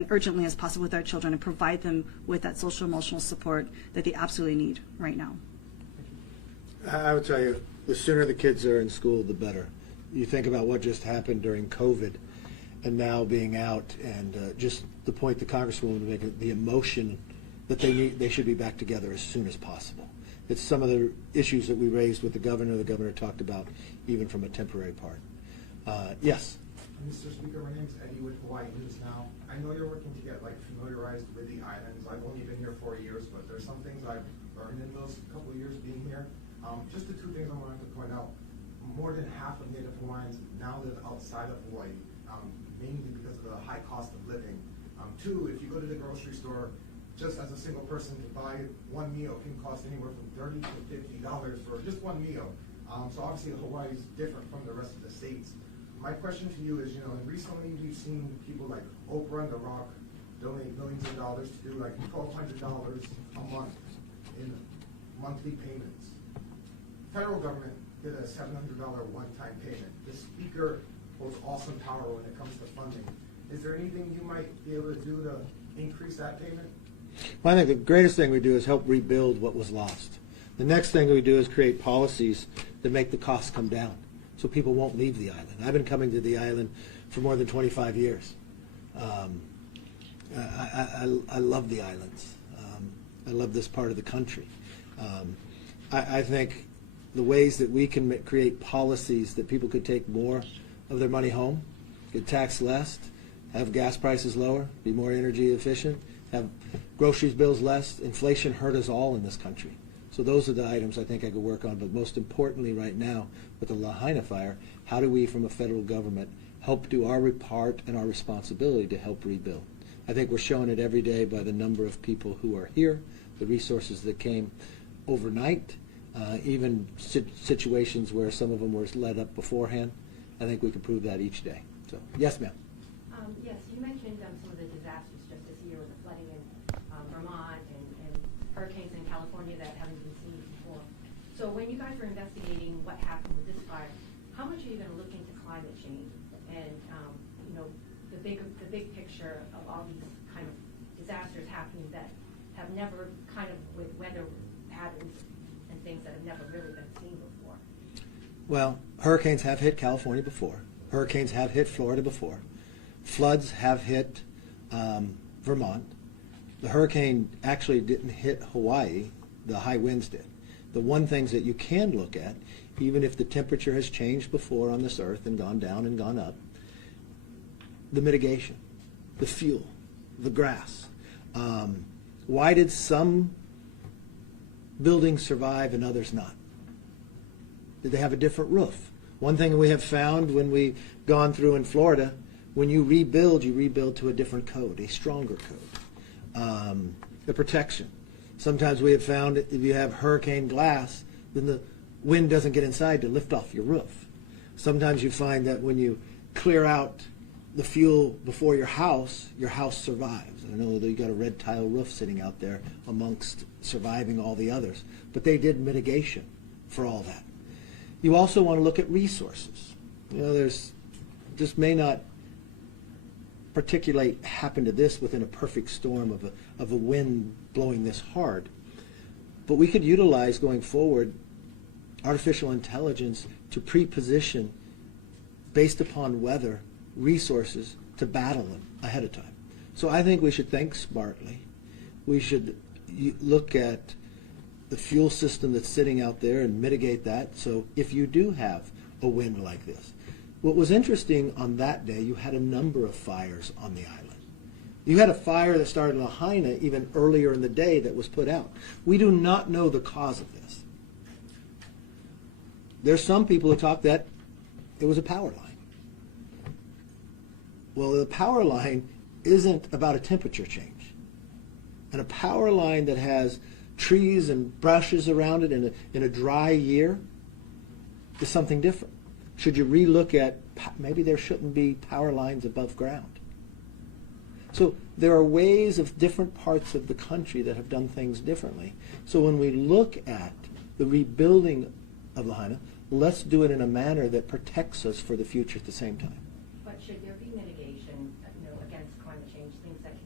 urgently as possible with our children and provide them with that social emotional support that they absolutely need right now. I would tell you, the sooner the kids are in school, the better. You think about what just happened during COVID and now being out, and just the point the Congresswoman was making, the emotion that they should be back together as soon as possible. It's some of the issues that we raised with the governor talked about, even from a temporary part. Yes? Mr. Speaker, my name is Eddie with Hawaii News Now. I know you're working to get familiarized with the islands. I've only been here 4 years, but there's some things I've learned in those couple of years being here. Just the two things I wanted to point out. More than half of Native Hawaiians now live outside of Hawaii, mainly because of the high cost of living. Two, if you go to the grocery store, just as a single person to buy one meal can cost anywhere from $30 to $50 for just one meal. So obviously Hawaii is different from the rest of the states. My question to you is, recently we've seen people like Oprah and The Rock donate millions of dollars to do like $1,200 a month in monthly payments. Federal government did a $700 one-time payment. The Speaker holds awesome power when it comes to funding. Is there anything you might be able to do to increase that payment? Well, I think the greatest thing we do is help rebuild what was lost. The next thing we do is create policies that make the costs come down so people won't leave the island. I've been coming to the island for more than 25 years. I love the islands. I love this part of the country. I think the ways that we can create policies that people could take more of their money home, get taxed less, have gas prices lower, be more energy efficient, have groceries bills less. Inflation hurt us all in this country. So those are the items I think I could work on. But most importantly right now, with the Lahaina fire, how do we from a federal government help do our part and our responsibility to help rebuild? I think we're showing it every day by the number of people who are here, the resources that came overnight, even situations where some of them were led up beforehand. I think we can prove that each day. So, yes, ma'am. Yes, you mentioned some of the disasters just this year with the flooding in Vermont and hurricanes in California that haven't been seen before. So when you guys are investigating what happened with this fire, how much are you going to look into climate change and the big picture of all these kind of disasters happening that have never kind of with weather patterns and things that have never really been seen before? Well, hurricanes have hit California before. Hurricanes have hit Florida before. Floods have hit Vermont. The hurricane actually didn't hit Hawaii. The high winds did. The one things that you can look at, even if the temperature has changed before on this earth and gone down and gone up, the mitigation, the fuel, the grass. Why did some buildings survive and others not? Did they have a different roof? One thing we have found when we've gone through in Florida, when you rebuild to a different code, a stronger code. The protection. Sometimes we have found if you have hurricane glass, then the wind doesn't get inside to lift off your roof. Sometimes you find that when you clear out the fuel before your house survives. I know that you got a red tile roof sitting out there amongst surviving all the others, but they did mitigation for all that. You also want to look at resources. There's just may not particularly happen to this within a perfect storm of a wind blowing this hard, but we could utilize going forward artificial intelligence to pre-position based upon weather resources to battle them ahead of time. So I think we should think smartly. We should look at the fuel system that's sitting out there and mitigate that. So if you do have a wind like this, what was interesting on that day, you had a number of fires on the island. You had a fire that started in Lahaina even earlier in the day that was put out. We do not know the cause of this. There's some people who talk that it was a power line. Well, the power line isn't about a temperature change. And a power line that has trees and brushes around it in a dry year is something different. Should you relook at maybe there shouldn't be power lines above ground? So there are ways of different parts of the country that have done things differently. So when we look at the rebuilding of Lahaina, let's do it in a manner that protects us for the future at the same time. But should there be mitigation, against climate change, things that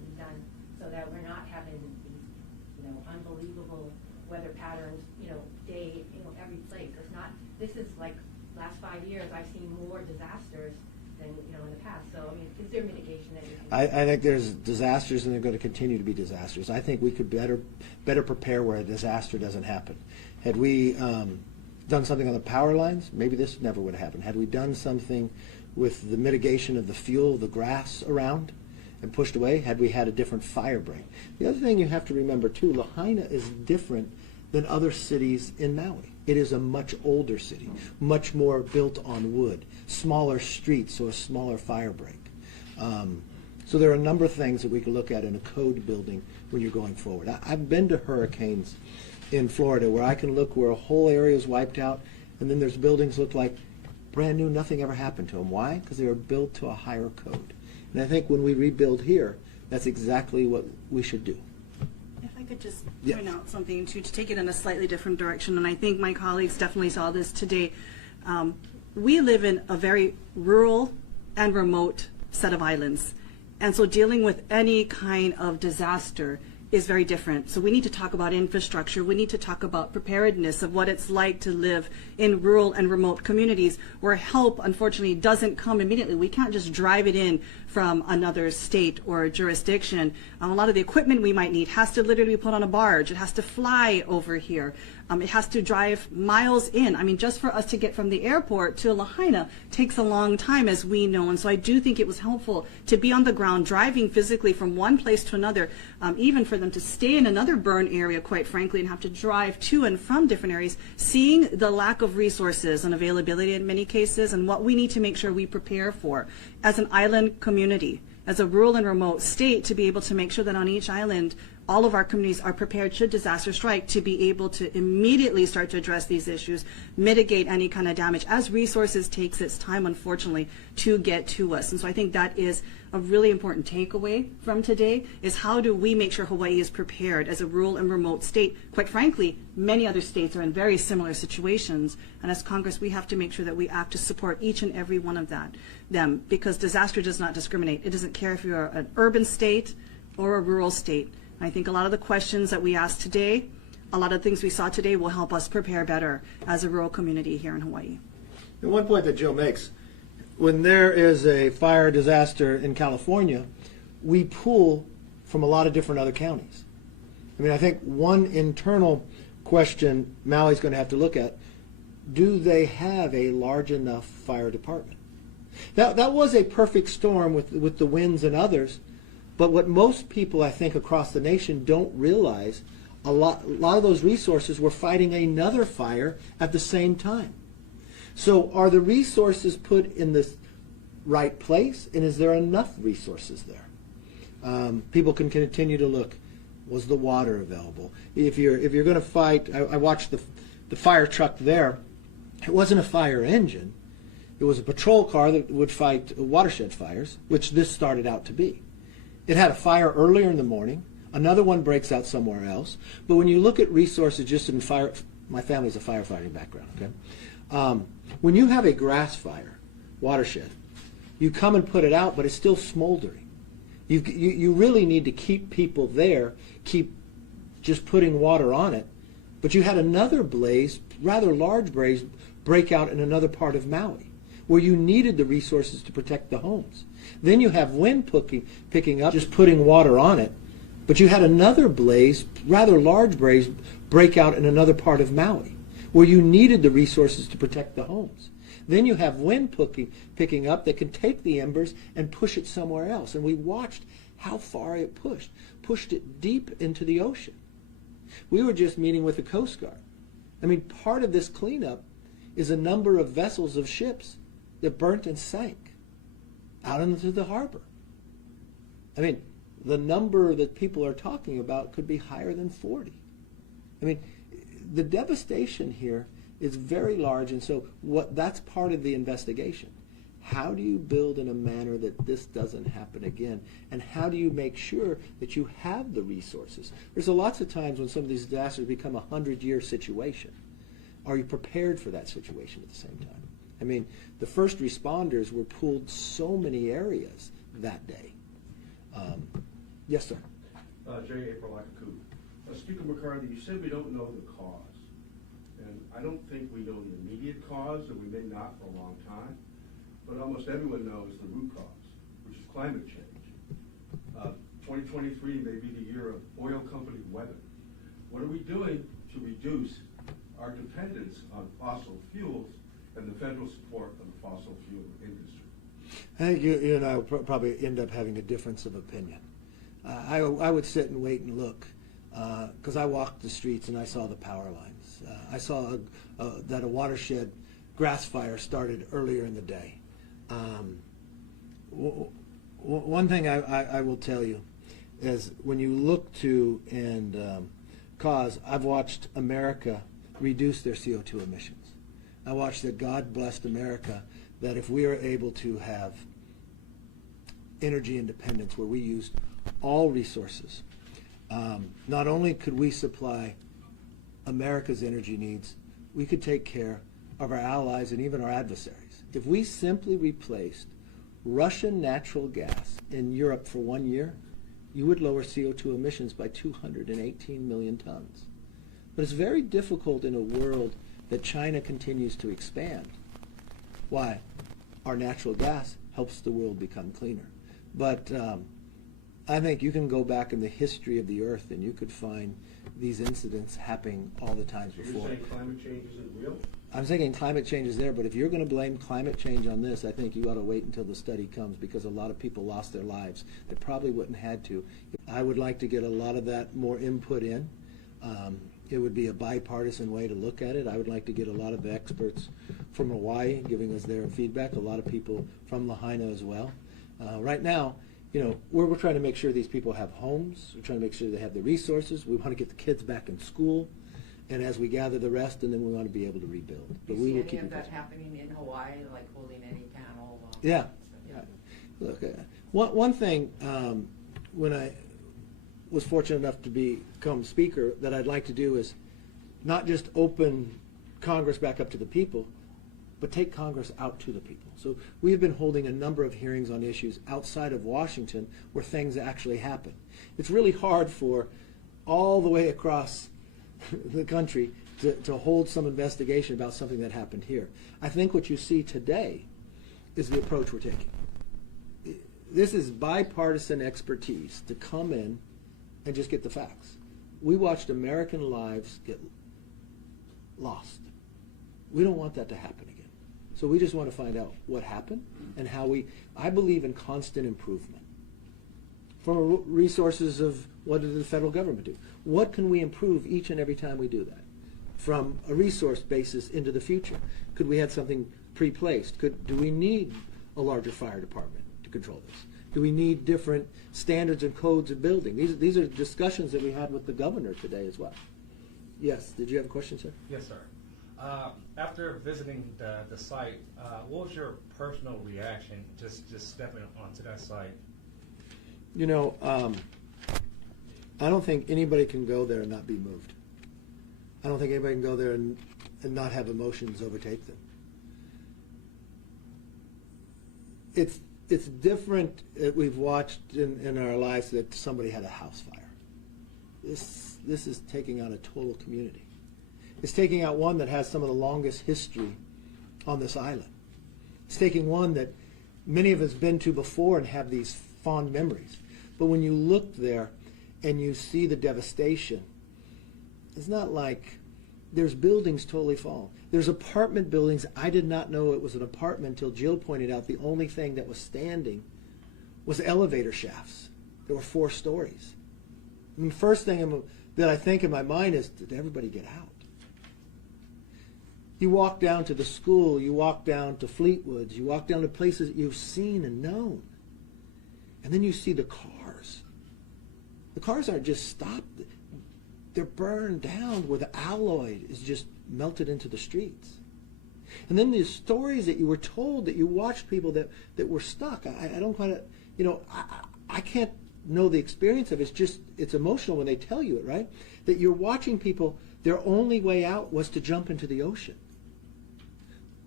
so that we're not having these, unbelievable weather patterns, day, every place. It's not, this is like, last 5 years, I've seen more disasters than, in the past. So, I mean, is there mitigation that you can? I think there's disasters, and they're going to continue to be disasters. I think we could better prepare where a disaster doesn't happen. Had we done something on the power lines, maybe this never would have happened. Had we done something with the mitigation of the fuel, the grass around, and pushed away, had we had a different fire break. The other thing you have to remember, too, Lahaina is different than other cities in Maui. It is a much older city, much more built on wood, smaller streets, so a smaller fire break. So there are a number of things that we can look at in a code building when you're going forward. I've been to hurricanes in Florida where I can look where a whole area is wiped out, and then there's buildings look like brand new, nothing ever happened to them. Why? Because they were built to a higher code. And I think when we rebuild here, that's exactly what we should do. If I could just Yes. point out something to take it in a slightly different direction, and I think my colleagues definitely saw this today. We live in a very rural and remote set of islands, and so dealing with any kind of disaster is very different. So we need to talk about infrastructure. We need to talk about preparedness of what it's like to live in rural and remote communities where help, unfortunately, doesn't come immediately. We can't just drive it in from another state or jurisdiction. A lot of the equipment we might need has to literally be put on a barge. It has to fly over here. It has to drive miles in. I mean, just for us to get from the airport to Lahaina takes a long time, as we know. And so I do think it was helpful to be on the ground, driving physically from one place to another, even for them to stay in another burn area, quite frankly, and have to drive to and from different areas, seeing the lack of resources and availability in many cases, and what we need to make sure we prepare for as an island community, as a rural and remote state, to be able to make sure that on each island, all of our communities are prepared should disaster strike to be able to immediately start to address these issues, mitigate any kind of damage as resources takes its time, unfortunately, to get to us. And so I think that is a really important takeaway from today, is how do we make sure Hawaii is prepared as a rural and remote state? Quite frankly, many other states are in very similar situations, and as Congress, we have to make sure that we act to support each and every one of them, because disaster does not discriminate. It doesn't care if you're an urban state or a rural state. I think a lot of the questions that we asked today, a lot of things we saw today will help us prepare better as a rural community here in Hawaii. And one point that Joe makes, when there is a fire disaster in California, we pull from a lot of different other counties. I mean, I think one internal question Maui's going to have to look at, do they have a large enough fire department? That was a perfect storm with the winds and others. But what most people, I think, across the nation don't realize, a lot of those resources were fighting another fire at the same time. So are the resources put in the right place, and is there enough resources there? People can continue to look. Was the water available? If you're going to fight, I watched the fire truck there. It wasn't a fire engine. It was a patrol car that would fight watershed fires, which this started out to be. It had a fire earlier in the morning. Another one breaks out somewhere else. But when you look at resources just in fire, my family's a firefighting background, okay? When you have a grass fire, watershed, you come and put it out, but it's still smoldering. You really need to keep people there, keep just putting water on it. But you had another blaze, rather large blaze, break out in another part of Maui, where you needed the resources to protect the homes. Then you have wind picking up, just putting water on it. But you had another blaze, rather large blaze, break out in another part of Maui, where you needed the resources to protect the homes. Then you have wind picking up that can take the embers and push it somewhere else. And we watched how far it pushed it deep into the ocean. We were just meeting with the Coast Guard. I mean, part of this cleanup is a number of vessels of ships that burnt and sank out into the harbor. I mean, the number that people are talking about could be higher than 40. I mean, the devastation here is very large, and so that's part of the investigation. How do you build in a manner that this doesn't happen again? And how do you make sure that you have the resources? There's lots of times when some of these disasters become a 100-year situation. Are you prepared for that situation at the same time? I mean, the first responders were pulled so many areas that day. Yes, sir. J. April Akaku. Speaker McCarthy, you said we don't know the cause. And I don't think we know the immediate cause, and we may not for a long time. But almost everyone knows the root cause, which is climate change. 2023 may be the year of oil company weather. What are we doing to reduce our dependence on fossil fuels and the federal support of the fossil fuel industry? I think you and I will probably end up having a difference of opinion. I would sit and wait and look, because I walked the streets and I saw the power lines. I saw that a watershed grass fire started earlier in the day. One thing I will tell you is when you look to and cause, I've watched America reduce their CO2 emissions. I watched that God blessed America, that if we are able to have energy independence where we used all resources, not only could we supply America's energy needs, we could take care of our allies and even our adversaries. If we simply replaced Russian natural gas in Europe for 1 year, you would lower CO2 emissions by 218 million tons. But it's very difficult in a world that China continues to expand. Why? Our natural gas helps the world become cleaner. But I think you can go back in the history of the earth and you could find these incidents happening all the times before. You're saying climate change isn't real? I'm thinking climate change is there, but if you're going to blame climate change on this, I think you ought to wait until the study comes, because a lot of people lost their lives that probably wouldn't have had to. I would like to get a lot of that more input in. It would be a bipartisan way to look at it. I would like to get a lot of the experts from Hawaii giving us their feedback, a lot of people from Lahaina as well. Right now, you know, we're trying to make sure these people have homes. We're trying to make sure they have the resources. We want to get the kids back in school. And as we gather the rest, and then we want to be able to rebuild. But we will keep any of that happening in Hawaii, like holding any panel? Yeah. Look, one thing, when I was fortunate enough to become speaker, that I'd like to do is not just open Congress back up to the people, but take Congress out to the people. So we have been holding a number of hearings on issues outside of Washington where things actually happen. It's really hard for all the way across the country to hold some investigation about something that happened here. I think what you see today is the approach we're taking. This is bipartisan expertise to come in and just get the facts. We watched American lives get lost. We don't want that to happen again. So we just want to find out what happened and how I believe in constant improvement. From resources of what did the federal government do? What can we improve each and every time we do that? From a resource basis into the future. Could we have something pre-placed? Do we need a larger fire department to control this? Do we need different standards and codes of building? These are discussions that we had with the governor today as well. Yes, did you have a question, sir? Yes, sir. After visiting the site, what was your personal reaction just stepping onto that site? You know, I don't think anybody can go there and not be moved. I don't think anybody can go there and not have emotions overtake them. It's different. We've watched in our lives that somebody had a house fire. This is taking out a total community. It's taking out one that has some of the longest history on this island. It's taking one that many of us have been to before and have these fond memories. But when you look there and you see the devastation, it's not like there's buildings totally fallen. There's apartment buildings. I did not know it was an apartment until Jill pointed out the only thing that was standing was elevator shafts. There were 4 stories. And the first thing that I think in my mind is, did everybody get out? You walk down to the school, you walk down to Fleetwoods, you walk down to places that you've seen and known. And then you see the cars. The cars aren't just stopped. They're burned down where the alloy is just melted into the streets. And then the stories that you were told, that you watched people that were stuck. I don't quite, I can't know the experience of it. It's emotional when they tell you it, right? That you're watching people, their only way out was to jump into the ocean.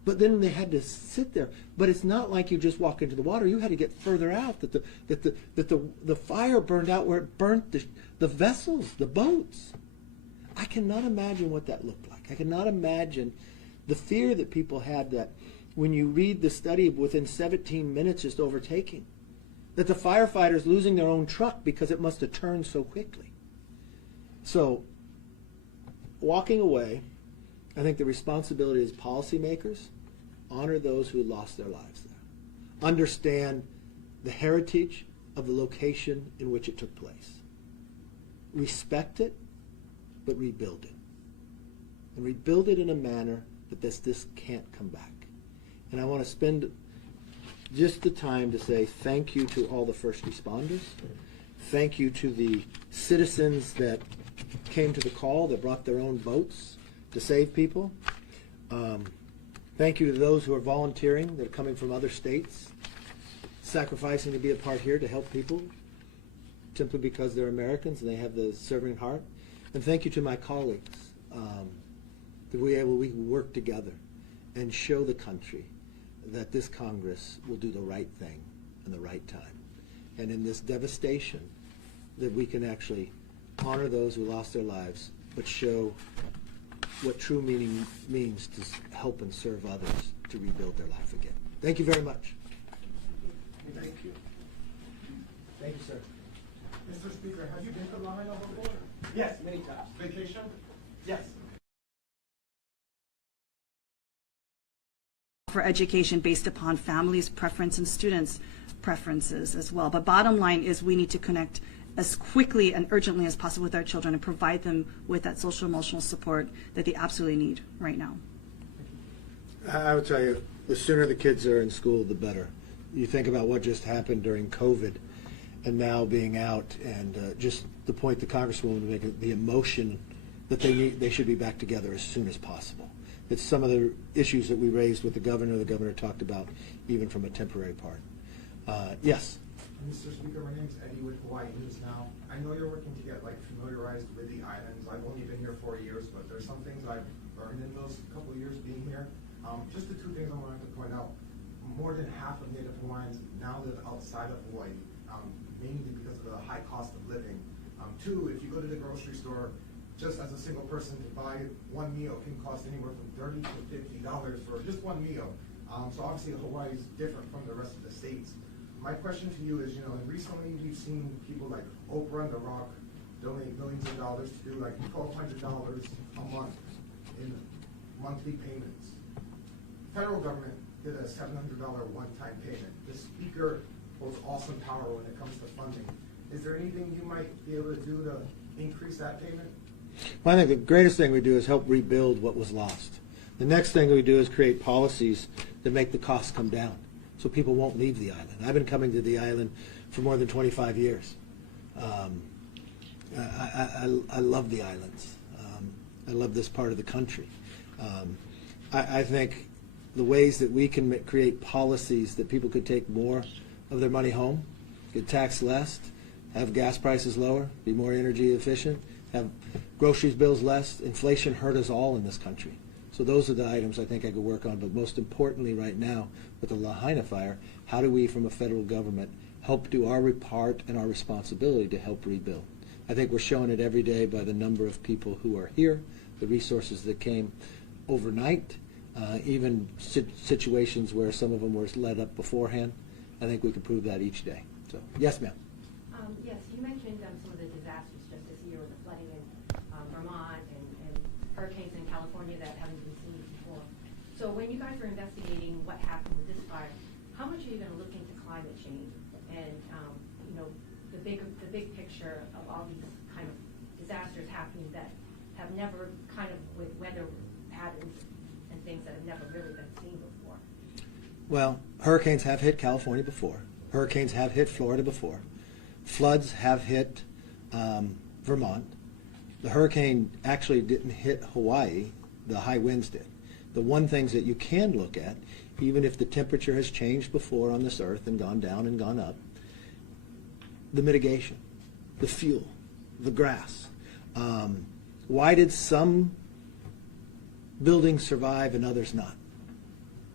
But then they had to sit there. But it's not like you just walk into the water. You had to get further out. The fire burned out where it burnt the vessels, the boats. I cannot imagine what that looked like. I cannot imagine the fear that people had, that when you read the study within 17 minutes just overtaking, that the firefighters losing their own truck because it must have turned so quickly. So walking away, I think the responsibility is policymakers, honor those who lost their lives there. Understand the heritage of the location in which it took place. Respect it, but rebuild it. And rebuild it in a manner that this can't come back. And I want to spend just the time to say thank you to all the first responders. Thank you to the citizens that came to the call, that brought their own boats to save people. Thank you to those who are volunteering, that are coming from other states, sacrificing to be a part here to help people simply because they're Americans and they have the serving heart. And thank you to my colleagues, that we can work together and show the country that this Congress will do the right thing in the right time. And in this devastation, that we can actually honor those who lost their lives, but show what true meaning means to help and serve others to rebuild their life again. Thank you very much. Thank you. Thank you, sir. Mr. Speaker, have you been to Lahaina before? Yes, many times. Vacation? Yes. For education based upon families' preference and students' preferences as well. But bottom line is we need to connect as quickly and urgently as possible with our children and provide them with that social emotional support that they absolutely need right now. I would tell you, the sooner the kids are in school, the better. You think about what just happened during COVID and now being out, and just the point the Congresswoman would make, the emotion that they should be back together as soon as possible. It's some of the issues that we raised with the governor talked about, even from a temporary part. Yes? Mr. Speaker, my name is Eddie with Hawaii News Now. I know you're working to get familiarized with the islands. I've only been here 4 years, but there's some things I've learned in those couple of years being here. Just the two things I wanted to point out. More than half of Native Hawaiians now live outside of Hawaii, mainly because of the high cost of living. Two, if you go to the grocery store, just as a single person, to buy one meal can cost anywhere from $30 to $50 for just one meal. So obviously Hawaii is different from the rest of the states. My question to you is, recently we've seen people like Oprah and The Rock donate millions of dollars to do $1,200 a month in monthly payments. Federal government did a $700 one-time payment. The Speaker holds awesome power when it comes to funding. Is there anything you might be able to do to increase that payment? Well, I think the greatest thing we do is help rebuild what was lost. The next thing we do is create policies that make the costs come down so people won't leave the island. I've been coming to the island for more than 25 years. I love the islands. I love this part of the country. I think the ways that we can create policies that people could take more of their money home, get taxed less, have gas prices lower, be more energy efficient, have groceries bills less. Inflation hurt us all in this country. So those are the items I think I could work on. But most importantly right now with the Lahaina fire, how do we from a federal government help do our part and our responsibility to help rebuild? I think we're showing it every day by the number of people who are here, the resources that came overnight, even situations where some of them were led up beforehand. I think we can prove that each day. So, yes, ma'am. Yes, you mentioned some of the disasters just this year with the flooding in Vermont and hurricanes in California that haven't been seen before. So when you guys were investigating what happened with this fire, how much are you going to look into climate change and the big picture of all these kind of disasters happening that have never kind of with weather patterns and things that have never really been seen before? Well, hurricanes have hit California before. Hurricanes have hit Florida before. Floods have hit Vermont. The hurricane actually didn't hit Hawaii. The high winds did. The one things that you can look at, even if the temperature has changed before on this earth and gone down and gone up, the mitigation, the fuel, the grass. Why did some buildings survive and others not?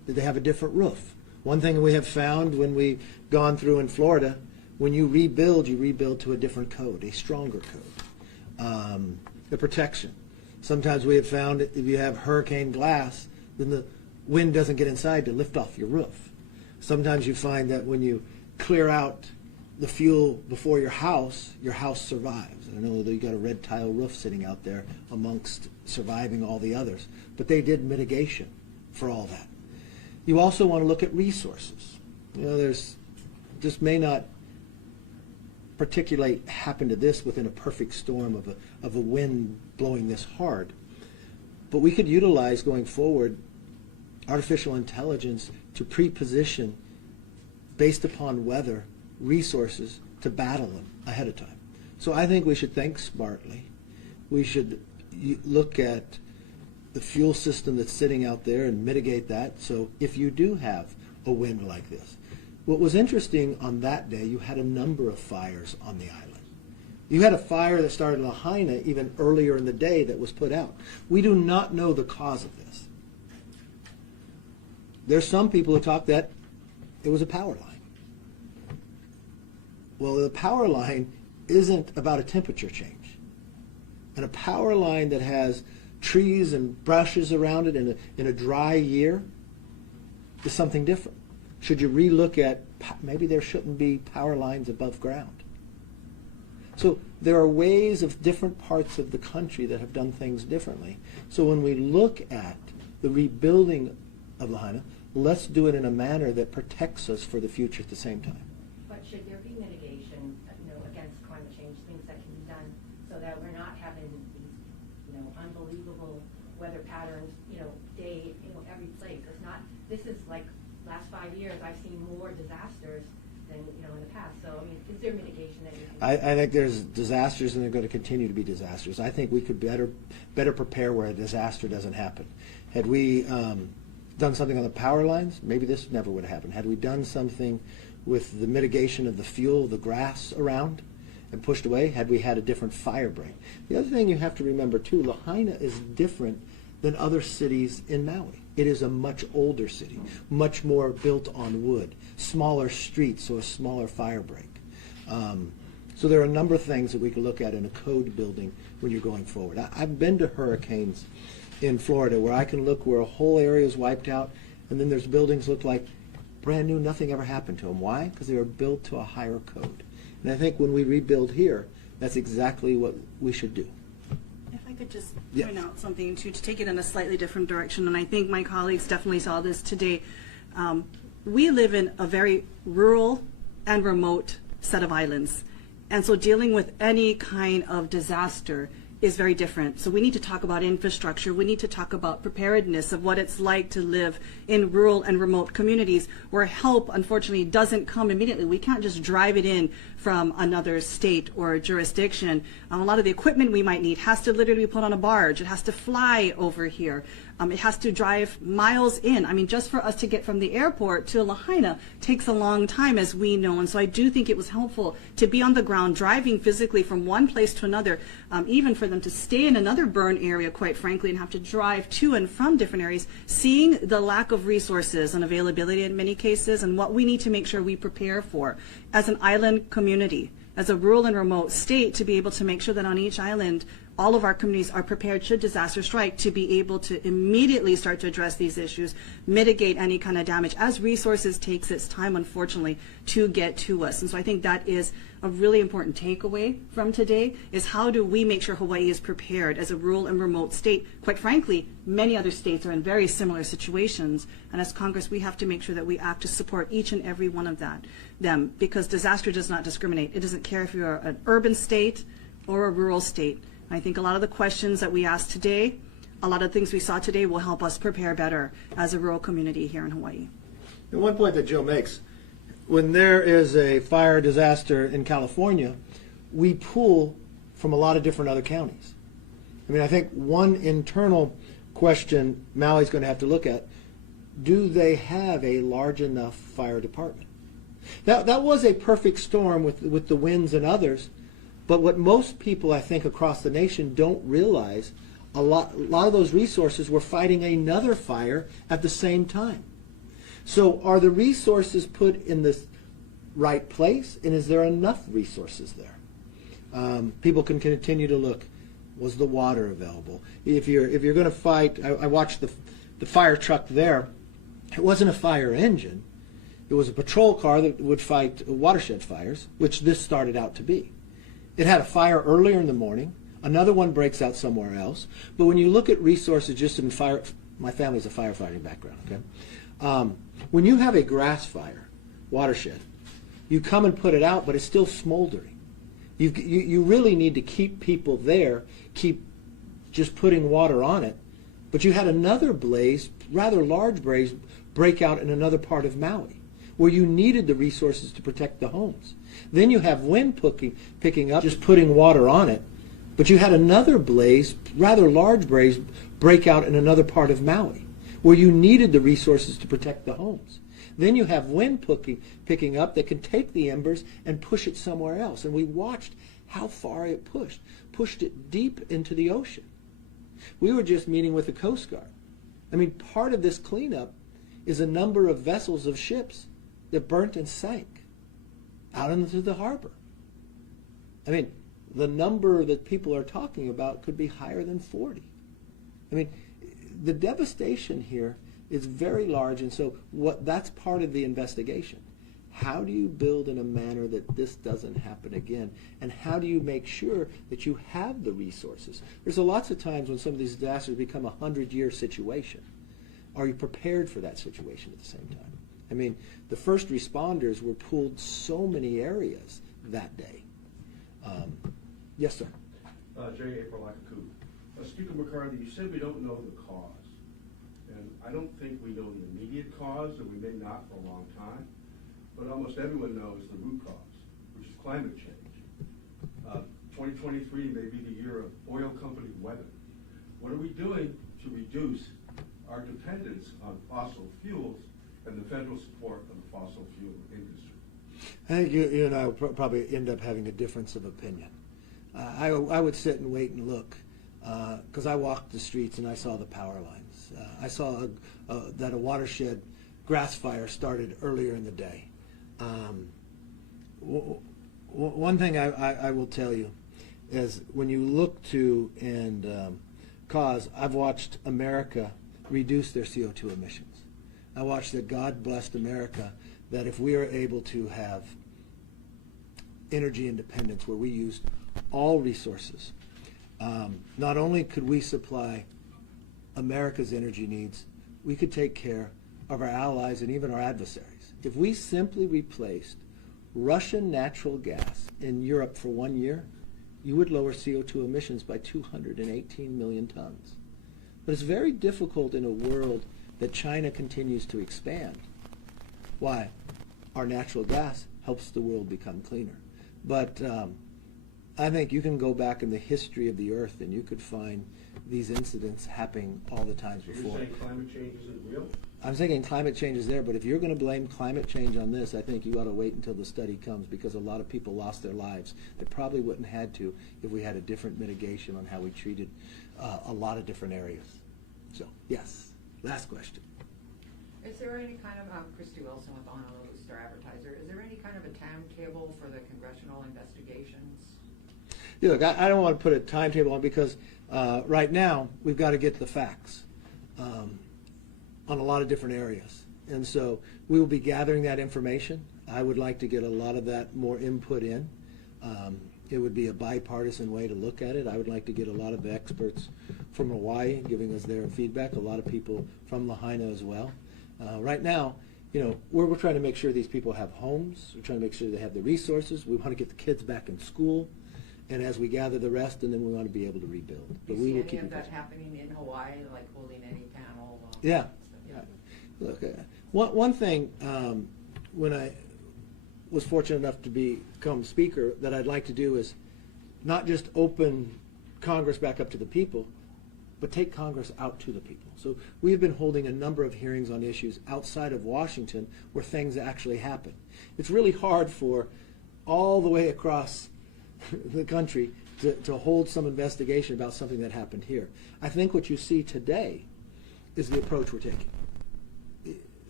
that they have a different roof. One thing we have found when we've gone through in Florida, when you rebuild to a different code, a stronger code. The protection. Sometimes we have found if you have hurricane glass, then the wind doesn't get inside to lift off your roof. Sometimes you find that when you clear out the fuel before your house survives. I know that you got a red tile roof sitting out there amongst surviving all the others, but they did mitigation for all that. You also want to look at resources. You know, this may not particularly happen to this within a perfect storm of a wind blowing this hard, but we could utilize going forward artificial intelligence to pre-position based upon weather resources to battle them ahead of time. So I think we should think smartly. We should look at the fuel system that's sitting out there and mitigate that. So if you do have a wind like this, what was interesting on that day, you had a number of fires on the island. You had a fire that started in Lahaina even earlier in the day that was put out. We do not know the cause of this. There's some people who talk that it was a power line. Well, the power line isn't about a temperature change. And a power line that has trees and brushes around it in a dry year is something different. Should you relook at maybe there shouldn't be power lines above ground? So there are ways of different parts of the country that have done things differently. So when we look at the rebuilding of Lahaina, let's do it in a manner that protects us for the future at the same time. But should there be mitigation, against climate change, things that can be done so that we're not having these, unbelievable weather patterns, day, every place? It's not. This is like last 5 years. I've seen more disasters than in the past. So is there mitigation that you can? I think there's disasters, and they're going to continue to be disasters. I think we could better prepare where a disaster doesn't happen. Had we done something on the power lines, maybe this never would have happened. Had we done something with the mitigation of the fuel, the grass around, and pushed away, had we had a different fire break. The other thing you have to remember too, Lahaina is different than other cities in Maui. It is a much older city, much more built on wood, smaller streets, so a smaller fire break. So there are a number of things that we can look at in a code building when you're going forward. I've been to hurricanes in Florida where I can look where a whole area is wiped out, and then there's buildings look like brand new, nothing ever happened to them. Why? Because they were built to a higher code. And I think when we rebuild here, that's exactly what we should do. If I could just Yes. point out something to take it in a slightly different direction, and I think my colleagues definitely saw this today. We live in a very rural and remote set of islands, and so dealing with any kind of disaster is very different. So we need to talk about infrastructure. We need to talk about preparedness of what it's like to live in rural and remote communities where help, unfortunately, doesn't come immediately. We can't just drive it in from another state or jurisdiction. A lot of the equipment we might need has to literally be put on a barge. It has to fly over here. It has to drive miles in. Just for us to get from the airport to Lahaina takes a long time, as we know. And so I do think it was helpful to be on the ground, driving physically from one place to another, even for them to stay in another burn area, quite frankly, and have to drive to and from different areas, seeing the lack of resources and availability in many cases, and what we need to make sure we prepare for as an island community, as a rural and remote state, to be able to make sure that on each island, all of our communities are prepared should disaster strike to be able to immediately start to address these issues, mitigate any kind of damage as resources takes its time, unfortunately, to get to us. And so I think that is a really important takeaway from today, is how do we make sure Hawaii is prepared as a rural and remote state? Quite frankly, many other states are in very similar situations, and as Congress we have to make sure that we act to support each and every one of them, because disaster does not discriminate. It doesn't care if you're an urban state or a rural state. I think a lot of the questions that we asked today, a lot of things we saw today will help us prepare better as a rural community here in Hawaii. And one point that Jill makes, when there is a fire disaster in California, we pull from a lot of different other counties. I think one internal question Maui's going to have to look at, do they have a large enough fire department? That was a perfect storm with the winds and others. But what most people, I think, across the nation don't realize, a lot of those resources were fighting another fire at the same time. So are the resources put in the right place, and is there enough resources there? People can continue to look. Was the water available? If you're going to fight, I watched the fire truck there. It wasn't a fire engine. It was a patrol car that would fight watershed fires, which this started out to be. It had a fire earlier in the morning. Another one breaks out somewhere else. But when you look at resources just in fire, my family's a firefighting background, okay? When you have a grass fire, watershed, you come and put it out, but it's still smoldering. You really need to keep people there, keep just putting water on it. But you had another blaze, rather large blaze, break out in another part of Maui, where you needed the resources to protect the homes. Then you have wind picking up, just putting water on it. But you had another blaze, rather large blaze, break out in another part of Maui, where you needed the resources to protect the homes. Then you have wind picking up that can take the embers and push it somewhere else. And we watched how far it pushed it deep into the ocean. We were just meeting with the Coast Guard. I mean, part of this cleanup is a number of vessels of ships that burnt and sank out into the harbor. I mean, the number that people are talking about could be higher than 40. I mean, the devastation here is very large, and so that's part of the investigation. How do you build in a manner that this doesn't happen again? And how do you make sure that you have the resources? There's lots of times when some of these disasters become a 100-year situation. Are you prepared for that situation at the same time? I mean, the first responders were pulled so many areas that day. Yes, sir. J. April Akaku. Speaker McCarthy, you said we don't know the cause. And I don't think we know the immediate cause, and we may not for a long time. But almost everyone knows the root cause, which is climate change. 2023 may be the year of oil company weather. What are we doing to reduce our dependence on fossil fuels and the federal support of the fossil fuel industry? I think you and I will probably end up having a difference of opinion. I would sit and wait and look, because I walked the streets and I saw the power lines. I saw that a watershed grass fire started earlier in the day. One thing I will tell you is when you look to and cause, I've watched America reduce their CO2 emissions. I watched that God blessed America, that if we are able to have energy independence where we used all resources, not only could we supply America's energy needs, we could take care of our allies and even our adversaries. If we simply replaced Russian natural gas in Europe for 1 year, you would lower CO2 emissions by 218 million tons. But it's very difficult in a world that China continues to expand. Why? Our natural gas helps the world become cleaner. But I think you can go back in the history of the earth and you could find these incidents happening all the times before. You're saying climate change isn't real? I'm saying climate change is there, but if you're going to blame climate change on this, I think you ought to wait until the study comes, because a lot of people lost their lives that probably wouldn't have had to if we had a different mitigation on how we treated a lot of different areas. So, yes. Last question. Is there any kind of, Christy Wilson with Honolulu Star Advertiser, is there any kind of a timetable for the congressional investigations? Yeah, look, I don't want to put a timetable on, because right now we've got to get the facts on a lot of different areas. And so we will be gathering that information. I would like to get a lot of that more input in. It would be a bipartisan way to look at it. I would like to get a lot of the experts from Hawaii giving us their feedback, a lot of people from Lahaina as well. Right now, you know, we're trying to make sure these people have homes. We're trying to make sure they have the resources. We want to get the kids back in school. And as we gather the rest, and then we want to be able to rebuild. But we will keep any of that posted. happening in Hawaii, like holding any panel? Yeah. Yeah. Look, one thing, when I was fortunate enough to become speaker, that I'd like to do is not just open Congress back up to the people, but take Congress out to the people. So we've been holding a number of hearings on issues outside of Washington where things actually happen. It's really hard for all the way across the country to hold some investigation about something that happened here. I think what you see today is the approach we're taking.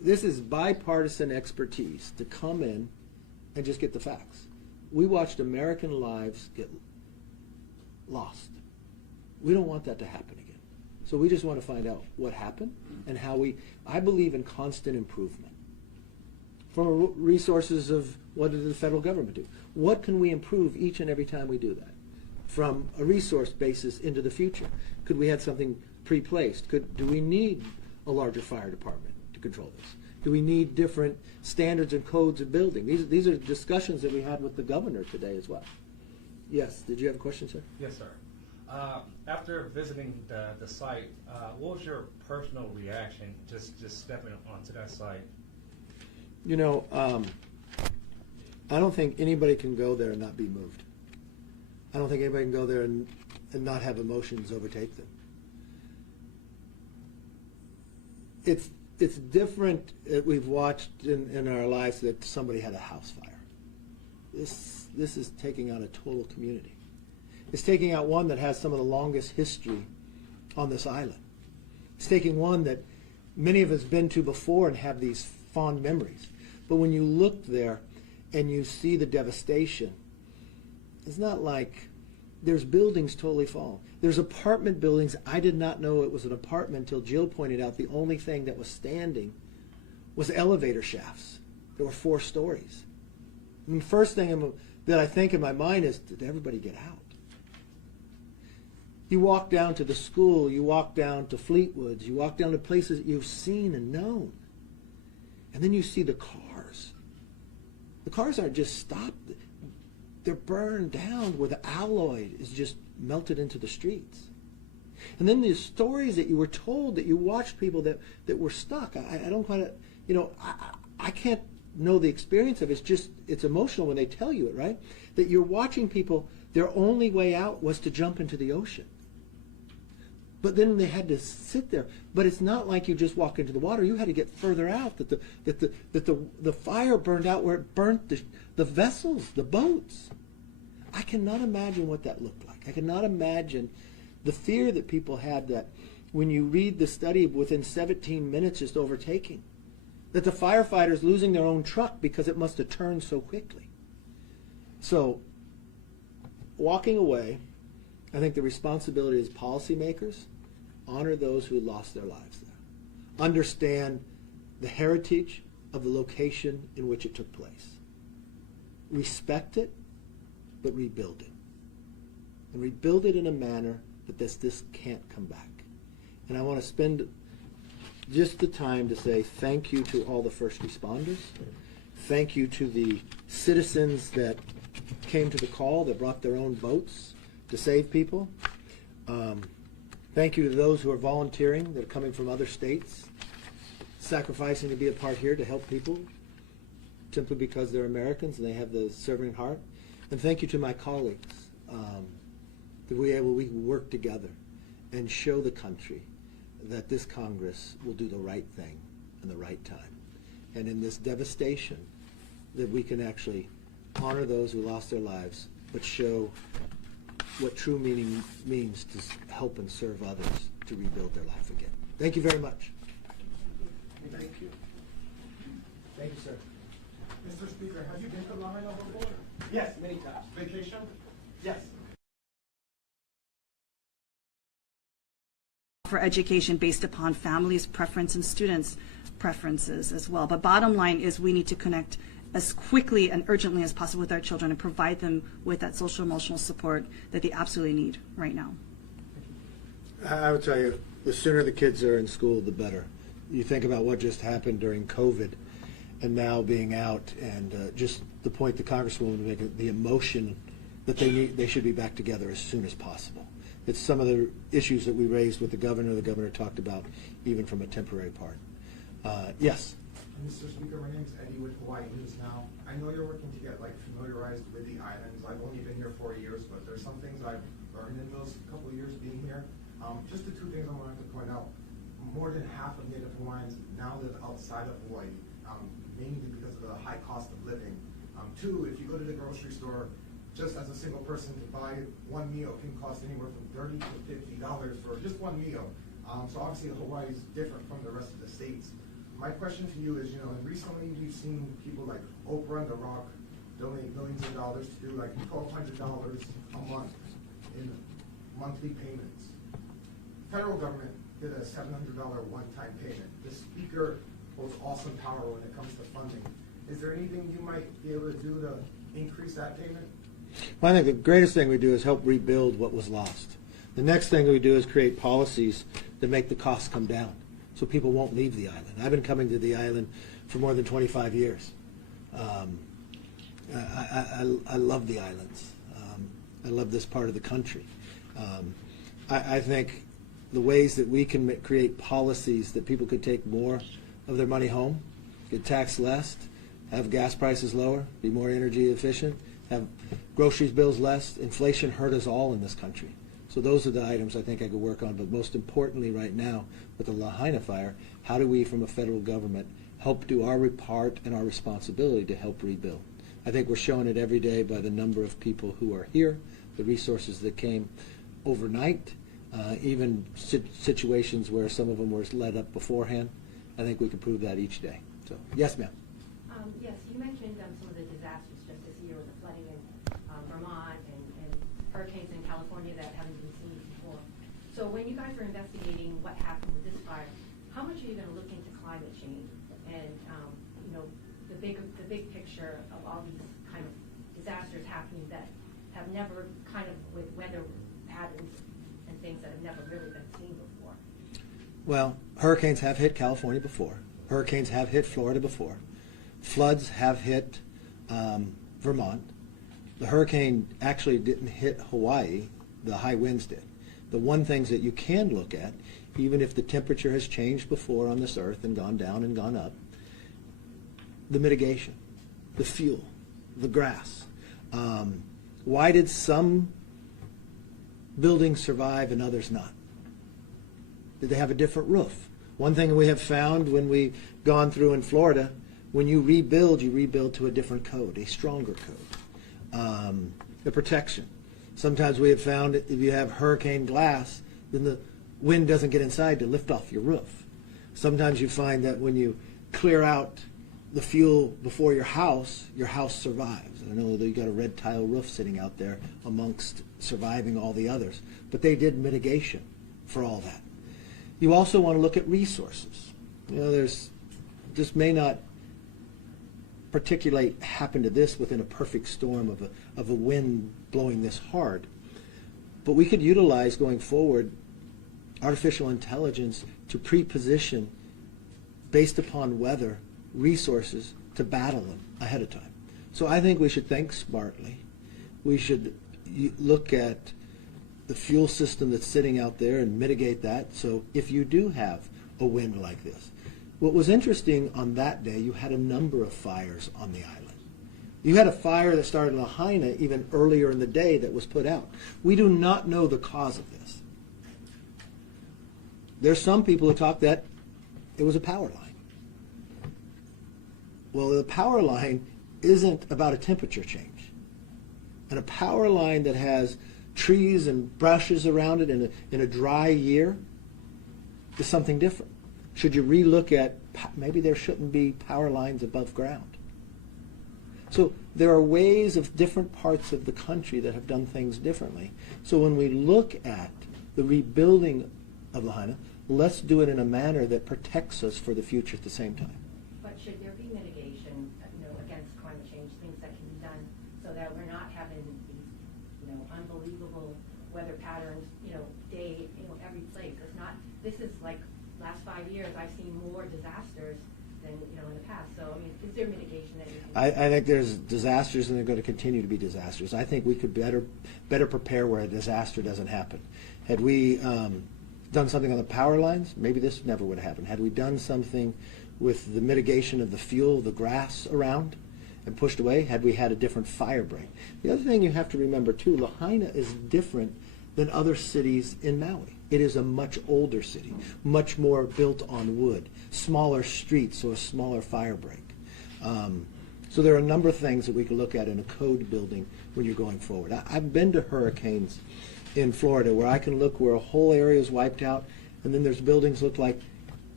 this is bipartisan expertise to come in and just get the facts. We watched American lives get lost. We don't want that to happen again. So we just want to find out what happened and how I believe in constant improvement. From resources of what did the federal government do? What can we improve each and every time we do that? From a resource basis into the future. Could we have something pre-placed? Do we need a larger fire department to control this? Do we need different standards and codes of building? These are discussions that we had with the governor today as well. Yes, did you have a question, sir? Yes, sir. After visiting the site, what was your personal reaction just stepping onto that site? You know, I don't think anybody can go there and not be moved. I don't think anybody can go there and not have emotions overtake them. It's different that we've watched in our lives that somebody had a house fire. This is taking out a total community. It's taking out one that has some of the longest history on this island. It's taking one that many of us been to before and have these fond memories. But when you look there and you see the devastation, it's not like there's buildings totally fallen. There's apartment buildings. I did not know it was an apartment until Jill pointed out the only thing that was standing was elevator shafts. There were 4 stories. And the first thing that I think in my mind is, did everybody get out? You walk down to the school, you walk down to Fleetwoods, you walk down to places that you've seen and known. And then you see the cars. The cars aren't just stopped. They're burned down where the alloy is just melted into the streets. And then the stories that you were told, that you watched people that were stuck. I don't quite, I can't know the experience of it. It's emotional when they tell you it, right? That you're watching people, their only way out was to jump into the ocean. But then they had to sit there. But it's not like you just walk into the water. You had to get further out. That the fire burned out where it burnt the vessels, the boats. I cannot imagine what that looked like. I cannot imagine the fear that people had, that when you read the study within 17 minutes just overtaking, that the firefighters losing their own truck because it must have turned so quickly. So walking away, I think the responsibility is policymakers, honor those who lost their lives there. Understand the heritage of the location in which it took place. Respect it, but rebuild it. And rebuild it in a manner that this can't come back. And I want to spend just the time to say thank you to all the first responders. Thank you to the citizens that came to the call, that brought their own boats to save people. Thank you to those who are volunteering, that are coming from other states, sacrificing to be a part here to help people simply because they're Americans and they have the serving heart. And thank you to my colleagues, that we work together and show the country that this Congress will do the right thing in the right time. And in this devastation, that we can actually honor those who lost their lives, but show what true meaning means to help and serve others to rebuild their life again. Thank you very much. Thank you. Thank you, sir. Mr. Speaker, have you been to Lahaina before? Yes, many times. Vacation? Yes. For education based upon families' preference and students' preferences as well. But bottom line is we need to connect as quickly and urgently as possible with our children and provide them with that social emotional support that they absolutely need right now. I would tell you, the sooner the kids are in school, the better. You think about what just happened during COVID and now being out, and just the point the Congresswoman was making, the emotion that they should be back together as soon as possible. It's some of the issues that we raised with the governor. The governor talked about even from a temporary part. Yes. Mr. Speaker, my name's Eddie with Hawaii News Now. I know you're working to get familiarized with the islands. I've only been here 4 years, but there's some things I've learned in those couple of years being here. Just the 2 things I wanted to point out. More than half of Native Hawaiians now live outside of Hawaii, mainly because of the high cost of living. 2, if you go to the grocery store, just as a single person to buy one meal can cost anywhere from $30 to $50 for just one meal. So obviously Hawaii is different from the rest of the states. My question to you is, recently we've seen people like Oprah and The Rock donate millions of dollars to do like $1,200 a month in monthly payments. Federal government did a $700 one-time payment. The speaker holds awesome power when it comes to funding. Is there anything you might be able to do to increase that payment? Well, I think the greatest thing we do is help rebuild what was lost. The next thing we do is create policies that make the costs come down so people won't leave the island. I've been coming to the island for more than 25 years. I love the islands. I love this part of the country. I think the ways that we can create policies that people could take more of their money home, get taxed less, have gas prices lower, be more energy efficient, have groceries bills less. Inflation hurt us all in this country. So those are the items I think I could work on. But most importantly right now with the Lahaina fire, how do we from a federal government help do our part and our responsibility to help rebuild? I think we're showing it every day by the number of people who are here, the resources that came overnight, even situations where some of them were led up beforehand. I think we can prove that each day. So, yes, ma'am. Yes, you mentioned some of the disasters just this year with the flooding in Vermont and hurricanes in California that haven't been seen before. So when you guys are investigating what happened with this fire, how much are you going to look into climate change and the big picture of all these kind of disasters happening that have never kind of with weather patterns and things that have never really been seen before? Well, hurricanes have hit California before. Hurricanes have hit Florida before. Floods have hit Vermont. The hurricane actually didn't hit Hawaii. The high winds did. The one things that you can look at, even if the temperature has changed before on this earth and gone down and gone up, the mitigation, the fuel, the grass. Why did some buildings survive and others not? Did they have a different roof? One thing we have found when we've gone through in Florida, when you rebuild to a different code, a stronger code. The protection. Sometimes we have found if you have hurricane glass, then the wind doesn't get inside to lift off your roof. Sometimes you find that when you clear out the fuel before your house survives. I know that you got a red tile roof sitting out there amongst surviving all the others, but they did mitigation for all that. You also want to look at resources. This may not particulate happen to this within a perfect storm of a wind blowing this hard, but we could utilize going forward artificial intelligence to pre-position based upon weather resources to battle them ahead of time. So I think we should think smartly. We should look at the fuel system that's sitting out there and mitigate that. So if you do have a wind like this, what was interesting on that day, you had a number of fires on the island. You had a fire that started in Lahaina even earlier in the day that was put out. We do not know the cause of this. There's some people who talk that it was a power line. Well, the power line isn't about a temperature change. And a power line that has trees and brushes around it in a dry year is something different. Should you relook at maybe there shouldn't be power lines above ground? So there are ways of different parts of the country that have done things differently. So when we look at the rebuilding of Lahaina, let's do it in a manner that protects us for the future at the same time. But should there be mitigation, against climate change, things that can be done so that we're not having these, unbelievable weather patterns, day, every place? It's not. This is like last 5 years. I've seen more disasters than in the past. So is there mitigation that you can? I think there's disasters, and they're going to continue to be disasters. I think we could better prepare where a disaster doesn't happen. Had we done something on the power lines, maybe this never would have happened. Had we done something with the mitigation of the fuel, the grass around, and pushed away, had we had a different fire break. The other thing you have to remember too, Lahaina is different than other cities in Maui. It is a much older city, much more built on wood, smaller streets, so a smaller fire break. So there are a number of things that we can look at in a code building when you're going forward. I've been to hurricanes in Florida where I can look where a whole area is wiped out, and then there's buildings look like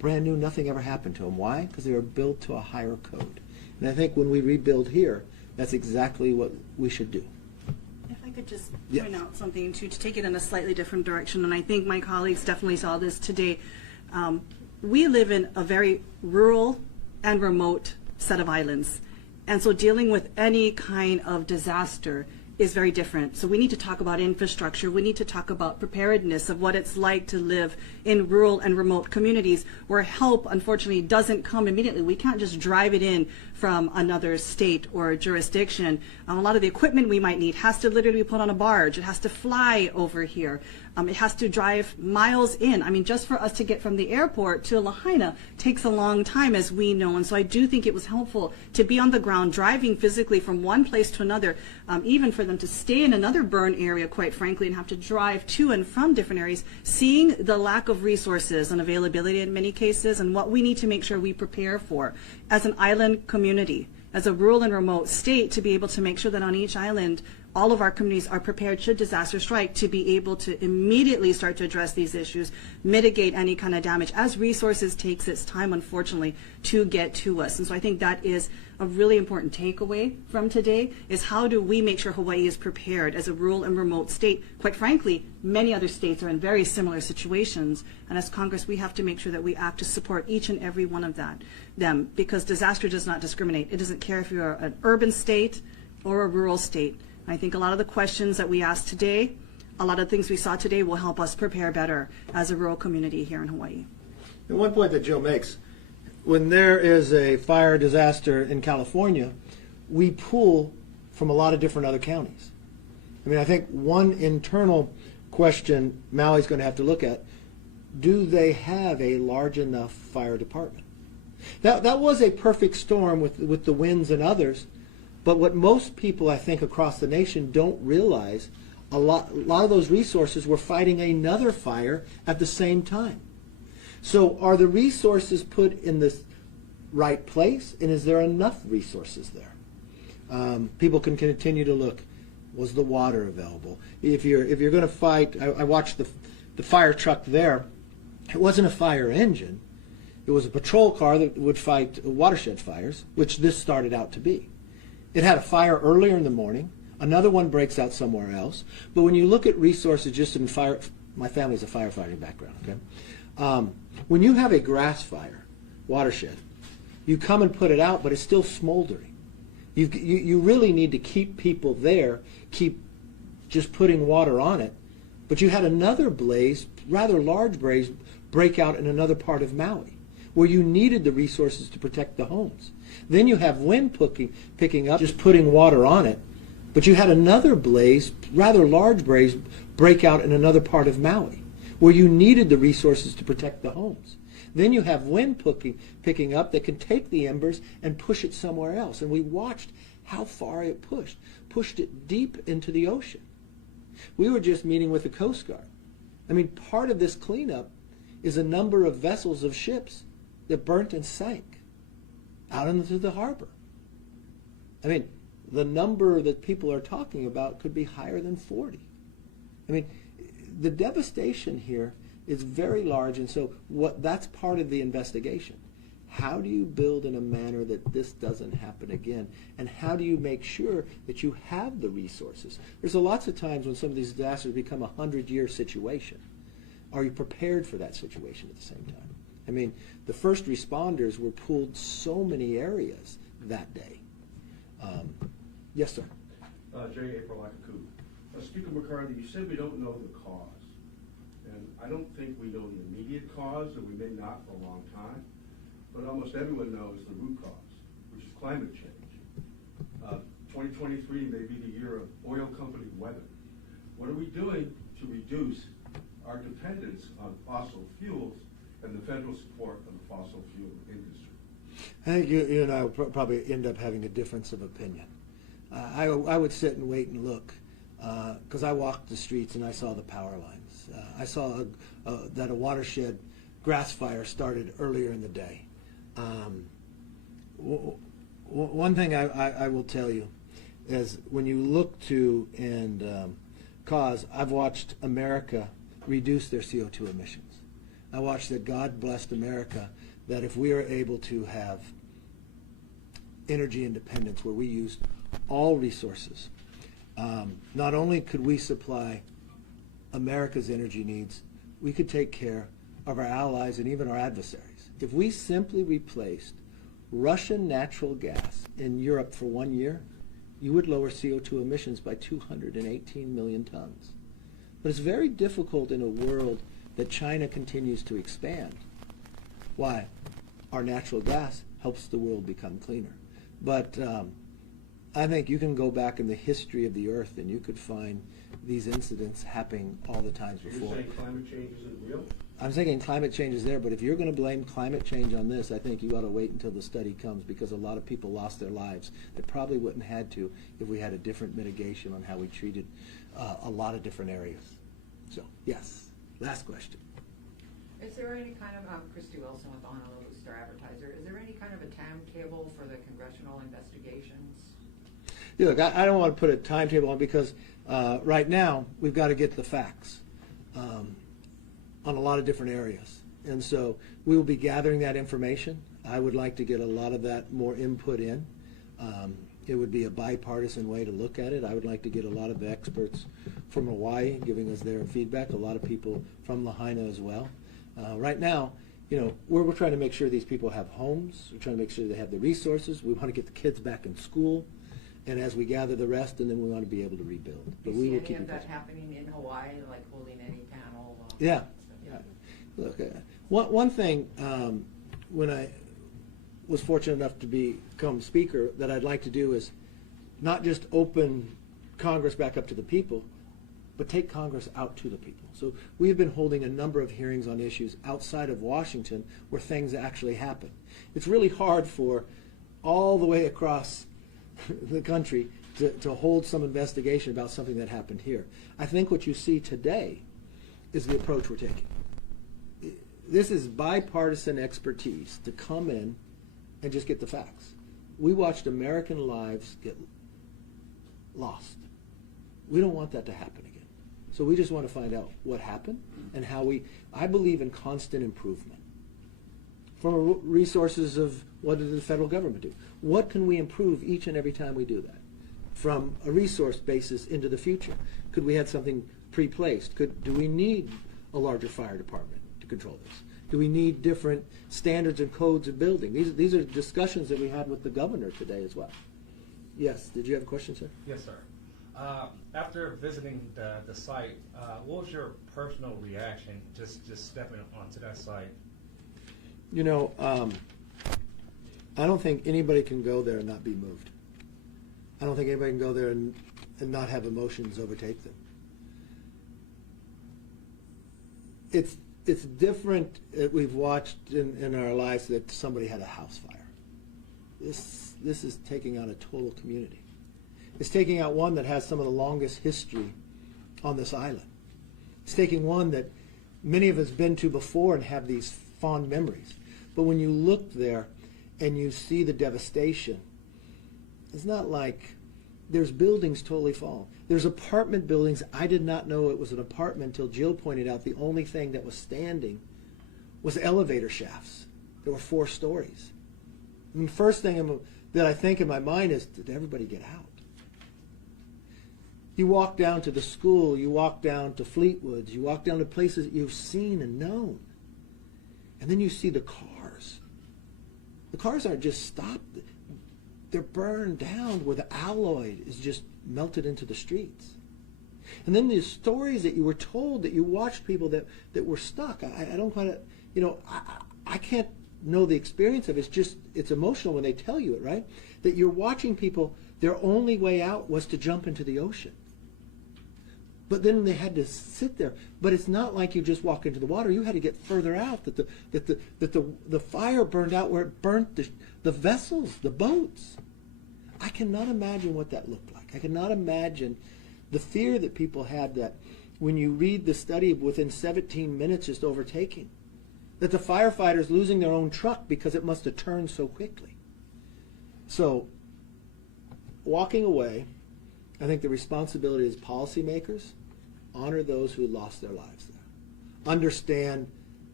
brand new, nothing ever happened to them. Why? Because they were built to a higher code. And I think when we rebuild here, that's exactly what we should do. If I could just Yeah. point out something to take it in a slightly different direction, and I think my colleagues definitely saw this today. We live in a very rural and remote set of islands. And so dealing with any kind of disaster is very different. So we need to talk about infrastructure. We need to talk about preparedness of what it's like to live in rural and remote communities where help, unfortunately, doesn't come immediately. We can't just drive it in from another state or jurisdiction. A lot of the equipment we might need has to literally be put on a barge. It has to fly over here. It has to drive miles in. I mean, just for us to get from the airport to Lahaina takes a long time, as we know. And so I do think it was helpful to be on the ground, driving physically from one place to another, even for them to stay in another burn area, quite frankly, and have to drive to and from different areas, seeing the lack of resources and availability in many cases, and what we need to make sure we prepare for as an island community, as a rural and remote state, to be able to make sure that on each island, all of our communities are prepared should disaster strike to be able to immediately start to address these issues, mitigate any kind of damage as resources takes its time, unfortunately, to get to us. And so I think that is a really important takeaway from today, is how do we make sure Hawaii is prepared as a rural and remote state? Quite frankly, many other states are in very similar situations. And as Congress, we have to make sure that we act to support each and every one of them, because disaster does not discriminate. It doesn't care if you're an urban state or a rural state. I think a lot of the questions that we asked today, a lot of things we saw today will help us prepare better as a rural community here in Hawaii. And one point that Jill makes, when there is a fire disaster in California, we pull from a lot of different other counties. I mean, I think one internal question Maui's going to have to look at, do they have a large enough fire department? That was a perfect storm with the winds and others. But what most people, I think, across the nation don't realize, a lot of those resources were fighting another fire at the same time. So are the resources put in the right place, and is there enough resources there? People can continue to look. Was the water available? If you're going to fight, I watched the fire truck there. It wasn't a fire engine. It was a patrol car that would fight watershed fires, which this started out to be. It had a fire earlier in the morning. Another one breaks out somewhere else. But when you look at resources just in fire, my family's a firefighting background, okay? When you have a grass fire, watershed, you come and put it out, but it's still smoldering. You really need to keep people there, keep just putting water on it. But you had another blaze, rather large blaze, break out in another part of Maui, where you needed the resources to protect the homes. Then you have wind picking up, just putting water on it. But you had another blaze, rather large blaze, break out in another part of Maui, where you needed the resources to protect the homes. Then you have wind picking up that can take the embers and push it somewhere else. And we watched how far it pushed it deep into the ocean. We were just meeting with the Coast Guard. I mean, part of this cleanup is a number of vessels of ships that burnt and sank out into the harbor. I mean, the number that people are talking about could be higher than 40. I mean, the devastation here is very large, and so that's part of the investigation. How do you build in a manner that this doesn't happen again? And how do you make sure that you have the resources? There's lots of times when some of these disasters become a 100-year situation. Are you prepared for that situation at the same time? I mean, the first responders were pulled so many areas that day. Yes, sir. J. April Akaku. Speaker McCarthy, you said we don't know the cause. And I don't think we know the immediate cause, or we may not for a long time. But almost everyone knows the root cause, which is climate change. 2023 may be the year of oil company weather. What are we doing to reduce our dependence on fossil fuels and the federal support of the fossil fuel industry? I think you and I will probably end up having a difference of opinion. I would sit and wait and look, because I walked the streets and I saw the power lines. I saw that a watershed grass fire started earlier in the day. One thing I will tell you is when you look to and cause, I've watched America reduce their CO2 emissions. I watched that God blessed America, that if we are able to have energy independence where we use all resources, not only could we supply America's energy needs, we could take care of our allies and even our adversaries. If we simply replaced Russian natural gas in Europe for 1 year, you would lower CO2 emissions by 218 million tons. But it's very difficult in a world that China continues to expand. Why? Our natural gas helps the world become cleaner. But I think you can go back in the history of the earth and you could find these incidents happening all the times before. You're saying climate change isn't real? I'm thinking climate change is there, but if you're going to blame climate change on this, I think you ought to wait until the study comes, because a lot of people lost their lives that probably wouldn't have had to if we had a different mitigation on how we treated a lot of different areas. So, yes. Last question. Is there any kind of, Christy Wilson with Honolulu Star Advertiser, is there any kind of a timetable for the congressional investigations? Yeah, look, I don't want to put a timetable on, because right now we've got to get the facts on a lot of different areas. And so we will be gathering that information. I would like to get a lot of that more input in. It would be a bipartisan way to look at it. I would like to get a lot of the experts from Hawaii giving us their feedback, a lot of people from Lahaina as well. Right now, you know, we're trying to make sure these people have homes. We're trying to make sure they have the resources. We want to get the kids back in school. And as we gather the rest, and then we want to be able to rebuild. Do But you we see will any keep of in touch. that happening in Hawaii, like holding any panel? Yeah. Stuff? Look, one thing, when I was fortunate enough to become speaker, that I'd like to do is not just open Congress back up to the people, but take Congress out to the people. So we've been holding a number of hearings on issues outside of Washington where things actually happen. It's really hard for all the way across the country to hold some investigation about something that happened here. I think what you see today is the approach we're taking. This is bipartisan expertise to come in and just get the facts. We watched American lives get lost. We don't want that to happen again. So we just want to find out what happened and how I believe in constant improvement. From resources of what did the federal government do? What can we improve each and every time we do that? From a resource basis into the future. Could we have something pre-placed? Do we need a larger fire department to control this? Do we need different standards and codes of building? These are discussions that we had with the governor today as well. Yes, did you have a question, sir? Yes, sir. After visiting the site, what was your personal reaction just stepping onto that site? You know, I don't think anybody can go there and not be moved. I don't think anybody can go there and not have emotions overtake them. It's different that we've watched in our lives that somebody had a house fire. This is taking out a total community. It's taking out one that has some of the longest history on this island. It's taking one that many of us have been to before and have these fond memories. But when you look there and you see the devastation, it's not like there's buildings totally fallen. There's apartment buildings. I did not know it was an apartment until Jill pointed out the only thing that was standing was elevator shafts. There were 4 stories. And the first thing that I think in my mind is, did everybody get out? You walk down to the school, you walk down to Fleetwoods, you walk down to places that you've seen and known. And then you see the cars. The cars aren't just stopped. They're burned down where the alloy is just melted into the streets. And then the stories that you were told, that you watched people that were stuck. I don't quite, you know, I can't know the experience of it. It's emotional when they tell you it, right? That you're watching people, their only way out was to jump into the ocean. But then they had to sit there. But it's not like you just walk into the water. You had to get further out. That the fire burned out where it burnt the vessels, the boats. I cannot imagine what that looked like. I cannot imagine the fear that people had, that when you read the study of within 17 minutes just overtaking, that the firefighters losing their own truck because it must have turned so quickly. So walking away, I think the responsibility is policymakers, honor those who lost their lives there. Understand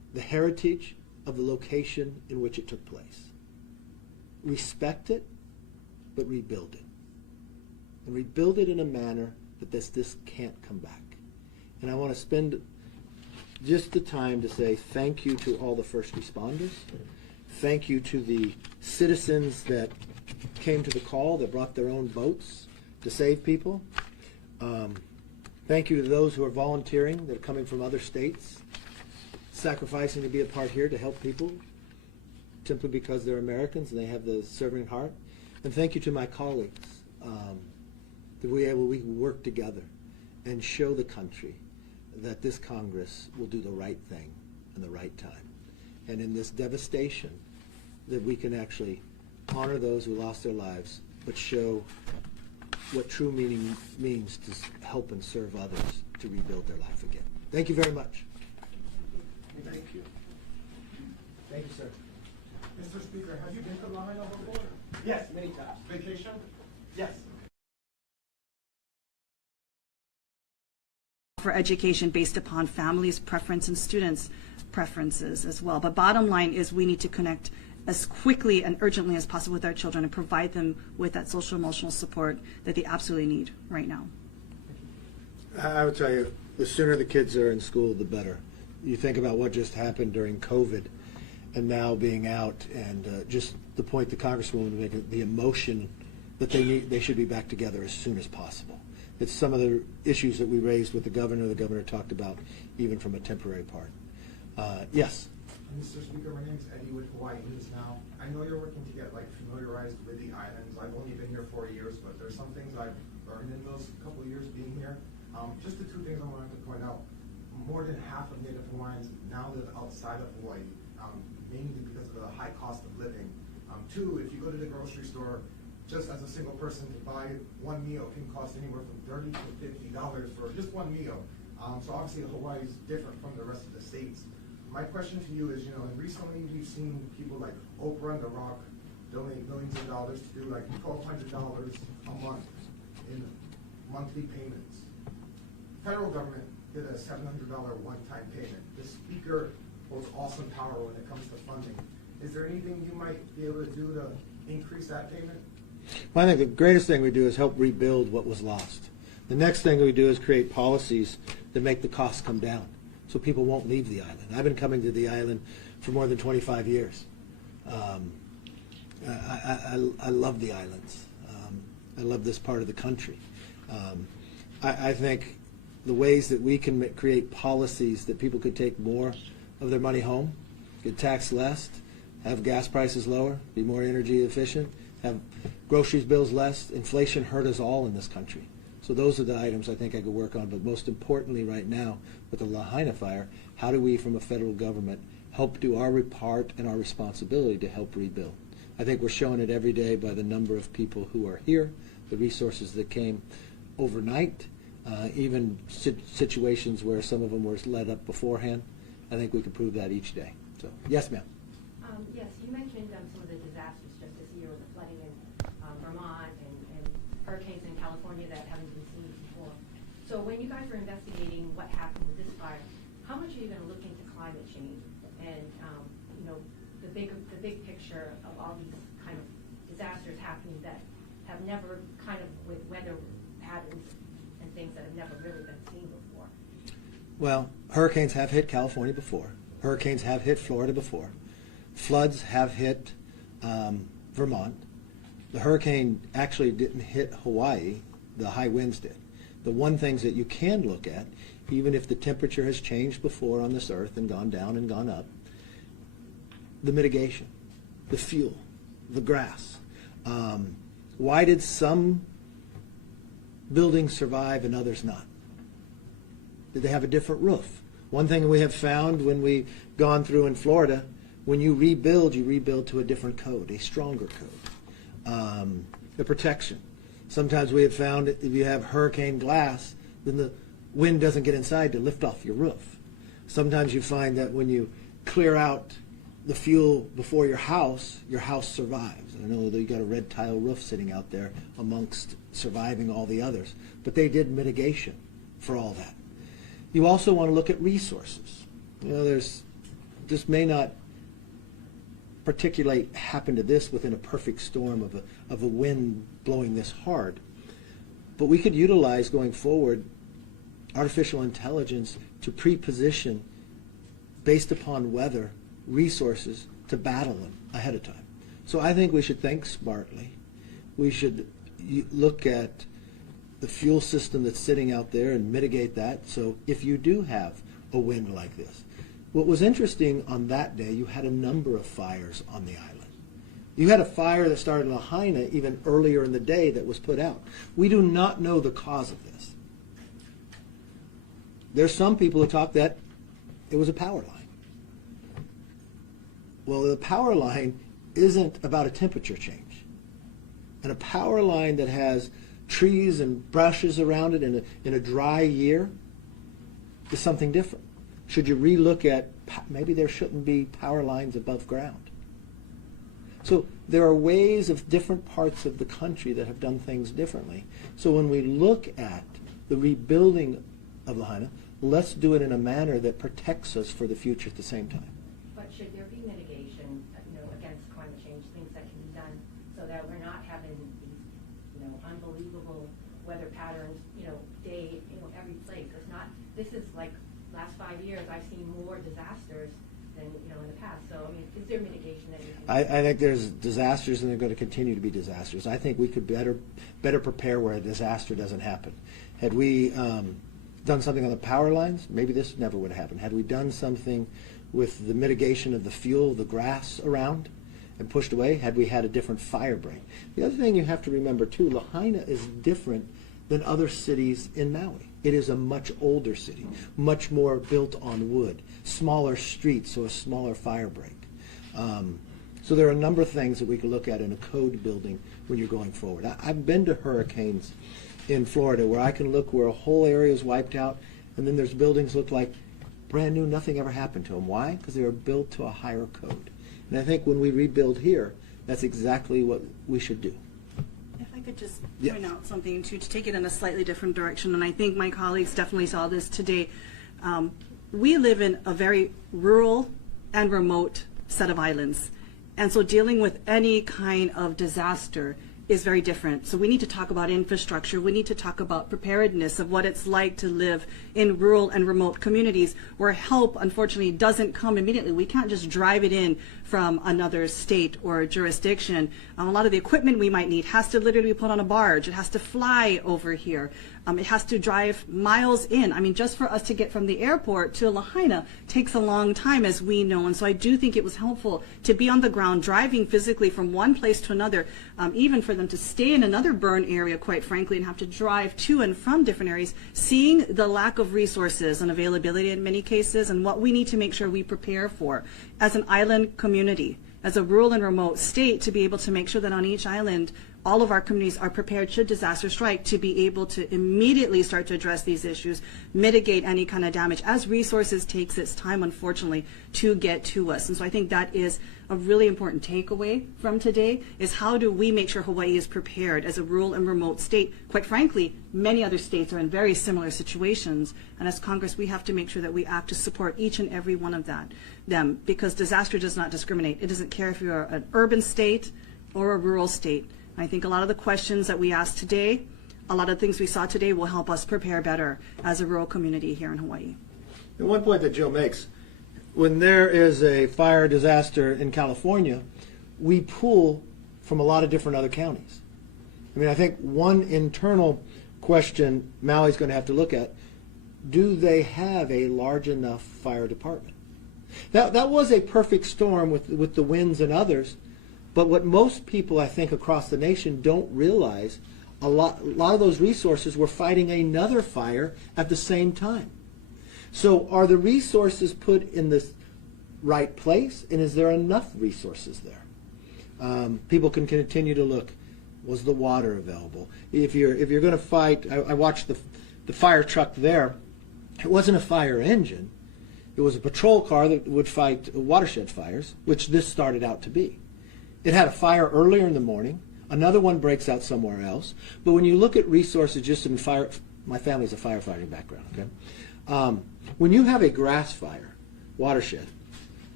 the heritage of the location in which it took place. Respect it, but rebuild it. And rebuild it in a manner that this can't come back. And I want to spend just the time to say thank you to all the first responders. Thank you to the citizens that came to the call, that brought their own boats to save people. Thank you to those who are volunteering, that are coming from other states, sacrificing to be a part here to help people simply because they're Americans and they have the serving heart. And thank you to my colleagues, that we can work together and show the country that this Congress will do the right thing in the right time. And in this devastation, that we can actually honor those who lost their lives, but show what true meaning means to help and serve others to rebuild their life again. Thank you very much. Thank you. Thank you, sir. Mr. Speaker, have you been to Lahaina before? Yes, many times. Vacation? Yes. For education based upon families' preference and students' preferences as well. But bottom line is we need to connect as quickly and urgently as possible with our children and provide them with that social emotional support that they absolutely need right now. I would tell you, the sooner the kids are in school, the better. You think about what just happened during COVID and now being out, and just the point the Congresswoman made, the emotion that they should be back together as soon as possible. It's some of the issues that we raised with the governor talked about, even from a temporary part. Yes? Mr. Speaker, my name is Eddie with Hawaii News Now. I know you're working to get familiarized with the islands. I've only been here 4 years, but there's some things I've learned in those couple of years being here. Just the two things I wanted to point out. More than half of Native Hawaiians now live outside of Hawaii, mainly because of the high cost of living. Two, if you go to the grocery store, just as a single person to buy one meal can cost anywhere from $30 to $50 for just one meal. So obviously Hawaii is different from the rest of the states. My question to you is, and recently we've seen people like Oprah and The Rock donate millions of dollars to do $1,200 a month in monthly payments. Federal government did a $700 one-time payment. The Speaker holds awesome power when it comes to funding. Is there anything you might be able to do to increase that payment? Well, I think the greatest thing we do is help rebuild what was lost. The next thing we do is create policies that make the costs come down so people won't leave the island. I've been coming to the island for more than 25 years. I love the islands. I love this part of the country. I think the ways that we can create policies that people could take more of their money home, get taxed less, have gas prices lower, be more energy efficient, have groceries bills less. Inflation hurt us all in this country. So those are the items I think I could work on. But most importantly right now with the Lahaina fire, how do we from a federal government help do our part and our responsibility to help rebuild? I think we're showing it every day by the number of people who are here, the resources that came overnight, even situations where some of them were led up beforehand. I think we can prove that each day. So, yes, ma'am. Yes, you mentioned some of the disasters just this year with the flooding in Vermont and hurricanes in California that haven't been seen before. So when you guys were investigating what happened with this fire, how much are you going to look into climate change and the big picture of all these kind of disasters happening that have never kind of with weather patterns and things that have never really been seen before? Well, hurricanes have hit California before. Hurricanes have hit Florida before. Floods have hit Vermont. The hurricane actually didn't hit Hawaii. The high winds did. The one things that you can look at, even if the temperature has changed before on this earth and gone down and gone up, the mitigation, the fuel, the grass. Why did some buildings survive and others not? Did they have a different roof? One thing we have found when we've gone through in Florida, when you rebuild to a different code, a stronger code. The protection. Sometimes we have found if you have hurricane glass, then the wind doesn't get inside to lift off your roof. Sometimes you find that when you clear out the fuel before your house survives. I know that you got a red tile roof sitting out there amongst surviving all the others, but they did mitigation for all that. You also want to look at resources. There's this may not particularly happen to this within a perfect storm of a wind blowing this hard. But we could utilize going forward artificial intelligence to pre-position based upon weather resources to battle them ahead of time. So I think we should think smartly. We should look at the fuel system that's sitting out there and mitigate that. So if you do have a wind like this, what was interesting on that day, you had a number of fires on the island. You had a fire that started in Lahaina even earlier in the day that was put out. We do not know the cause of this. There's some people who talk that it was a power line. Well, the power line isn't about a temperature change. And a power line that has trees and brushes around it in a dry year is something different. Should you relook at maybe there shouldn't be power lines above ground? So there are ways of different parts of the country that have done things differently. So when we look at the rebuilding of Lahaina, let's do it in a manner that protects us for the future at the same time. But should there be mitigation, against climate change, things that can be done so that we're not having these, unbelievable weather patterns, day, every place? It's not. This is like last 5 years. I've seen more disasters than in the past. So is there mitigation that you can? I think there's disasters, and they're going to continue to be disasters. I think we could better prepare where a disaster doesn't happen. Had we done something on the power lines, maybe this never would have happened. Had we done something with the mitigation of the fuel, the grass around, and pushed away, had we had a different fire break. The other thing you have to remember too, Lahaina is different than other cities in Maui. It is a much older city, much more built on wood, smaller streets, so a smaller fire break. So there are a number of things that we could look at in a code building when you're going forward. I've been to hurricanes in Florida where I can look where a whole area is wiped out, and then there's buildings look like brand new, nothing ever happened to them. Why? Because they were built to a higher code. And I think when we rebuild here, that's exactly what we should do. If I could just Yes. point out something to take it in a slightly different direction, and I think my colleagues definitely saw this today. We live in a very rural and remote set of islands, and so dealing with any kind of disaster is very different. So we need to talk about infrastructure. We need to talk about preparedness of what it's like to live in rural and remote communities where help, unfortunately, doesn't come immediately. We can't just drive it in from another state or jurisdiction. A lot of the equipment we might need has to literally be put on a barge. It has to fly over here. It has to drive miles in. Just for us to get from the airport to Lahaina takes a long time, as we know. And so I do think it was helpful to be on the ground, driving physically from one place to another, even for them to stay in another burn area, quite frankly, and have to drive to and from different areas, seeing the lack of resources and availability in many cases, and what we need to make sure we prepare for as an island community, as a rural and remote state, to be able to make sure that on each island, all of our communities are prepared should disaster strike to be able to immediately start to address these issues, mitigate any kind of damage, as resources takes its time, unfortunately, to get to us. And so I think that is a really important takeaway from today, is how do we make sure Hawaii is prepared as a rural and remote state? Quite frankly, many other states are in very similar situations, and as Congress, we have to make sure that we act to support each and every one of them, because disaster does not discriminate. It doesn't care if you're an urban state or a rural state. I think a lot of the questions that we asked today, a lot of things we saw today will help us prepare better as a rural community here in Hawaii. And one point that Joe makes, when there is a fire disaster in California, we pull from a lot of different other counties. I think one internal question Maui's going to have to look at, do they have a large enough fire department? That was a perfect storm with the winds and others. But what most people, I think, across the nation don't realize, a lot of those resources were fighting another fire at the same time. So are the resources put in the right place, and is there enough resources there? People can continue to look, was the water available? If you're going to fight, I watched the fire truck there. It wasn't a fire engine. It was a patrol car that would fight watershed fires, which this started out to be. It had a fire earlier in the morning. Another one breaks out somewhere else. But when you look at resources just in fire, my family's a firefighting background, okay? When you have a grass fire, watershed,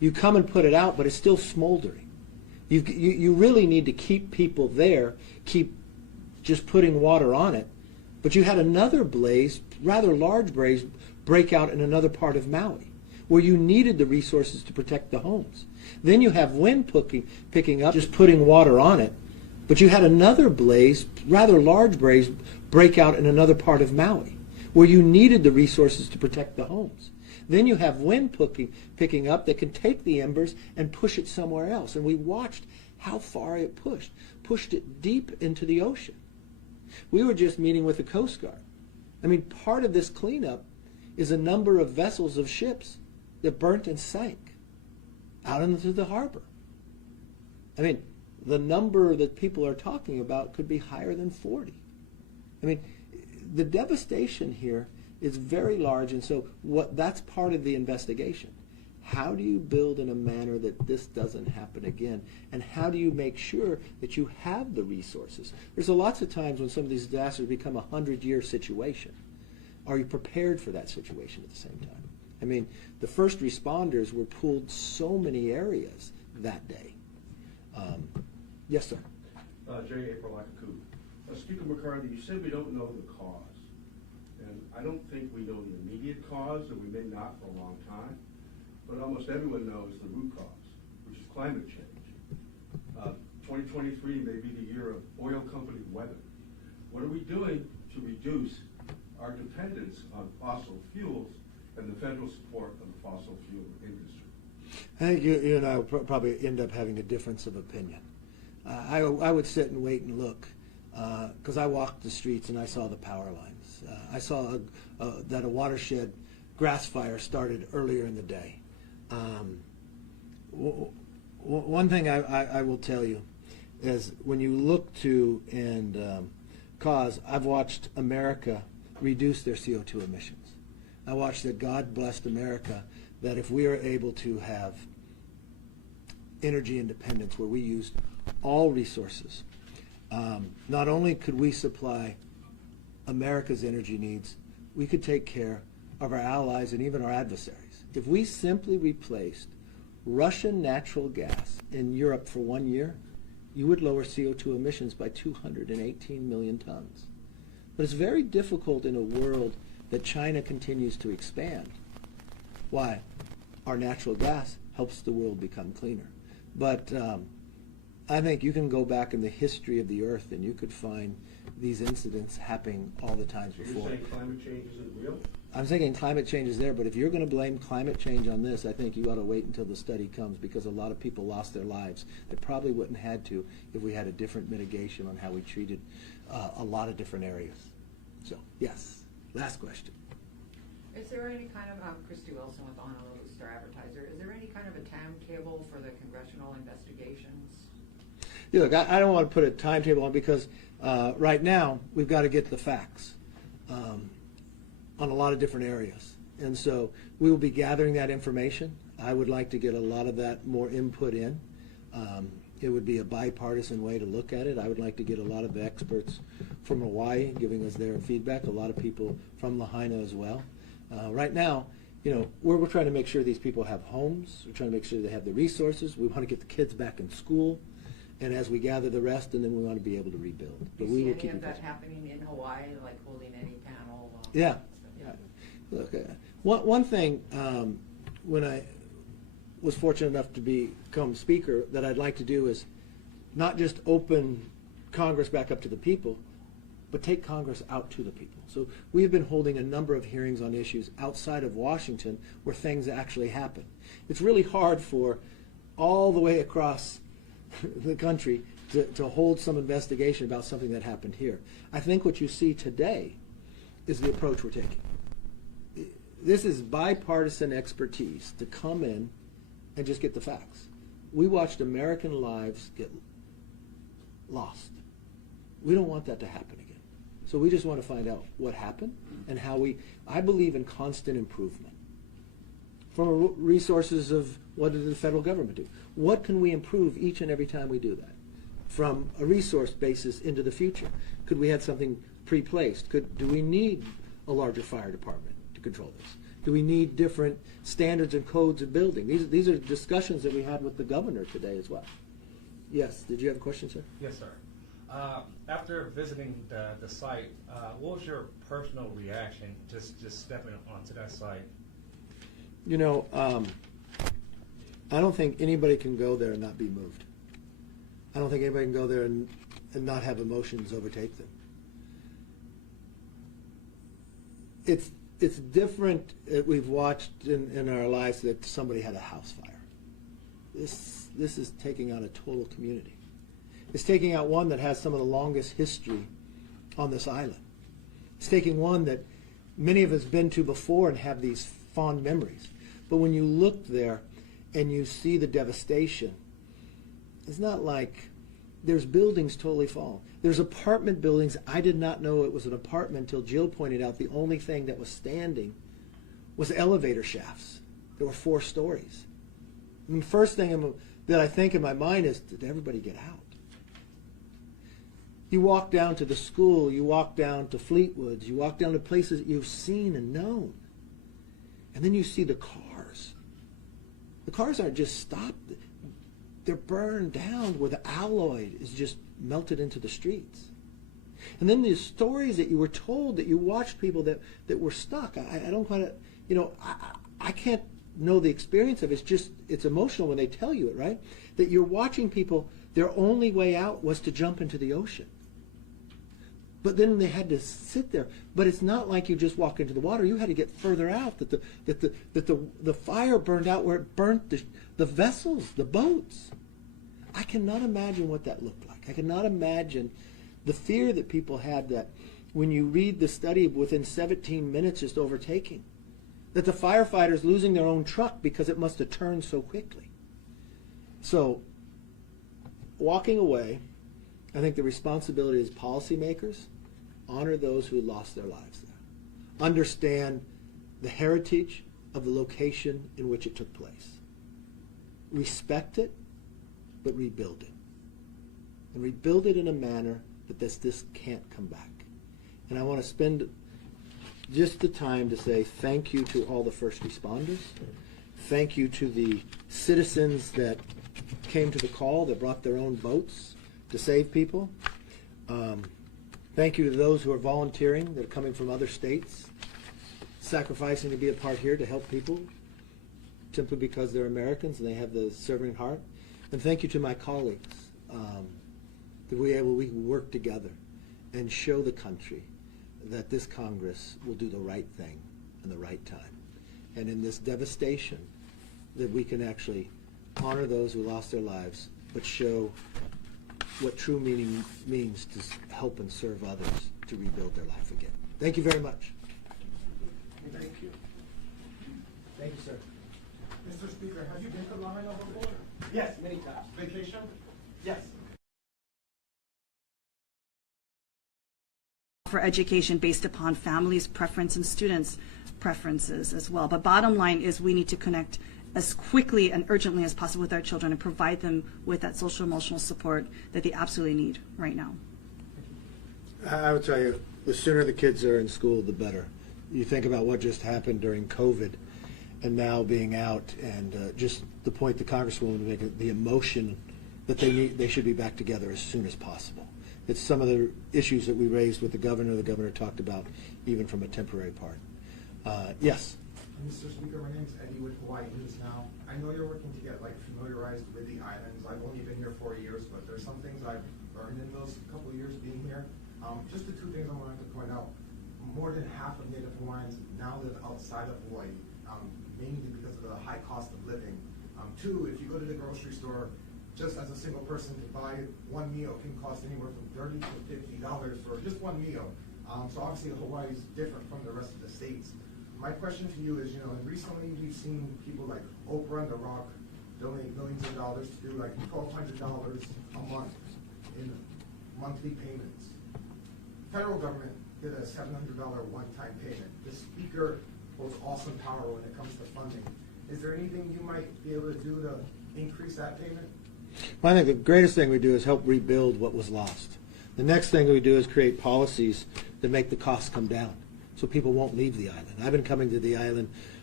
You come and put it out, but it's still smoldering. You really need to keep people there, keep just putting water on it. But you had another blaze, rather large blaze, break out in another part of Maui, where you needed the resources to protect the homes. Then you have wind picking up, just putting water on it. But you had another blaze, rather large blaze, break out in another part of Maui, where you needed the resources to protect the homes. Then you have wind picking up that can take the embers and push it somewhere else. And we watched how far it pushed it deep into the ocean. We were just meeting with the Coast Guard. I mean, part of this cleanup is a number of vessels of ships that burnt and sank out into the harbor. I mean, the number that people are talking about could be higher than 40. I mean, the devastation here is very large, and so that's part of the investigation. How do you build in a manner that this doesn't happen again? And how do you make sure that you have the resources? There's lots of times when some of these disasters become a 100-year situation. Are you prepared for that situation at the same time? I mean, the first responders were pulled so many areas that day. Yes, sir. J. April Akaku. Speaker McCarthy, you said we don't know the cause. And I don't think we know the immediate cause, and we may not for a long time. But almost everyone knows the root cause, which is climate change. 2023 may be the year of oil company weather. What are we doing to reduce our dependence on fossil fuels and the federal support of the fossil fuel industry? I think you and I will probably end up having a difference of opinion. I would sit and wait and look, because I walked the streets and I saw the power lines. I saw that a watershed grass fire started earlier in the day. One thing I will tell you is when you look to and cause, I've watched America reduce their CO2 emissions. I watched that God blessed America, that if we are able to have energy independence where we used all resources, not only could we supply America's energy needs, we could take care of our allies and even our adversaries. If we simply replaced Russian natural gas in Europe for 1 year, you would lower CO2 emissions by 218 million tons. But it's very difficult in a world that China continues to expand. Why? Our natural gas helps the world become cleaner. But I think you can go back in the history of the earth and you could find these incidents happening all the times before. You're saying climate change isn't real? I'm thinking climate change is there, but if you're going to blame climate change on this, I think you ought to wait until the study comes, because a lot of people lost their lives that probably wouldn't have had to if we had a different mitigation on how we treated a lot of different areas. So, yes. Last question. Is there any kind of, Christy Wilson with Honolulu Star Advertiser, is there any kind of a timetable for the congressional investigations? Yeah, look, I don't want to put a timetable on, because right now we've got to get the facts on a lot of different areas. And so we will be gathering that information. I would like to get a lot of that more input in. It would be a bipartisan way to look at it. I would like to get a lot of the experts from Hawaii giving us their feedback, a lot of people from Lahaina as well. Right now, you know, we're trying to make sure these people have homes. We're trying to make sure they have the resources. We want to get the kids back in school. And as we gather the rest, and then we want to be able to rebuild. But we will keep any of that happening in Hawaii, like holding any panel? Yeah. Look, one thing, when I was fortunate enough to become Speaker, that I'd like to do is not just open Congress back up to the people, but take Congress out to the people. So we have been holding a number of hearings on issues outside of Washington where things actually happen. It's really hard for all the way across the country to hold some investigation about something that happened here. I think what you see today is the approach we're taking. This is bipartisan expertise to come in and just get the facts. We watched American lives get lost. We don't want that to happen again. So we just want to find out what happened and how I believe in constant improvement. From resources of what did the federal government do? What can we improve each and every time we do that? From a resource basis into the future. Could we have something pre-placed? Do we need a larger fire department to control this? Do we need different standards and codes of building? These are discussions that we had with the governor today as well. Yes, did you have a question, sir? Yes, sir. After visiting the site, what was your personal reaction just stepping onto that site? You know, I don't think anybody can go there and not be moved. I don't think anybody can go there and not have emotions overtake them. It's different. We've watched in our lives that somebody had a house fire. This is taking out a total community. It's taking out one that has some of the longest history on this island. It's taking one that many of us been to before and have these fond memories. But when you look there and you see the devastation, it's not like there's buildings totally fallen. There's apartment buildings. I did not know it was an apartment until Jill pointed out the only thing that was standing was elevator shafts. There were 4 stories. And the first thing that I think in my mind is, did everybody get out? You walk down to the school, you walk down to Fleetwoods, you walk down to places that you've seen and known. And then you see the cars. The cars aren't just stopped. They're burned down where the alloy is just melted into the streets. And then the stories that you were told, that you watched people that were stuck. I don't quite, I can't know the experience of it. It's emotional when they tell you it, right? That you're watching people, their only way out was to jump into the ocean. But then they had to sit there. But it's not like you just walk into the water. You had to get further out. That the fire burned out where it burnt the vessels, the boats. I cannot imagine what that looked like. I cannot imagine the fear that people had, that when you read the study within 17 minutes just overtaking, that the firefighters losing their own truck because it must have turned so quickly. So walking away, I think the responsibility is policymakers, honor those who lost their lives there. Understand the heritage of the location in which it took place. Respect it, but rebuild it. And rebuild it in a manner that this can't come back. And I want to spend just the time to say thank you to all the first responders. Thank you to the citizens that came to the call, that brought their own boats to save people. Thank you to those who are volunteering, that are coming from other states, sacrificing to be a part here to help people simply because they're Americans and they have the serving heart. And thank you to my colleagues, that we can work together and show the country that this Congress will do the right thing in the right time. And in this devastation, that we can actually honor those who lost their lives, but show what true meaning means to help and serve others to rebuild their life again. Thank you very much. Thank you. Thank you, sir. Mr. Speaker, have you been to Lahaina before? Yes, many times. Vacation? Yes. For education based upon families' preference and students' preferences as well. But bottom line is we need to connect as quickly and urgently as possible with our children and provide them with that social emotional support that they absolutely need right now. I would tell you, the sooner the kids are in school, the better. You think about what just happened during COVID and now being out, and just the point the Congresswoman made, the emotion that they should be back together as soon as possible. It's some of the issues that we raised with the governor talked about, even from a temporary part. Yes? Mr. Speaker, my name's Eddie with Hawaii News Now. I know you're working to get familiarized with the islands. I've only been here 4 years, but there's some things I've learned in those couple of years being here. Just the 2 things I wanted to point out. More than half of Native Hawaiians now live outside of Hawaii, mainly because of the high cost of living. 2, if you go to the grocery store, just as a single person to buy one meal can cost anywhere from $30 to $50 for just one meal. So obviously Hawaii is different from the rest of the states. My question to you is, recently we've seen people like Oprah and The Rock donate millions of dollars to do $1,200 a month in monthly payments. Federal government did a $700 one-time payment. The Speaker holds awesome power when it comes to funding. Is there anything you might be able to do to increase that payment? Well, I think the greatest thing we do is help rebuild what was lost. The next thing we do is create policies that make the costs come down so people won't leave the island. I've been coming to the island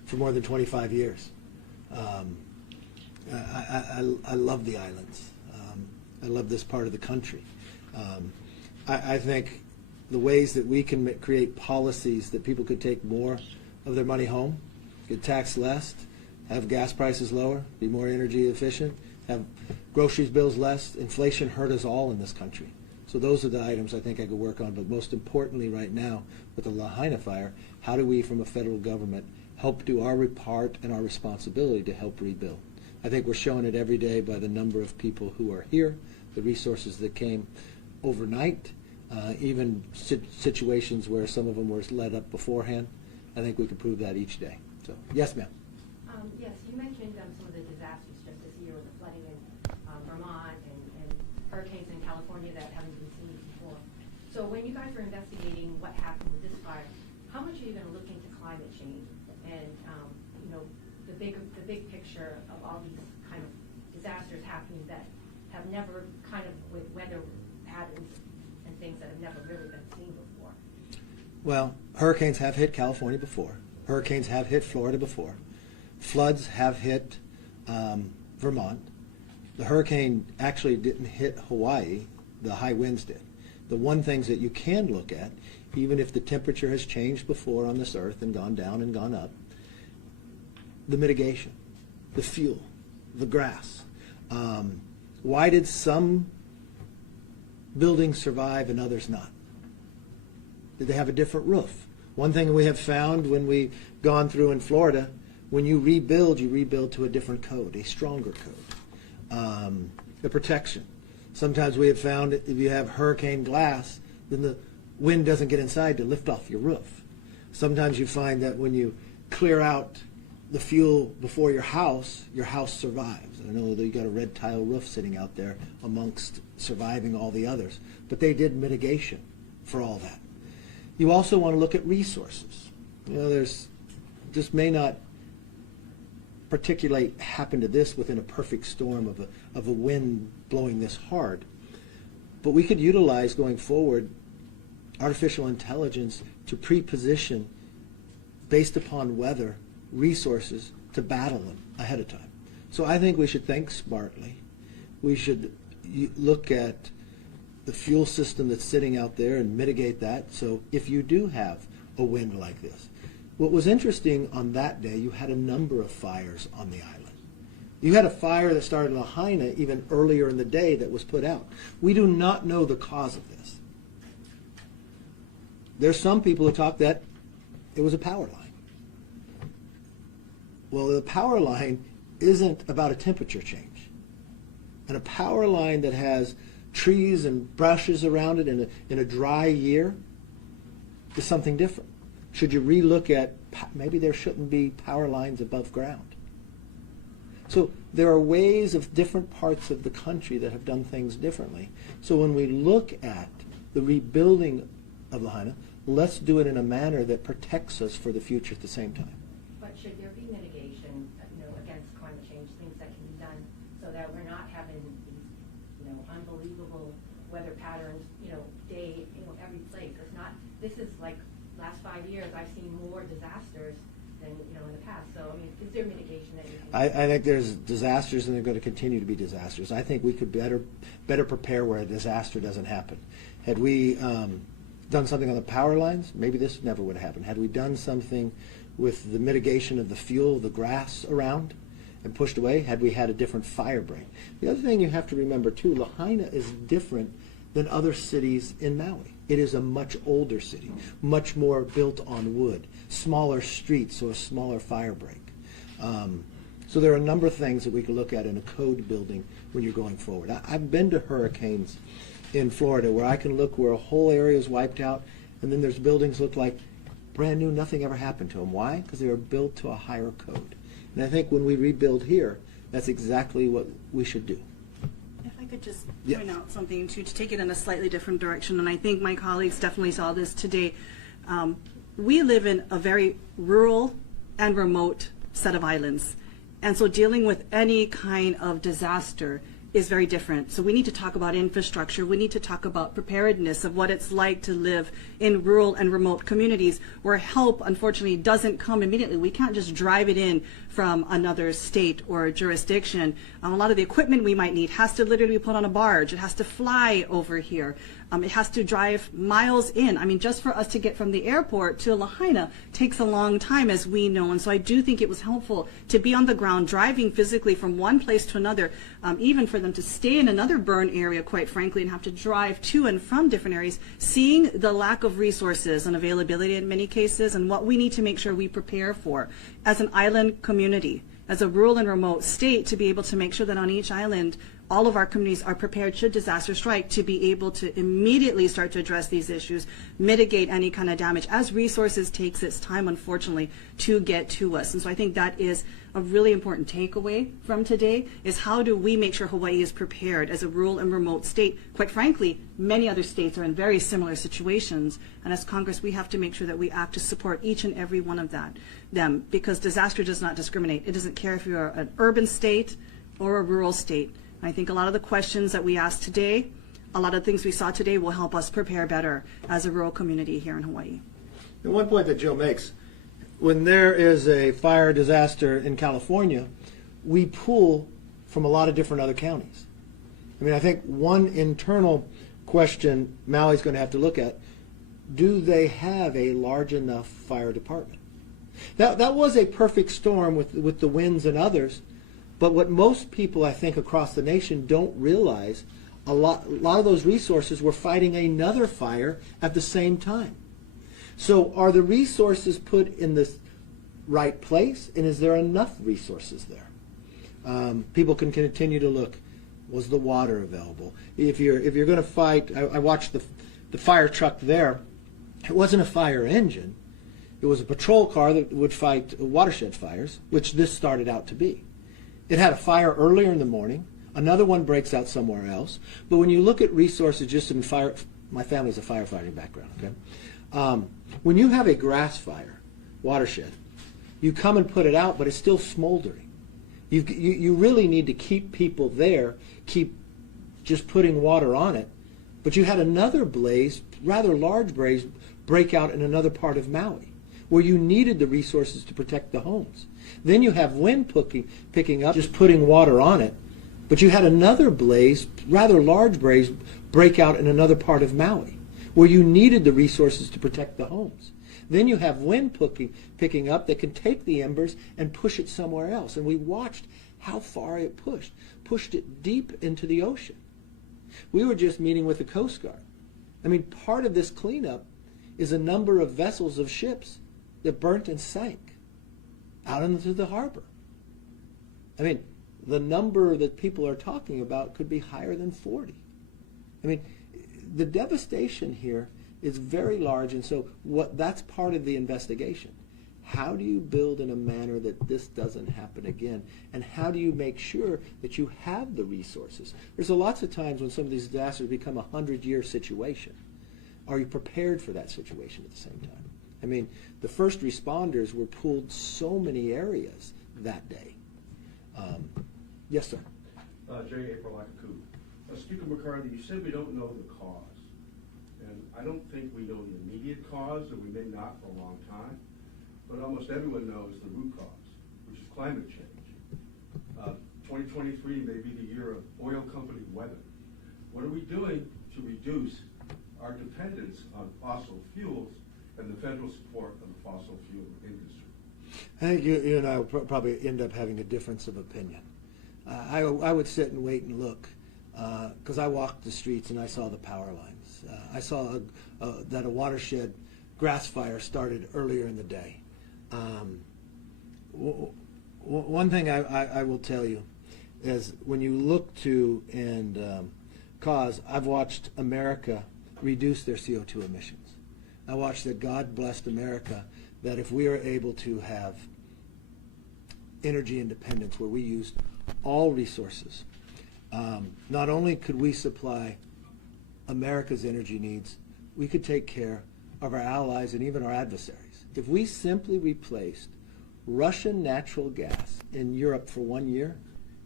for more than 25 years. I love the islands. I love this part of the country. I think the ways that we can create policies that people could take more of their money home, get taxed less, have gas prices lower, be more energy efficient, have groceries bills less. Inflation hurt us all in this country. So those are the items I think I could work on. But most importantly right now with the Lahaina fire, how do we from a federal government help do our part and our responsibility to help rebuild? I think we're showing it every day by the number of people who are here, the resources that came overnight, even situations where some of them were led up beforehand. I think we can prove that each day. So, yes, ma'am. Yes, you mentioned some of the disasters just this year with the flooding in Vermont and hurricanes in California that haven't been seen before. So when you guys were investigating what happened with this fire, how much are you going to look into climate change and the big picture of all these kind of disasters happening that have never kind of with weather patterns and things that have never really been seen before? Well, hurricanes have hit California before. Hurricanes have hit Florida before. Floods have hit Vermont. The hurricane actually didn't hit Hawaii. The high winds did. The one things that you can look at, even if the temperature has changed before on this earth and gone down and gone up, the mitigation, the fuel, the grass. Why did some buildings survive and others not? Did they have a different roof? One thing we have found when we've gone through in Florida, when you rebuild to a different code, a stronger code. The protection. Sometimes we have found if you have hurricane glass, then the wind doesn't get inside to lift off your roof. Sometimes you find that when you clear out the fuel before your house survives. I know that you got a red tile roof sitting out there amongst surviving all the others, but they did mitigation for all that. You also want to look at resources. There's just may not particulate happen to this within a perfect storm of a wind blowing this hard, but we could utilize going forward artificial intelligence to pre-position based upon weather resources to battle them ahead of time. So I think we should think smartly. We should look at the fuel system that's sitting out there and mitigate that. So if you do have a wind like this, what was interesting on that day, you had a number of fires on the island. You had a fire that started in Lahaina even earlier in the day that was put out. We do not know the cause of this. There's some people who talk that it was a power line. Well, the power line isn't about a temperature change. And a power line that has trees and brushes around it in a dry year is something different. Should you relook at maybe there shouldn't be power lines above ground? So there are ways of different parts of the country that have done things differently. So when we look at the rebuilding of Lahaina, let's do it in a manner that protects us for the future at the same time. But should there be mitigation, against climate change, things that can be done so that we're not having these, unbelievable weather patterns, day, every place? It's not. This is like last 5 years. I've seen more disasters than in the past. So is there mitigation that you can? I think there's disasters, and they're going to continue to be disasters. I think we could better prepare where a disaster doesn't happen. Had we done something on the power lines, maybe this never would have happened. Had we done something with the mitigation of the fuel, the grass around, and pushed away, had we had a different fire break. The other thing you have to remember too, Lahaina is different than other cities in Maui. It is a much older city, much more built on wood, smaller streets, so a smaller fire break. So there are a number of things that we can look at in a code building when you're going forward. I've been to hurricanes in Florida where I can look where a whole area is wiped out, and then there's buildings look like brand new, nothing ever happened to them. Why? Because they were built to a higher code. And I think when we rebuild here, that's exactly what we should do. If I could just point out something to take it in a slightly different direction, and I think my colleagues definitely saw this today. We live in a very rural and remote set of islands, and so dealing with any kind of disaster is very different. So we need to talk about infrastructure. We need to talk about preparedness of what it's like to live in rural and remote communities where help, unfortunately, doesn't come immediately. We can't just drive it in from another state or jurisdiction. A lot of the equipment we might need has to literally be put on a barge. It has to fly over here. It has to drive miles in. I mean, just for us to get from the airport to Lahaina takes a long time, as we know. And so I do think it was helpful to be on the ground, driving physically from one place to another, even for them to stay in another burn area, quite frankly, and have to drive to and from different areas, seeing the lack of resources and availability in many cases, and what we need to make sure we prepare for as an island community, as a rural and remote state, to be able to make sure that on each island, all of our communities are prepared should disaster strike to be able to immediately start to address these issues, mitigate any kind of damage as resources takes its time, unfortunately, to get to us. And so I think that is a really important takeaway from today, is how do we make sure Hawaii is prepared as a rural and remote state? Quite frankly, many other states are in very similar situations, and as Congress, we have to make sure that we act to support each and every one of them, because disaster does not discriminate. It doesn't care if you're an urban state or a rural state. I think a lot of the questions that we asked today, a lot of things we saw today will help us prepare better as a rural community here in Hawaii. And one point that Jill makes, when there is a fire disaster in California, we pull from a lot of different other counties. I mean, I think one internal question Maui's going to have to look at, do they have a large enough fire department? That was a perfect storm with the winds and others. But what most people, I think, across the nation don't realize, a lot of those resources were fighting another fire at the same time. So are the resources put in the right place, and is there enough resources there? People can continue to look. Was the water available? If you're going to fight, I watched the fire truck there. It wasn't a fire engine. It was a patrol car that would fight watershed fires, which this started out to be. It had a fire earlier in the morning. Another one breaks out somewhere else. But when you look at resources just in fire, my family's a firefighting background, okay? When you have a grass fire, watershed, you come and put it out, but it's still smoldering. You really need to keep people there, keep just putting water on it. But you had another blaze, rather large blaze, break out in another part of Maui, where you needed the resources to protect the homes. Then you have wind picking up, just putting water on it. But you had another blaze, rather large blaze, break out in another part of Maui, where you needed the resources to protect the homes. Then you have wind picking up that can take the embers and push it somewhere else. And we watched how far it pushed it deep into the ocean. We were just meeting with the Coast Guard. I mean, part of this cleanup is a number of vessels of ships that burnt and sank out into the harbor. I mean, the number that people are talking about could be higher than 40. I mean, the devastation here is very large, and so that's part of the investigation. How do you build in a manner that this doesn't happen again? And how do you make sure that you have the resources? There's lots of times when some of these disasters become a 100-year situation. Are you prepared for that situation at the same time? I mean, the first responders were pulled so many areas that day. Yes, sir. J. April Akaku. Speaker McCarthy, you said we don't know the cause. And I don't think we know the immediate cause, or we may not for a long time. But almost everyone knows the root cause, which is climate change. 2023 may be the year of oil company weather. What are we doing to reduce our dependence on fossil fuels and the federal support of the fossil fuel industry? I think you and I will probably end up having a difference of opinion. I would sit and wait and look, because I walked the streets and I saw the power lines. I saw that a watershed grass fire started earlier in the day. One thing I will tell you is when you look to and cause, I've watched America reduce their CO2 emissions. I watched that God blessed America, that if we are able to have energy independence where we used all resources, not only could we supply America's energy needs, we could take care of our allies and even our adversaries. If we simply replaced Russian natural gas in Europe for 1 year,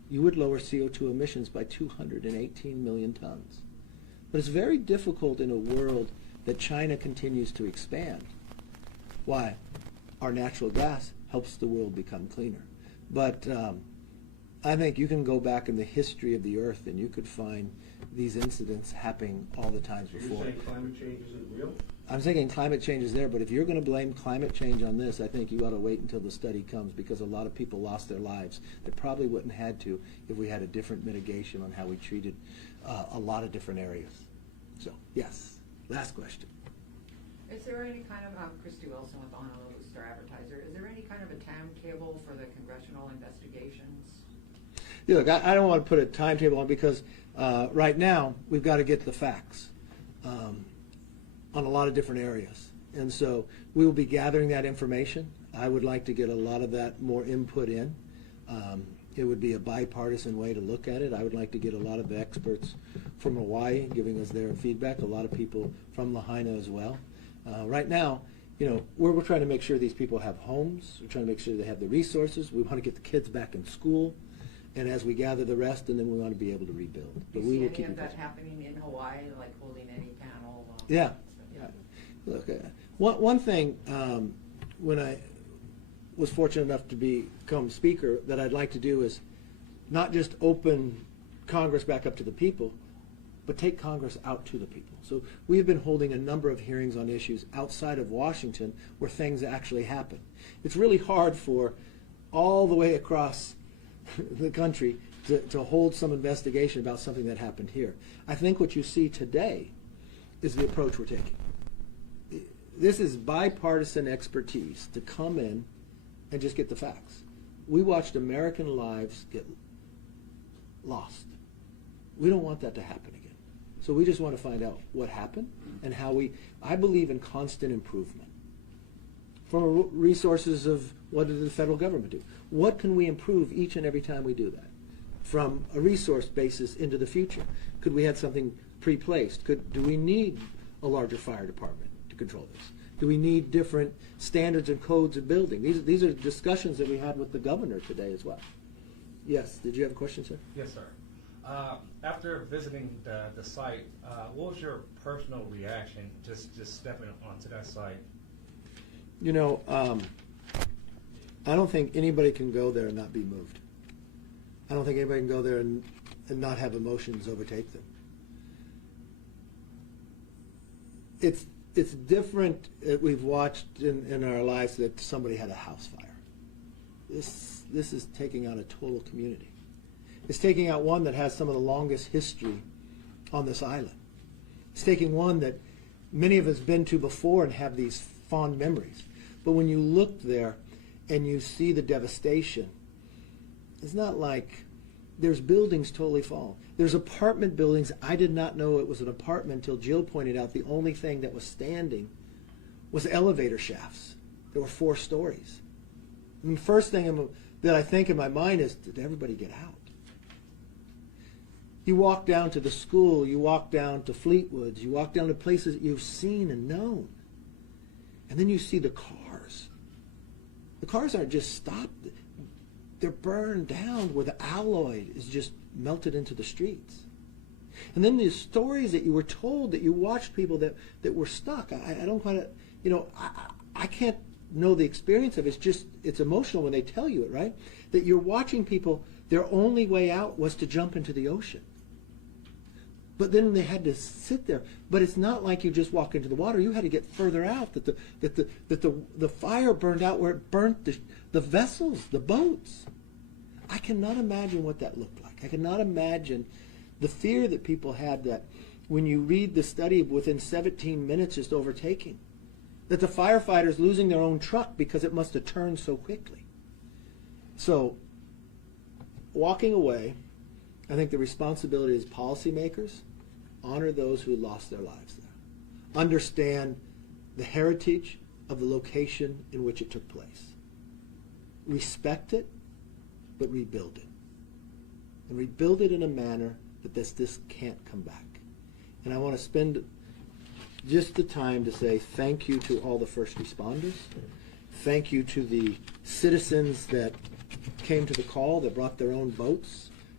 you would lower CO2 emissions by 218 million tons. But it's very difficult in a world that China continues to expand. Why? Our natural gas helps the world become cleaner. But I think you can go back in the history of the earth and you could find these incidents happening all the times before. You're saying climate change isn't real? I'm thinking climate change is there, but if you're going to blame climate change on this, I think you ought to wait until the study comes, because a lot of people lost their lives that probably wouldn't have had to if we had a different mitigation on how we treated a lot of different areas. So, yes. Last question. Is there any kind of, Christy Wilson with Honolulu Star-Advertiser, is there any kind of a timetable for the congressional investigations? Yeah, look, I don't want to put a timetable on, because right now we've got to get the facts on a lot of different areas. And so we will be gathering that information. I would like to get a lot of that more input in. It would be a bipartisan way to look at it. I would like to get a lot of the experts from Hawaii giving us their feedback, a lot of people from Lahaina as well. Right now, you know, we're trying to make sure these people have homes. We're trying to make sure they have the resources. We want to get the kids back in school. And as we gather the rest, and then we want to be able to rebuild. Do But you we see will any keep of in that touch. happening in Hawaii, like holding any panel? Yeah. Look, one thing, when I was fortunate enough to become speaker, that I'd like to do is not just open Congress back up to the people, but take Congress out to the people. So we have been holding a number of hearings on issues outside of Washington where things actually happen. It's really hard for all the way across the country to hold some investigation about something that happened here. I think what you see today is the approach we're taking. This is bipartisan expertise to come in and just get the facts. We watched American lives get lost. We don't want that to happen again. So we just want to find out what happened and how I believe in constant improvement. From resources of what did the federal government do? What can we improve each and every time we do that? From a resource basis into the future. Could we have something pre-placed? Do we need a larger fire department to control this? Do we need different standards and codes of building? These are discussions that we had with the governor today as well. Yes, did you have a question, sir? Yes, sir. After visiting the site, what was your personal reaction just stepping onto that site? You know, I don't think anybody can go there and not be moved. I don't think anybody can go there and not have emotions overtake them. It's different that we've watched in our lives that somebody had a house fire. This is taking out a total community. It's taking out one that has some of the longest history on this island. It's taking one that many of us have been to before and have these fond memories. But when you look there and you see the devastation, it's not like there's buildings totally fallen. There's apartment buildings. I did not know it was an apartment until Jill pointed out the only thing that was standing was elevator shafts. There were 4 stories. And the first thing that I think in my mind is, did everybody get out? You walk down to the school, you walk down to Fleetwoods, you walk down to places that you've seen and known. And then you see the cars. The cars aren't just stopped. They're burned down where the alloy is just melted into the streets. And then the stories that you were told, that you watched people that were stuck. I don't quite, you know, I can't know the experience of it. It's emotional when they tell you it, right? That you're watching people, their only way out was to jump into the ocean. But then they had to sit there. But it's not like you just walk into the water. You had to get further out. That the fire burned out where it burnt the vessels, the boats. I cannot imagine what that looked like. I cannot imagine the fear that people had, that when you read the study within 17 minutes just overtaking, that the firefighters losing their own truck because it must have turned so quickly. So walking away, I think the responsibility is policymakers, honor those who lost their lives there. Understand the heritage of the location in which it took place. Respect it, but rebuild it. And rebuild it in a manner that this can't come back. And I want to spend just the time to say thank you to all the first responders. Thank you to the citizens that came to the call, that brought their own boats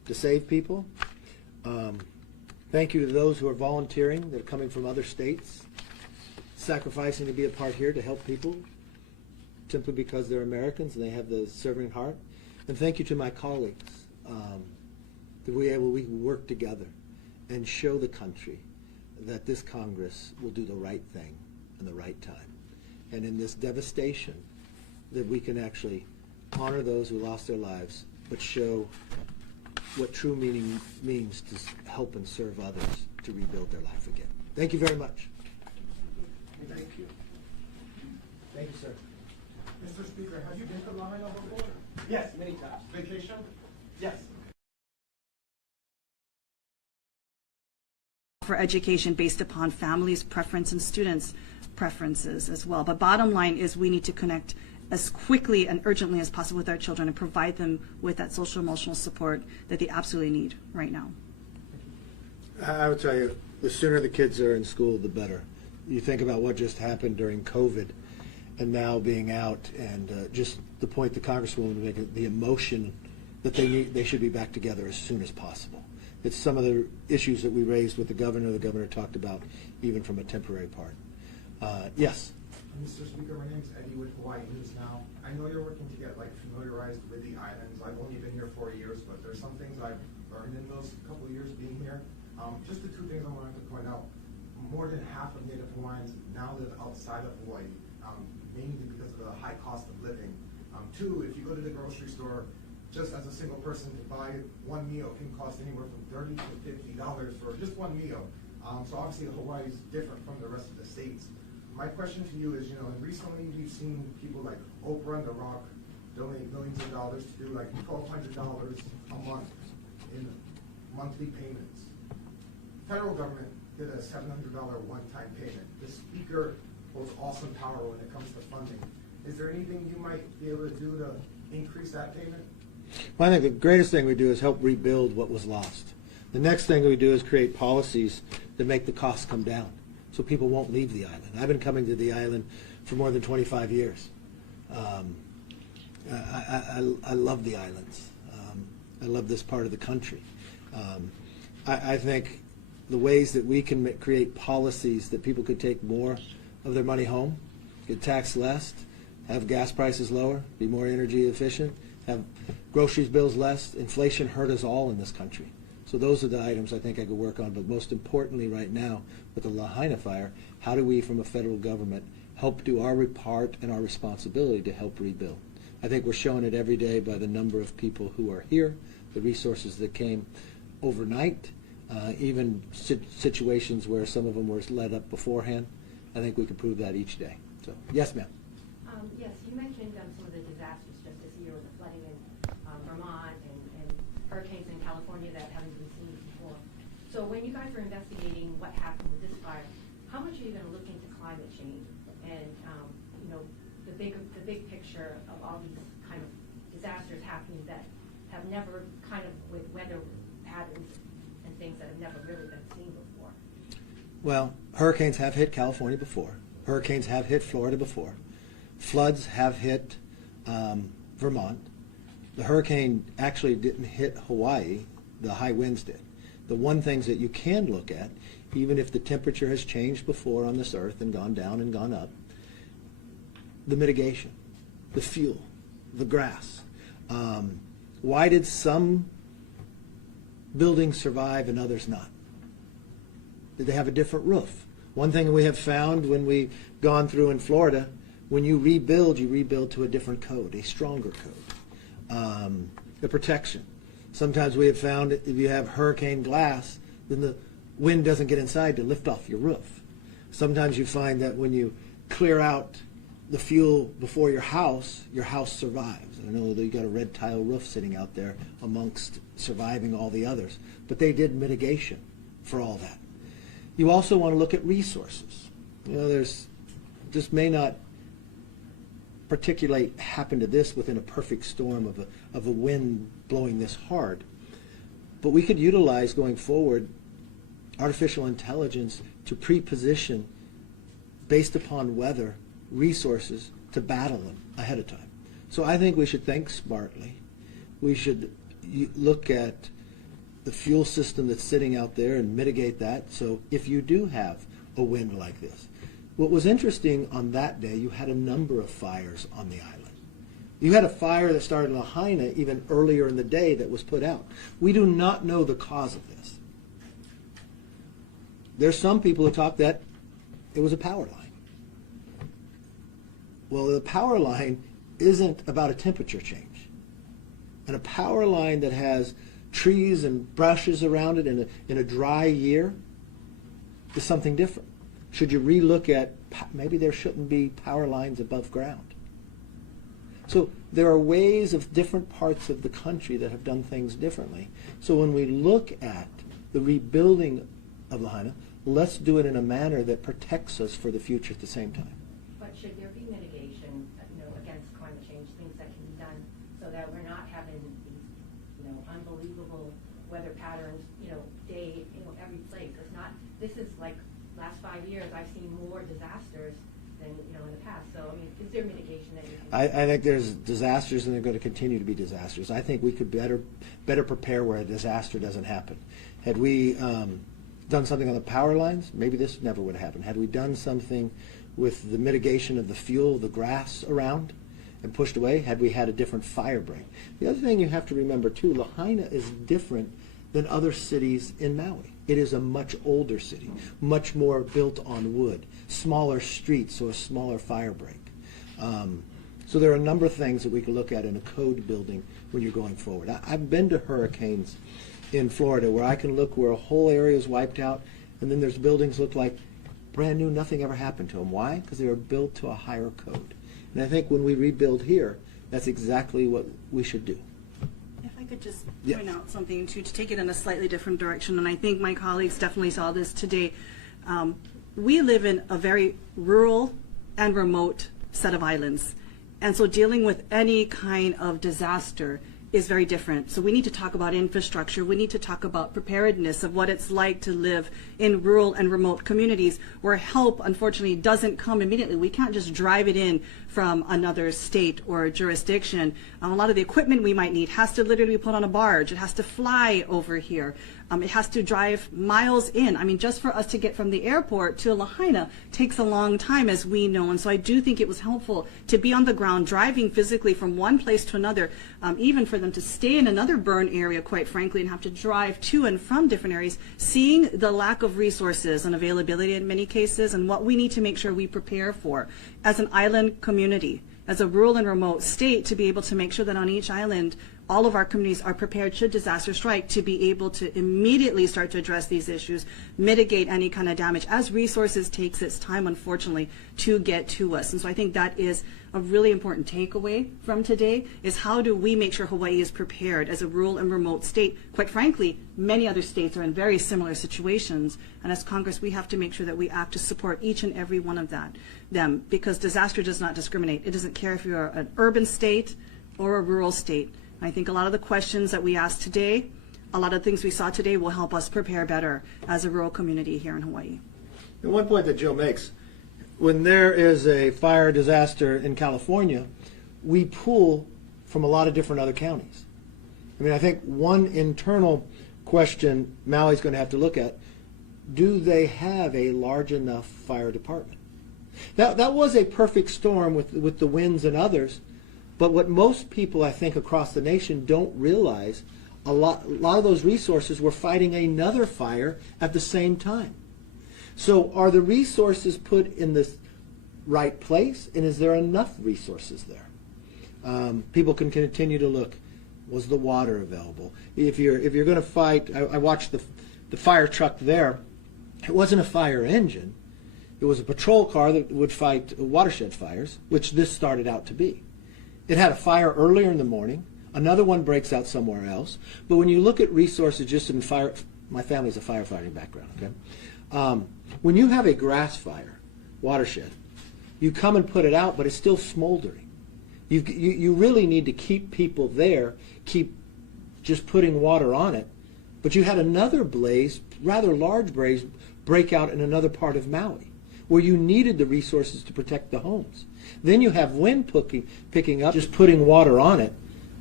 to save people. Thank you to those who are volunteering, that are coming from other states, sacrificing to be a part here to help people simply because they're Americans and they have the serving heart. And thank you to my colleagues, that we work together and show the country that this Congress will do the right thing in the right time. And in this devastation, that we can actually honor those who lost their lives, but show what true meaning means to help and serve others to rebuild their life again. Thank you very much. Thank you. Thank you, sir. Mr. Speaker, have you been to Lahaina before? Yes, many times. Vacation? Yes. For education based upon families' preference and students' preferences as well. But bottom line is we need to connect as quickly and urgently as possible with our children and provide them with that social emotional support that they absolutely need right now. I would tell you, the sooner the kids are in school, the better. You think about what just happened during COVID and now being out, and just the point the Congresswoman made, the emotion that they should be back together as soon as possible. It's some of the issues that we raised with the governor talked about, even from a temporary part. Yes? Mr. Speaker, my name is Eddie with Hawaii News Now. I know you're working to get familiarized with the islands. I've only been here 4 years, but there's some things I've learned in those couple of years being here. Just the two things I wanted to point out. More than half of Native Hawaiians now live outside of Hawaii, mainly because of the high cost of living. Two, if you go to the grocery store, just as a single person to buy one meal can cost anywhere from $30 to $50 for just one meal. So obviously Hawaii is different from the rest of the states. My question to you is, recently we've seen people like Oprah and The Rock donate millions of dollars to do like $1,200 a month in monthly payments. Federal government did a $700 one-time payment. The Speaker holds awesome power when it comes to funding. Is there anything you might be able to do to increase that payment? Well, I think the greatest thing we do is help rebuild what was lost. The next thing we do is create policies that make the costs come down, so people won't leave the island. I've been coming to the island for more than 25 years. I love the islands. I love this part of the country. I think the ways that we can create policies that people could take more of their money home, get taxed less, have gas prices lower, be more energy efficient, have groceries bills less. Inflation hurt us all in this country. So those are the items I think I could work on. But most importantly right now, with the Lahaina fire, how do we from a federal government help do our part and our responsibility to help rebuild? I think we're showing it every day by the number of people who are here, the resources that came overnight, even situations where some of them were led up beforehand. I think we can prove that each day. So, yes, ma'am. Yes, you mentioned some of the disasters just this year with the flooding in Vermont and hurricanes in California that haven't been seen before. So when you guys are investigating what happened with this fire, how much are you going to look into climate change and the big picture of all these kind of disasters happening that have never kind of with weather patterns and things that have never really been seen before? Well, hurricanes have hit California before. Hurricanes have hit Florida before. Floods have hit Vermont. The hurricane actually didn't hit Hawaii. The high winds did. The one things that you can look at, even if the temperature has changed before on this earth and gone down and gone up, the mitigation, the fuel, the grass. Why did some buildings survive and others not? Did they have a different roof? One thing we have found when we've gone through in Florida, when you rebuild to a different code, a stronger code. The protection. Sometimes we have found if you have hurricane glass, then the wind doesn't get inside to lift off your roof. Sometimes you find that when you clear out the fuel before your house survives. I know that you got a red tile roof sitting out there amongst surviving all the others, but they did mitigation for all that. You also want to look at resources. There's just may not particularly happen to this within a perfect storm of a wind blowing this hard, but we could utilize going forward artificial intelligence to pre-position based upon weather resources to battle them ahead of time. So I think we should think smartly. We should look at the fuel system that's sitting out there and mitigate that. So if you do have a wind like this, what was interesting on that day, you had a number of fires on the island. You had a fire that started in Lahaina even earlier in the day that was put out. We do not know the cause of this. There's some people who talk that it was a power line. Well, the power line isn't about a temperature change. And a power line that has trees and brushes around it in a dry year is something different. Should you relook at maybe there shouldn't be power lines above ground? So there are ways of different parts of the country that have done things differently. So when we look at the rebuilding of Lahaina, let's do it in a manner that protects us for the future at the same time. But should there be mitigation, against climate change, things that can be done so that we're not having these, unbelievable weather patterns, day, every place? It's not. This is like last 5 years. I've seen more disasters than in the past. So is there mitigation that you can? I think there's disasters, and they're going to continue to be disasters. I think we could better prepare where a disaster doesn't happen. Had we done something on the power lines, maybe this never would have happened. Had we done something with the mitigation of the fuel, the grass around, and pushed away, had we had a different fire break. The other thing you have to remember too, Lahaina is different than other cities in Maui. It is a much older city, much more built on wood, smaller streets, so a smaller fire break. So there are a number of things that we can look at in a code building when you're going forward. I've been to hurricanes in Florida where I can look where a whole area is wiped out, and then there's buildings look like brand new, nothing ever happened to them. Why? Because they were built to a higher code. And I think when we rebuild here, that's exactly what we should do. If I could just Yeah. point out something to take it in a slightly different direction, and I think my colleagues definitely saw this today. We live in a very rural and remote set of islands. And so dealing with any kind of disaster is very different. So we need to talk about infrastructure. We need to talk about preparedness of what it's like to live in rural and remote communities where help, unfortunately, doesn't come immediately. We can't just drive it in from another state or jurisdiction. A lot of the equipment we might need has to literally be put on a barge. It has to fly over here. It has to drive miles in. Just for us to get from the airport to Lahaina takes a long time, as we know. And so I do think it was helpful to be on the ground, driving physically from one place to another, even for them to stay in another burn area, quite frankly, and have to drive to and from different areas, seeing the lack of resources and availability in many cases, and what we need to make sure we prepare for as an island community, as a rural and remote state, to be able to make sure that on each island, all of our communities are prepared should disaster strike to be able to immediately start to address these issues, mitigate any kind of damage as resources takes its time, unfortunately, to get to us. And so I think that is a really important takeaway from today, is how do we make sure Hawaii is prepared as a rural and remote state? Quite frankly, many other states are in very similar situations. And as Congress, we have to make sure that we act to support each and every one of them, because disaster does not discriminate. It doesn't care if you're an urban state or a rural state. I think a lot of the questions that we asked today, a lot of things we saw today will help us prepare better as a rural community here in Hawaii. And one point that Jill makes, when there is a fire disaster in California, we pull from a lot of different other counties. I think one internal question Maui's going to have to look at, do they have a large enough fire department? That was a perfect storm with the winds and others. But what most people, I think, across the nation don't realize, a lot of those resources were fighting another fire at the same time. So are the resources put in the right place, and is there enough resources there? People can continue to look. Was the water available? If you're going to fight, I watched the fire truck there. It wasn't a fire engine. It was a patrol car that would fight watershed fires, which this started out to be. It had a fire earlier in the morning. Another one breaks out somewhere else. But when you look at resources just in fire, my family's a firefighting background, okay? When you have a grass fire, watershed, you come and put it out, but it's still smoldering. You really need to keep people there, keep just putting water on it. But you had another blaze, rather large blaze, break out in another part of Maui, where you needed the resources to protect the homes. Then you have wind picking up, just putting water on it.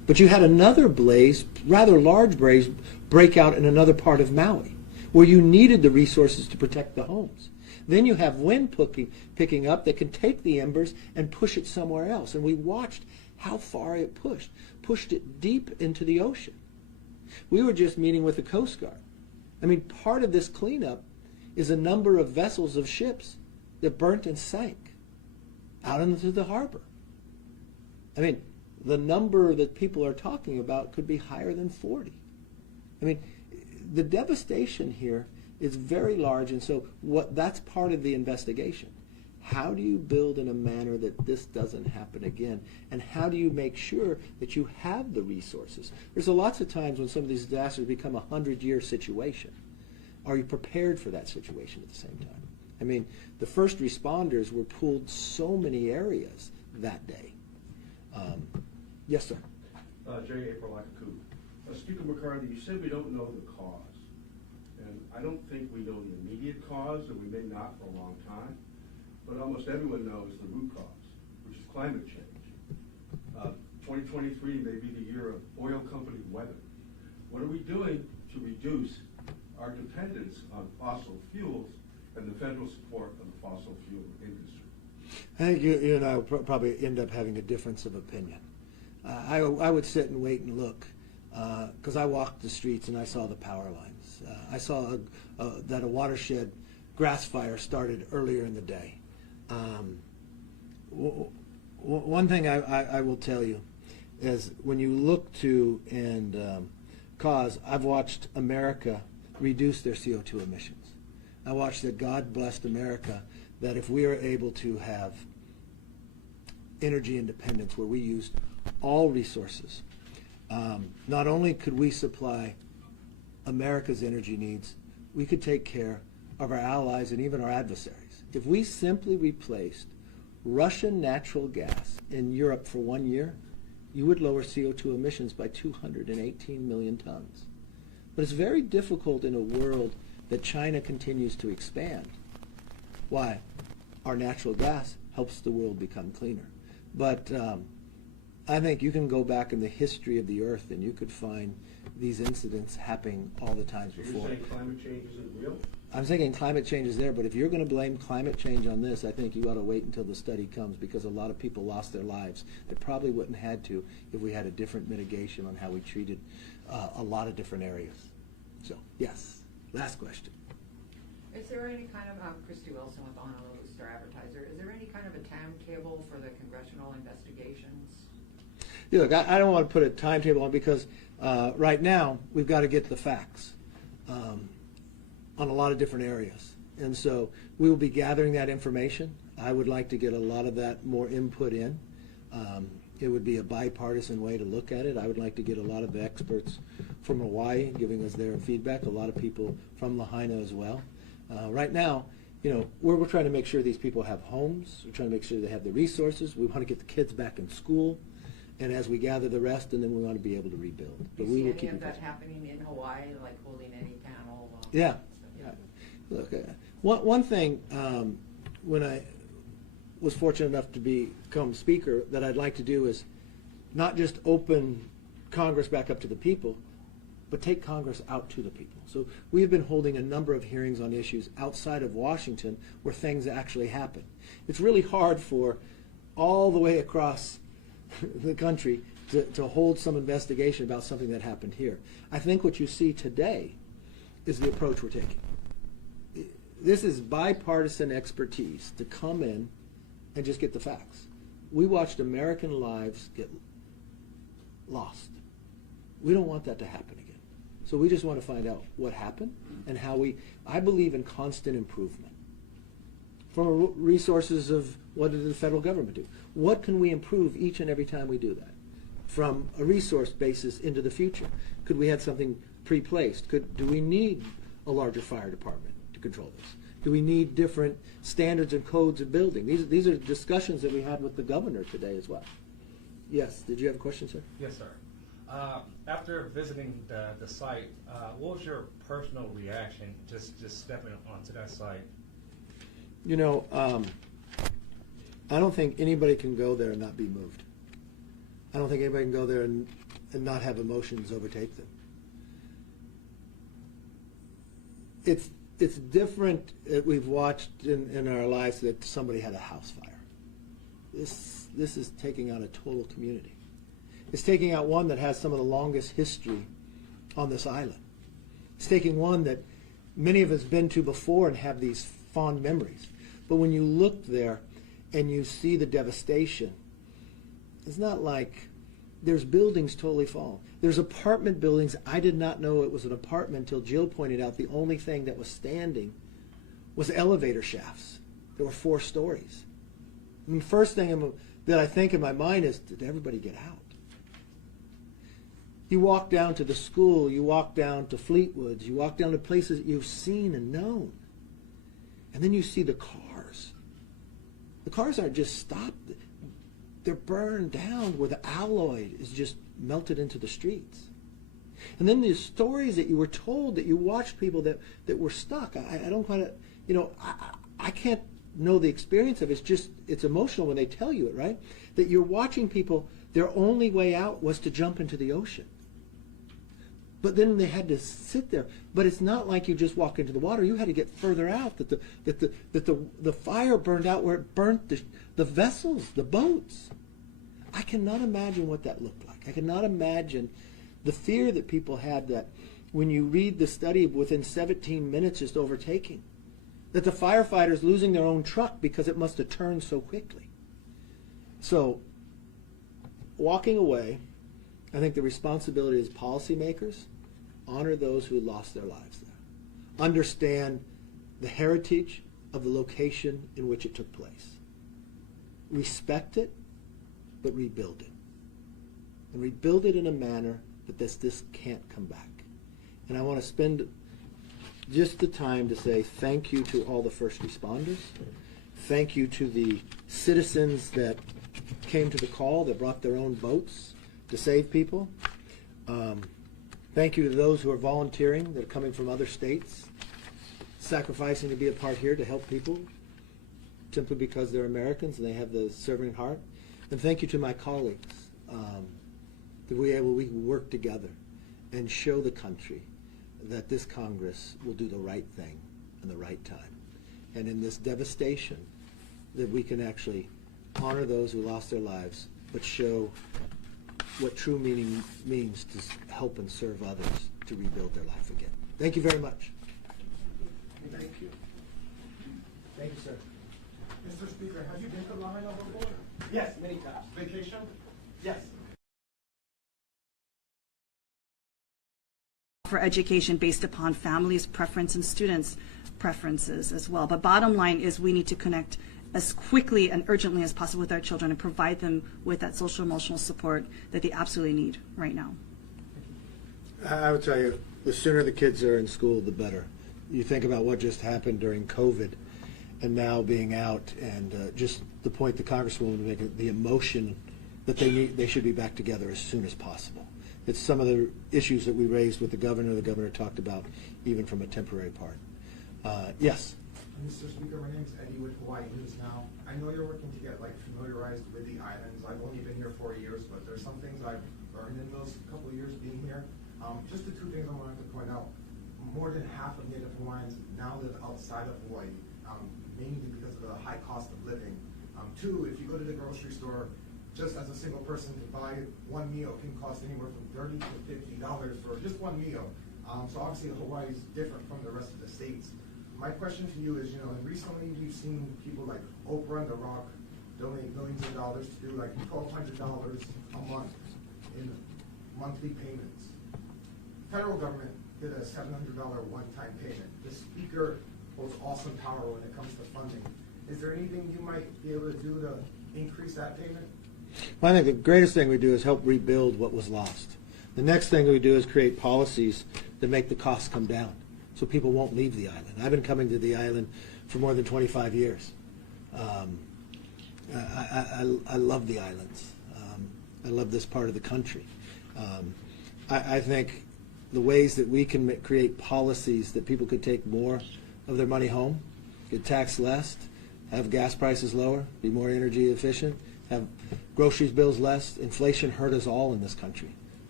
But you had another blaze, rather large blaze, break out in another part of Maui, where you needed the resources to protect the homes. Then you have wind picking up that can take the embers and push it somewhere else. And we watched how far it pushed it deep into the ocean. We were just meeting with the Coast Guard. I mean, part of this cleanup is a number of vessels of ships that burnt and sank out into the harbor. I mean, the number that people are talking about could be higher than 40. I mean, the devastation here is very large, and so that's part of the investigation. How do you build in a manner that this doesn't happen again? And how do you make sure that you have the resources? There's lots of times when some of these disasters become a 100-year situation. Are you prepared for that situation at the same time? I mean, the first responders were pulled so many areas that day. Yes, sir. J. April Akaku. Speaker McCarthy, you said we don't know the cause. And I don't think we know the immediate cause, and we may not for a long time. But almost everyone knows the root cause, which is climate change. 2023 may be the year of oil company weather. What are we doing to reduce our dependence on fossil fuels and the federal support of the fossil fuel industry? I think you and I will probably end up having a difference of opinion. I would sit and wait and look, because I walked the streets and I saw the power lines. I saw that a watershed grass fire started earlier in the day. One thing I will tell you is when you look to and cause, I've watched America reduce their CO2 emissions. I watched that God blessed America, that if we are able to have energy independence where we used all resources, not only could we supply America's energy needs, we could take care of our allies and even our adversaries. If we simply replaced Russian natural gas in Europe for 1 year, you would lower CO2 emissions by 218 million tons. But it's very difficult in a world that China continues to expand. Why? Our natural gas helps the world become cleaner. But I think you can go back in the history of the earth and you could find these incidents happening all the times before. You're saying climate change isn't real? I'm thinking climate change is there, but if you're going to blame climate change on this, I think you ought to wait until the study comes, because a lot of people lost their lives that probably wouldn't have had to if we had a different mitigation on how we treated a lot of different areas. So, yes. Last question. Is there any kind of, Christy Wilson with Honolulu Star Advertiser, is there any kind of a timetable for the congressional investigations? Yeah, look, I don't want to put a timetable on, because right now we've got to get the facts on a lot of different areas. And so we will be gathering that information. I would like to get a lot of that more input in. It would be a bipartisan way to look at it. I would like to get a lot of the experts from Hawaii giving us their feedback, a lot of people from Lahaina as well. Right now, you know, we're trying to make sure these people have homes. We're trying to make sure they have the resources. We want to get the kids back in school. And as we gather the rest, and then we want to be able to rebuild. Do But you we see will any keep of in that touch. happening in Hawaii, like holding any panel? Yeah. stuff? Look, one thing, when I was fortunate enough to become speaker, that I'd like to do is not just open Congress back up to the people, but take Congress out to the people. So we have been holding a number of hearings on issues outside of Washington where things actually happen. It's really hard for all the way across the country to hold some investigation about something that happened here. I think what you see today is the approach we're taking. This is bipartisan expertise to come in and just get the facts. We watched American lives get lost. We don't want that to happen again. So we just want to find out what happened and how I believe in constant improvement. From resources of what did the federal government do? What can we improve each and every time we do that? From a resource basis into the future. Could we have something pre-placed? Do we need a larger fire department to control this? Do we need different standards and codes of building? These are discussions that we had with the governor today as well. Yes, did you have a question, sir? Yes, sir. After visiting the site, what was your personal reaction just stepping onto that site? You know, I don't think anybody can go there and not be moved. I don't think anybody can go there and and not have emotions overtake them. It's different that we've watched in our lives that somebody had a house fire. This is taking out a total community. It's taking out one that has some of the longest history on this island. It's taking one that many of us been to before and have these fond memories. But when you look there and you see the devastation, it's not like there's buildings totally fallen. There's apartment buildings. I did not know it was an apartment until Jill pointed out the only thing that was standing was elevator shafts. There were 4 stories. And the first thing that I think in my mind is, did everybody get out? You walk down to the school, you walk down to Fleetwoods, you walk down to places that you've seen and known. And then you see the cars. The cars aren't just stopped. They're burned down where the alloy is just melted into the streets. And then the stories that you were told, that you watched people that were stuck. I don't quite, I can't know the experience of it. It's emotional when they tell you it, right? That you're watching people, their only way out was to jump into the ocean. But then they had to sit there. But it's not like you just walk into the water. You had to get further out. That the fire burned out where it burnt the vessels, the boats. I cannot imagine what that looked like. I cannot imagine the fear that people had, that when you read the study within 17 minutes just overtaking, that the firefighters losing their own truck because it must have turned so quickly. So walking away, I think the responsibility is policymakers, honor those who lost their lives there. Understand the heritage of the location in which it took place. Respect it, but rebuild it. And rebuild it in a manner that this can't come back. And I want to spend just the time to say thank you to all the first responders. Thank you to the citizens that came to the call, that brought their own boats to save people. Thank you to those who are volunteering, that are coming from other states, sacrificing to be a part here to help people simply because they're Americans and they have the serving heart. And thank you to my colleagues, that we can work together and show the country that this Congress will do the right thing in the right time. And in this devastation, that we can actually honor those who lost their lives, but show what true meaning means to help and serve others to rebuild their life again. Thank you very much. Thank you. Thank you, sir. Mr. Speaker, have you been to Lahaina before? Yes, many times. Vacation? Yes. For education based upon families' preference and students' preferences as well. But bottom line is we need to connect as quickly and urgently as possible with our children and provide them with that social emotional support that they absolutely need right now. I would tell you, the sooner the kids are in school, the better. You think about what just happened during COVID and now being out, and just the point the Congresswoman was making, the emotion that they should be back together as soon as possible. It's some of the issues that we raised with the governor talked about, even from a temporary part. Yes? Mr. Speaker, my name is Eddie with Hawaii News Now. I know you're working to get familiarized with the islands. I've only been here 4 years, but there's some things I've learned in those couple of years being here. Just the 2 things I wanted to point out. More than half of Native Hawaiians now live outside of Hawaii, mainly because of the high cost of living. 2, if you go to the grocery store, just as a single person, to buy one meal can cost anywhere from $30 to $50 for just one meal. So obviously Hawaii is different from the rest of the states. My question to you is, recently we've seen people like Oprah and The Rock donate millions of dollars to do $1,200 a month in monthly payments. Federal government did a $700 one-time payment. The Speaker holds awesome power when it comes to funding. Is there anything you might be able to do to increase that payment? Well, I think the greatest thing we do is help rebuild what was lost. The next thing we do is create policies that make the costs come down so people won't leave the island. I've been coming to the island for more than 25 years. I love the islands. I love this part of the country. I think the ways that we can create policies that people could take more of their money home, get taxed less, have gas prices lower, be more energy efficient, have groceries bills less. Inflation hurt us all in this country.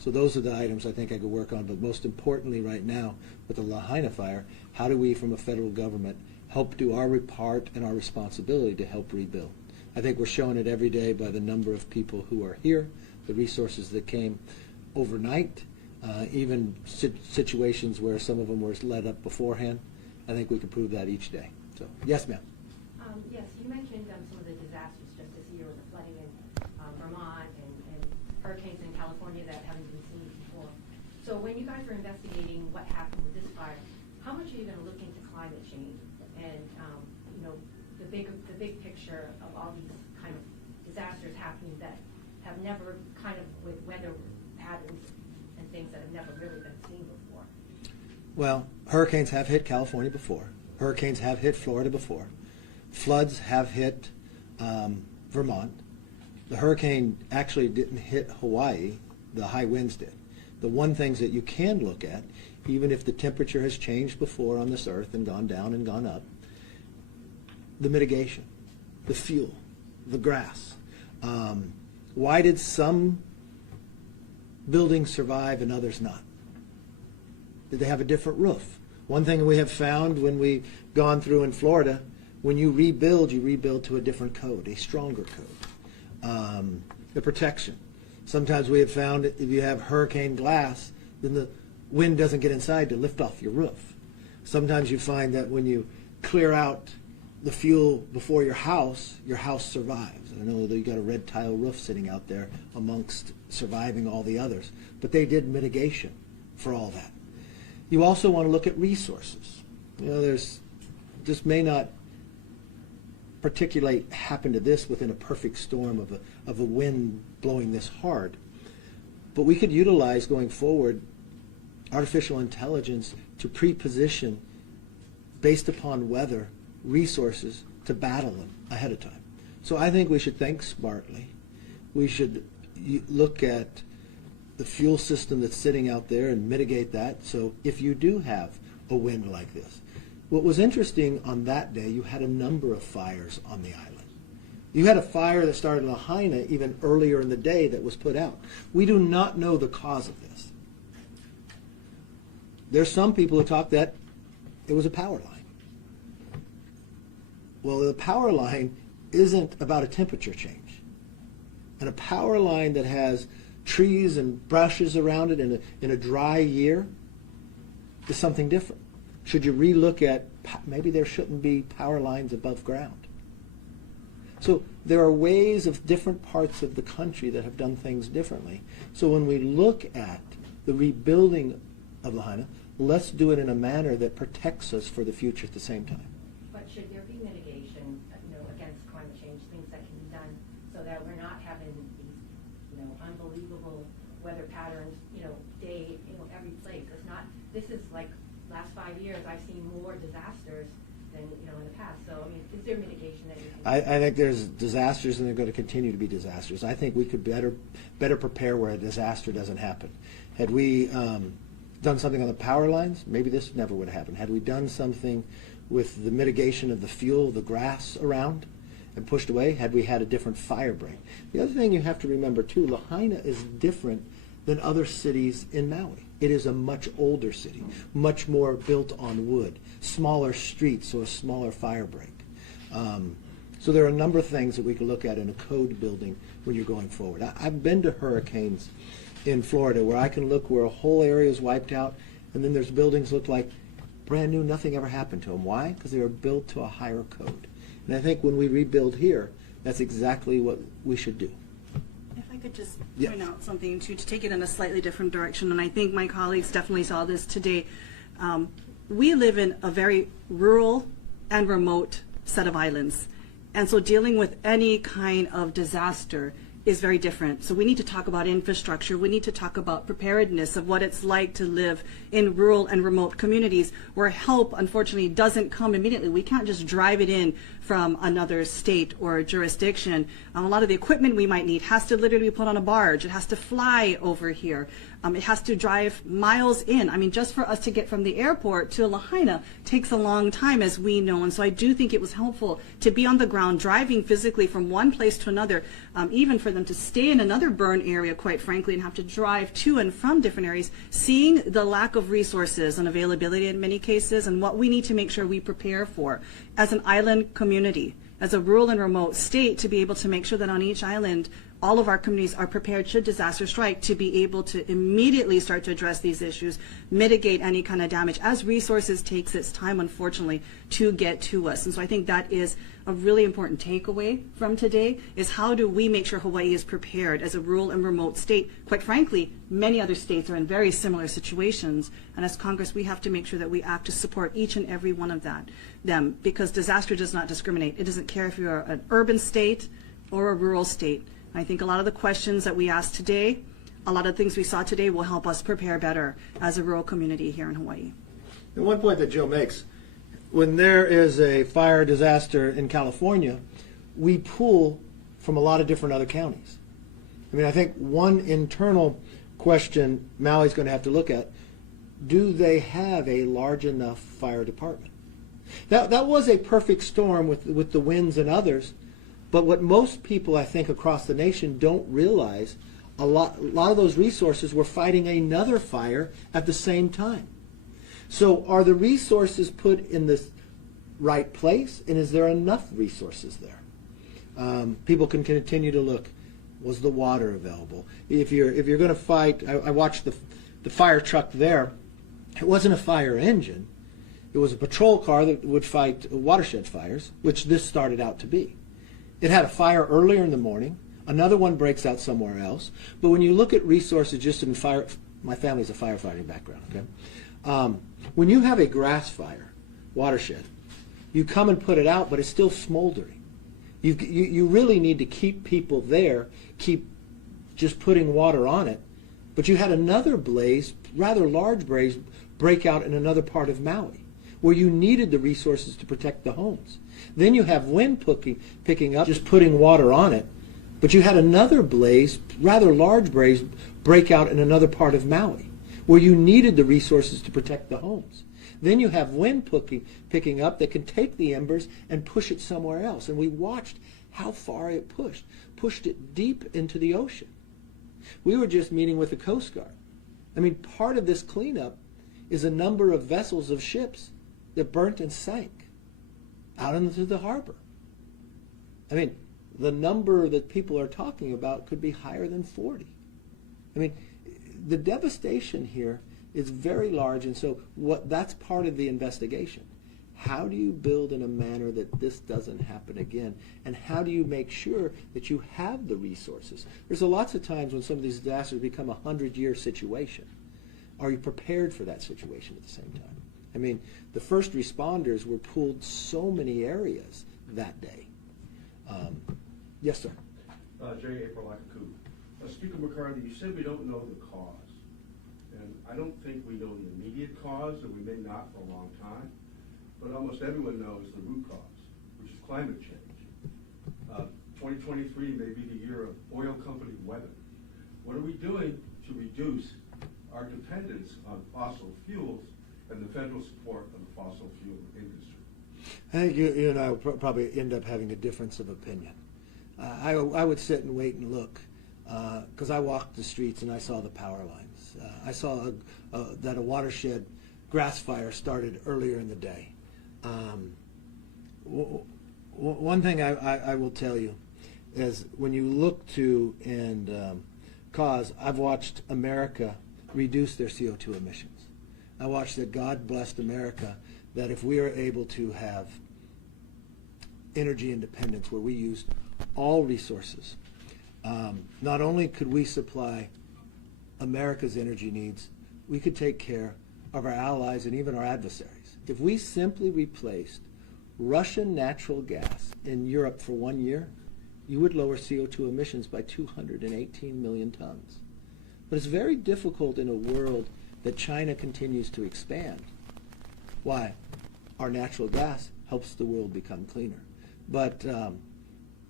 So those are the items I think I could work on, but most importantly right now with the Lahaina fire, how do we from a federal government help do our part and our responsibility to help rebuild? I think we're showing it every day by the number of people who are here, the resources that came overnight, even situations where some of them were led up beforehand. I think we can prove that each day. So, yes, ma'am. Yes, you mentioned some of the disasters just this year with the flooding in Vermont and hurricanes in California that haven't been seen before. So when you guys were investigating what happened with this fire, how much are you going to look into climate change and the big picture of all these kind of disasters happening that have never kind of with weather patterns and things that have never really been seen before? Well, hurricanes have hit California before. Hurricanes have hit Florida before. Floods have hit Vermont. The hurricane actually didn't hit Hawaii. The high winds did. The one things that you can look at, even if the temperature has changed before on this earth and gone down and gone up, the mitigation, the fuel, the grass. Why did some buildings survive and others not? Did they have a different roof? One thing we have found when we've gone through in Florida, when you rebuild to a different code, a stronger code. The protection. Sometimes we have found if you have hurricane glass, then the wind doesn't get inside to lift off your roof. Sometimes you find that when you clear out the fuel before your house survives. I know that you got a red tile roof sitting out there amongst surviving all the others, but they did mitigation for all that. You also want to look at resources. This may not particularly happen to this within a perfect storm of a wind blowing this hard, but we could utilize going forward artificial intelligence to pre-position based upon weather resources to battle them ahead of time. So I think we should think smartly. We should look at the fuel system that's sitting out there and mitigate that. So if you do have a wind like this, what was interesting on that day, you had a number of fires on the island. You had a fire that started in Lahaina even earlier in the day that was put out. We do not know the cause of this. There's some people who talk that it was a power line. Well, the power line isn't about a temperature change. And a power line that has trees and brushes around it in a dry year is something different. Should you relook at maybe there shouldn't be power lines above ground? So there are ways of different parts of the country that have done things differently. So when we look at the rebuilding of Lahaina, let's do it in a manner that protects us for the future at the same time. But should there be mitigation, against climate change, things that can be done so that we're not having these, unbelievable weather patterns, day, every place? It's not. This is like last 5 years. I've seen more disasters than in the past. So is there mitigation that you can? I think there's disasters, and they're going to continue to be disasters. I think we could better prepare where a disaster doesn't happen. Had we done something on the power lines, maybe this never would have happened. Had we done something with the mitigation of the fuel, the grass around, and pushed away, had we had a different fire break. The other thing you have to remember too, Lahaina is different than other cities in Maui. It is a much older city, much more built on wood, smaller streets, so a smaller fire break. So there are a number of things that we can look at in a code building when you're going forward. I've been to hurricanes in Florida where I can look where a whole area is wiped out, and then there's buildings look like brand new, nothing ever happened to them. Why? Because they were built to a higher code. And I think when we rebuild here, that's exactly what we should do. If I could just Yeah. point out something to take it in a slightly different direction, and I think my colleagues definitely saw this today. We live in a very rural and remote set of islands, and so dealing with any kind of disaster is very different. So we need to talk about infrastructure. We need to talk about preparedness of what it's like to live in rural and remote communities where help, unfortunately, doesn't come immediately. We can't just drive it in from another state or jurisdiction. A lot of the equipment we might need has to literally be put on a barge. It has to fly over here. It has to drive miles in. I mean, just for us to get from the airport to Lahaina takes a long time, as we know. And so I do think it was helpful to be on the ground, driving physically from one place to another, even for them to stay in another burn area, quite frankly, and have to drive to and from different areas, seeing the lack of resources and availability in many cases, and what we need to make sure we prepare for as an island community, as a rural and remote state, to be able to make sure that on each island, all of our communities are prepared should disaster strike to be able to immediately start to address these issues, mitigate any kind of damage, as resources takes its time, unfortunately, to get to us. And so I think that is a really important takeaway from today, is how do we make sure Hawaii is prepared as a rural and remote state? Quite frankly, many other states are in very similar situations, and as Congress, we have to make sure that we act to support each and every one of them, because disaster does not discriminate. It doesn't care if you're an urban state or a rural state. I think a lot of the questions that we asked today, a lot of things we saw today will help us prepare better as a rural community here in Hawaii. And one point that Jill makes, when there is a fire disaster in California, we pull from a lot of different other counties. I mean, I think one internal question Maui's going to have to look at, do they have a large enough fire department? That was a perfect storm with the winds and others. But what most people, I think, across the nation don't realize, a lot of those resources were fighting another fire at the same time. So are the resources put in the right place, and is there enough resources there? People can continue to look. Was the water available? If you're going to fight, I watched the fire truck there. It wasn't a fire engine. It was a patrol car that would fight watershed fires, which this started out to be. It had a fire earlier in the morning. Another one breaks out somewhere else. But when you look at resources just in fire, my family's a firefighting background, okay? When you have a grass fire, watershed, you come and put it out, but it's still smoldering. You really need to keep people there, keep just putting water on it. But you had another blaze, rather large blaze, break out in another part of Maui, where you needed the resources to protect the homes. Then you have wind picking up, just putting water on it. But you had another blaze, rather large blaze, break out in another part of Maui, where you needed the resources to protect the homes. Then you have wind picking up that can take the embers and push it somewhere else. And we watched how far it pushed it deep into the ocean. We were just meeting with the Coast Guard. I mean, part of this cleanup is a number of vessels of ships that burnt and sank out into the harbor. I mean, the number that people are talking about could be higher than 40. I mean, the devastation here is very large, and so that's part of the investigation. How do you build in a manner that this doesn't happen again? And how do you make sure that you have the resources? There's lots of times when some of these disasters become a 100-year situation. Are you prepared for that situation at the same time? I mean, the first responders were pulled so many areas that day. Yes, sir. J. April Akaku. Speaker McCarthy, you said we don't know the cause. And I don't think we know the immediate cause, and we may not for a long time. But almost everyone knows the root cause, which is climate change. 2023 may be the year of oil company weather. What are we doing to reduce our dependence on fossil fuels and the federal support of the fossil fuel industry? I think you and I will probably end up having a difference of opinion. I would sit and wait and look, because I walked the streets and I saw the power lines. I saw that a watershed grass fire started earlier in the day. One thing I will tell you is when you look to and cause, I've watched America reduce their CO2 emissions. I watched that God blessed America, that if we are able to have energy independence where we used all resources, not only could we supply America's energy needs, we could take care of our allies and even our adversaries. If we simply replaced Russian natural gas in Europe for 1 year, you would lower CO2 emissions by 218 million tons. But it's very difficult in a world that China continues to expand. Why? Our natural gas helps the world become cleaner. But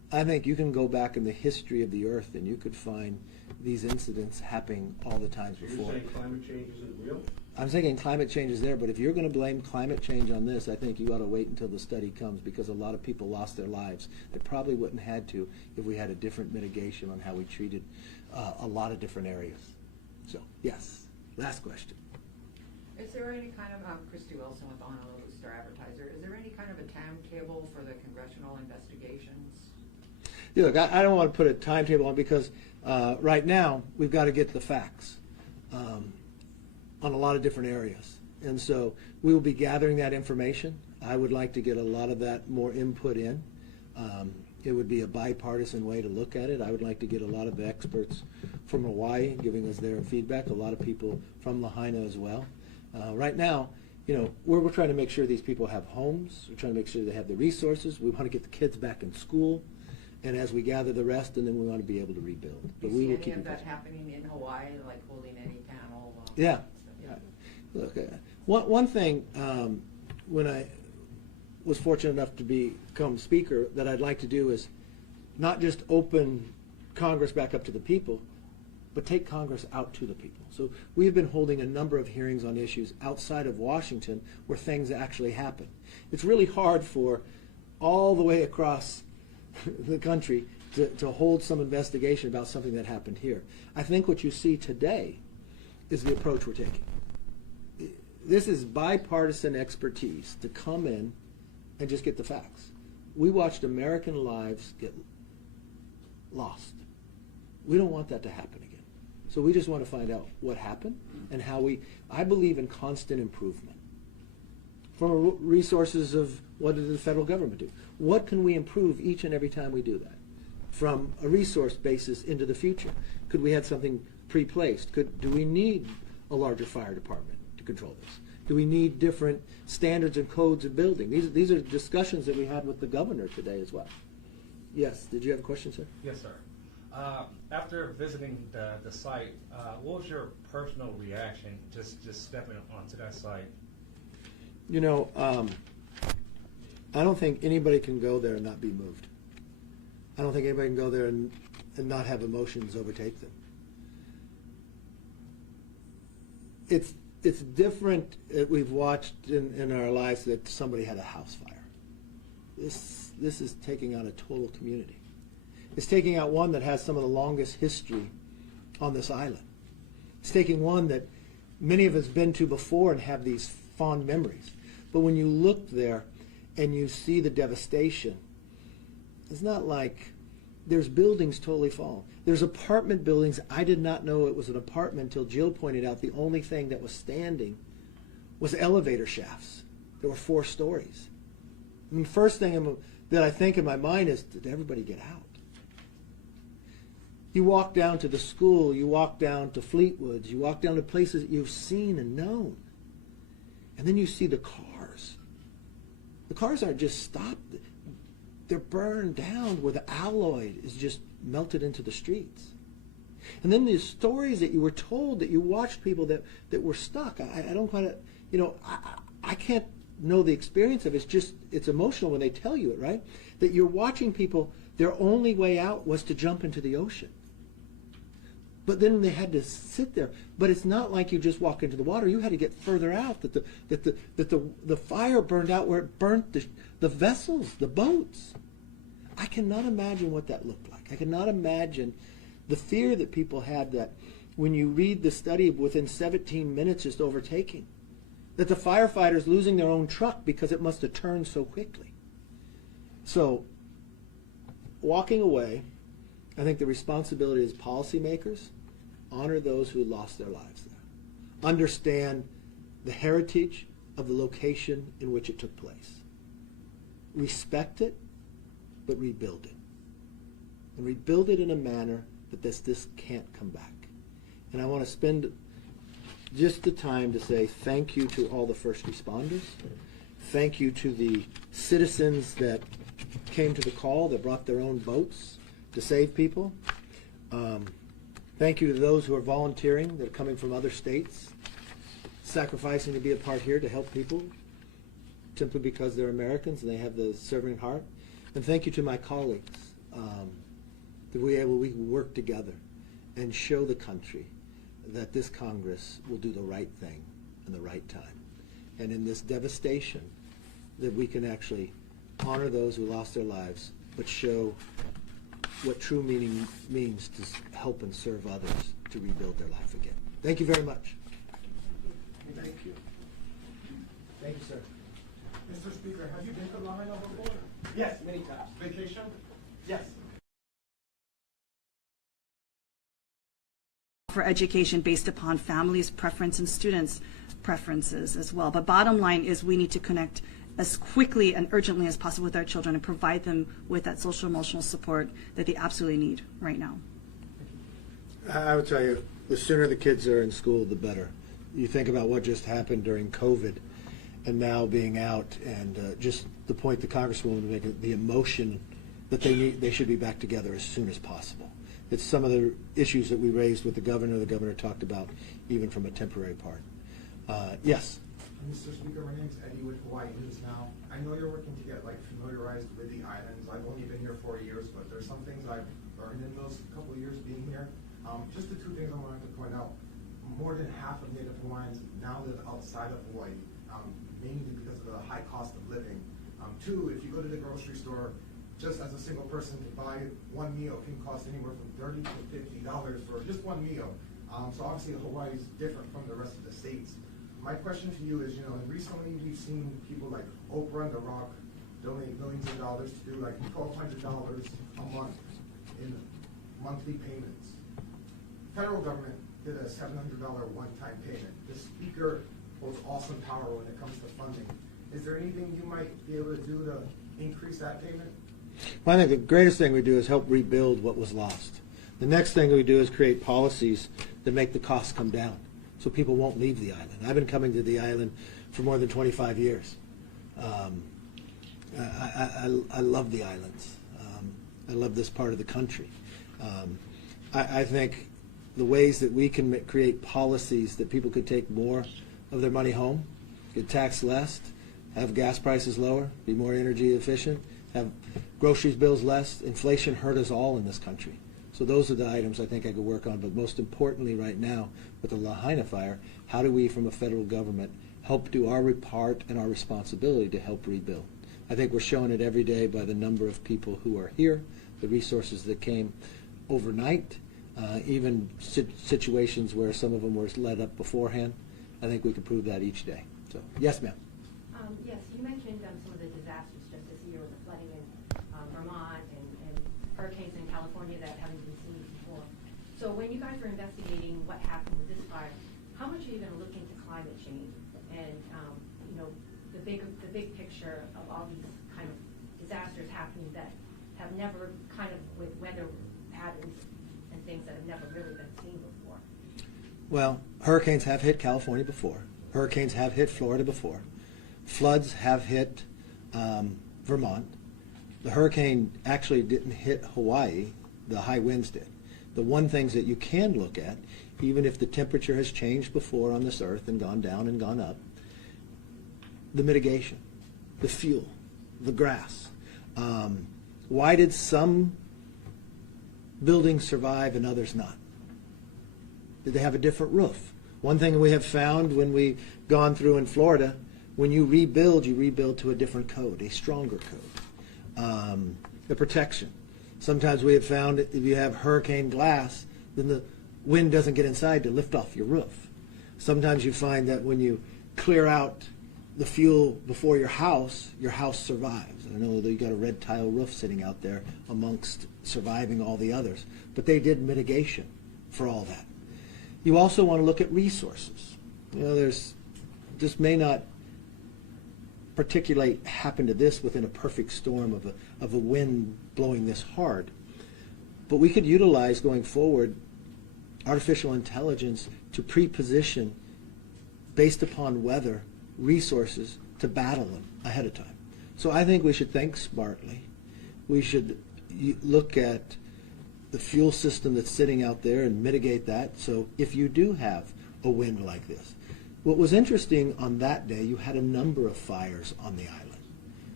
I think you can go back in the history of the earth and you could find these incidents happening all the times You're before. saying climate change isn't real? I'm thinking climate change is there, but if you're going to blame climate change on this, I think you ought to wait until the study comes, because a lot of people lost their lives that probably wouldn't have had to if we had a different mitigation on how we treated a lot of different areas. So, yes. Last question. Is there any kind of, Christy Wilson with Honolulu Star Advertiser, is there any kind of a timetable for the congressional investigations? Yeah, look, I don't want to put a timetable on, because right now we've got to get the facts on a lot of different areas. And so we will be gathering that information. I would like to get a lot of that more input in. It would be a bipartisan way to look at it. I would like to get a lot of the experts from Hawaii giving us their feedback, a lot of people from Lahaina as well. Right now, you know, we're trying to make sure these people have homes. We're trying to make sure they have the resources. We want to get the kids back in school. And as we gather the rest, and then we want to be able to rebuild. But Do we you will see keep any you of that posted. happening in Hawaii, like holding any panel? Yeah. Yeah. Look, one thing, when I was fortunate enough to become speaker, that I'd like to do is not just open Congress back up to the people, but take Congress out to the people. So we've been holding a number of hearings on issues outside of Washington where things actually happen. It's really hard for all the way across the country to hold some investigation about something that happened here. I think what you see today is the approach we're taking. This is bipartisan expertise to come in and just get the facts. We watched American lives get lost. We don't want that to happen again. So we just want to find out what happened and how I believe in constant improvement. From resources of what did the federal government do? What can we improve each and every time we do that? From a resource basis into the future. Could we have something pre-placed? Do we need a larger fire department to control this? Do we need different standards and codes of building? These are discussions that we had with the governor today as well. Yes, did you have a question, sir? Yes, sir. After visiting the site, what was your personal reaction just stepping onto that site? You know, I don't think anybody can go there and not be moved. I don't think anybody can go there and not have emotions overtake them. It's different. We've watched in our lives that somebody had a house fire. This is taking out a total community. It's taking out one that has some of the longest history on this island. It's taking one that many of us been to before and have these fond memories. But when you look there and you see the devastation, it's not like there's buildings totally fallen. There's apartment buildings. I did not know it was an apartment until Jill pointed out the only thing that was standing was elevator shafts. There were 4 stories. And the first thing that I think in my mind is, did everybody get out? You walk down to the school, you walk down to Fleetwoods, you walk down to places that you've seen and known. And then you see the cars. The cars aren't just stopped. They're burned down where the alloy is just melted into the streets. And then the stories that you were told, that you watched people that were stuck. I don't quite, you know, I can't know the experience of it. It's emotional when they tell you it, right? That you're watching people, their only way out was to jump into the ocean. But then they had to sit there. But it's not like you just walk into the water. You had to get further out. That the fire burned out where it burnt the vessels, the boats. I cannot imagine what that looked like. I cannot imagine the fear that people had, that when you read the study of within 17 minutes just overtaking, that the firefighters losing their own truck because it must have turned so quickly. So walking away, I think the responsibility is policymakers, honor those who lost their lives there. Understand the heritage of the location in which it took place. Respect it, but rebuild it. And rebuild it in a manner that this can't come back. And I want to spend just the time to say thank you to all the first responders. Thank you to the citizens that came to the call, that brought their own boats to save people. Thank you to those who are volunteering, that are coming from other states, sacrificing to be a part here to help people simply because they're Americans and they have the serving heart. And thank you to my colleagues that we work together and show the country that this Congress will do the right thing in the right time. And in this devastation, that we can actually honor those who lost their lives, but show what true meaning means to help and serve others to rebuild their life again. Thank you very much. Thank you. Thank you, sir. Mr. Speaker, have you been to Lahaina before? Yes, many times. Vacation? Yes. For education based upon families' preference and students' preferences as well. But bottom line is we need to connect as quickly and urgently as possible with our children and provide them with that social emotional support that they absolutely need right now. I would tell you, the sooner the kids are in school, the better. You think about what just happened during COVID and now being out, and just the point the Congresswoman was making, the emotion that they should be back together as soon as possible. It's some of the issues that we raised with the governor talked about, even from a temporary part. Yes? Mr. Speaker, my name's Eddie with Hawaii News Now. I know you're working to get familiarized with the islands. I've only been here 4 years, but there's some things I've learned in those couple of years being here. Just the two things I wanted to point out. More than half of Native Hawaiians now live outside of Hawaii, mainly because of the high cost of living. Two, if you go to the grocery store, just as a single person to buy one meal can cost anywhere from $30 to $50 for just one meal. So obviously Hawaii is different from the rest of the states. My question to you is, recently we've seen people like Oprah and The Rock donate millions of dollars to do like $1,200 a month in monthly payments. Federal government did a $700 one-time payment. The Speaker holds awesome power when it comes to funding. Is there anything you might be able to do to increase that payment? Well, I think the greatest thing we do is help rebuild what was lost. The next thing we do is create policies that make the costs come down so people won't leave the island. I've been coming to the island for more than 25 years. I love the islands. I love this part of the country. I think the ways that we can create policies that people could take more of their money home, get taxed less, have gas prices lower, be more energy efficient, have groceries bills less. Inflation hurt us all in this country. So those are the items I think I could work on. But most importantly right now with the Lahaina fire, how do we from a federal government help do our part and our responsibility to help rebuild? I think we're showing it every day by the number of people who are here, the resources that came overnight, even situations where some of them were led up beforehand. I think we can prove that each day. So, yes, ma'am. Yes, you mentioned some of the disasters just this year with the flooding in Vermont and hurricanes in California that haven't been seen before. So when you guys were investigating what happened with this fire, how much are you going to look into climate change and the big picture of all these kind of disasters happening that have never kind of with weather patterns and things that have never really been seen before? Well, hurricanes have hit California before. Hurricanes have hit Florida before. Floods have hit Vermont. The hurricane actually didn't hit Hawaii. The high winds did. The one things that you can look at, even if the temperature has changed before on this earth and gone down and gone up, the mitigation, the fuel, the grass. Why did some buildings survive and others not? Did they have a different roof? One thing we have found when we've gone through in Florida, when you rebuild to a different code, a stronger code. The protection. Sometimes we have found if you have hurricane glass, then the wind doesn't get inside to lift off your roof. Sometimes you find that when you clear out the fuel before your house survives. I know that you got a red tile roof sitting out there amongst surviving all the others, but they did mitigation for all that. You also want to look at resources. This may not particulate happen to this within a perfect storm of a wind blowing this hard, but we could utilize going forward artificial intelligence to pre-position based upon weather resources to battle them ahead of time. So I think we should think smartly. We should look at the fuel system that's sitting out there and mitigate that. So if you do have a wind like this, what was interesting on that day, you had a number of fires on the island.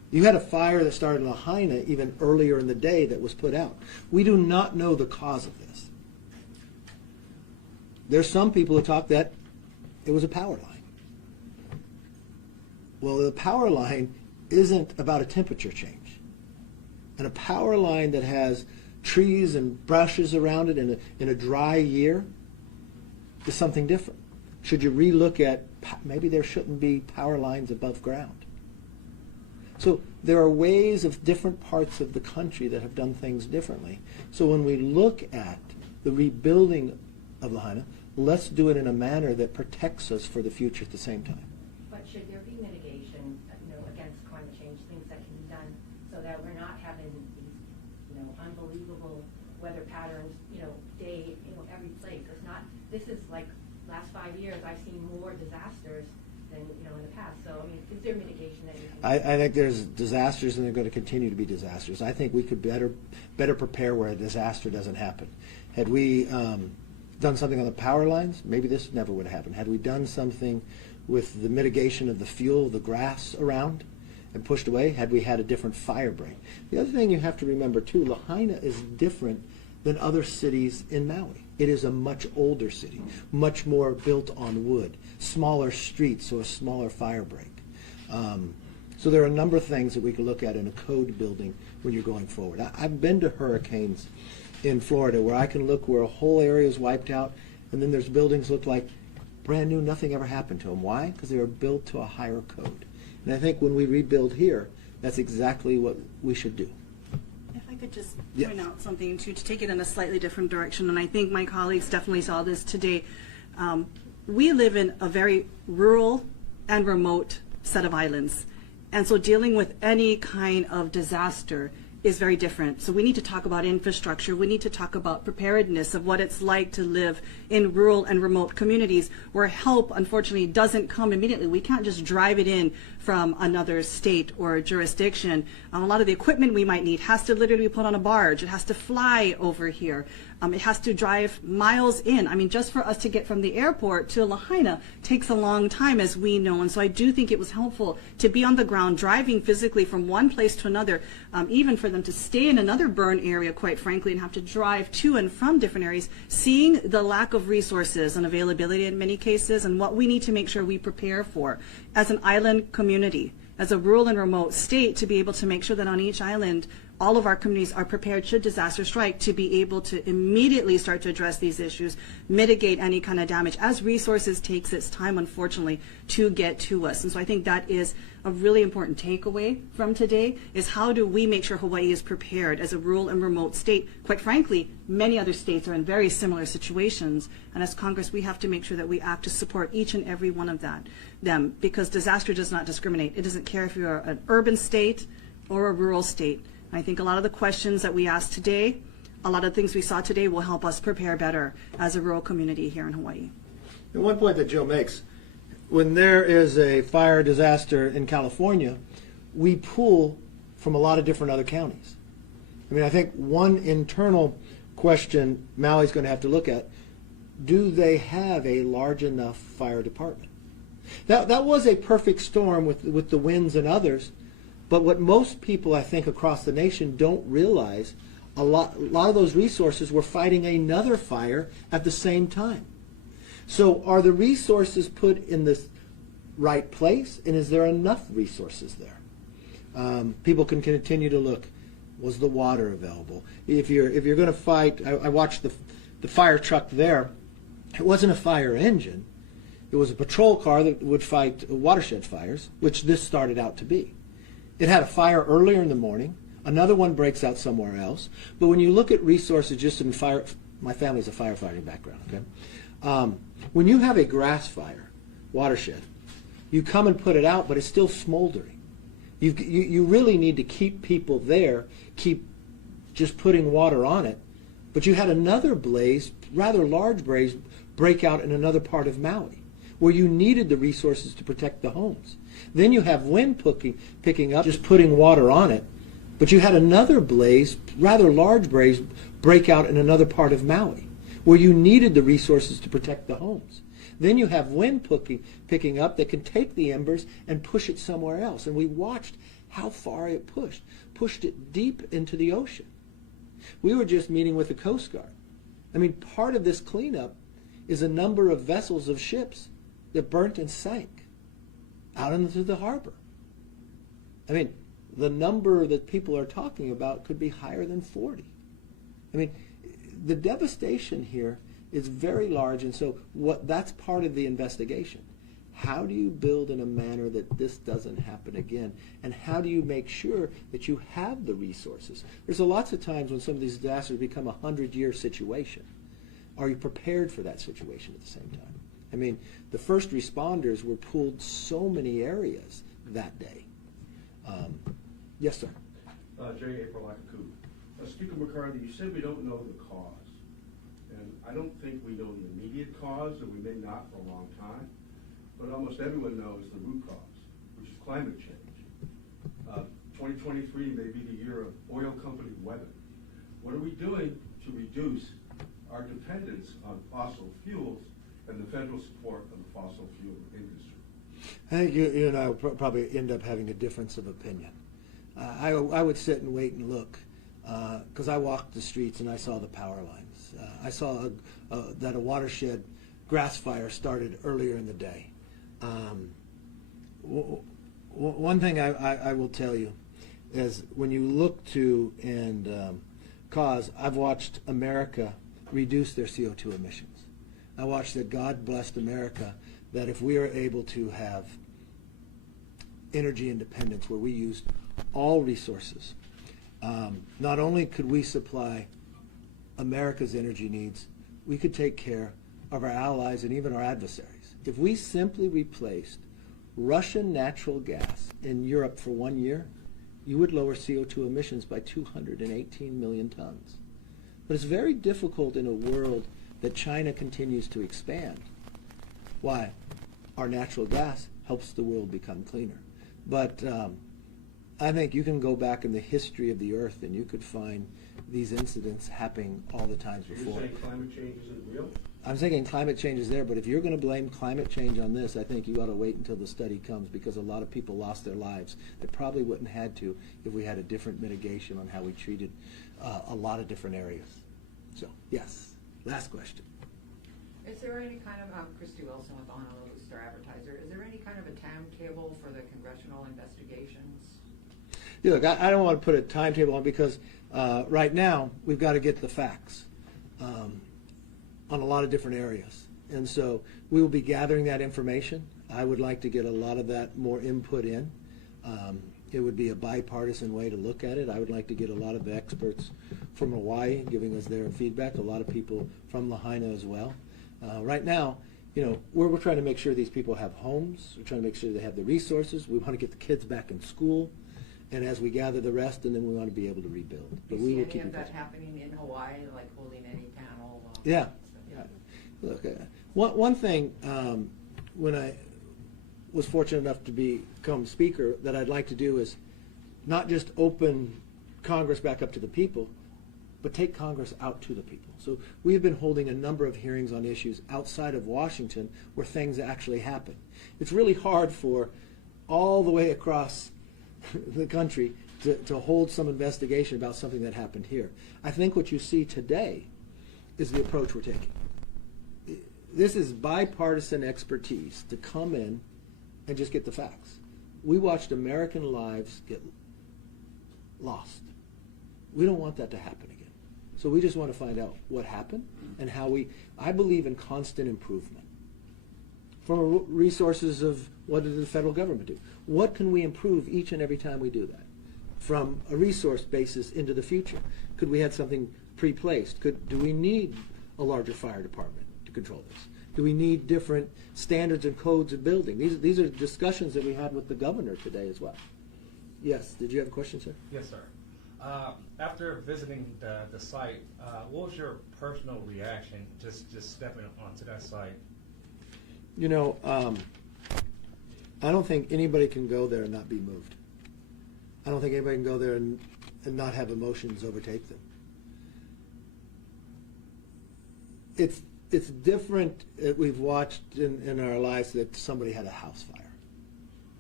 You had a fire that started in Lahaina even earlier in the day that was put out. We do not know the cause of this. There's some people who talk that it was a power line. Well, the power line isn't about a temperature change. And a power line that has trees and brushes around it in a dry year is something different. Should you relook at maybe there shouldn't be power lines above ground? So there are ways of different parts of the country that have done things differently. So when we look at the rebuilding of Lahaina, let's do it in a manner that protects us for the future at the same time. But should there be mitigation, against climate change, things that can be done so that we're not having these, unbelievable weather patterns, day, every place? It's not. This is like last 5 years. I've seen more disasters than in the past. So is there mitigation that you can? I think there's disasters, and they're going to continue to be disasters. I think we could better prepare where a disaster doesn't happen. Had we done something on the power lines, maybe this never would have happened. Had we done something with the mitigation of the fuel, the grass around, and pushed away, had we had a different fire break. The other thing you have to remember too, Lahaina is different than other cities in Maui. It is a much older city, much more built on wood, smaller streets, so a smaller fire break. So there are a number of things that we could look at in a code building when you're going forward. I've been to hurricanes in Florida where I can look where a whole area is wiped out, and then there's buildings look like brand new, nothing ever happened to them. Why? Because they were built to a higher code. And I think when we rebuild here, that's exactly what we should do. If I could just point out something to take it in a slightly different direction, and I think my colleagues definitely saw this today. We live in a very rural and remote set of islands, and so dealing with any kind of disaster is very different. So we need to talk about infrastructure. We need to talk about preparedness of what it's like to live in rural and remote communities where help, unfortunately, doesn't come immediately. We can't just drive it in from another state or jurisdiction. A lot of the equipment we might need has to literally be put on a barge. It has to fly over here. It has to drive miles in. Just for us to get from the airport to Lahaina takes a long time, as we know. And so I do think it was helpful to be on the ground, driving physically from one place to another, even for them to stay in another burn area, quite frankly, and have to drive to and from different areas, seeing the lack of resources and availability in many cases, and what we need to make sure we prepare for as an island community, as a rural and remote state, to be able to make sure that on each island all of our communities are prepared should disaster strike to be able to immediately start to address these issues, mitigate any kind of damage as resources takes its time, unfortunately, to get to us. And so I think that is a really important takeaway from today, is how do we make sure Hawaii is prepared as a rural and remote state? Quite frankly, many other states are in very similar situations, and as Congress we have to make sure that we act to support each and every one of them, because disaster does not discriminate. It doesn't care if you're an urban state or a rural state. I think a lot of the questions that we asked today, a lot of things we saw today will help us prepare better as a rural community here in Hawaii. And one point that Jill makes, when there is a fire disaster in California, we pull from a lot of different other counties. I think one internal question Maui's going to have to look at, do they have a large enough fire department? That was a perfect storm with the winds and others. But what most people, I think, across the nation don't realize, a lot of those resources were fighting another fire at the same time. So are the resources put in the right place, and is there enough resources there? People can continue to look. Was the water available? If you're going to fight, I watched the fire truck there. It wasn't a fire engine. It was a patrol car that would fight watershed fires, which this started out to be. It had a fire earlier in the morning. Another one breaks out somewhere else. But when you look at resources just in fire, my family's a firefighting background, okay? When you have a grass fire, watershed, you come and put it out, but it's still smoldering. You really need to keep people there, keep just putting water on it. But you had another blaze, rather large blaze, break out in another part of Maui, where you needed the resources to protect the homes. Then you have wind picking up, just putting water on it. But you had another blaze, rather large blaze, break out in another part of Maui, where you needed the resources to protect the homes. Then you have wind picking up that can take the embers and push it somewhere else. And we watched how far it pushed it deep into the ocean. We were just meeting with the Coast Guard. I mean, part of this cleanup is a number of vessels of ships that burnt and sank out into the harbor. I mean, the number that people are talking about could be higher than 40. I mean, the devastation here is very large, and so that's part of the investigation. How do you build in a manner that this doesn't happen again? And how do you make sure that you have the resources? There's lots of times when some of these disasters become a 100-year situation. Are you prepared for that situation at the same time? I mean, the first responders were pulled so many areas that day. Yes, sir. J. April Akaku. Speaker McCarthy, you said we don't know the cause. And I don't think we know the immediate cause, and we may not for a long time. But almost everyone knows the root cause, which is climate change. 2023 may be the year of oil company weather. What are we doing to reduce our dependence on fossil fuels and the federal support of the fossil fuel industry? I think you and I will probably end up having a difference of opinion. I would sit and wait and look, because I walked the streets and I saw the power lines. I saw that a watershed grass fire started earlier in the day. One thing I will tell you is when you look to and cause, I've watched America reduce their CO2 emissions. I watched that God blessed America, that if we are able to have energy independence where we used all resources, not only could we supply America's energy needs, we could take care of our allies and even our adversaries. If we simply replaced Russian natural gas in Europe for 1 year, you would lower CO2 emissions by 218 million tons. But it's very difficult in a world that China continues to expand. Why? Our natural gas helps the world become cleaner. But I think you can go back in the history of the earth and you could find these incidents happening all the times before. You're saying climate change isn't real? I'm thinking climate change is there, but if you're going to blame climate change on this, I think you ought to wait until the study comes, because a lot of people lost their lives that probably wouldn't have had to if we had a different mitigation on how we treated a lot of different areas. So, yes. Last question. Is there any kind of, Christy Wilson with Honolulu Star Advertiser, is there any kind of a timetable for the congressional investigations? Yeah, look, I don't want to put a timetable on, because right now we've got to get the facts on a lot of different areas. And so we will be gathering that information. I would like to get a lot of that more input in. It would be a bipartisan way to look at it. I would like to get a lot of the experts from Hawaii giving us their feedback, a lot of people from Lahaina as well. Right now, you know, we're trying to make sure these people have homes. We're trying to make sure they have the resources. We want to get the kids back in school. And as we gather the rest, and then we want to be able to rebuild. Do But you we see will any keep of in touch. that happening in Hawaii, like holding any panel? Yeah. Stuff? Yeah. Look, one thing, when I was fortunate enough to become speaker, that I'd like to do is not just open Congress back up to the people, but take Congress out to the people. So we've been holding a number of hearings on issues outside of Washington where things actually happen. It's really hard for all the way across the country to hold some investigation about something that happened here. I think what you see today is the approach we're taking. This is bipartisan expertise to come in and just get the facts. We watched American lives get lost. We don't want that to happen again. So we just want to find out what happened and how I believe in constant improvement. From resources of what did the federal government do? What can we improve each and every time we do that? From a resource basis into the future. Could we have something pre-placed? Do we need a larger fire department to control this? Do we need different standards and codes of building? These are discussions that we had with the governor today as well. Yes, did you have a question, sir? Yes, sir. After visiting the site, what was your personal reaction just stepping onto that site? You know, I don't think anybody can go there and not be moved. I don't think anybody can go there and not have emotions overtake them. It's different. We've watched in our lives that somebody had a house fire.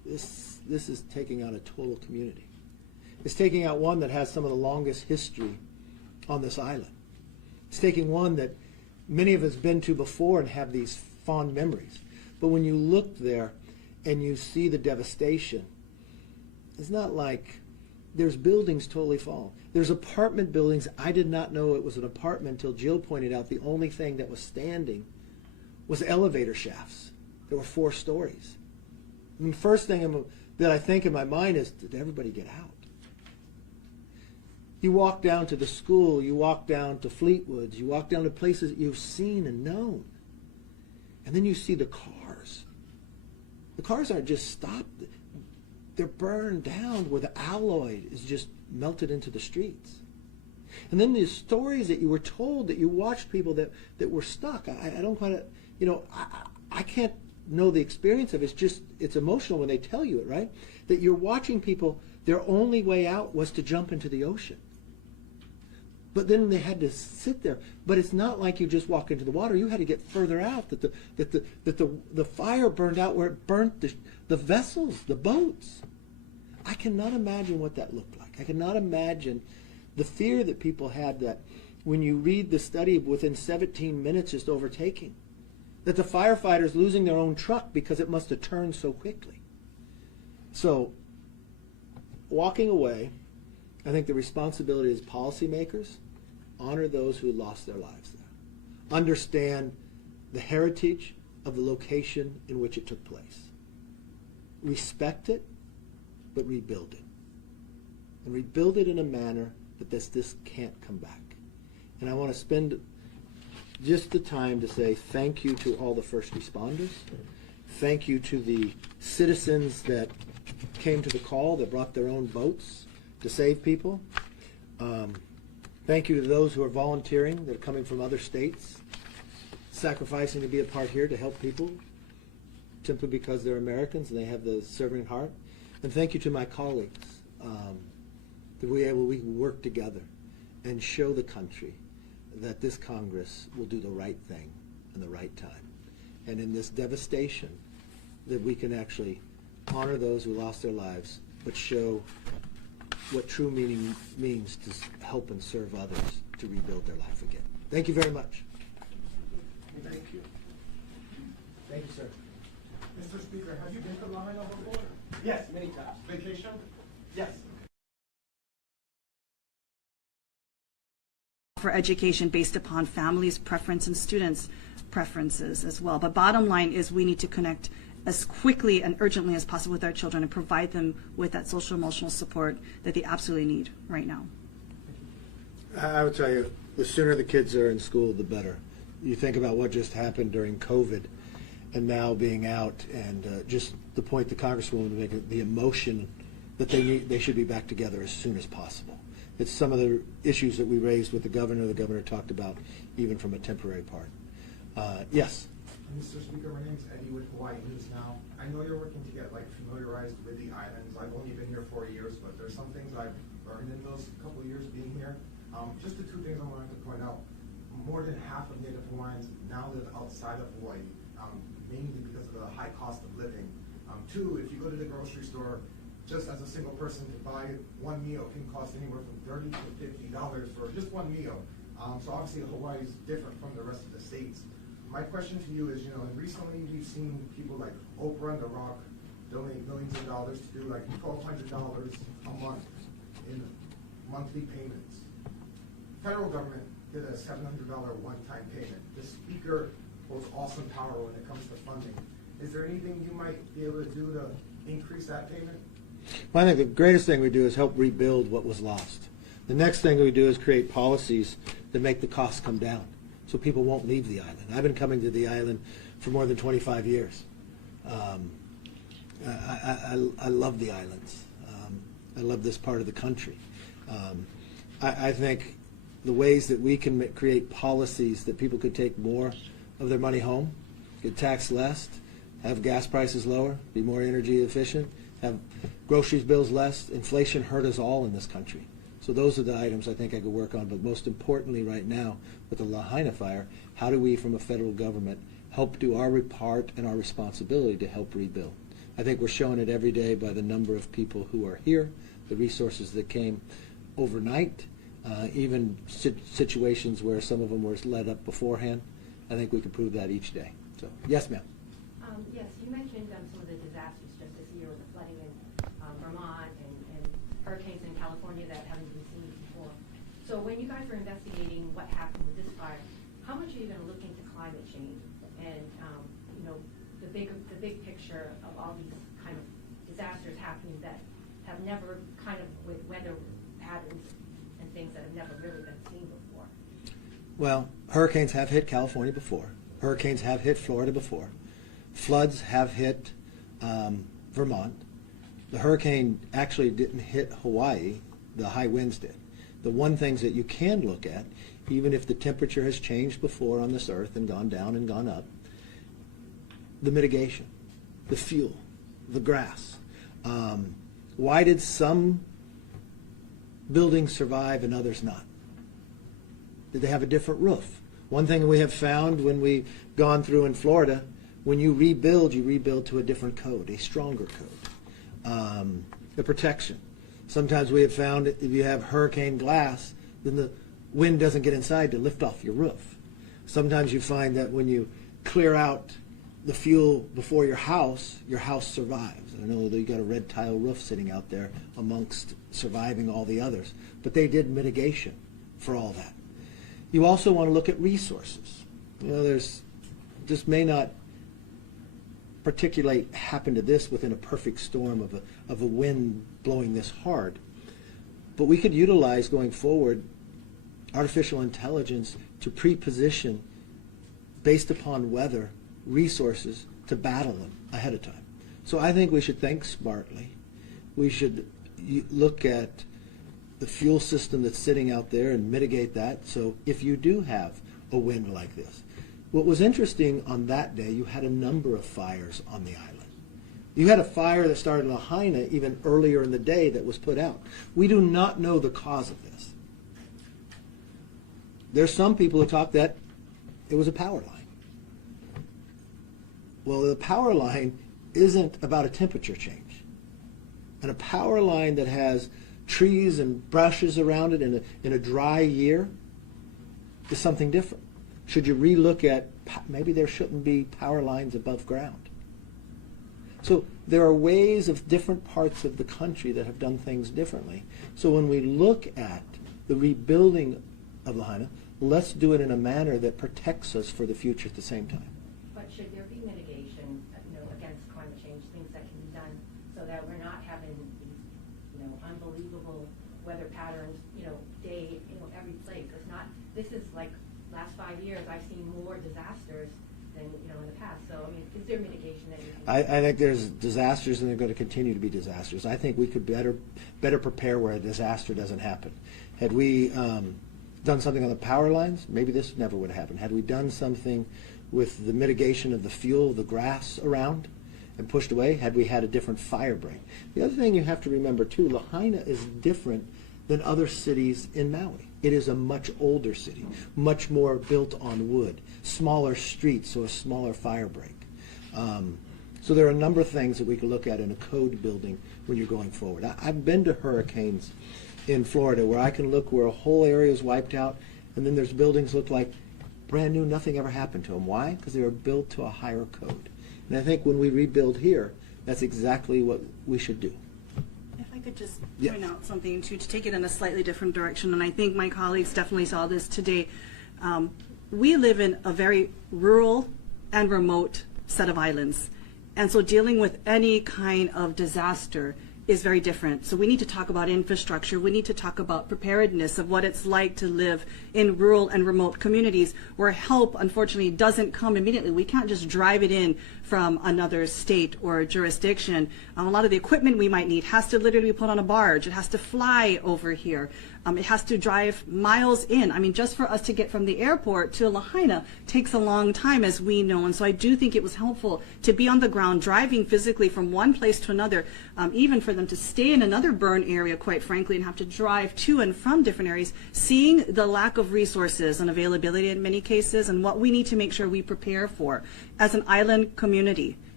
this is taking out a total community. It's taking out one that has some of the longest history on this island. It's taking one that many of us been to before and have these fond memories. But when you look there and you see the devastation, it's not like there's buildings totally fallen. There's apartment buildings. I did not know it was an apartment until Jill pointed out the only thing that was standing was elevator shafts. There were 4 stories. And the first thing that I think in my mind is, did everybody get out? You walk down to the school, you walk down to Fleetwoods, you walk down to places that you've seen and known. And then you see the cars. The cars aren't just stopped. They're burned down where the alloy is just melted into the streets. And then the stories that you were told, that you watched people that were stuck. I don't quite, I can't know the experience of it. It's just, it's emotional when they tell you it, right? That you're watching people, their only way out was to jump into the ocean. But then they had to sit there. But it's not like you just walk into the water. You had to get further out. That the fire burned out where it burnt the vessels, the boats. I cannot imagine what that looked like. I cannot imagine the fear that people had, that when you read the study of within 17 minutes just overtaking, that the firefighters losing their own truck because it must have turned so quickly. So walking away, I think the responsibility is policymakers, honor those who lost their lives there. Understand the heritage of the location in which it took place. Respect it, but rebuild it. And rebuild it in a manner that this can't come back. And I want to spend just the time to say thank you to all the first responders. Thank you to the citizens that came to the call, that brought their own boats to save people. Thank you to those who are volunteering, that are coming from other states, sacrificing to be a part here to help people simply because they're Americans and they have the serving heart. And thank you to my colleagues, that we can work together and show the country that this Congress will do the right thing in the right time. And in this devastation, that we can actually honor those who lost their lives, but show what true meaning means to help and serve others to rebuild their life again. Thank you very much. Thank you. Thank you, sir. Mr. Speaker, have you been to Lahaina before? Yes, many times. Vacation? Yes. For education based upon families' preference and students' preferences as well. But bottom line is we need to connect as quickly and urgently as possible with our children and provide them with that social emotional support that they absolutely need right now. I would tell you, the sooner the kids are in school, the better. You think about what just happened during COVID and now being out, and just the point the Congresswoman made, the emotion that they should be back together as soon as possible. It's some of the issues that we raised with the governor talked about, even from a temporary part. Yes? Mr. Speaker, my name is Eddie with Hawaii News Now. I know you're working to get familiarized with the islands. I've only been here 4 years, but there's some things I've learned in those couple of years being here. Just the 2 things I wanted to point out. More than half of Native Hawaiians now live outside of Hawaii, mainly because of the high cost of living. 2, if you go to the grocery store, just as a single person to buy one meal can cost anywhere from $30 to $50 for just one meal. So obviously Hawaii is different from the rest of the states. My question to you is, and recently we've seen people like Oprah and The Rock donate millions of dollars to do $1,200 a month in monthly payments. Federal government did a $700 one-time payment. The Speaker holds awesome power when it comes to funding. Is there anything you might be able to do to increase that payment? Well, I think the greatest thing we do is help rebuild what was lost. The next thing we do is create policies that make the costs come down, so people won't leave the island. I've been coming to the island for more than 25 years. I love the islands. I love this part of the country. I think the ways that we can create policies that people could take more of their money home, get taxed less, have gas prices lower, be more energy efficient, have groceries bills less. Inflation hurt us all in this country. So those are the items I think I could work on. But most importantly right now, with the Lahaina fire, how do we from a federal government help do our part and our responsibility to help rebuild? I think we're showing it every day by the number of people who are here, the resources that came overnight, even situations where some of them were led up beforehand. I think we can prove that each day. So, yes, ma'am. Yes, you mentioned some of the disasters just this year with the flooding in Vermont and hurricanes in California that haven't been seen before. So when you guys were investigating what happened with this fire, how much are you going to look into climate change and the big picture of all these kind of disasters happening that have never kind of with weather patterns and things that have never really been seen before? Well, hurricanes have hit California before. Hurricanes have hit Florida before. Floods have hit Vermont. The hurricane actually didn't hit Hawaii. The high winds did. The one things that you can look at, even if the temperature has changed before on this earth and gone down and gone up, the mitigation, the fuel, the grass. Why did some buildings survive and others not? Did they have a different roof? One thing we have found when we've gone through in Florida, when you rebuild to a different code, a stronger code. The protection. Sometimes we have found if you have hurricane glass, then the wind doesn't get inside to lift off your roof. Sometimes you find that when you clear out the fuel before your house survives. I know that you got a red tile roof sitting out there amongst surviving all the others, but they did mitigation for all that. You also want to look at resources. This may not particularly happen to this within a perfect storm of a wind blowing this hard, but we could utilize going forward artificial intelligence to pre-position based upon weather resources to battle them ahead of time. So I think we should think smartly. We should look at the fuel system that's sitting out there and mitigate that. So if you do have a wind like this, what was interesting on that day, you had a number of fires on the island. You had a fire that started in Lahaina even earlier in the day that was put out. We do not know the cause of this. There's some people who talk that it was a power line. Well, the power line isn't about a temperature change. And a power line that has trees and brushes around it in a dry year is something different. Should you relook at maybe there shouldn't be power lines above ground? So there are ways of different parts of the country that have done things differently. So when we look at the rebuilding of Lahaina, let's do it in a manner that protects us for the future at the same time. But should there be mitigation, against climate change, things that can be done so that we're not having these, unbelievable weather patterns, day, every place? It's not. This is like last 5 years. I've seen more disasters than in the past. So I mean, is there mitigation that you can? I think there's disasters, and they're going to continue to be disasters. I think we could better prepare where a disaster doesn't happen. Had we done something on the power lines, maybe this never would have happened. Had we done something with the mitigation of the fuel, the grass around, and pushed away, had we had a different fire break. The other thing you have to remember too, Lahaina is different than other cities in Maui. It is a much older city, much more built on wood, smaller streets, so a smaller fire break. So there are a number of things that we can look at in a code building when you're going forward. I've been to hurricanes in Florida where I can look where a whole area is wiped out, and then there's buildings look like brand new, nothing ever happened to them. Why? Because they were built to a higher code. And I think when we rebuild here, that's exactly what we should do. If I could just Yes. point out something to take it in a slightly different direction, and I think my colleagues definitely saw this today. We live in a very rural and remote set of islands, and so dealing with any kind of disaster is very different. So we need to talk about infrastructure. We need to talk about preparedness of what it's like to live in rural and remote communities where help, unfortunately, doesn't come immediately. We can't just drive it in from another state or jurisdiction. A lot of the equipment we might need has to literally be put on a barge. It has to fly over here. It has to drive miles in. I mean, just for us to get from the airport to Lahaina takes a long time, as we know. And so I do think it was helpful to be on the ground, driving physically from one place to another, even for them to stay in another burn area, quite frankly, and have to drive to and from different areas, seeing the lack of resources and availability in many cases, and what we need to make sure we prepare for as an island community.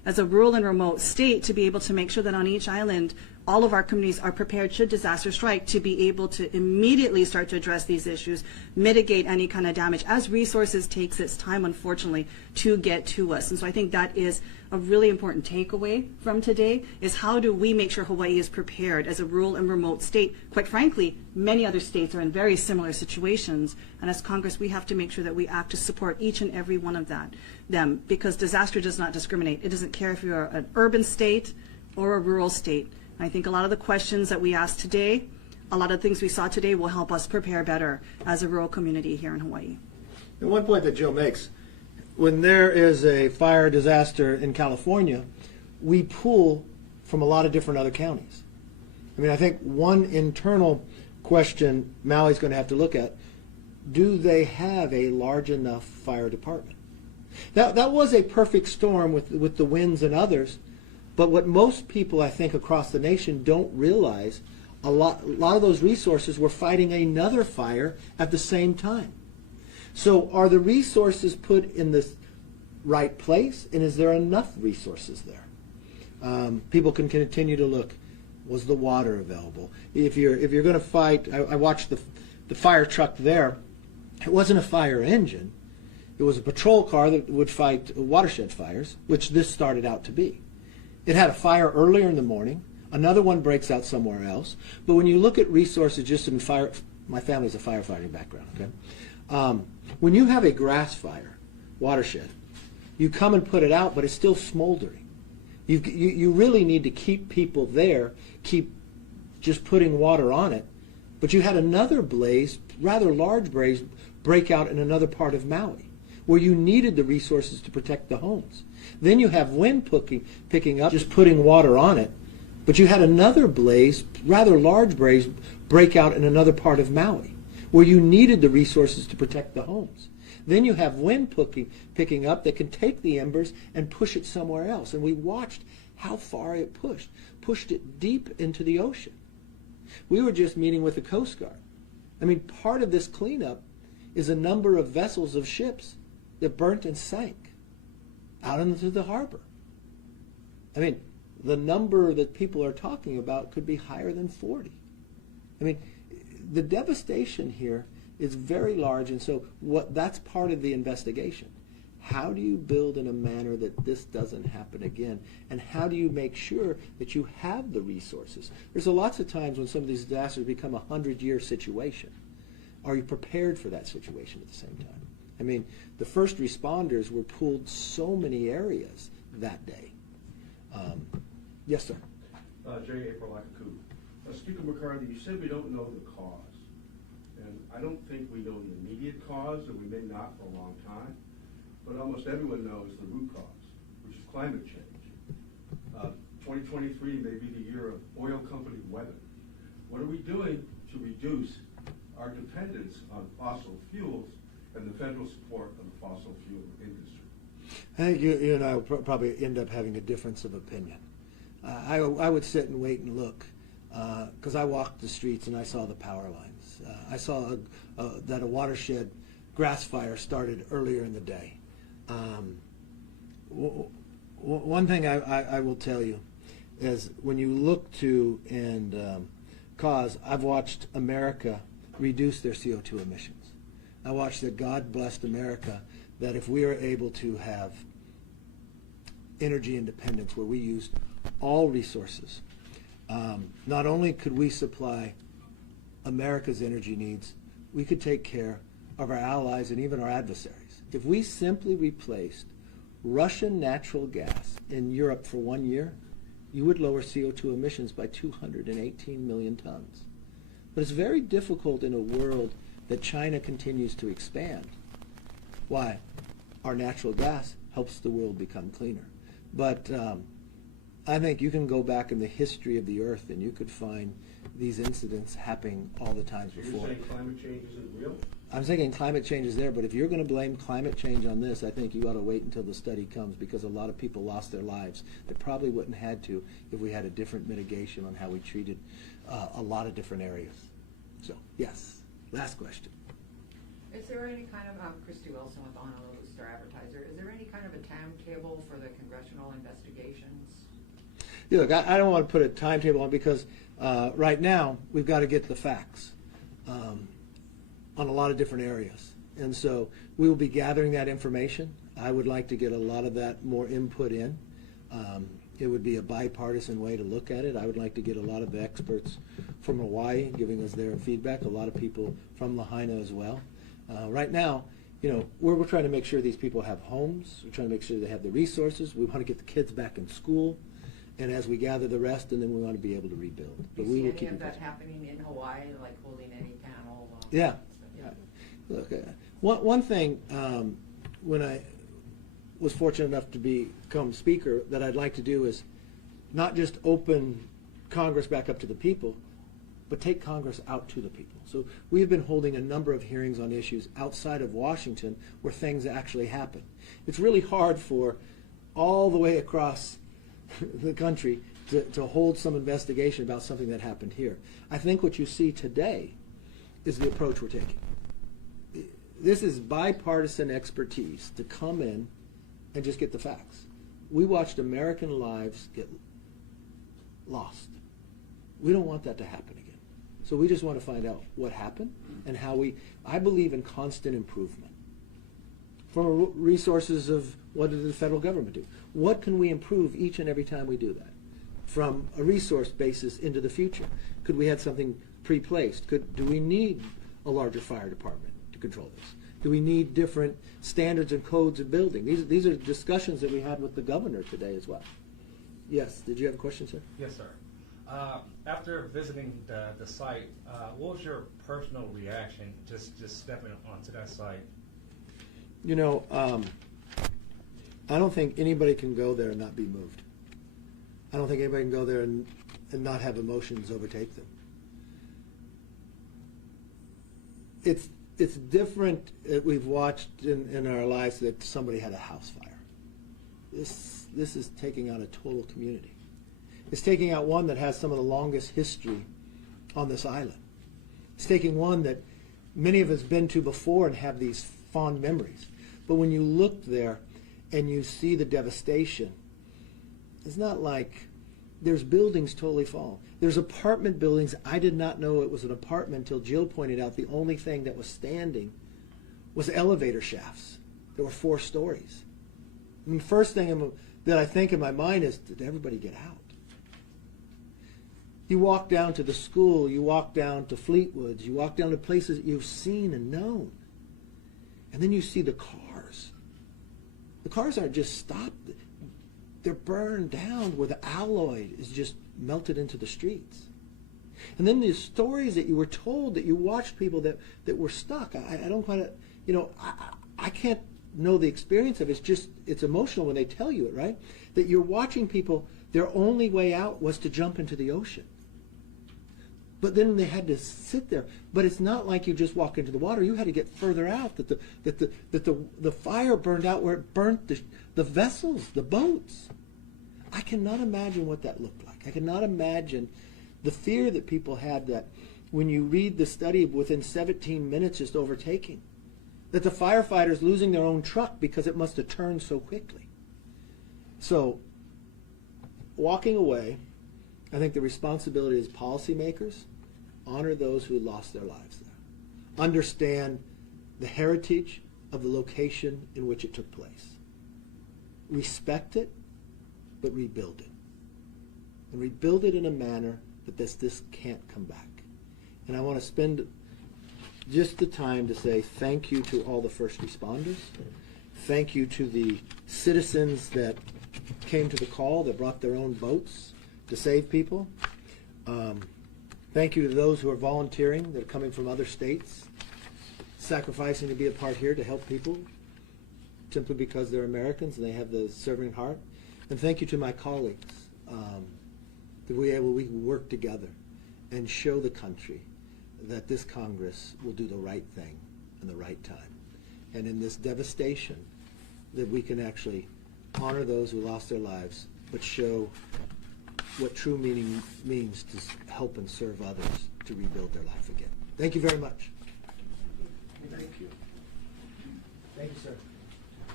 as a rural and remote state to be able to make sure that on each island, all of our communities are prepared should disaster strike to be able to immediately start to address these issues, mitigate any kind of damage as resources takes its time, unfortunately, to get to us. And so I think that is a really important takeaway from today, is how do we make sure Hawaii is prepared as a rural and remote state? Quite frankly, many other states are in very similar situations, and as Congress, we have to make sure that we act to support each and every one of them, because disaster does not discriminate. It doesn't care if you're an urban state or a rural state. I think a lot of the questions that we asked today, a lot of things we saw today will help us prepare better as a rural community here in Hawaii. And one point that Jill makes, when there is a fire disaster in California, we pull from a lot of different other counties. I mean, I think one internal question Maui's going to have to look at, do they have a large enough fire department? That was a perfect storm with the winds and others. But what most people, I think, across the nation don't realize, a lot of those resources were fighting another fire at the same time. So are the resources put in the right place, and is there enough resources there? People can continue to look. Was the water available? If you're going to fight, I watched the fire truck there. It wasn't a fire engine. It was a patrol car that would fight watershed fires, which this started out to be. It had a fire earlier in the morning. Another one breaks out somewhere else. But when you look at resources just in fire, my family's a firefighting background, okay? When you have a grass fire, watershed, you come and put it out, but it's still smoldering. You really need to keep people there, keep just putting water on it. But you had another blaze, rather large blaze, break out in another part of Maui, where you needed the resources to protect the homes. Then you have wind picking up, just putting water on it. But you had another blaze, rather large blaze, break out in another part of Maui, where you needed the resources to protect the homes. Then you have wind picking up that can take the embers and push it somewhere else. And we watched how far it pushed it deep into the ocean. We were just meeting with the Coast Guard. I mean, part of this cleanup is a number of vessels of ships that burnt and sank out into the harbor. I mean, the number that people are talking about could be higher than 40. I mean, the devastation here is very large, and so that's part of the investigation. How do you build in a manner that this doesn't happen again? And how do you make sure that you have the resources? There's lots of times when some of these disasters become a 100-year situation. Are you prepared for that situation at the same time? I mean, the first responders were pulled so many areas that day. Yes, sir. J. April Akaku. Speaker McCarthy, you said we don't know the cause. And I don't think we know the immediate cause, and we may not for a long time. But almost everyone knows the root cause, which is climate change. 2023 may be the year of oil company weather. What are we doing to reduce our dependence on fossil fuels and the federal support of the fossil fuel industry? I think you and I will probably end up having a difference of opinion. I would sit and wait and look, because I walked the streets and I saw the power lines. I saw that a watershed grass fire started earlier in the day. One thing I will tell you is when you look to and cause, I've watched America reduce their CO2 emissions. I watched that God blessed America, that if we are able to have energy independence where we used all resources, not only could we supply America's energy needs, we could take care of our allies and even our adversaries. If we simply replaced Russian natural gas in Europe for 1 year, you would lower CO2 emissions by 218 million tons. But it's very difficult in a world that China continues to expand. Why? Our natural gas helps the world become cleaner. But I think you can go back in the history of the earth and you could find these incidents happening all the times before. You're saying climate change isn't real? I'm thinking climate change is there, but if you're going to blame climate change on this, I think you ought to wait until the study comes, because a lot of people lost their lives that probably wouldn't have had to if we had a different mitigation on how we treated a lot of different areas. So, yes. Last question. Is there any kind of, Christy Wilson with Honolulu Star Star Advertiser, is there any kind of a timetable for the congressional investigations? Yeah, look, I don't want to put a timetable on because right now we've got to get the facts on a lot of different areas. And so we will be gathering that information. I would like to get a lot of that more input in. It would be a bipartisan way to look at it. I would like to get a lot of the experts from Hawaii giving us their feedback, a lot of people from Lahaina as well. Right now, you know, we're trying to make sure these people have homes. We're trying to make sure they have the resources. We want to get the kids back in school. And as we gather the rest, and then we want to be able to rebuild. Do But you we see will any keep of you that posted. happening in Hawaii, like holding any panel? Yeah. Yeah. Look, one thing, when I was fortunate enough to become speaker, that I'd like to do is not just open Congress back up to the people, but take Congress out to the people. So we have been holding a number of hearings on issues outside of Washington where things actually happen. It's really hard for all the way across the country to hold some investigation about something that happened here. I think what you see today is the approach we're taking. This is bipartisan expertise to come in and just get the facts. We watched American lives get lost. We don't want that to happen again. So we just want to find out what happened and how I believe in constant improvement. From resources of what did the federal government do? What can we improve each and every time we do that? From a resource basis into the future. Could we have something pre-placed? Do we need a larger fire department to control this? Do we need different standards and codes of building? These are discussions that we had with the governor today as well. Yes, did you have a question, sir? Yes, sir. After visiting the site, what was your personal reaction just stepping onto that site? You know, I don't think anybody can go there and not be moved. I don't think anybody can go there and not have emotions overtake them. It's different. We've watched in our lives that somebody had a house fire. This is taking out a total community. It's taking out one that has some of the longest history on this island. It's taking one that many of us been to before and have these fond memories. But when you look there and you see the devastation, it's not like there's buildings totally fallen. There's apartment buildings. I did not know it was an apartment until Jill pointed out the only thing that was standing was elevator shafts. There were 4 stories. And the first thing that I think in my mind is, did everybody get out? You walk down to the school, you walk down to Fleetwoods, you walk down to places that you've seen and known. And then you see the cars. The cars aren't just stopped. They're burned down where the alloy is just melted into the streets. And then the stories that you were told, that you watched people that were stuck. I don't quite, you know, I can't know the experience of it. It's emotional when they tell you it, right? That you're watching people, their only way out was to jump into the ocean. But then they had to sit there. But it's not like you just walk into the water. You had to get further out. That the fire burned out where it burnt the vessels, the boats. I cannot imagine what that looked like. I cannot imagine the fear that people had, that when you read the study within 17 minutes just overtaking, that the firefighters losing their own truck because it must have turned so quickly. So walking away, I think the responsibility is policymakers. Honor those who lost their lives there. Understand the heritage of the location in which it took place. Respect it, but rebuild it. And rebuild it in a manner that this can't come back. And I want to spend just the time to say thank you to all the first responders. Thank you to the citizens that came to the call, that brought their own boats to save people. Thank you to those who are volunteering, that are coming from other states, sacrificing to be a part here to help people simply because they're Americans and they have the serving heart. And thank you to my colleagues, that we can work together and show the country that this Congress will do the right thing in the right time. And in this devastation, that we can actually honor those who lost their lives, but show what true meaning means to help and serve others to rebuild their life again. Thank you very much. Thank you. Thank you, sir.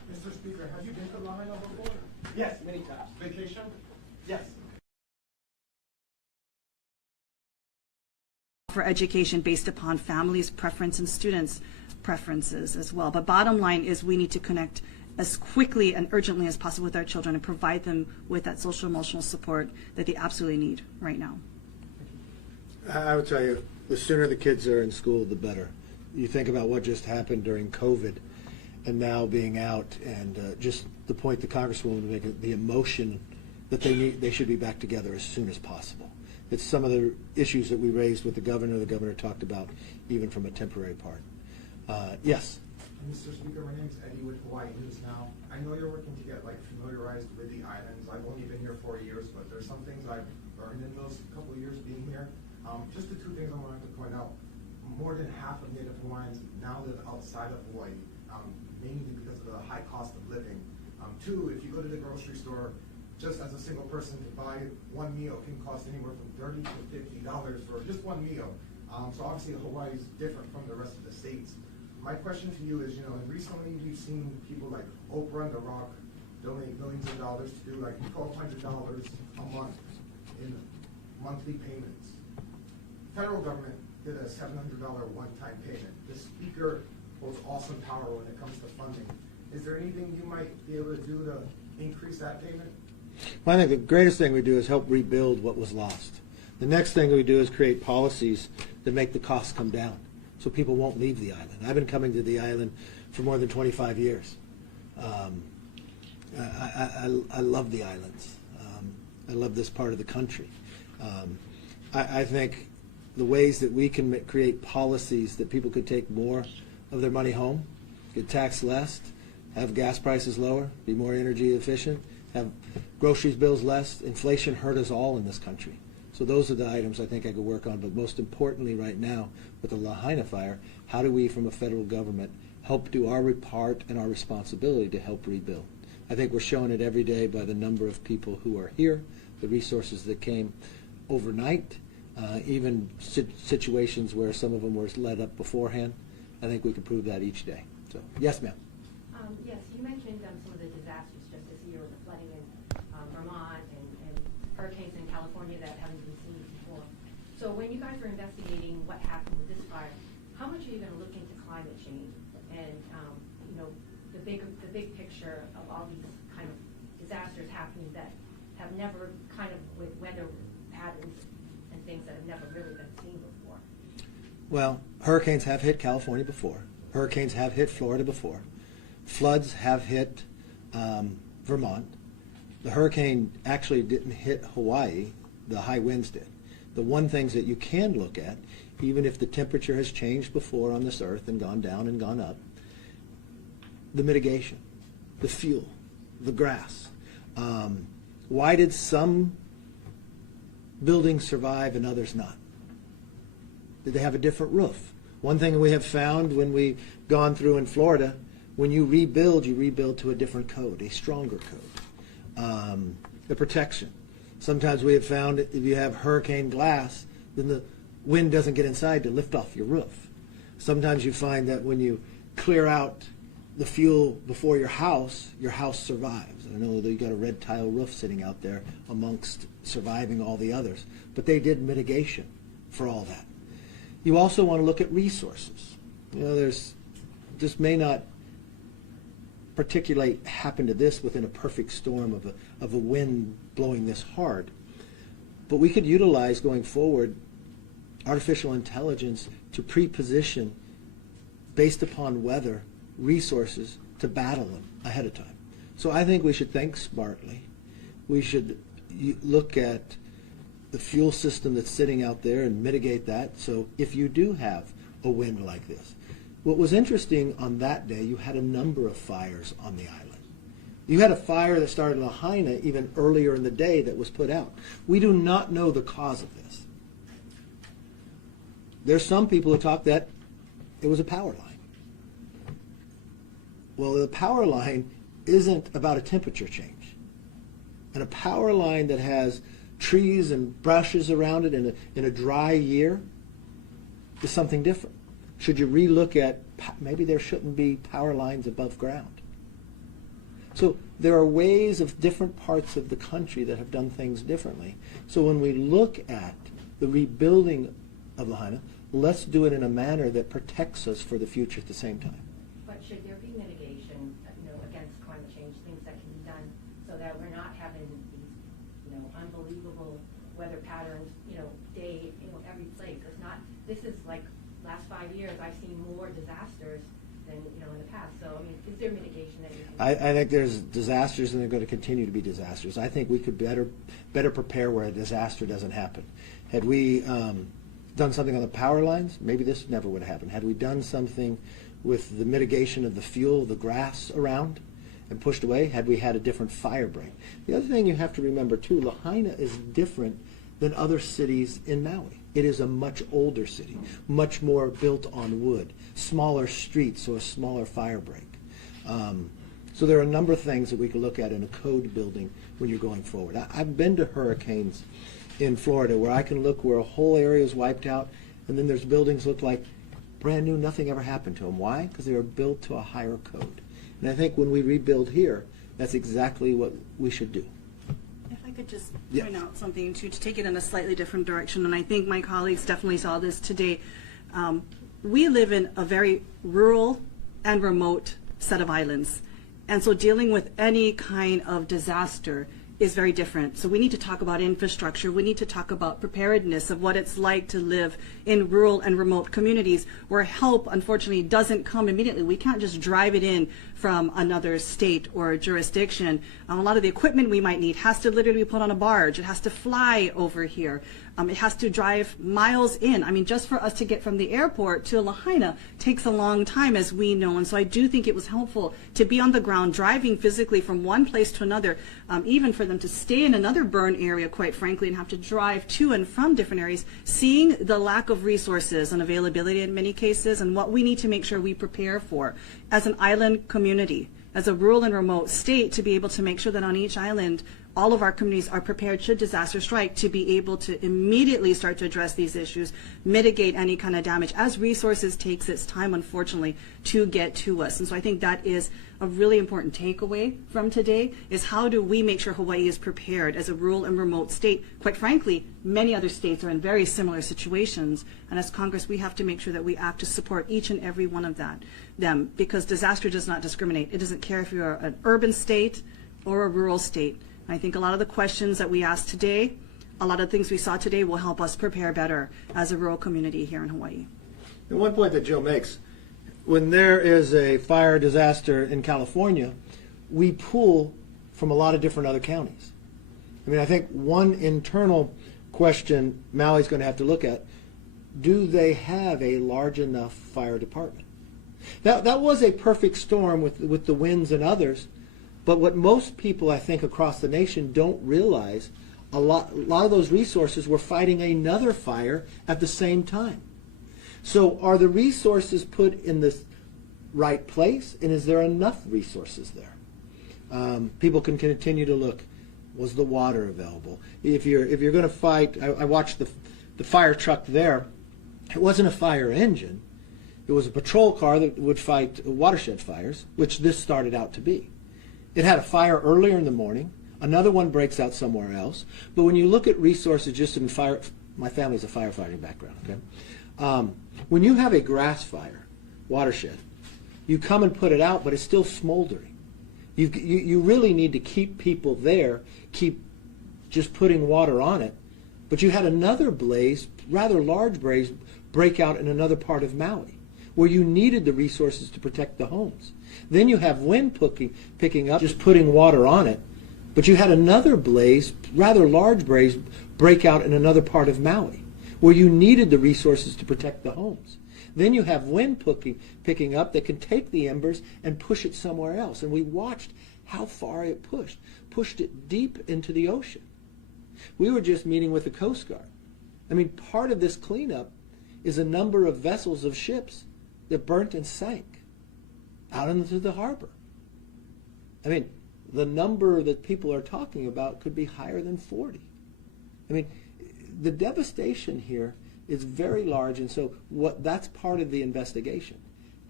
Mr. Speaker, have you been to Lahaina before? Yes, many times. Vacation? Yes. For education based upon families' preference and students' preferences as well. But bottom line is we need to connect as quickly and urgently as possible with our children and provide them with that social emotional support that they absolutely need right now. I would tell you, the sooner the kids are in school, the better. You think about what just happened during COVID and now being out, and just the point the Congresswoman was making, the emotion that they should be back together as soon as possible. It's some of the issues that we raised with the governor talked about, even from a temporary part. Yes? Mr. Speaker, my name is Eddie with Hawaii News Now. I know you're working to get familiarized with the islands. I've only been here 4 years, but there's some things I've learned in those couple of years being here. Just the two things I wanted to point out. More than half of Native Hawaiians now live outside of Hawaii, mainly because of the high cost of living. Two, if you go to the grocery store, just as a single person to buy one meal can cost anywhere from $30 to $50 for just one meal. So obviously Hawaii is different from the rest of the states. My question to you is, recently we've seen people like Oprah and The Rock donate millions of dollars to do $1,200 a month in monthly payments. Federal government did a $700 one-time payment. The Speaker holds awesome power when it comes to funding. Is there anything you might be able to do to increase that payment? Well, I think the greatest thing we do is help rebuild what was lost. The next thing we do is create policies that make the costs come down so people won't leave the island. I've been coming to the island for more than 25 years. I love the islands. I love this part of the country. I think the ways that we can create policies that people could take more of their money home, get taxed less, have gas prices lower, be more energy efficient, have groceries bills less. Inflation hurt us all in this country. So those are the items I think I could work on. But most importantly right now with the Lahaina fire, how do we from a federal government help do our part and our responsibility to help rebuild? I think we're showing it every day by the number of people who are here, the resources that came overnight, even situations where some of them were led up beforehand. I think we can prove that each day. So, yes, ma'am. Yes, you mentioned some of the disasters just this year with the flooding in Vermont and hurricanes in California that haven't been seen before. So when you guys were investigating what happened with this fire, how much are you going to look into climate change and the big picture of all these kind of disasters happening that have never with weather patterns and things that have never really been seen before? Well, hurricanes have hit California before. Hurricanes have hit Florida before. Floods have hit Vermont. The hurricane actually didn't hit Hawaii. The high winds did. The one things that you can look at, even if the temperature has changed before on this earth and gone down and gone up, the mitigation, the fuel, the grass. Why did some buildings survive and others not? Did they have a different roof? One thing we have found when we've gone through in Florida, when you rebuild to a different code, a stronger code. The protection. Sometimes we have found if you have hurricane glass, then the wind doesn't get inside to lift off your roof. Sometimes you find that when you clear out the fuel before your house survives. I know that you got a red tile roof sitting out there amongst surviving all the others, but they did mitigation for all that. You also want to look at resources. This may not particulate happen to this within a perfect storm of a wind blowing this hard, but we could utilize going forward artificial intelligence to pre-position based upon weather resources to battle them ahead of time. So I think we should think smartly. We should look at the fuel system that's sitting out there and mitigate that. So if you do have a wind like this, what was interesting on that day, you had a number of fires on the island. You had a fire that started in Lahaina even earlier in the day that was put out. We do not know the cause of this. There's some people who talk that it was a power line. Well, the power line isn't about a temperature change. And a power line that has trees and brushes around it in a dry year is something different. Should you relook at maybe there shouldn't be power lines above ground? So there are ways of different parts of the country that have done things differently. So when we look at the rebuilding of Lahaina, let's do it in a manner that protects us for the future at the same time. But should there be mitigation, against climate change, things that can be done so that we're not having these, unbelievable weather patterns, day, every place? It's not, this is like last 5 years, I've seen more disasters than, in the past. So, is there mitigation that you can I think there's disasters, and they're going to continue to be disasters. I think we could better prepare where a disaster doesn't happen. Had we done something on the power lines, maybe this never would have happened. Had we done something with the mitigation of the fuel, the grass around, and pushed away, had we had a different fire break. The other thing you have to remember, too, Lahaina is different than other cities in Maui. It is a much older city, much more built on wood, smaller streets, so a smaller fire break. So there are a number of things that we could look at in a code building when you're going forward. I've been to hurricanes in Florida where I can look where a whole area is wiped out, and then there's buildings look like brand new, nothing ever happened to them. Why? Because they were built to a higher code. And I think when we rebuild here, that's exactly what we should do. If I could just Yeah. point out something to take it in a slightly different direction, and I think my colleagues definitely saw this today. We live in a very rural and remote set of islands, and so dealing with any kind of disaster is very different. So we need to talk about infrastructure. We need to talk about preparedness of what it's like to live in rural and remote communities where help, unfortunately, doesn't come immediately. We can't just drive it in from another state or jurisdiction. A lot of the equipment we might need has to literally be put on a barge. It has to fly over here. It has to drive miles in. Just for us to get from the airport to Lahaina takes a long time, as we know. And so I do think it was helpful to be on the ground, driving physically from one place to another, even for them to stay in another burn area, quite frankly, and have to drive to and from different areas, seeing the lack of resources and availability in many cases, and what we need to make sure we prepare for as an island community, as a rural and remote state, to be able to make sure that on each island, all of our communities are prepared should disaster strike to be able to immediately start to address these issues, mitigate any kind of damage, as resources takes its time, unfortunately, to get to us. And so I think that is a really important takeaway from today, is how do we make sure Hawaii is prepared as a rural and remote state? Quite frankly, many other states are in very similar situations, and as Congress, we have to make sure that we act to support each and every one of them, because disaster does not discriminate. It doesn't care if you're an urban state or a rural state. I think a lot of the questions that we asked today, a lot of things we saw today will help us prepare better as a rural community here in Hawaii. And one point that Jill makes, when there is a fire disaster in California, we pull from a lot of different other counties. I think one internal question Maui's going to have to look at, do they have a large enough fire department? That was a perfect storm with the winds and others. But what most people, I think, across the nation don't realize, a lot of those resources were fighting another fire at the same time. So are the resources put in the right place, and is there enough resources there? People can continue to look. Was the water available? If you're going to fight, I watched the fire truck there. It wasn't a fire engine. It was a patrol car that would fight watershed fires, which this started out to be. It had a fire earlier in the morning. Another one breaks out somewhere else. But when you look at resources just in fire, my family's a firefighting background, okay? When you have a grass fire, watershed, you come and put it out, but it's still smoldering. You really need to keep people there, keep just putting water on it. But you had another blaze, rather large blaze, break out in another part of Maui, where you needed the resources to protect the homes. Then you have wind picking up, just putting water on it. But you had another blaze, rather large blaze, break out in another part of Maui, where you needed the resources to protect the homes. Then you have wind picking up that can take the embers and push it somewhere else. And we watched how far it pushed it deep into the ocean. We were just meeting with the Coast Guard. Part of this cleanup is a number of vessels of ships that burnt and sank out into the harbor. The number that people are talking about could be higher than 40. The devastation here is very large, and so that's part of the investigation.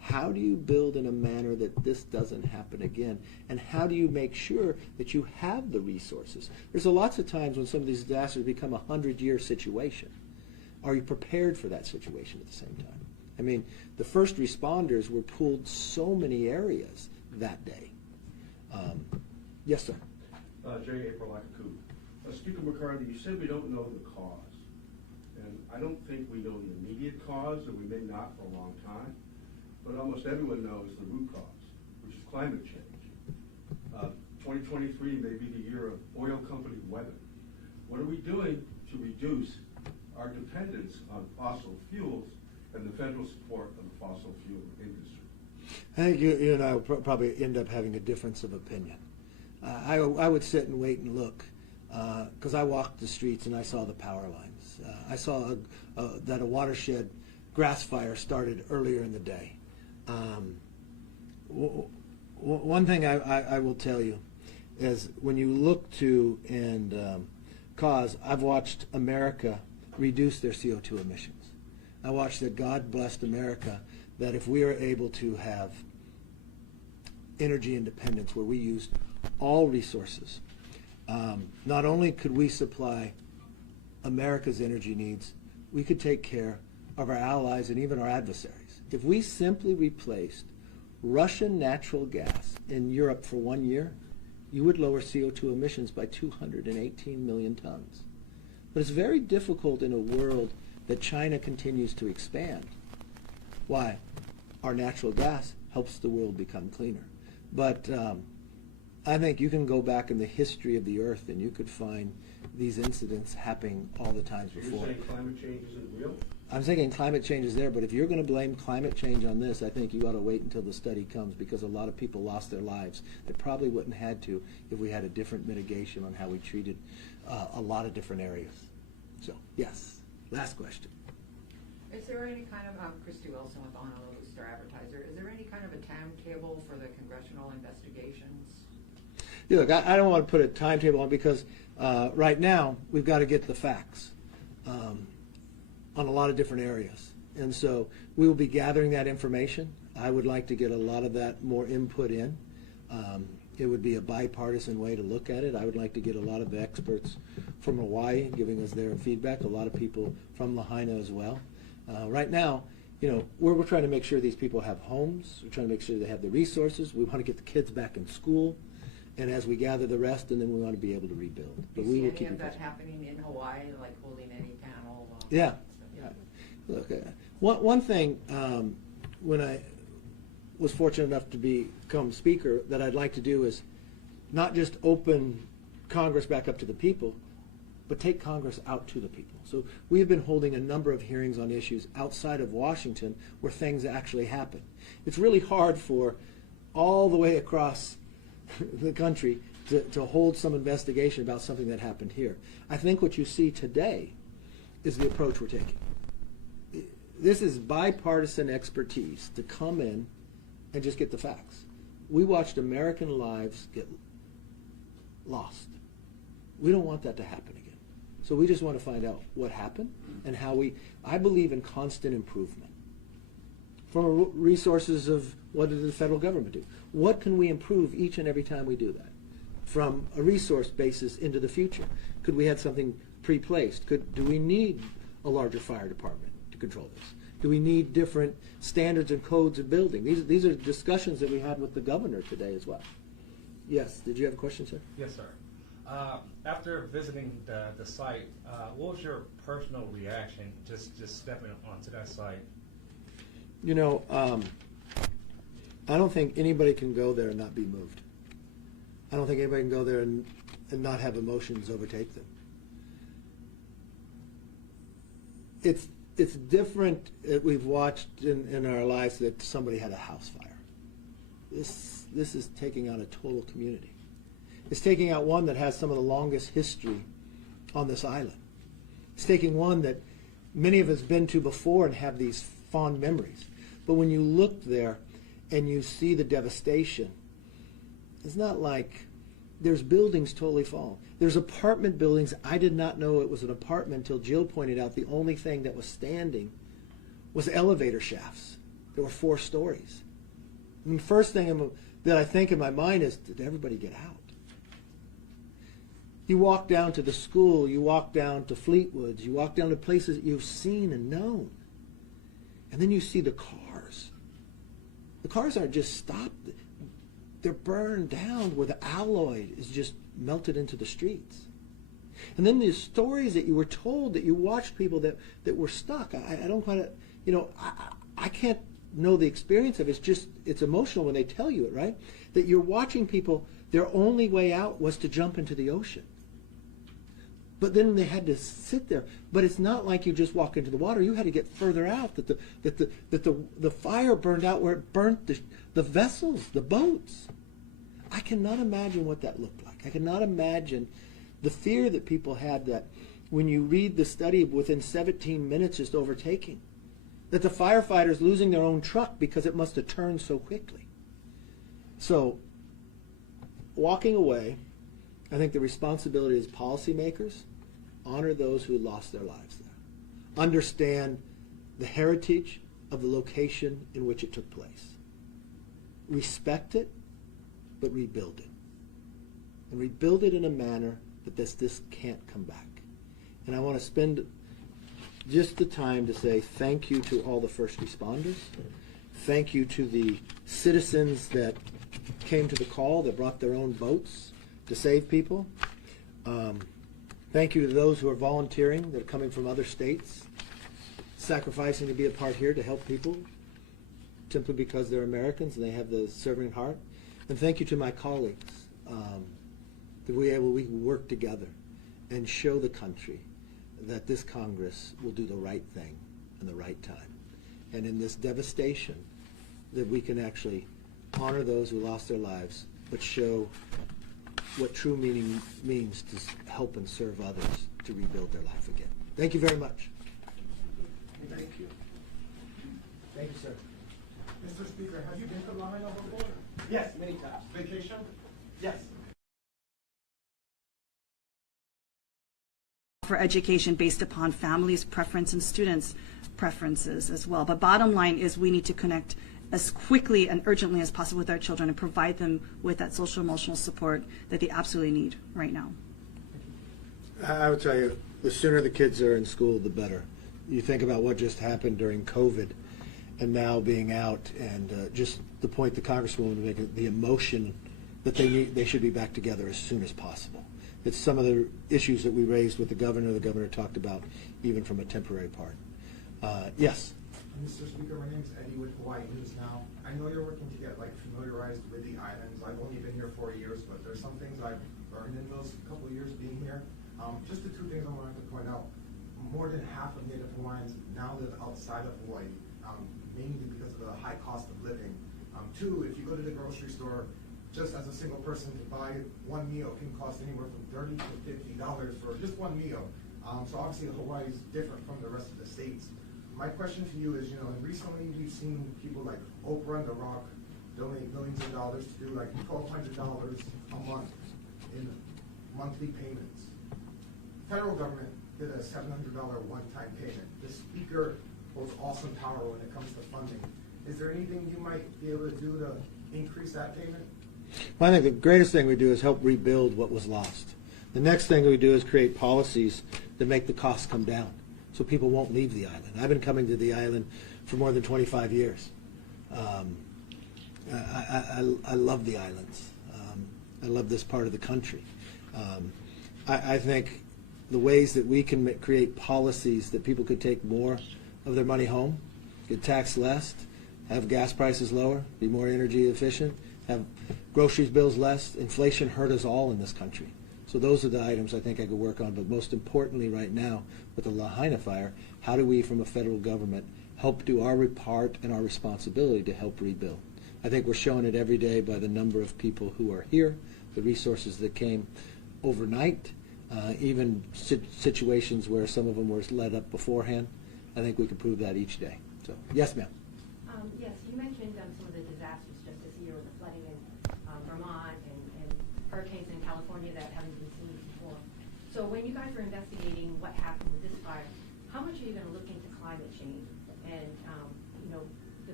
how do you build in a manner that this doesn't happen again? And how do you make sure that you have the resources? There's lots of times when some of these disasters become a 100-year situation. Are you prepared for that situation at the same time? I mean, the first responders were pulled so many areas that day. Yes, sir. J. April Akaku. Speaker McCarthy, you said we don't know the cause. And I don't think we know the immediate cause, and we may not for a long time. But almost everyone knows the root cause, which is climate change. 2023 may be the year of oil company weather. What are we doing to reduce our dependence on fossil fuels and the federal support of the fossil fuel industry? I think you and I will probably end up having a difference of opinion. I would sit and wait and look, because I walked the streets and I saw the power lines. I saw that a watershed grass fire started earlier in the day. One thing I will tell you is when you look to and cause, I've watched America reduce their CO2 emissions. I watched that God blessed America, that if we are able to have energy independence where we used all resources, not only could we supply America's energy needs, we could take care of our allies and even our adversaries. If we simply replaced Russian natural gas in Europe for 1 year, you would lower CO2 emissions by 218 million tons. But it's very difficult in a world that China continues to expand. Why? Our natural gas helps the world become cleaner. But I think you can go back in the history of the earth and you could find these incidents happening all the times before. You're saying climate change isn't real? I'm saying climate change is there, but if you're going to blame climate change on this, I think you ought to wait until the study comes, because a lot of people lost their lives that probably wouldn't have had to if we had a different mitigation on how we treated a lot of different areas. So, yes. Last question. Is there any kind of, Christy Wilson with Honolulu Star Advertiser, is there any kind of a timetable for the congressional investigations? Yeah, look, I don't want to put a timetable on, because right now we've got to get the facts on a lot of different areas. And so we will be gathering that information. I would like to get a lot of that more input in. It would be a bipartisan way to look at it. I would like to get a lot of the experts from Hawaii giving us their feedback, a lot of people from Lahaina as well. Right now, you know, we're trying to make sure these people have homes. We're trying to make sure they have the resources. We want to get the kids back in school. And as we gather the rest, and then we want to be able to rebuild. But Do we you will see keep any of in that touch. happening in Hawaii, like holding any panel? Yeah. Look, one thing, when I was fortunate enough to become speaker, that I'd like to do is not just open Congress back up to the people, but take Congress out to the people. So we have been holding a number of hearings on issues outside of Washington where things actually happen. It's really hard for all the way across the country to hold some investigation about something that happened here. I think what you see today is the approach we're taking. This is bipartisan expertise to come in and just get the facts. We watched American lives get lost. We don't want that to happen again. So we just want to find out what happened and how I believe in constant improvement. From resources of what did the federal government do? What can we improve each and every time we do that? From a resource basis into the future. Could we have something pre-placed? Do we need a larger fire department to control this? Do we need different standards and codes of building? These are discussions that we had with the governor today as well. Yes, did you have a question, sir? Yes, sir. After visiting the site, what was your personal reaction just stepping onto that site? You know, I don't think anybody can go there and not be moved. I don't think anybody can go there and not have emotions overtake them. It's different that we've watched in our lives that somebody had a house fire. This is taking out a total community. It's taking out one that has some of the longest history on this island. It's taking one that many of us have been to before and have these fond memories. But when you look there and you see the devastation, it's not like there's buildings totally fallen. There's apartment buildings. I did not know it was an apartment until Jill pointed out the only thing that was standing was elevator shafts. there were 4 stories. And the first thing that I think in my mind is, did everybody get out? You walk down to the school, you walk down to Fleetwoods, you walk down to places that you've seen and known. And then you see the cars. The cars aren't just stopped. They're burned down where the alloy is just melted into the streets. And then the stories that you were told, that you watched people that were stuck. I don't quite, I can't know the experience of it. It's emotional when they tell you it, right? That you're watching people, their only way out was to jump into the ocean. But then they had to sit there. But it's not like you just walk into the water. You had to get further out. That the fire burned out where it burnt the vessels, the boats. I cannot imagine what that looked like. I cannot imagine the fear that people had, that when you read the study within 17 minutes just overtaking, that the firefighters losing their own truck because it must have turned so quickly. So walking away, I think the responsibility is policymakers, honor those who lost their lives there. Understand the heritage of the location in which it took place. Respect it, but rebuild it. And rebuild it in a manner that this can't come back. And I want to spend just the time to say thank you to all the first responders. Thank you to the citizens that came to the call, that brought their own boats to save people. Thank you to those who are volunteering, that are coming from other states, sacrificing to be a part here to help people simply because they're Americans and they have the serving heart. And thank you to my colleagues, that we can work together and show the country that this Congress will do the right thing in the right time. And in this devastation, that we can actually honor those who lost their lives, but show what true meaning means to help and serve others to rebuild their life again. Thank you very much. Thank you. Thank you, sir. Mr. Speaker, have you been to Lahaina before? Yes, many times. Vacation? Yes. For education based upon families' preference and students' preferences as well. But bottom line is we need to connect as quickly and urgently as possible with our children and provide them with that social emotional support that they absolutely need right now. I would tell you, the sooner the kids are in school, the better. You think about what just happened during COVID and now being out, and just the point the Congresswoman made, the emotion that they should be back together as soon as possible. It's some of the issues that we raised with the governor talked about, even from a temporary part. Yes? Mr. Speaker, my name is Eddie with Hawaii News Now. I know you're working to get familiarized with the islands. I've only been here 4 years, but there's some things I've learned in those couple of years being here. Just the 2 things I wanted to point out. More than half of Native Hawaiians now live outside of Hawaii, mainly because of the high cost of living. 2, if you go to the grocery store, just as a single person to buy one meal can cost anywhere from $30 to $50 for just one meal. So obviously Hawaii is different from the rest of the states. My question to you is, recently we've seen people like Oprah and The Rock donate millions of dollars to do like $1,200 a month in monthly payments. Federal government did a $700 one-time payment. The Speaker holds awesome power when it comes to funding. Is there anything you might be able to do to increase that payment? Well, I think the greatest thing we do is help rebuild what was lost. The next thing we do is create policies that make the costs come down, so people won't leave the island. I've been coming to the island for more than 25 years. I love the islands. I love this part of the country. I think the ways that we can create policies that people could take more of their money home, get taxed less, have gas prices lower, be more energy efficient, have groceries bills less. Inflation hurt us all in this country. So those are the items I think I could work on. But most importantly right now, with the Lahaina fire, how do we from a federal government help do our part and our responsibility to help rebuild? I think we're showing it every day by the number of people who are here, the resources that came overnight, even situations where some of them were led up beforehand. I think we can prove that each day. So, yes, ma'am. Yes, you mentioned some of the disasters just this year, the flooding in Vermont and hurricanes in California that haven't been seen before. So when you guys are investigating what happened with this fire, how much are you going to look into climate change and the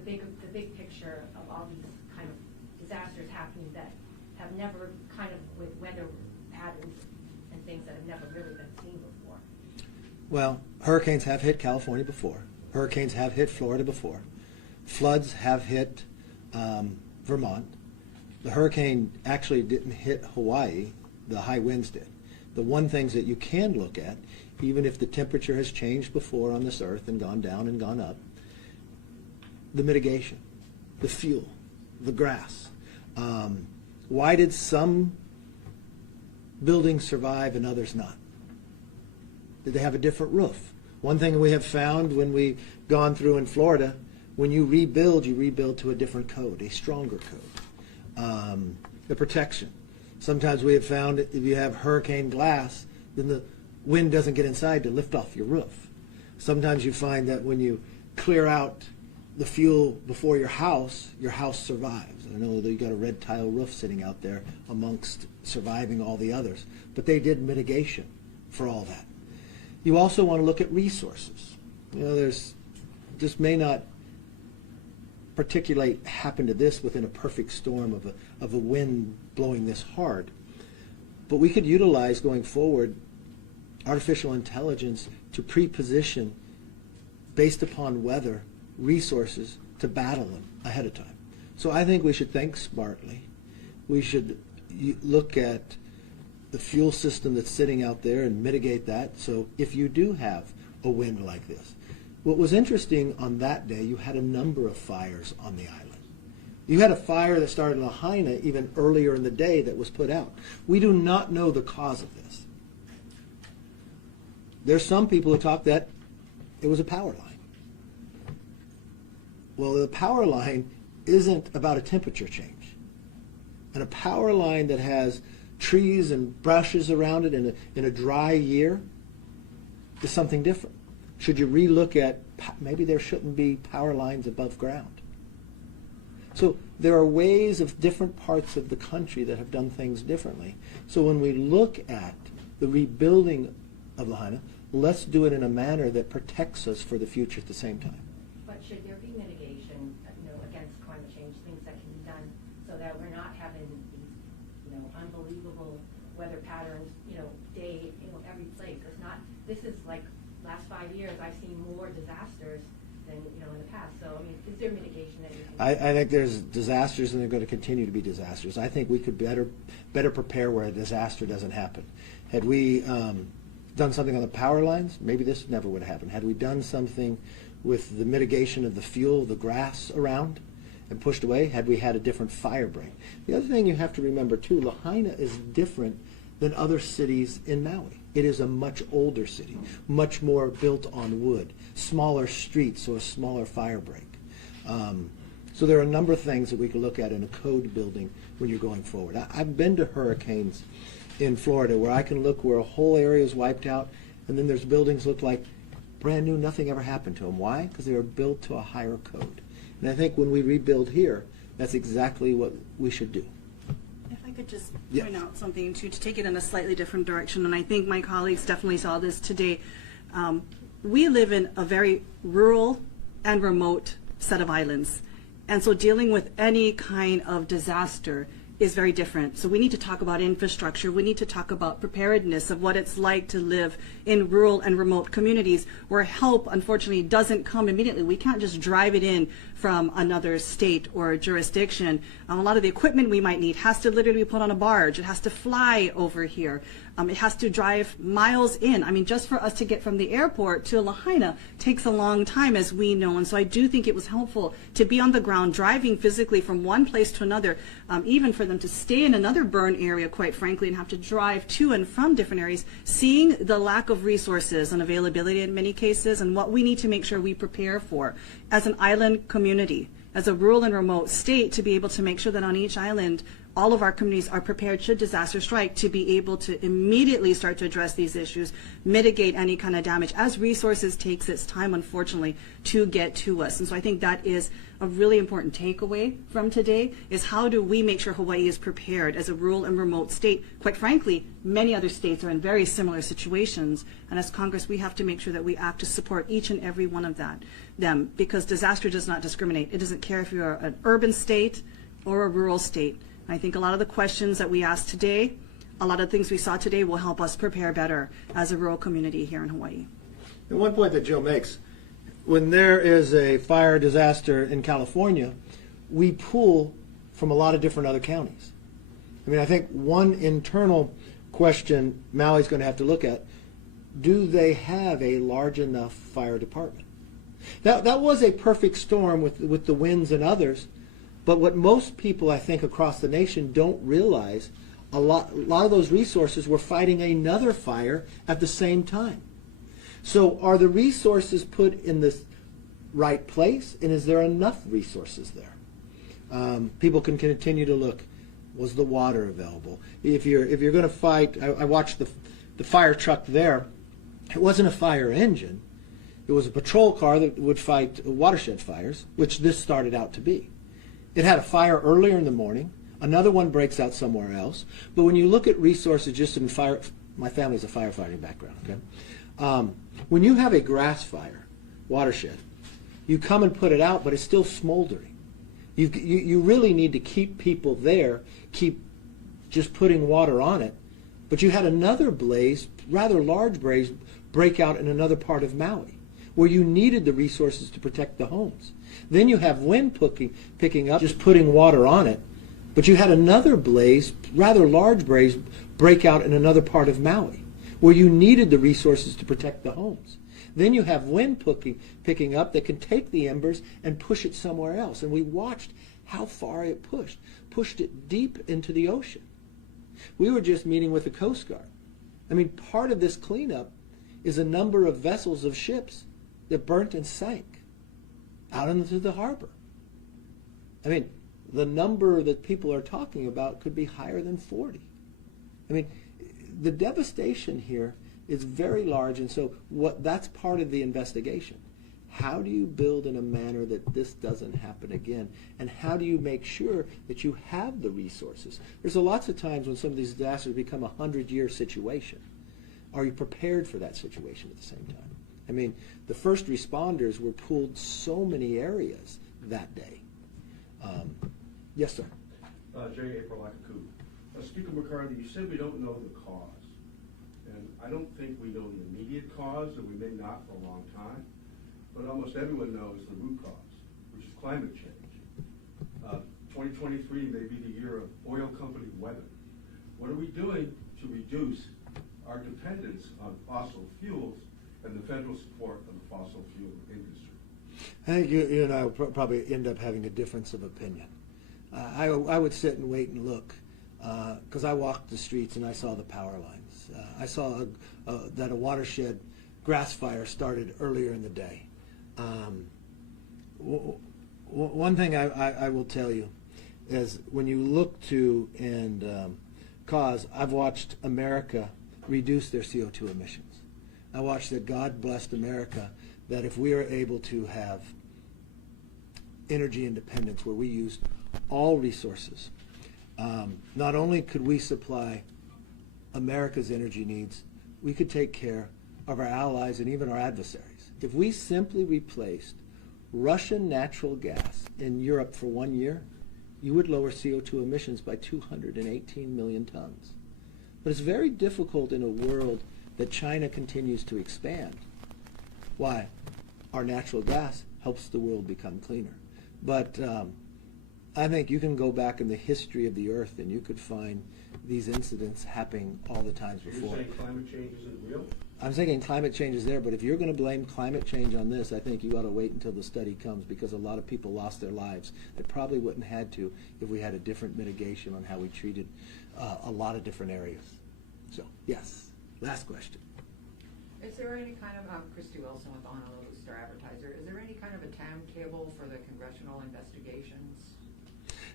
big picture of all these kind of disasters happening that have never kind of with weather patterns and things that have never really been seen before. Well, hurricanes have hit California before. Hurricanes have hit Florida before. Floods have hit Vermont. The hurricane actually didn't hit Hawaii. The high winds did. The one things that you can look at, even if the temperature has changed before on this earth and gone down and gone up, the mitigation, the fuel, the grass. Why did some buildings survive and others not? Did they have a different roof? One thing we have found when we've gone through in Florida, when you rebuild to a different code, a stronger code. The protection. Sometimes we have found if you have hurricane glass, then the wind doesn't get inside to lift off your roof. Sometimes you find that when you clear out the fuel before your house survives. I know that you got a red tile roof sitting out there amongst surviving all the others, but they did mitigation for all that. You also want to look at resources. You know, this may not particulate happen to this within a perfect storm of a wind blowing this hard, but we could utilize going forward artificial intelligence to pre-position based upon weather resources to battle them ahead of time. So I think we should think smartly. We should look at the fuel system that's sitting out there and mitigate that. So if you do have a wind like this, what was interesting on that day, you had a number of fires on the island. You had a fire that started in Lahaina even earlier in the day that was put out. We do not know the cause of this. There's some people who talk that it was a power line. Well, the power line isn't about a temperature change. And a power line that has trees and brushes around it in a dry year is something different. Should you relook at maybe there shouldn't be power lines above ground? So there are ways of different parts of the country that have done things differently. So when we look at the rebuilding of Lahaina, let's do it in a manner that protects us for the future at the same time. But should there be mitigation, against climate change, things that can be done so that we're not having these, unbelievable weather patterns, day, every place? It's not. This is like last 5 years. I've seen more disasters than in the past. So is there mitigation that you can? I think there's disasters, and they're going to continue to be disasters. I think we could better prepare where a disaster doesn't happen. Had we done something on the power lines, maybe this never would have happened. Had we done something with the mitigation of the fuel, the grass around, and pushed away, had we had a different fire break. The other thing you have to remember too, Lahaina is different than other cities in Maui. It is a much older city, much more built on wood, smaller streets, so a smaller fire break. So there are a number of things that we can look at in a code building when you're going forward. I've been to hurricanes in Florida where I can look where a whole area is wiped out, and then there's buildings look like brand new, nothing ever happened to them. Why? Because they were built to a higher code. And I think when we rebuild here, that's exactly what we should do. If I could just Yeah. point out something to take it in a slightly different direction, and I think my colleagues definitely saw this today. We live in a very rural and remote set of islands, and so dealing with any kind of disaster is very different. So we need to talk about infrastructure. We need to talk about preparedness of what it's like to live in rural and remote communities where help, unfortunately, doesn't come immediately. We can't just drive it in from another state or jurisdiction. A lot of the equipment we might need has to literally be put on a barge. It has to fly over here. It has to drive miles in. Just for us to get from the airport to Lahaina takes a long time, as we know. And so I do think it was helpful to be on the ground, driving physically from one place to another, even for them to stay in another burn area, quite frankly, and have to drive to and from different areas, seeing the lack of resources and availability in many cases, and what we need to make sure we prepare for as an island community, as a rural and remote state, to be able to make sure that on each island all of our communities are prepared should disaster strike to be able to immediately start to address these issues, mitigate any kind of damage as resources takes its time, unfortunately, to get to us. And so I think that is a really important takeaway from today, is how do we make sure Hawaii is prepared as a rural and remote state. Quite frankly, many other states are in very similar situations, and as Congress we have to make sure that we act to support each and every one of them, because disaster does not discriminate. It doesn't care if you're an urban state or a rural state. I think a lot of the questions that we asked today, a lot of things we saw today will help us prepare better as a rural community here in Hawaii. And one point that Jill makes, when there is a fire disaster in California, we pull from a lot of different other counties. I mean, I think one internal question Maui's going to have to look at, do they have a large enough fire department? That was a perfect storm with the winds and others. But what most people, I think, across the nation don't realize, a lot of those resources were fighting another fire at the same time. So are the resources put in the right place, and is there enough resources there? People can continue to look. Was the water available? If you're going to fight, I watched the fire truck there. It wasn't a fire engine. It was a patrol car that would fight watershed fires, which this started out to be. It had a fire earlier in the morning. Another one breaks out somewhere else. But when you look at resources just in fire, my family's a firefighting background, okay? When you have a grass fire, watershed, you come and put it out, but it's still smoldering. You really need to keep people there, keep just putting water on it. But you had another blaze, rather large blaze, break out in another part of Maui, where you needed the resources to protect the homes. Then you have wind picking up, just putting water on it. But you had another blaze, rather large blaze, break out in another part of Maui, where you needed the resources to protect the homes. Then you have wind picking up that can take the embers and push it somewhere else. And we watched how far it pushed it deep into the ocean. We were just meeting with the Coast Guard. I mean, part of this cleanup is a number of vessels of ships that burnt and sank out into the harbor. I mean, the number that people are talking about could be higher than 40. I mean, the devastation here is very large, and so that's part of the investigation. How do you build in a manner that this doesn't happen again? And how do you make sure that you have the resources? There's lots of times when some of these disasters become a 100-year situation. Are you prepared for that situation at the same time? I mean, the first responders were pulled so many areas that day. Yes, sir. J. April Akaku. Speaker McCarthy, you said we don't know the cause. And I don't think we know the immediate cause, and we may not for a long time. But almost everyone knows the root cause, which is climate change. 2023 may be the year of oil company weather. What are we doing to reduce our dependence on fossil fuels and the federal support of the fossil fuel industry? I think you and I will probably end up having a difference of opinion. I would sit and wait and look, because I walked the streets and I saw the power lines. I saw that a watershed grass fire started earlier in the day. One thing I will tell you is when you look to and cause, I've watched America reduce their CO2 emissions. I watched that God blessed America, that if we are able to have energy independence where we used all resources, not only could we supply America's energy needs, we could take care of our allies and even our adversaries. If we simply replaced Russian natural gas in Europe for 1 year, you would lower CO2 emissions by 218 million tons. But it's very difficult in a world that China continues to expand. Why? Our natural gas helps the world become cleaner. But I think you can go back in the history of the earth and you could find these incidents happening all the times before. You're saying climate change isn't real? I'm thinking climate change is there, but if you're going to blame climate change on this, I think you ought to wait until the study comes, because a lot of people lost their lives that probably wouldn't have had to if we had a different mitigation on how we treated a lot of different areas. So, yes. Last question. Is there any kind of, Christy Wilson with Honolulu Star Advertiser, is there any kind of a timetable for the congressional investigations?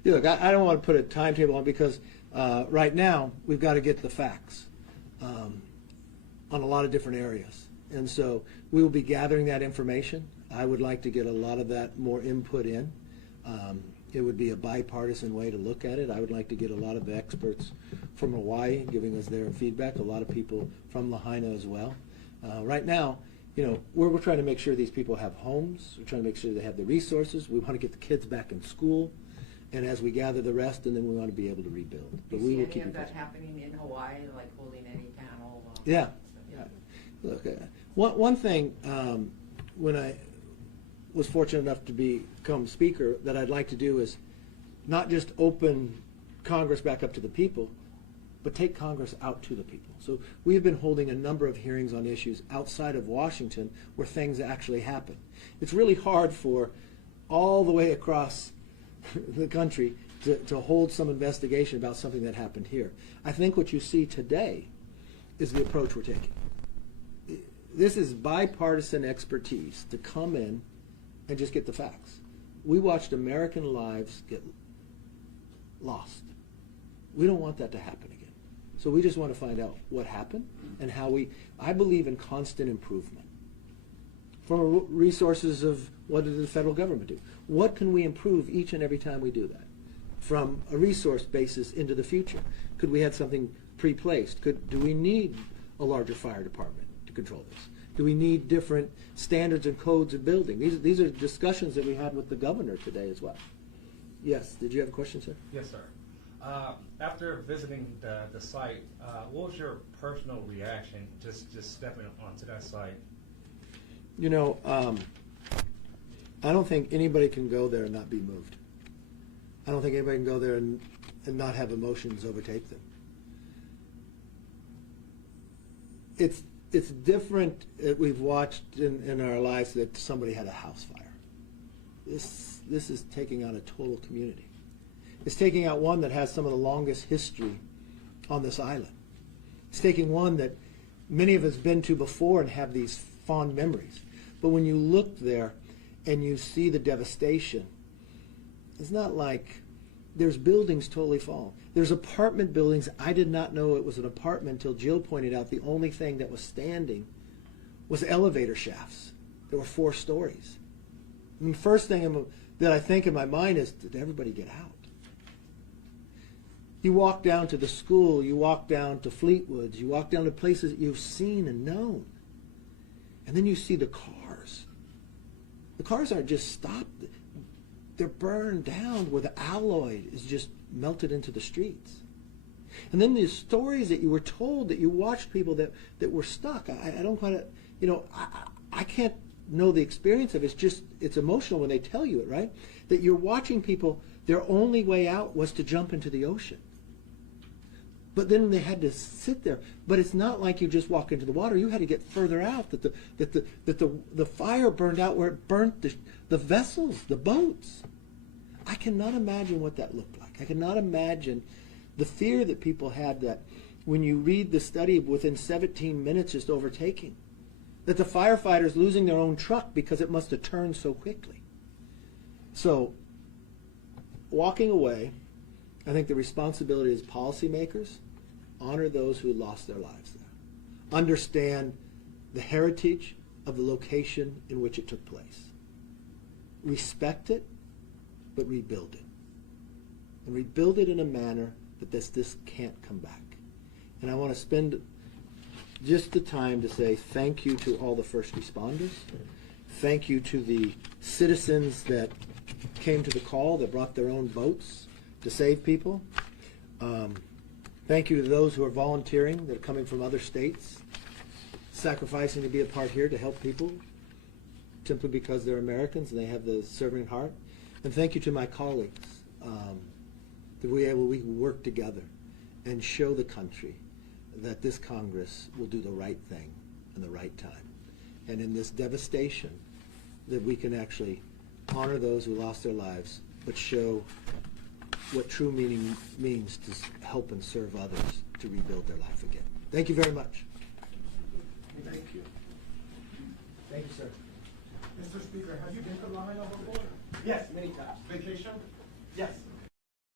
Look, I don't want to put a timetable on because right now we've got to get the facts on a lot of different areas. And so we will be gathering that information. I would like to get a lot of that more input in. It would be a bipartisan way to look at it. I would like to get a lot of the experts from Hawaii giving us their feedback, a lot of people from Lahaina as well. Right now, you know, we're trying to make sure these people have homes. We're trying to make sure they have the resources. We want to get the kids back in school. And as we gather the rest, and then we want to be able to rebuild. Do But you we see will any keep of you that posted. happening in Hawaii, like holding any panel? Yeah. Look, one thing, when I was fortunate enough to become speaker, that I'd like to do is not just open Congress back up to the people, but take Congress out to the people. So we have been holding a number of hearings on issues outside of Washington where things actually happen. It's really hard for all the way across the country to hold some investigation about something that happened here. I think what you see today is the approach we're taking. This is bipartisan expertise to come in and just get the facts. We watched American lives get lost. We don't want that to happen again. So we just want to find out what happened and how I believe in constant improvement. From resources of what did the federal government do? What can we improve each and every time we do that? From a resource basis into the future. Could we have something pre-placed? Do we need a larger fire department to control this? Do we need different standards and codes of building? These are discussions that we had with the governor today as well. Yes, did you have a question, sir? Yes, sir. After visiting the site, what was your personal reaction just stepping onto that site? You know, I don't think anybody can go there and not be moved. I don't think anybody can go there and not have emotions overtake them. It's different that we've watched in our lives that somebody had a house fire. This is taking out a total community. It's taking out one that has some of the longest history on this island. It's taking one that many of us have been to before and have these fond memories. But when you look there and you see the devastation, it's not like there's buildings totally fallen. There's apartment buildings. I did not know it was an apartment until Jill pointed out the only thing that was standing was elevator shafts. There were 4 stories. And the first thing that I think in my mind is, did everybody get out? You walk down to the school, you walk down to Fleetwoods, you walk down to places that you've seen and known. And then you see the cars. The cars aren't just stopped. They're burned down where the alloy is just melted into the streets. And then the stories that you were told, that you watched people that were stuck. I don't quite, I can't know the experience of it. It's emotional when they tell you it, right? That you're watching people, their only way out was to jump into the ocean. But then they had to sit there. But it's not like you just walk into the water. You had to get further out. That the fire burned out where it burnt the vessels, the boats. I cannot imagine what that looked like. I cannot imagine the fear that people had, that when you read the study within 17 minutes just overtaking, that the firefighters losing their own truck because it must have turned so quickly. So walking away, I think the responsibility is policymakers. Honor those who lost their lives there. Understand the heritage of the location in which it took place. Respect it, but rebuild it. And rebuild it in a manner that this can't come back. And I want to spend just the time to say thank you to all the first responders. Thank you to the citizens that came to the call, that brought their own boats to save people. Thank you to those who are volunteering, that are coming from other states, sacrificing to be a part here to help people simply because they're Americans and they have the serving heart. And thank you to my colleagues, that we can work together and show the country that this Congress will do the right thing in the right time. And in this devastation, that we can actually honor those who lost their lives, but show what true meaning means to help and serve others to rebuild their life again. Thank you very much. Thank you. Thank you, sir. Mr. Speaker, have you been to Lahaina before? Yes, many times. Vacation? Yes.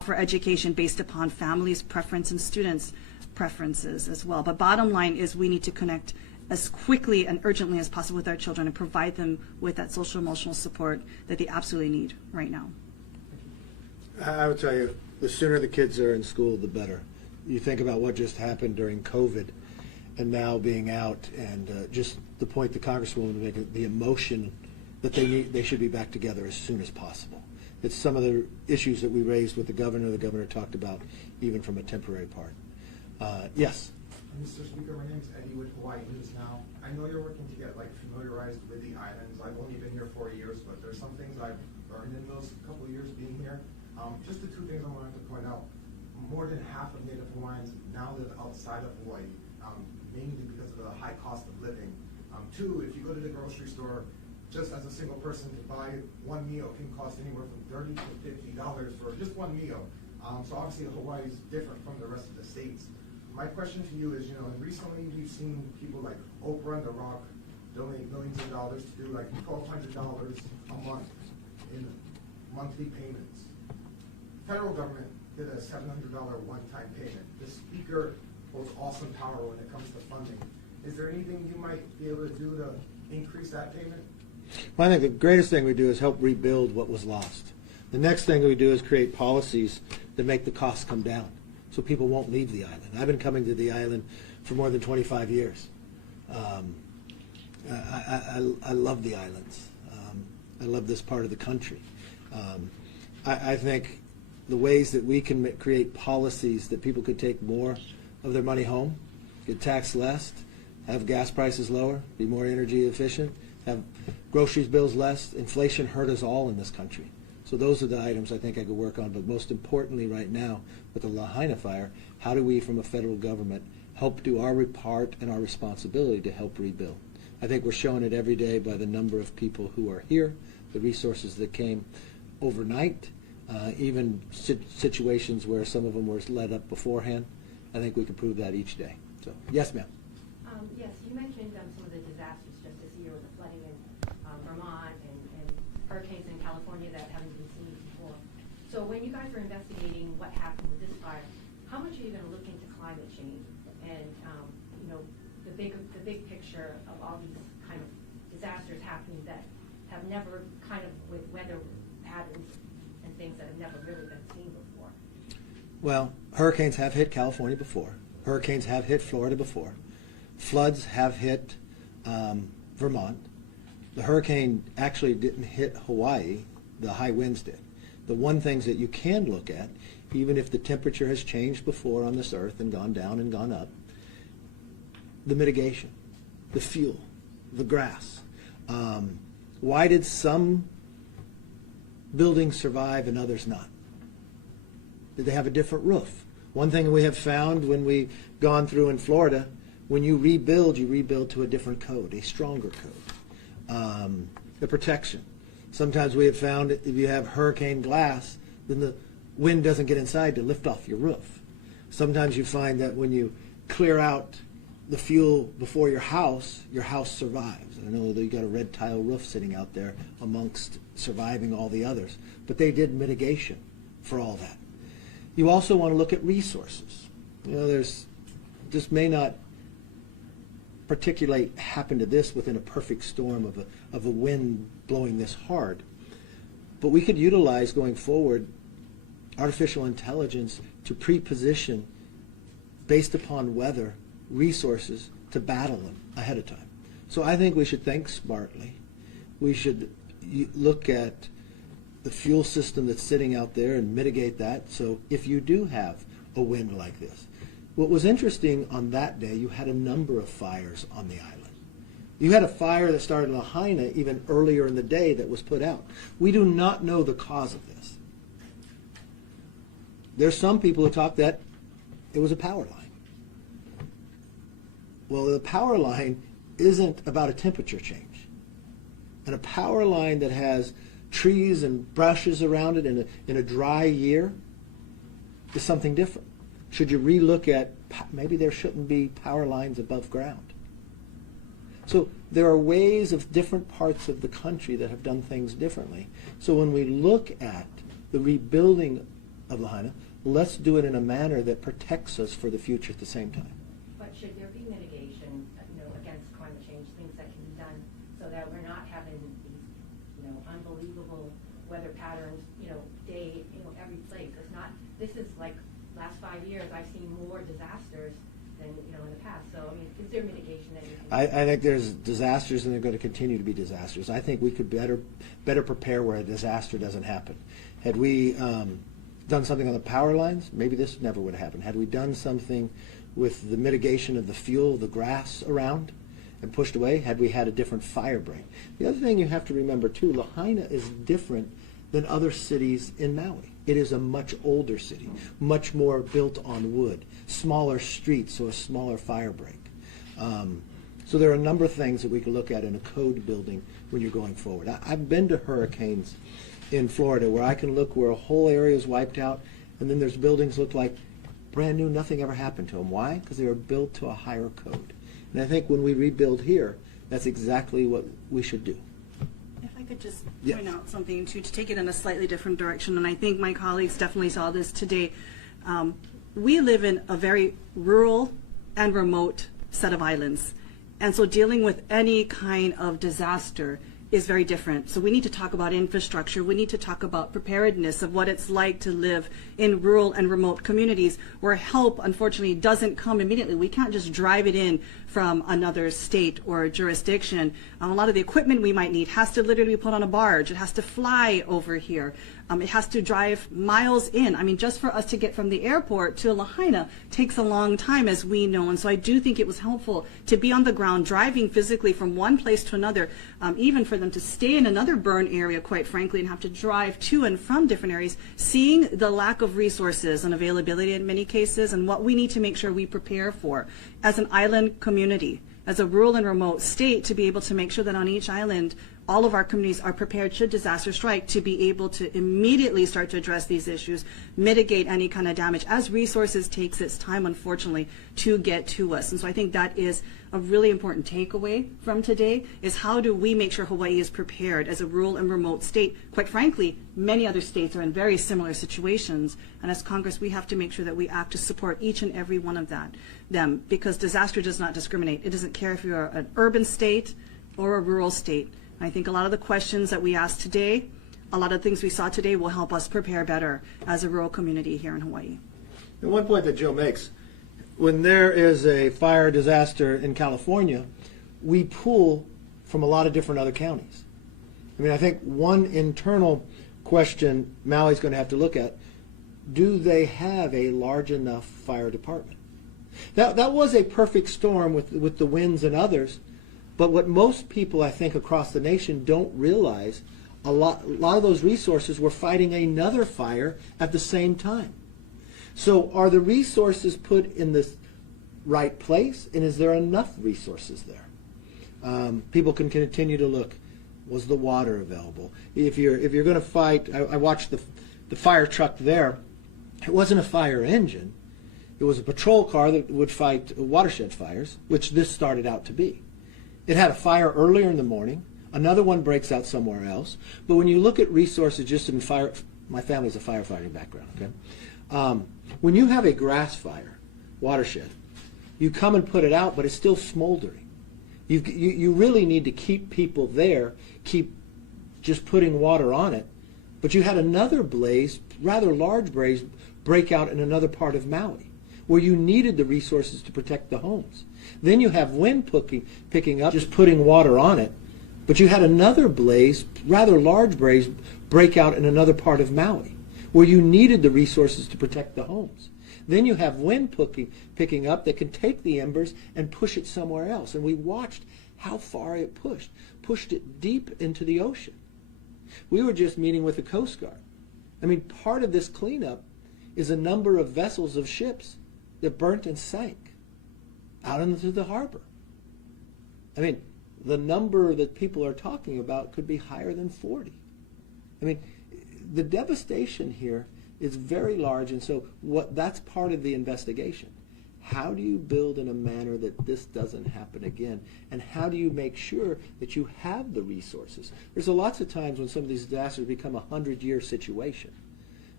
for education based upon families' preference and students' preferences as well. But bottom line is we need to connect as quickly and urgently as possible with our children and provide them with that social emotional support that they absolutely need right now. I would tell you, the sooner the kids are in school, the better. You think about what just happened during COVID and now being out, and just the point the Congresswoman made, the emotion that they should be back together as soon as possible. It's some of the issues that we raised with the governor talked about, even from a temporary part. Yes? Mr. Speaker, my name is Eddie with Hawaii News Now. I know you're working to get familiarized with the islands. I've only been here 4 years, but there's some things I've learned in those couple of years being here. Just the two things I wanted to point out. More than half of Native Hawaiians now live outside of Hawaii, mainly because of the high cost of living. Two, if you go to the grocery store, just as a single person, to buy one meal can cost anywhere from $30 to $50 for just one meal. So obviously Hawaii is different from the rest of the states. My question to you is, recently we've seen people like Oprah and The Rock donate millions of dollars to do $1,200 a month in monthly payments. Federal government did a $700 one-time payment. The speaker holds awesome power when it comes to funding. Is there anything you might be able to do to increase that payment? Well, I think the greatest thing we do is help rebuild what was lost. The next thing we do is create policies that make the costs come down so people won't leave the island. I've been coming to the island for more than 25 years. I love the islands. I love this part of the country. I think the ways that we can create policies that people could take more of their money home, get taxed less, have gas prices lower, be more energy efficient, have groceries bills less. Inflation hurt us all in this country. So those are the items I think I could work on. But most importantly right now with the Lahaina fire, how do we from a federal government help do our part and our responsibility to help rebuild? I think we're showing it every day by the number of people who are here, the resources that came overnight, even situations where some of them were led up beforehand. I think we can prove that each day. So, yes, ma'am. Yes, you mentioned some of the disasters just this year with the flooding in Vermont and hurricanes in California that haven't been seen before. So when you guys were investigating what happened with this fire, how much are you going to look into climate change and the big picture of all these kind of disasters happening that have never kind of with weather patterns and things that have never really been seen before? Well, hurricanes have hit California before. Hurricanes have hit Florida before. Floods have hit Vermont. The hurricane actually didn't hit Hawaii. The high winds did. The one things that you can look at, even if the temperature has changed before on this earth and gone down and gone up, the mitigation, the fuel, the grass. Why did some buildings survive and others not? Did they have a different roof? One thing we have found when we've gone through in Florida, when you rebuild to a different code, a stronger code. The protection. Sometimes we have found if you have hurricane glass, then the wind doesn't get inside to lift off your roof. Sometimes you find that when you clear out the fuel before your house survives. I know that you got a red tile roof sitting out there amongst surviving all the others, but they did mitigation for all that. You also want to look at resources. This may not particularly happen to this within a perfect storm of a wind blowing this hard, but we could utilize going forward artificial intelligence to pre-position based upon weather resources to battle them ahead of time. So I think we should think smartly. We should look at the fuel system that's sitting out there and mitigate that. So if you do have a wind like this, what was interesting on that day, you had a number of fires on the island. You had a fire that started in Lahaina even earlier in the day that was put out. We do not know the cause of this. There's some people who talk that it was a power line. Well, the power line isn't about a temperature change. And a power line that has trees and brushes around it in a dry year is something different. Should you relook at maybe there shouldn't be power lines above ground? So there are ways of different parts of the country that have done things differently. So when we look at the rebuilding of Lahaina. Let's do it in a manner that protects us for the future at the same time. But should there be mitigation, against climate change, things that can be done so that we're not having these, unbelievable weather patterns, day, every place? It's not, this is like, last 5 years, I've seen more disasters than, in the past. So, is there mitigation that you can? I think there's disasters, and they're going to continue to be disasters. I think we could better prepare where a disaster doesn't happen. Had we done something on the power lines, maybe this never would have happened. Had we done something with the mitigation of the fuel, the grass around, and pushed away, had we had a different fire break. The other thing you have to remember, too, Lahaina is different than other cities in Maui. It is a much older city, much more built on wood, smaller streets, so a smaller fire break. So there are a number of things that we can look at in a code building when you're going forward. I've been to hurricanes in Florida where I can look where a whole area is wiped out, and then there's buildings look like brand new, nothing ever happened to them. Why? Because they were built to a higher code. And I think when we rebuild here, that's exactly what we should do. If I could just Yes. point out something to take it in a slightly different direction, and I think my colleagues definitely saw this today. We live in a very rural and remote set of islands, and so dealing with any kind of disaster is very different. So we need to talk about infrastructure. We need to talk about preparedness of what it's like to live in rural and remote communities where help, unfortunately, doesn't come immediately. We can't just drive it in from another state or jurisdiction. A lot of the equipment we might need has to literally be put on a barge. It has to fly over here. It has to drive miles in. Just for us to get from the airport to Lahaina takes a long time, as we know. And so I do think it was helpful to be on the ground, driving physically from one place to another, even for them to stay in another burn area, quite frankly, and have to drive to and from different areas, seeing the lack of resources and availability in many cases, and what we need to make sure we prepare for as an island community, as a rural and remote state, to be able to make sure that on each island, all of our communities are prepared should disaster strike to be able to immediately start to address these issues, mitigate any kind of damage as resources takes its time, unfortunately, to get to us. And so I think that is a really important takeaway from today, is how do we make sure Hawaii is prepared as a rural and remote state? Quite frankly, many other states are in very similar situations, and as Congress, we have to make sure that we act to support each and every one of them, because disaster does not discriminate. It doesn't care if you're an urban state or a rural state. I think a lot of the questions that we asked today, a lot of things we saw today will help us prepare better as a rural community here in Hawaii. And one point that Jill makes, when there is a fire disaster in California, we pull from a lot of different other counties. I think one internal question Maui's going to have to look at, do they have a large enough fire department? That was a perfect storm with the winds and others. But what most people, I think, across the nation don't realize, a lot of those resources were fighting another fire at the same time. So are the resources put in the right place, and is there enough resources there? People can continue to look. Was the water available? If you're going to fight, I watched the fire truck there. It wasn't a fire engine. It was a patrol car that would fight watershed fires, which this started out to be. It had a fire earlier in the morning. Another one breaks out somewhere else. But when you look at resources just in fire, my family's a firefighting background, okay? When you have a grass fire, watershed, you come and put it out, but it's still smoldering. You really need to keep people there, keep just putting water on it. But you had another blaze, rather large blaze, break out in another part of Maui, where you needed the resources to protect the homes. Then you have wind picking up, just putting water on it. But you had another blaze, rather large blaze, break out in another part of Maui, where you needed the resources to protect the homes. Then you have wind picking up that can take the embers and push it somewhere else. And we watched how far it pushed it deep into the ocean. We were just meeting with the Coast Guard. Part of this cleanup is a number of vessels of ships that burnt and sank out into the harbor. The number that people are talking about could be higher than 40. The devastation here is very large, and so that's part of the investigation. How do you build in a manner that this doesn't happen again? And how do you make sure that you have the resources? There's lots of times when some of these disasters become a 100-year situation.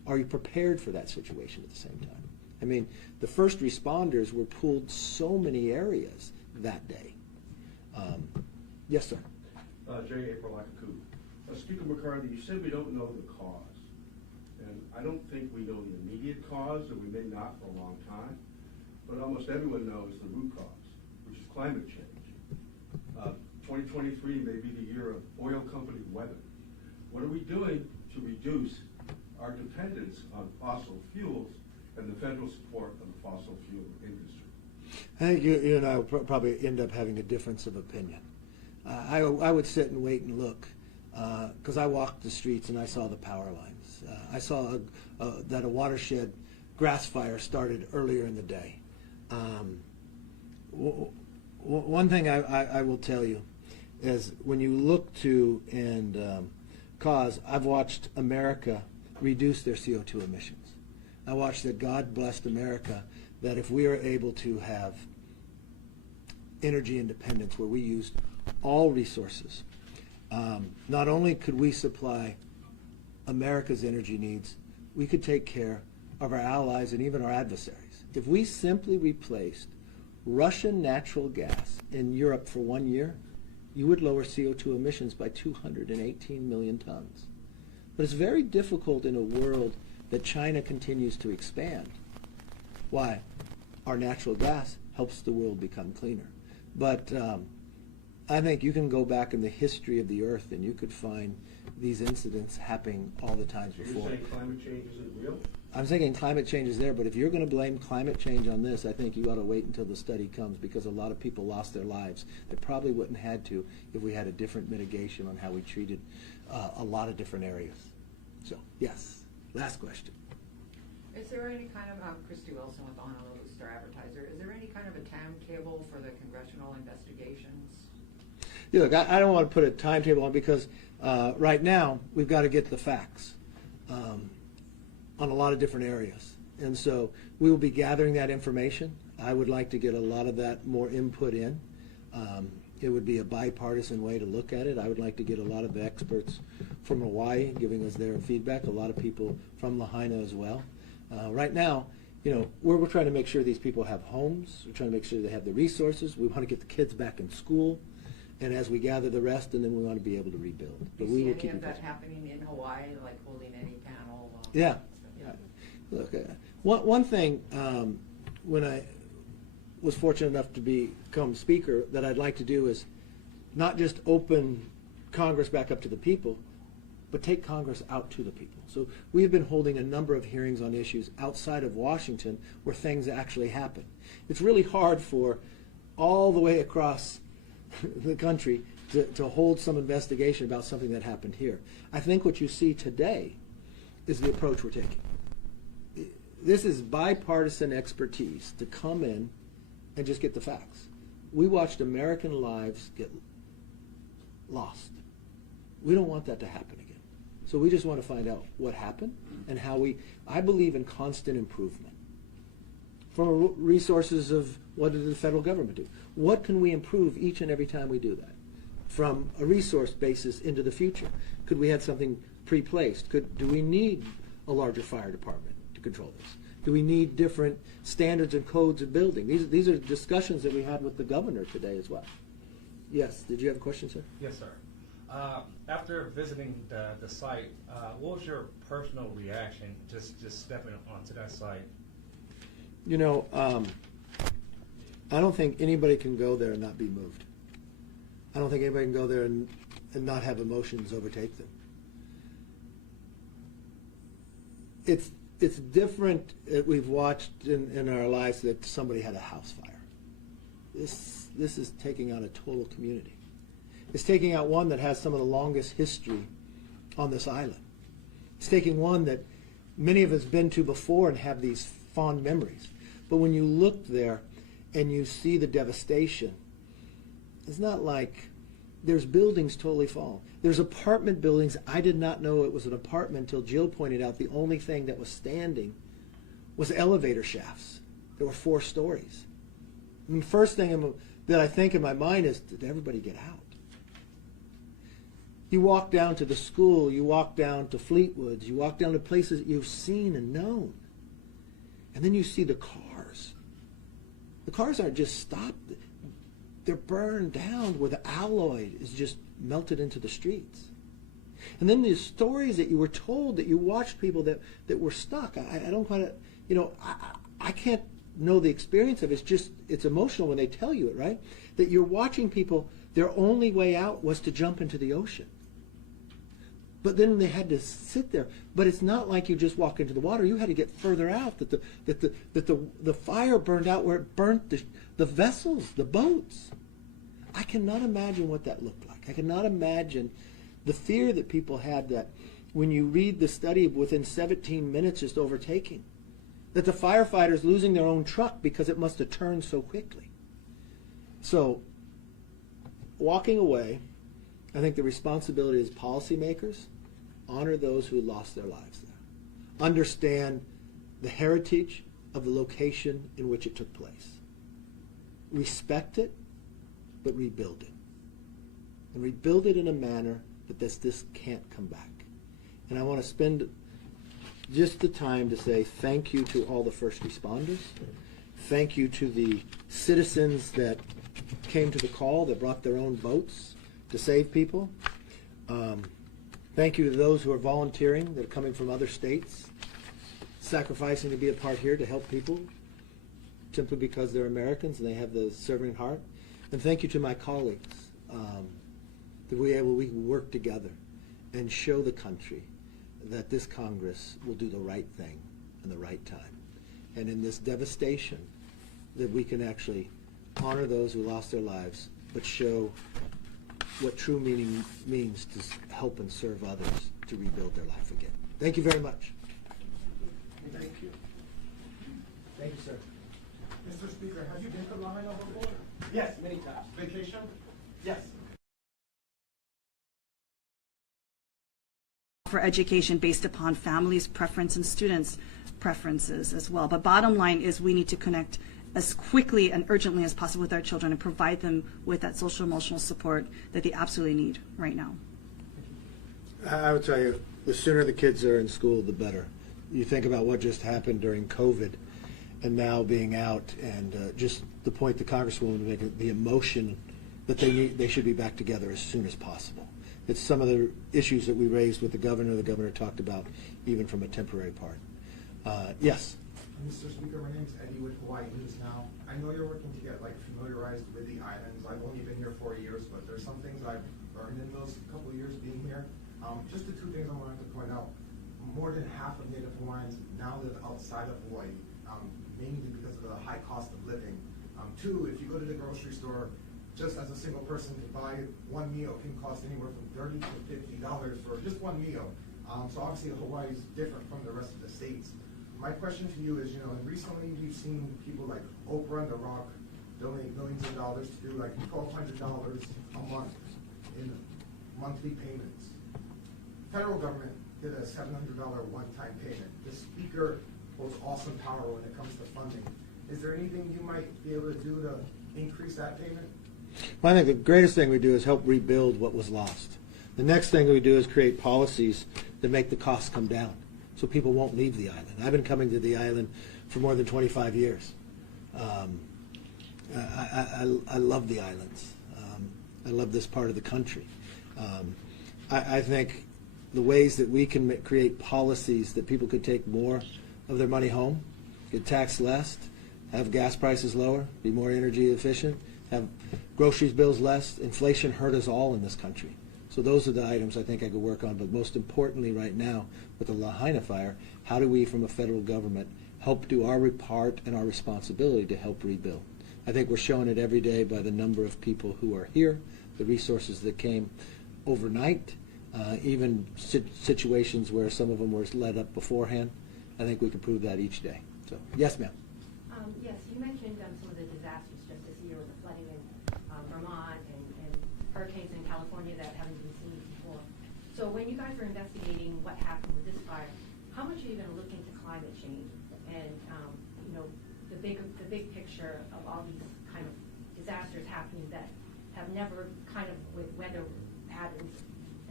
are you prepared for that situation at the same time? I mean, the first responders were pulled so many areas that day. Yes, sir. J. April Akaku. Speaker McCarthy, you said we don't know the cause. And I don't think we know the immediate cause, and we may not for a long time. But almost everyone knows the root cause, which is climate change. 2023 may be the year of oil company weather. What are we doing to reduce our dependence on fossil fuels and the federal support of the fossil fuel industry? I think you and I will probably end up having a difference of opinion. I would sit and wait and look, because I walked the streets and I saw the power lines. I saw that a watershed grass fire started earlier in the day. One thing I will tell you is when you look to and cause, I've watched America reduce their CO2 emissions. I watched that God blessed America, that if we are able to have energy independence where we used all resources, not only could we supply America's energy needs, we could take care of our allies and even our adversaries. If we simply replaced Russian natural gas in Europe for 1 year, you would lower CO2 emissions by 218 million tons. But it's very difficult in a world that China continues to expand. Why? Our natural gas helps the world become cleaner. But I think you can go back in the history of the earth and you could find these incidents happening all the times before. You're saying climate change isn't real? I'm saying climate change is there, but if you're going to blame climate change on this, I think you ought to wait until the study comes, because a lot of people lost their lives that probably wouldn't have had to if we had a different mitigation on how we treated a lot of different areas. So, yes. Last question. Is there any kind of, Christy Wilson with Honolulu Star-Advertiser, is there any kind of a timetable for the congressional investigations? Yeah, look, I don't want to put a timetable on, because right now we've got to get the facts on a lot of different areas. And so we will be gathering that information. I would like to get a lot of that more input in. It would be a bipartisan way to look at it. I would like to get a lot of the experts from Hawaii giving us their feedback, a lot of people from Lahaina as well. Right now, you know, we're trying to make sure these people have homes. We're trying to make sure they have the resources. We want to get the kids back in school. And as we gather the rest, and then we want to be able to rebuild. But Do you we see will any keep of you that posted. happening in Hawaii, like holding any panel? Yeah. Yeah. Look, one thing, when I was fortunate enough to become speaker, that I'd like to do is not just open Congress back up to the people, but take Congress out to the people. So we've been holding a number of hearings on issues outside of Washington where things actually happen. It's really hard for all the way across the country to hold some investigation about something that happened here. I think what you see today is the approach we're taking. This is bipartisan expertise to come in and just get the facts. We watched American lives get lost. We don't want that to happen again. So we just want to find out what happened and how I believe in constant improvement. From resources of what did the federal government do? What can we improve each and every time we do that? From a resource basis into the future. Could we have something pre-placed? Do we need a larger fire department to control this? Do we need different standards and codes of building? These are discussions that we had with the governor today as well. Yes, did you have a question, sir? Yes, sir. After visiting the site, what was your personal reaction just stepping onto that site? You know, I don't think anybody can go there and not be moved. I don't think anybody can go there and not have emotions overtake them. It's different that we've watched in our lives that somebody had a house fire. This is taking out a total community. It's taking out one that has some of the longest history on this island. It's taking one that many of us been to before and have these fond memories. But when you look there and you see the devastation, it's not like there's buildings totally fallen. There's apartment buildings. I did not know it was an apartment until Jill pointed out the only thing that was standing was elevator shafts. There were 4 stories. And the first thing that I think in my mind is, did everybody get out? You walk down to the school, you walk down to Fleetwoods, you walk down to places that you've seen and known. And then you see the cars. The cars aren't just stopped. They're burned down where the alloy is just melted into the streets. And then the stories that you were told, that you watched people that were stuck. I don't quite, I can't know the experience of it. It's emotional when they tell you it, right? That you're watching people, their only way out was to jump into the ocean. But then they had to sit there. But it's not like you just walk into the water. You had to get further out. That the fire burned out where it burnt the vessels, the boats. I cannot imagine what that looked like. I cannot imagine the fear that people had, that when you read the study of within 17 minutes just overtaking, that the firefighters losing their own truck because it must have turned so quickly. So, walking away, I think the responsibility is policymakers, honor those who lost their lives there. Understand the heritage of the location in which it took place. Respect it, but rebuild it. And rebuild it in a manner that this can't come back. And I want to spend just the time to say thank you to all the first responders. Thank you to the citizens that came to the call, that brought their own boats to save people. Thank you to those who are volunteering, that are coming from other states, sacrificing to be a part here to help people simply because they're Americans and they have the serving heart. And thank you to my colleagues, that we can work together and show the country that this Congress will do the right thing in the right time. And in this devastation, that we can actually honor those who lost their lives, but show what true meaning means to help and serve others to rebuild their life again. Thank you very much. Thank you. Thank you, sir. Mr. Speaker, have you been to Lahaina before? Yes, many times. Vacation? Yes. For education based upon families' preference and students' preferences as well. But bottom line is we need to connect as quickly and urgently as possible with our children and provide them with that social emotional support that they absolutely need right now. I would tell you, the sooner the kids are in school, the better. You think about what just happened during COVID and now being out, and just the point the Congresswoman was making, the emotion that they should be back together as soon as possible. It's some of the issues that we raised with the governor talked about, even from a temporary part. Yes? Mr. Speaker, my name's Eddie with Hawaii News Now. I know you're working to get familiarized with the islands. I've only been here 4 years, but there's some things I've learned in those couple of years being here. Just the two things I wanted to point out. More than half of Native Hawaiians now live outside of Hawaii, mainly because of the high cost of living. Two, if you go to the grocery store, just as a single person to buy one meal can cost anywhere from $30 to $50 for just one meal. So obviously Hawaii is different from the rest of the states. My question to you is, recently we've seen people like Oprah and The Rock donate millions of dollars to do like $1,200 a month in monthly payments. Federal government did a $700 one-time payment. The Speaker holds awesome power when it comes to funding. Is there anything you might be able to do to increase that payment? Well, I think the greatest thing we do is help rebuild what was lost. The next thing we do is create policies that make the costs come down so people won't leave the island. I've been coming to the island for more than 25 years. I love the islands. I love this part of the country. I think the ways that we can create policies that people could take more of their money home, get taxed less, have gas prices lower, be more energy efficient, have groceries bills less. Inflation hurt us all in this country. So those are the items I think I could work on. But most importantly right now with the Lahaina fire, how do we from a federal government help do our part and our responsibility to help rebuild? I think we're showing it every day by the number of people who are here, the resources that came overnight, even situations where some of them were led up beforehand. I think we can prove that each day. So, yes, ma'am. Yes, you mentioned some of the disasters just this year with the flooding in Vermont and hurricanes in California that haven't been seen before. So when you guys were investigating what happened with this fire, how much are you going to look into climate change and the big picture of all these kind of disasters happening that have never kind of with weather patterns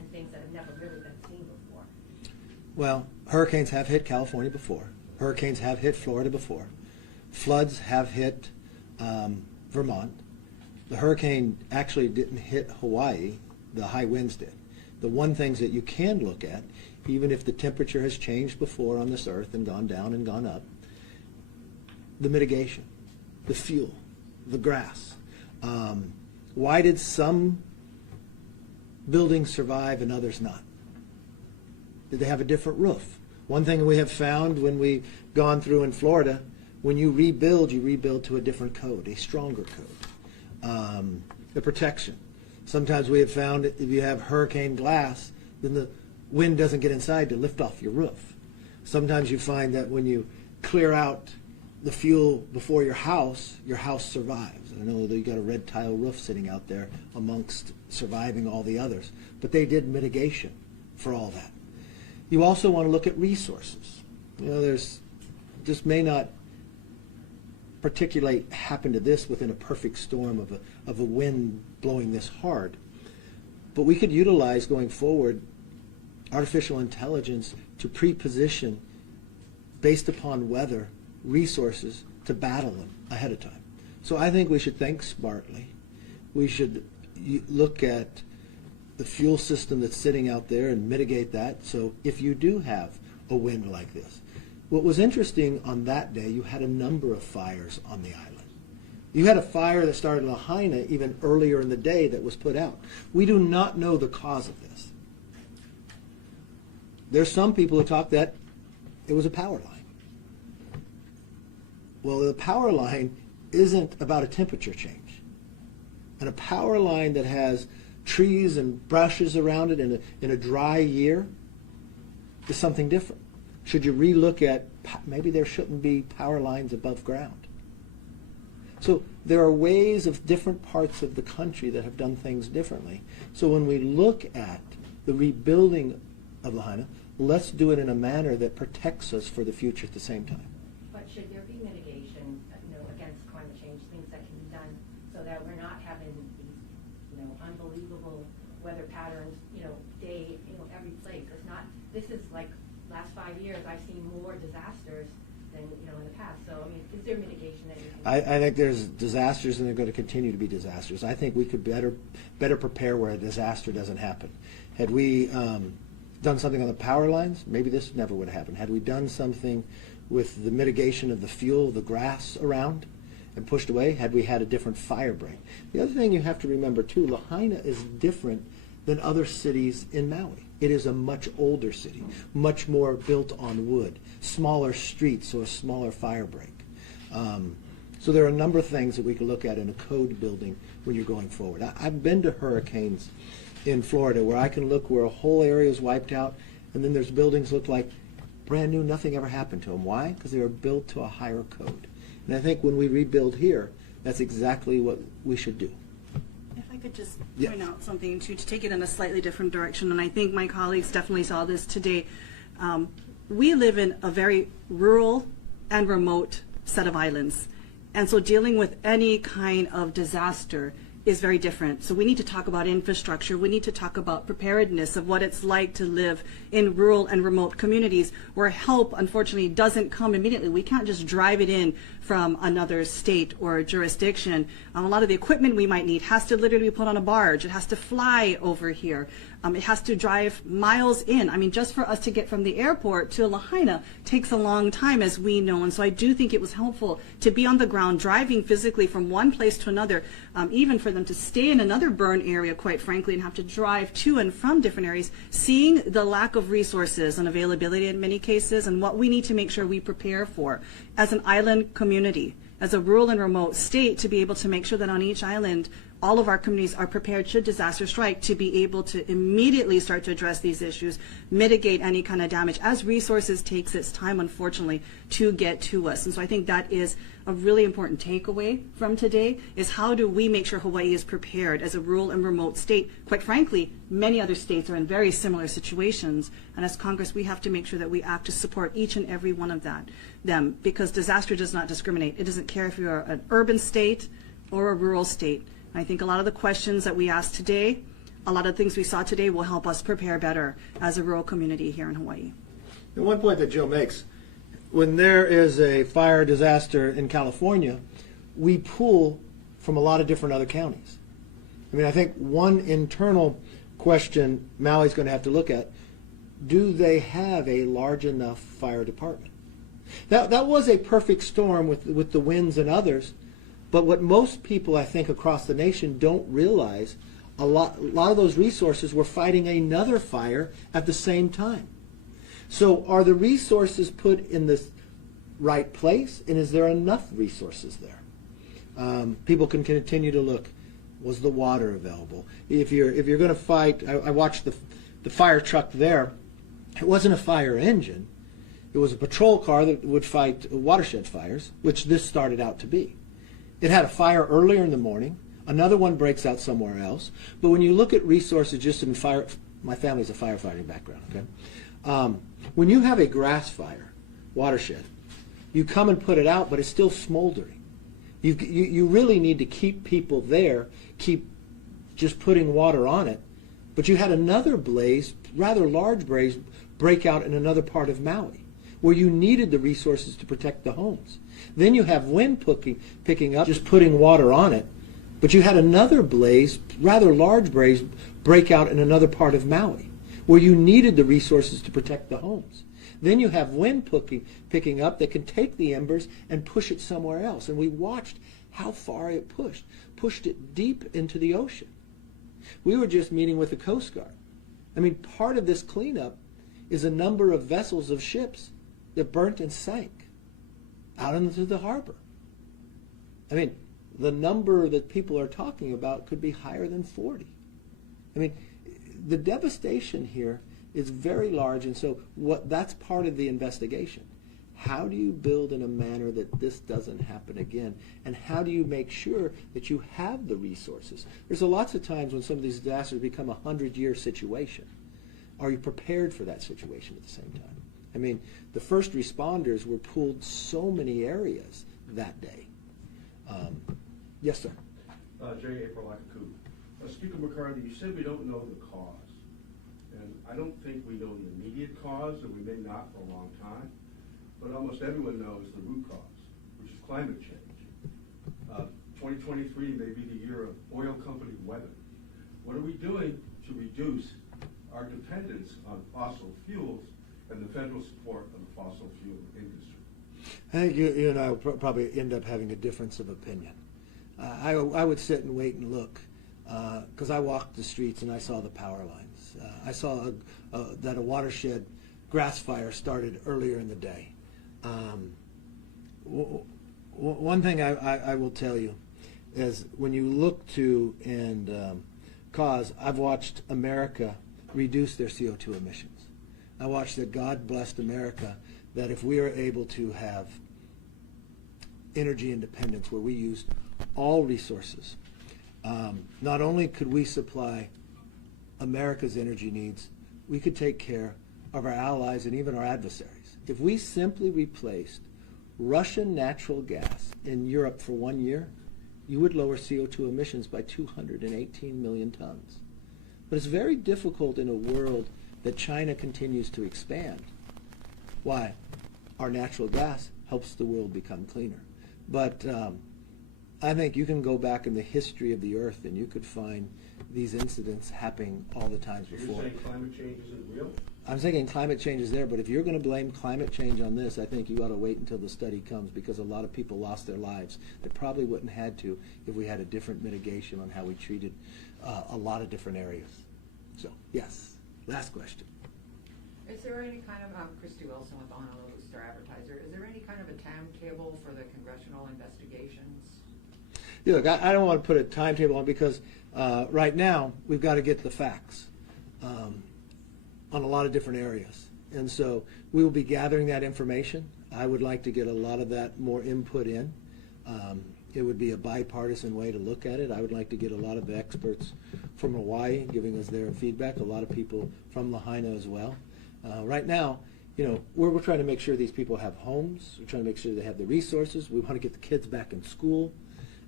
and things that have never really been seen before. Well, hurricanes have hit California before. Hurricanes have hit Florida before. Floods have hit Vermont. The hurricane actually didn't hit Hawaii. The high winds did. The one things that you can look at, even if the temperature has changed before on this earth and gone down and gone up, the mitigation, the fuel, the grass. Why did some buildings survive and others not? Did they have a different roof? One thing we have found when we've gone through in Florida, when you rebuild to a different code, a stronger code. The protection. Sometimes we have found if you have hurricane glass, then the wind doesn't get inside to lift off your roof. Sometimes you find that when you clear out the fuel before your house survives. I know that you got a red tile roof sitting out there amongst surviving all the others, but they did mitigation for all that. You also want to look at resources. You know, just may not particulate happen to this within a perfect storm of a wind blowing this hard, but we could utilize going forward artificial intelligence to pre-position based upon weather resources to battle them ahead of time. So I think we should think smartly. We should look at the fuel system that's sitting out there and mitigate that. So if you do have a wind like this, what was interesting on that day, you had a number of fires on the island. You had a fire that started in Lahaina even earlier in the day that was put out. We do not know the cause of this. There's some people who talk that it was a power line. Well, the power line isn't about a temperature change. And a power line that has trees and brushes around it in a dry year is something different. Should you relook at maybe there shouldn't be power lines above ground? So there are ways of different parts of the country that have done things differently. So when we look at the rebuilding of Lahaina, let's do it in a manner that protects us for the future at the same time. But should there be mitigation, against climate change, things that can be done so that we're not having these, unbelievable weather patterns, day, every place? It's not. This is like last 5 years. I've seen more disasters than in the past. So is there mitigation that you can? I think there's disasters, and they're going to continue to be disasters. I think we could better prepare where a disaster doesn't happen. Had we done something on the power lines, maybe this never would have happened. Had we done something with the mitigation of the fuel, the grass around, and pushed away, had we had a different fire break. The other thing you have to remember too, Lahaina is different than other cities in Maui. It is a much older city, much more built on wood, smaller streets, so a smaller fire break. So there are a number of things that we could look at in a code building when you're going forward. I've been to hurricanes in Florida where I can look where a whole area is wiped out, and then there's buildings look like brand new, nothing ever happened to them. Why? Because they were built to a higher code. And I think when we rebuild here, that's exactly what we should do. If I could just point out something to take it in a slightly different direction, and I think my colleagues definitely saw this today. We live in a very rural and remote set of islands, and so dealing with any kind of disaster is very different. So we need to talk about infrastructure. We need to talk about preparedness of what it's like to live in rural and remote communities where help, unfortunately, doesn't come immediately. We can't just drive it in from another state or jurisdiction. A lot of the equipment we might need has to literally be put on a barge. It has to fly over here. It has to drive miles in. Just for us to get from the airport to Lahaina takes a long time, as we know. And so I do think it was helpful to be on the ground, driving physically from one place to another, even for them to stay in another burn area, quite frankly, and have to drive to and from different areas, seeing the lack of resources and availability in many cases, and what we need to make sure we prepare for as an island community, as a rural and remote state, to be able to make sure that on each island all of our communities are prepared should disaster strike to be able to immediately start to address these issues, mitigate any kind of damage as resources takes its time, unfortunately, to get to us. And so I think that is a really important takeaway from today, is how do we make sure Hawaii is prepared as a rural and remote state? Quite frankly, many other states are in very similar situations, and as Congress we have to make sure that we act to support each and every one of them, because disaster does not discriminate. It doesn't care if you're an urban state or a rural state. I think a lot of the questions that we asked today a lot of things we saw today will help us prepare better as a rural community here in Hawaii. And one point that Jill makes, when there is a fire disaster in California, we pull from a lot of different other counties. I mean, I think one internal question Maui's going to have to look at, do they have a large enough fire department? That was a perfect storm with the winds and others, but what most people, I think, across the nation don't realize, a lot of those resources were fighting another fire at the same time. So are the resources put in the right place, and is there enough resources there? People can continue to look. Was the water available? If you're going to fight, I watched the fire truck there. It wasn't a fire engine. It was a patrol car that would fight watershed fires, which this started out to be. It had a fire earlier in the morning. Another one breaks out somewhere else. But when you look at resources just in fire, my family's a firefighting background, okay? When you have a grass fire, watershed, you come and put it out, but it's still smoldering. You really need to keep people there, keep just putting water on it. But you had another blaze, rather large blaze, break out in another part of Maui, where you needed the resources to protect the homes. Then you have wind picking up, just putting water on it. But you had another blaze, rather large blaze, break out in another part of Maui, where you needed the resources to protect the homes. Then you have wind picking up that can take the embers and push it somewhere else. And we watched how far it pushed it deep into the ocean. We were just meeting with the Coast Guard. I mean, part of this cleanup is a number of vessels of ships that burnt and sank out into the harbor. I mean, the number that people are talking about could be higher than 40. I mean, the devastation here is very large, and so that's part of the investigation. How do you build in a manner that this doesn't happen again? And how do you make sure that you have the resources? There's lots of times when some of these disasters become a 100-year situation. Are you prepared for that situation at the same time? I mean, the first responders were pulled so many areas that day. Yes, sir. J. April Akaku. Speaker McCarthy, you said we don't know the cause. And I don't think we know the immediate cause, and we may not for a long time. But almost everyone knows the root cause, which is climate change. 2023 may be the year of oil company weather. What are we doing to reduce our dependence on fossil fuels and the federal support of the fossil fuel industry? I think you and I will probably end up having a difference of opinion. I would sit and wait and look, because I walked the streets and I saw the power lines. I saw that a watershed grass fire started earlier in the day. One thing I will tell you is when you look to and cause, I've watched America reduce their CO2 emissions. I watched that God blessed America, that if we are able to have energy independence where we used all resources, not only could we supply America's energy needs, we could take care of our allies and even our adversaries. If we simply replaced Russian natural gas in Europe for 1 year, you would lower CO2 emissions by 218 million tons. But it's very difficult in a world that China continues to expand. Why? Our natural gas helps the world become cleaner. But I think you can go back in the history of the earth and you could find these incidents happening all the times before. You're saying climate change isn't real? I'm saying climate change is there, but if you're going to blame climate change on this, I think you ought to wait until the study comes, because a lot of people lost their lives that probably wouldn't have had to if we had a different mitigation on how we treated a lot of different areas. So, yes. Last question. Is there any kind of, Christy Wilson with Honolulu Star Advertiser, is there any kind of a timetable for the congressional investigations? Yeah, look, I don't want to put a timetable on, because right now we've got to get the facts on a lot of different areas. And so we will be gathering that information. I would like to get a lot of that more input in. It would be a bipartisan way to look at it. I would like to get a lot of the experts from Hawaii giving us their feedback, a lot of people from Lahaina as well. Right now, you know, we're trying to make sure these people have homes. We're trying to make sure they have the resources. We want to get the kids back in school.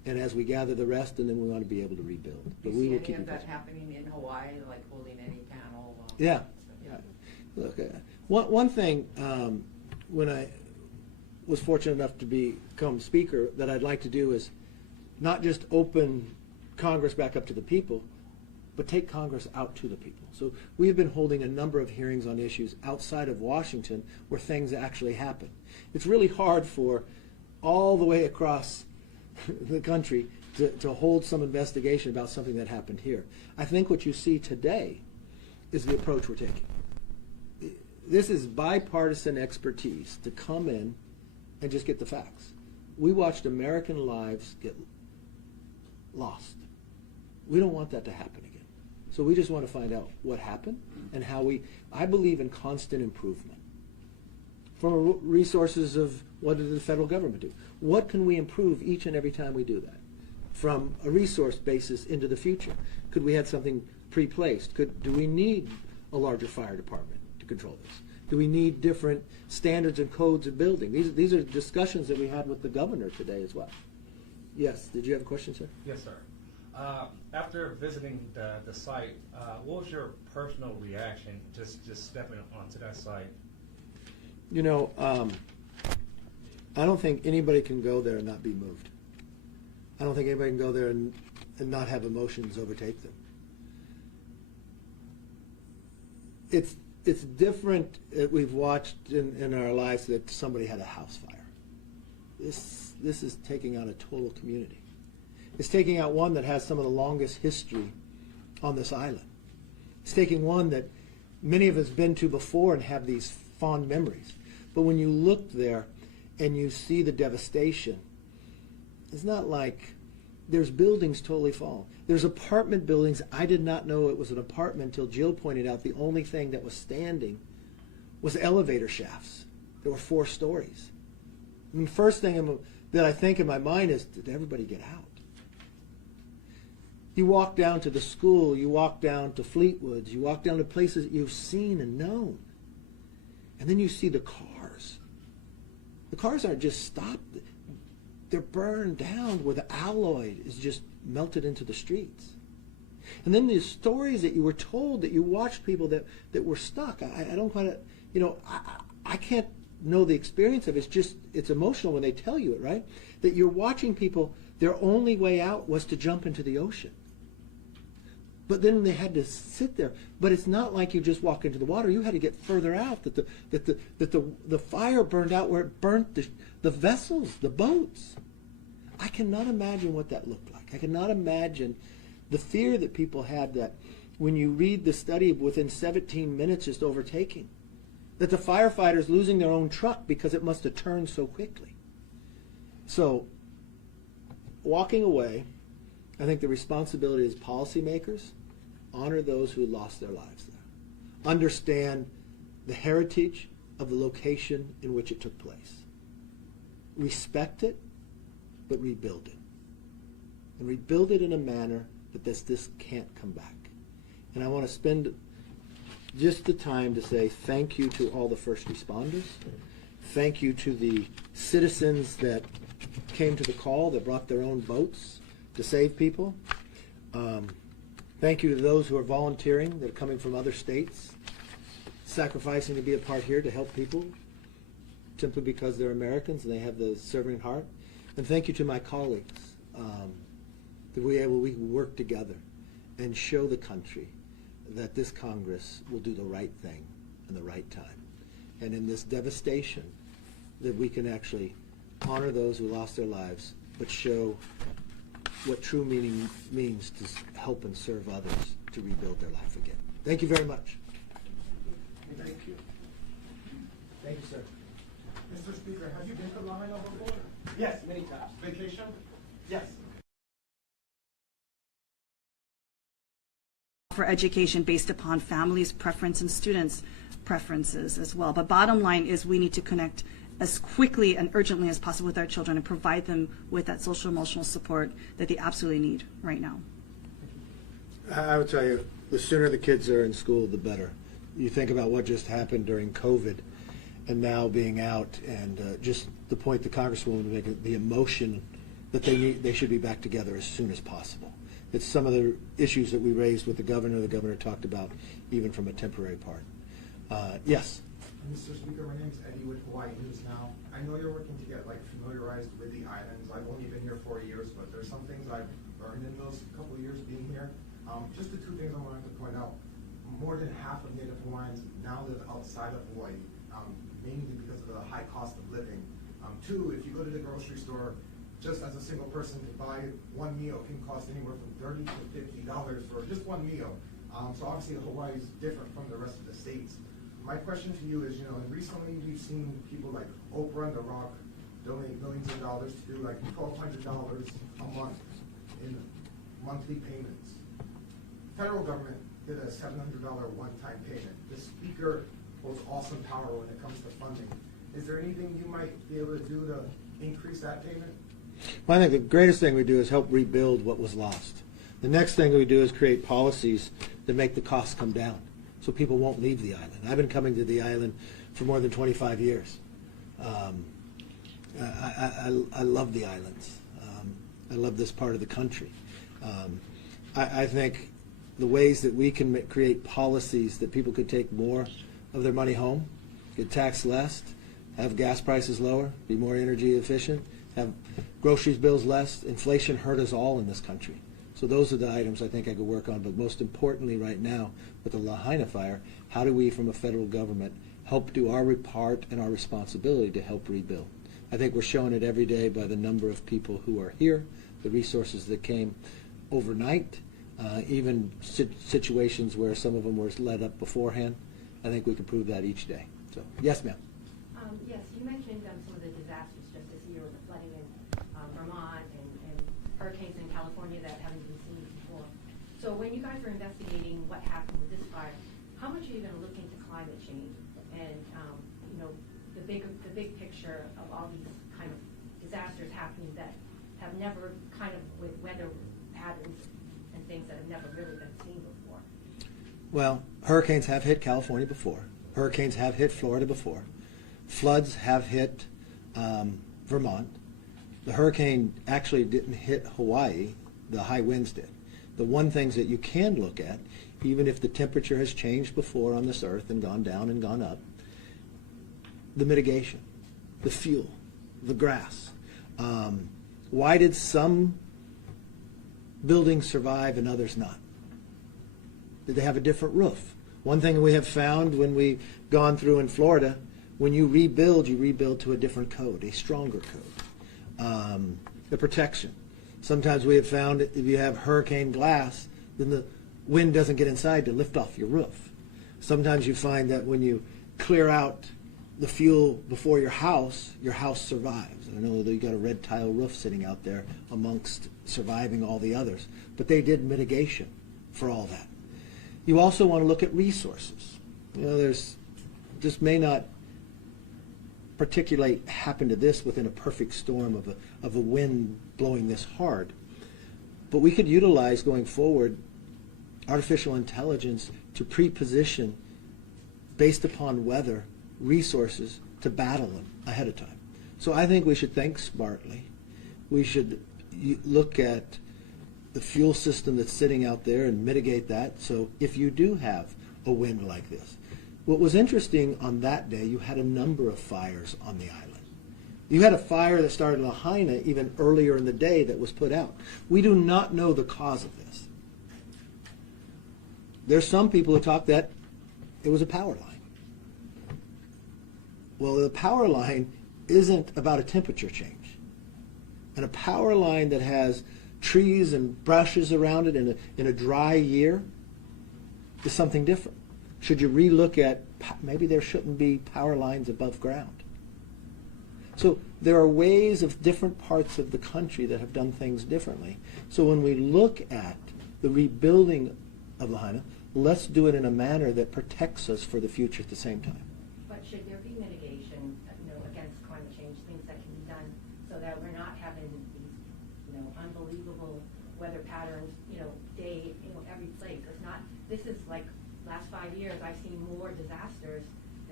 and as we gather the rest, and then we want to be able to rebuild. Do But you we see will any keep in of that touch. happening in Hawaii, like holding any panel? Yeah. Look, one thing, when I was fortunate enough to become speaker, that I'd like to do is not just open Congress back up to the people, but take Congress out to the people. So we have been holding a number of hearings on issues outside of Washington where things actually happen. It's really hard for all the way across the country to hold some investigation about something that happened here. I think what you see today is the approach we're taking. This is bipartisan expertise to come in and just get the facts. We watched American lives get lost. We don't want that to happen again. So we just want to find out what happened and how I believe in constant improvement. From resources of what did the federal government do? What can we improve each and every time we do that? From a resource basis into the future. Could we have something pre-placed? Do we need a larger fire department to control this? Do we need different standards and codes of building? These are discussions that we had with the governor today as well. Yes, did you have a question, sir? Yes, sir. After visiting the site, what was your personal reaction just stepping onto that site? You know, I don't think anybody can go there and not be moved. I don't think anybody can go there and not have emotions overtake them. It's different. We've watched in our lives that somebody had a house fire. This is taking out a total community. It's taking out one that has some of the longest history on this island. It's taking one that many of us have been to before and have these fond memories. But when you look there and you see the devastation, it's not like there's buildings totally fallen. There's apartment buildings. I did not know it was an apartment until Jill pointed out the only thing that was standing was elevator shafts. There were 4 stories. And the first thing that I think in my mind is, did everybody get out? You walk down to the school, you walk down to Fleetwoods, you walk down to places that you've seen and known. And then you see the cars. The cars aren't just stopped. They're burned down where the alloy is just melted into the streets. And then the stories that you were told, that you watched people that were stuck. I don't quite, I can't know the experience of it. It's emotional when they tell you it, right? That you're watching people, their only way out was to jump into the ocean. But then they had to sit there. But it's not like you just walk into the water. You had to get further out. That the fire burned out where it burnt the vessels, the boats. I cannot imagine what that looked like. I cannot imagine the fear that people had, that when you read the study of within 17 minutes just overtaking, that the firefighters losing their own truck because it must have turned so quickly. So walking away, I think the responsibility is policymakers, honor those who lost their lives there. Understand the heritage of the location in which it took place. Respect it, but rebuild it. And rebuild it in a manner that this can't come back. And I want to spend just the time to say thank you to all the first responders. Thank you to the citizens that came to the call, that brought their own boats to save people. Thank you to those who are volunteering, that are coming from other states, sacrificing to be a part here to help people simply because they're Americans and they have the serving heart. And thank you to my colleagues, that we can work together and show the country that this Congress will do the right thing in the right time. And in this devastation, that we can actually honor those who lost their lives, but show what true meaning means to help and serve others to rebuild their life again. Thank you very much. Thank you. Thank you, sir. Mr. Speaker, have you been to Lahaina before? Yes, many times. Vacation? Yes. For education based upon families' preference and students' preferences as well. But bottom line is we need to connect as quickly and urgently as possible with our children and provide them with that social emotional support that they absolutely need right now. I would tell you, the sooner the kids are in school, the better. You think about what just happened during COVID and now being out, and just the point the Congresswoman made, the emotion that they should be back together as soon as possible. It's some of the issues that we raised with the governor talked about even from a temporary part. Yes? Mr. Speaker, my name is Eddie with Hawaii News Now. I know you're working to get familiarized with the islands. I've only been here 4 years, but there's some things I've learned in those couple of years being here. Just the two things I wanted to point out. More than half of Native Hawaiians now live outside of Hawaii, mainly because of the high cost of living. Two, if you go to the grocery store, just as a single person to buy one meal can cost anywhere from $30 to $50 for just one meal. So obviously Hawaii is different from the rest of the states. My question to you is, and recently we've seen people like Oprah and The Rock donate millions of dollars to do $1,200 a month in monthly payments. Federal government did a $700 one-time payment. The speaker holds awesome power when it comes to funding. Is there anything you might be able to do to increase that payment? Well, I think the greatest thing we do is help rebuild what was lost. The next thing we do is create policies that make the costs come down so people won't leave the island. I've been coming to the island for more than 25 years. I love the islands. I love this part of the country. I think the ways that we can create policies that people could take more of their money home, get taxed less, have gas prices lower, be more energy efficient, have groceries bills less. Inflation hurt us all in this country. So those are the items I think I could work on. But most importantly right now with the Lahaina fire, how do we from a federal government help do our part and our responsibility to help rebuild? I think we're showing it every day by the number of people who are here, the resources that came overnight, even situations where some of them were led up beforehand. I think we can prove that each day. So, yes, ma'am. Yes, you mentioned some of the disasters just this year with the flooding in Vermont and hurricanes in California that haven't been seen before. So when you guys were investigating what happened with this fire, how much are you going to look into climate change and the big picture of all these kind of disasters happening that have never kind of with weather patterns and things that have never really been seen before? Well, hurricanes have hit California before. Hurricanes have hit Florida before. Floods have hit Vermont. The hurricane actually didn't hit Hawaii. The high winds did. The one things that you can look at, even if the temperature has changed before on this earth and gone down and gone up, the mitigation, the fuel, the grass. Why did some buildings survive and others not? Did they have a different roof? One thing we have found when we've gone through in Florida, when you rebuild to a different code, a stronger code. The protection. Sometimes we have found if you have hurricane glass, then the wind doesn't get inside to lift off your roof. Sometimes you find that when you clear out the fuel before your house survives. I know that you got a red tile roof sitting out there amongst surviving all the others, but they did mitigation for all that. You also want to look at resources. This may not particularly happen to this within a perfect storm of a wind blowing this hard, but we could utilize going forward artificial intelligence to pre-position based upon weather resources to battle them ahead of time. So I think we should think smartly. We should look at the fuel system that's sitting out there and mitigate that. So if you do have a wind like this, what was interesting on that day, you had a number of fires on the island. You had a fire that started in Lahaina even earlier in the day that was put out. We do not know the cause of this. There's some people who talk that it was a power line. Well, the power line isn't about a temperature change. And a power line that has trees and brushes around it in a dry year is something different. Should you relook at maybe there shouldn't be power lines above ground? So there are ways of different parts of the country that have done things differently. So when we look at the rebuilding of Lahaina, let's do it in a manner that protects us for the future at the same time. But should there be mitigation, against climate change, things that can be done so that we're not having these, unbelievable weather patterns, every place? It's not. This is like last 5 years. I've seen more disasters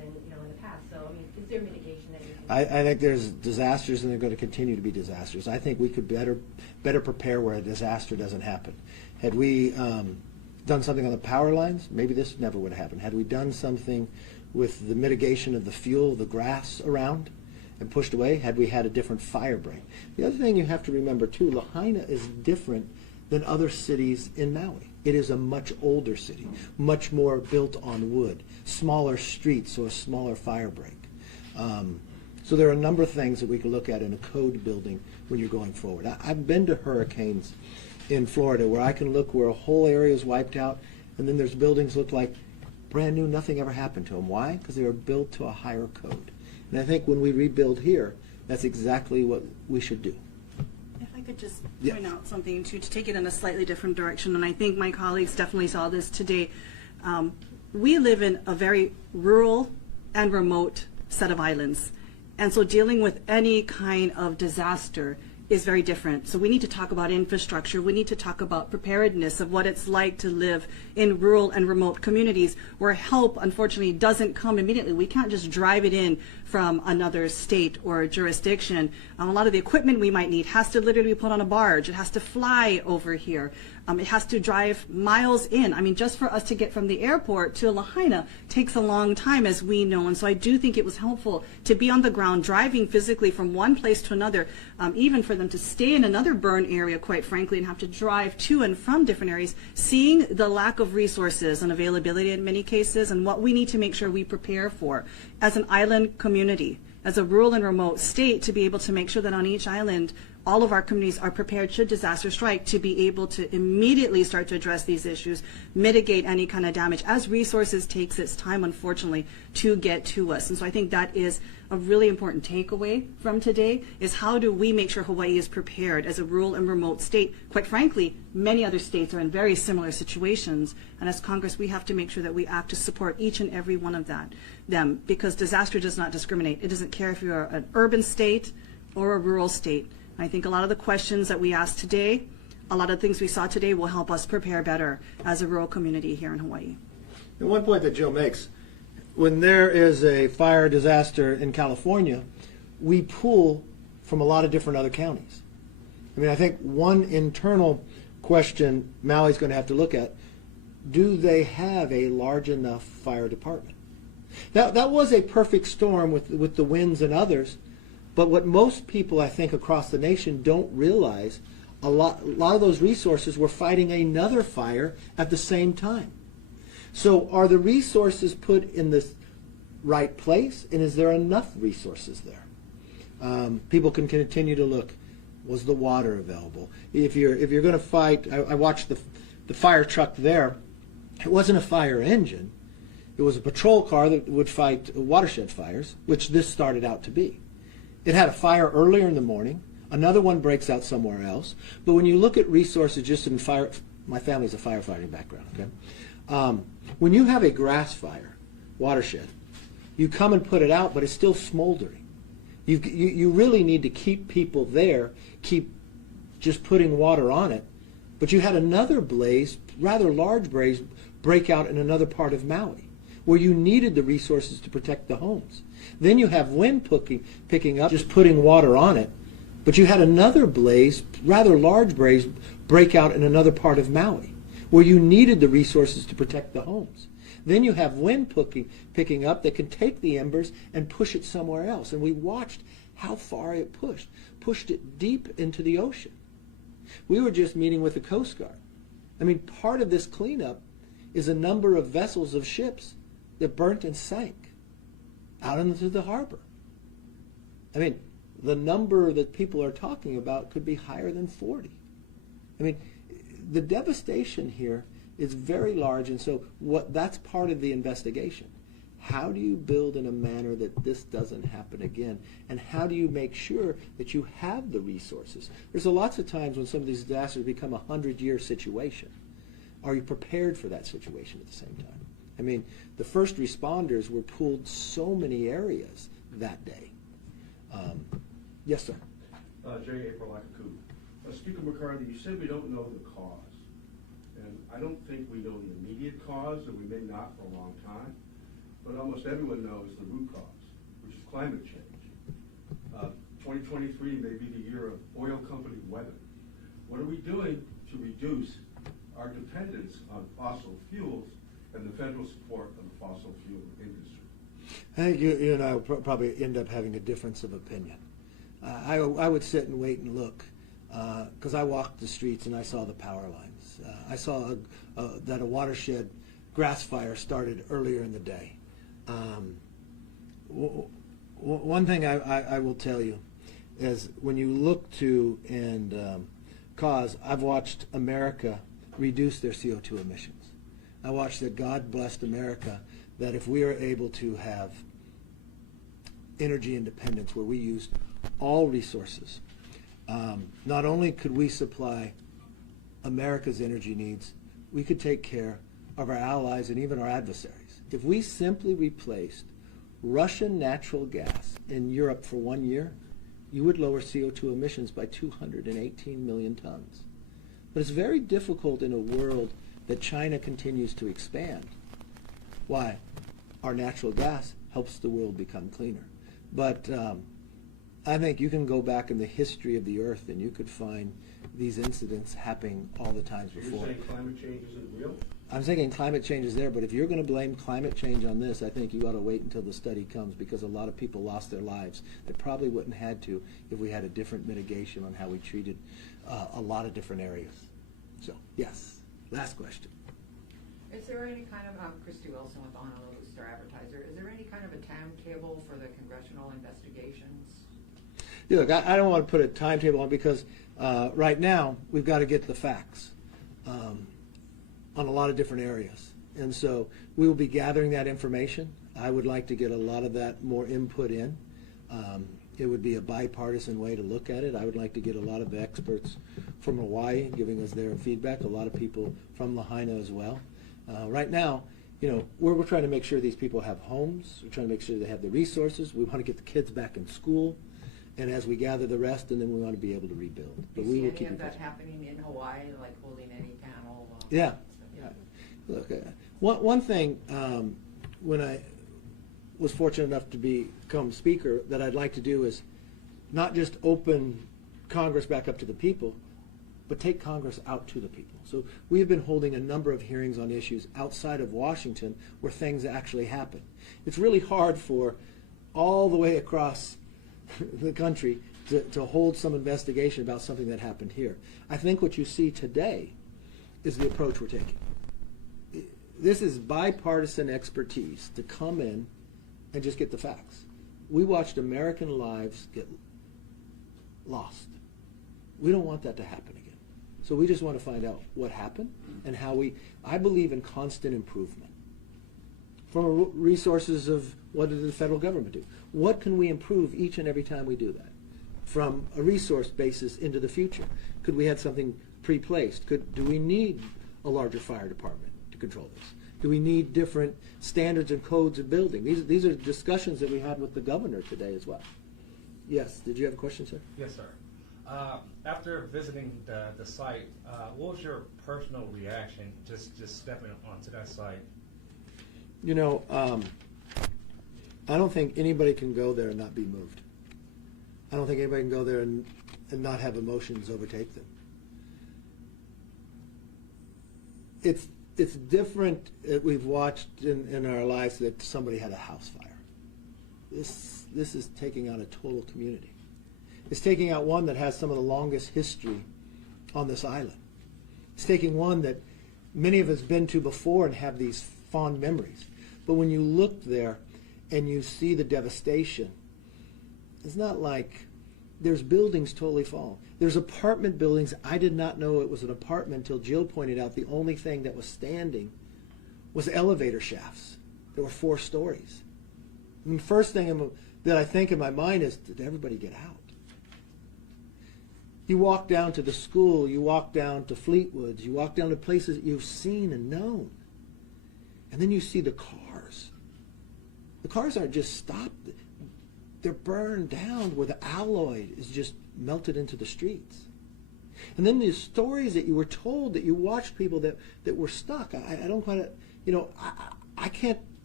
than, in the past. So, I mean, is there mitigation that you can? I think there's disasters, and they're going to continue to be disasters. I think we could better prepare where a disaster doesn't happen. Had we done something on the power lines, maybe this never would have happened. Had we done something with the mitigation of the fuel, the grass around, and pushed away, had we had a different fire break. The other thing you have to remember, too, Lahaina is different than other cities in Maui. It is a much older city, much more built on wood, smaller streets, so a smaller fire break. So there are a number of things that we can look at in a code building when you're going forward. I've been to hurricanes in Florida where I can look where a whole area is wiped out, and then there's buildings look like brand new, nothing ever happened to them. Why? Because they were built to a higher code. And I think when we rebuild here, that's exactly what we should do. If I could just Yes. point out something to take it in a slightly different direction, and I think my colleagues definitely saw this today. We live in a very rural and remote set of islands, and so dealing with any kind of disaster is very different. So we need to talk about infrastructure. We need to talk about preparedness of what it's like to live in rural and remote communities where help, unfortunately, doesn't come immediately. We can't just drive it in from another state or jurisdiction. A lot of the equipment we might need has to literally be put on a barge. It has to fly over here. It has to drive miles in. I mean, just for us to get from the airport to Lahaina takes a long time, as we know. And so I do think it was helpful to be on the ground, driving physically from one place to another, even for them to stay in another burn area, quite frankly, and have to drive to and from different areas, seeing the lack of resources and availability in many cases, and what we need to make sure we prepare for as an island community, as a rural and remote state, to be able to make sure that on each island, all of our communities are prepared should disaster strike to be able to immediately start to address these issues, mitigate any kind of damage as resources takes its time, unfortunately, to get to us. And so I think that is a really important takeaway from today, is how do we make sure Hawaii is prepared as a rural and remote state? Quite frankly, many other states are in very similar situations, and as Congress, we have to make sure that we act to support each and every one of them, because disaster does not discriminate. It doesn't care if you're an urban state or a rural state. I think a lot of the questions that we asked today, a lot of things we saw today will help us prepare better as a rural community here in Hawaii. And one point that Joe makes, when there is a fire disaster in California, we pull from a lot of different other counties. I mean, I think one internal question Maui's going to have to look at, do they have a large enough fire department? That was a perfect storm with the winds and others. But what most people, I think, across the nation don't realize, a lot of those resources were fighting another fire at the same time. So are the resources put in the right place, and is there enough resources there? People can continue to look, was the water available? If you're going to fight, I watched the fire truck there. It wasn't a fire engine. It was a patrol car that would fight watershed fires, which this started out to be. It had a fire earlier in the morning. Another one breaks out somewhere else. But when you look at resources just in fire, my family's a firefighting background, okay? When you have a grass fire, watershed, you come and put it out, but it's still smoldering. You really need to keep people there, keep just putting water on it. But you had another blaze, rather large blaze, break out in another part of Maui, where you needed the resources to protect the homes. Then you have wind picking up, just putting water on it. But you had another blaze, rather large blaze, break out in another part of Maui, where you needed the resources to protect the homes. Then you have wind picking up that can take the embers and push it somewhere else. And we watched how far it pushed it deep into the ocean. We were just meeting with the Coast Guard. I mean, part of this cleanup is a number of vessels of ships that burnt and sank out into the harbor. I mean, the number that people are talking about could be higher than 40. I mean, the devastation here is very large, and so that's part of the investigation. How do you build in a manner that this doesn't happen again? And how do you make sure that you have the resources? There's lots of times when some of these disasters become a 100-year situation. Are you prepared for that situation at the same time? I mean, the first responders were pulled so many areas that day. Yes, sir. J. April Akaku. Speaker McCarthy, you said we don't know the cause. And I don't think we know the immediate cause, and we may not for a long time. but almost everyone knows the root cause, which is climate change. 2023 may be the year of oil company weather. What are we doing to reduce our dependence on fossil fuels and the federal support of the fossil fuel industry? I think you and I will probably end up having a difference of opinion. I would sit and wait and look, because I walked the streets and I saw the power lines. I saw that a watershed grass fire started earlier in the day. One thing I will tell you is when you look to and cause, I've watched America reduce their CO2 emissions. I watched that God blessed America, that if we are able to have energy independence where we used all resources, not only could we supply America's energy needs, we could take care of our allies and even our adversaries. If we simply replaced Russian natural gas in Europe for 1 year, you would lower CO2 emissions by 218 million tons. But it's very difficult in a world that China continues to expand. Why? Our natural gas helps the world become cleaner. But I think you can go back in the history of the earth and you could find these incidents happening all the times So before. you're saying climate change isn't real? I'm thinking climate change is there, but if you're going to blame climate change on this, I think you ought to wait until the study comes, because a lot of people lost their lives that probably wouldn't have had to if we had a different mitigation on how we treated a lot of different areas. So, yes. Last question. Is there any kind of, Christy Wilson with Honolulu Star-Advertiser, is there any kind of a timetable for the congressional investigations? Yeah, look, I don't want to put a timetable on, because right now we've got to get the facts on a lot of different areas. And so we will be gathering that information. I would like to get a lot of that more input in. It would be a bipartisan way to look at it. I would like to get a lot of the experts from Hawaii giving us their feedback, a lot of people from Lahaina as well. Right now, you know, we're trying to make sure these people have homes. We're trying to make sure they have the resources. We want to get the kids back in school. And as we gather the rest, and then we want to be able to rebuild. But we will keep any of you that posted. happening in Hawaii, like holding any panel? Yeah. Look, one thing, when I was fortunate enough to become speaker, that I'd like to do is not just open Congress back up to the people, but take Congress out to the people. So we have been holding a number of hearings on issues outside of Washington where things actually happen. It's really hard for all the way across the country to hold some investigation about something that happened here. I think what you see today is the approach we're taking. This is bipartisan expertise to come in and just get the facts. We watched American lives get lost. We don't want that to happen again. So we just want to find out what happened and how I believe in constant improvement. From resources of what did the federal government do? What can we improve each and every time we do that? From a resource basis into the future. Could we have something pre-placed? Do we need a larger fire department to control this? Do we need different standards and codes of building? These are discussions that we had with the governor today as well. Yes, did you have a question, sir? Yes, sir. After visiting the site, what was your personal reaction just stepping onto that site? You know, I don't think anybody can go there and not be moved. I don't think anybody can go there and not have emotions overtake them. It's different. We've watched in our lives that somebody had a house fire. This is taking out a total community. It's taking out one that has some of the longest history on this island. It's taking one that many of us been to before and have these fond memories. But when you look there and you see the devastation, it's not like there's buildings totally fallen. There's apartment buildings. I did not know it was an apartment until Jill pointed out the only thing that was standing was elevator shafts. There were 4 stories. And the first thing that I think in my mind is, did everybody get out? You walk down to the school, you walk down to Fleetwoods, you walk down to places that you've seen and known. And then you see the cars. The cars aren't just stopped. They're burned down where the alloy is just melted into the streets. And then the stories that you were told, that you watched people that were stuck. I don't quite, you know, I can't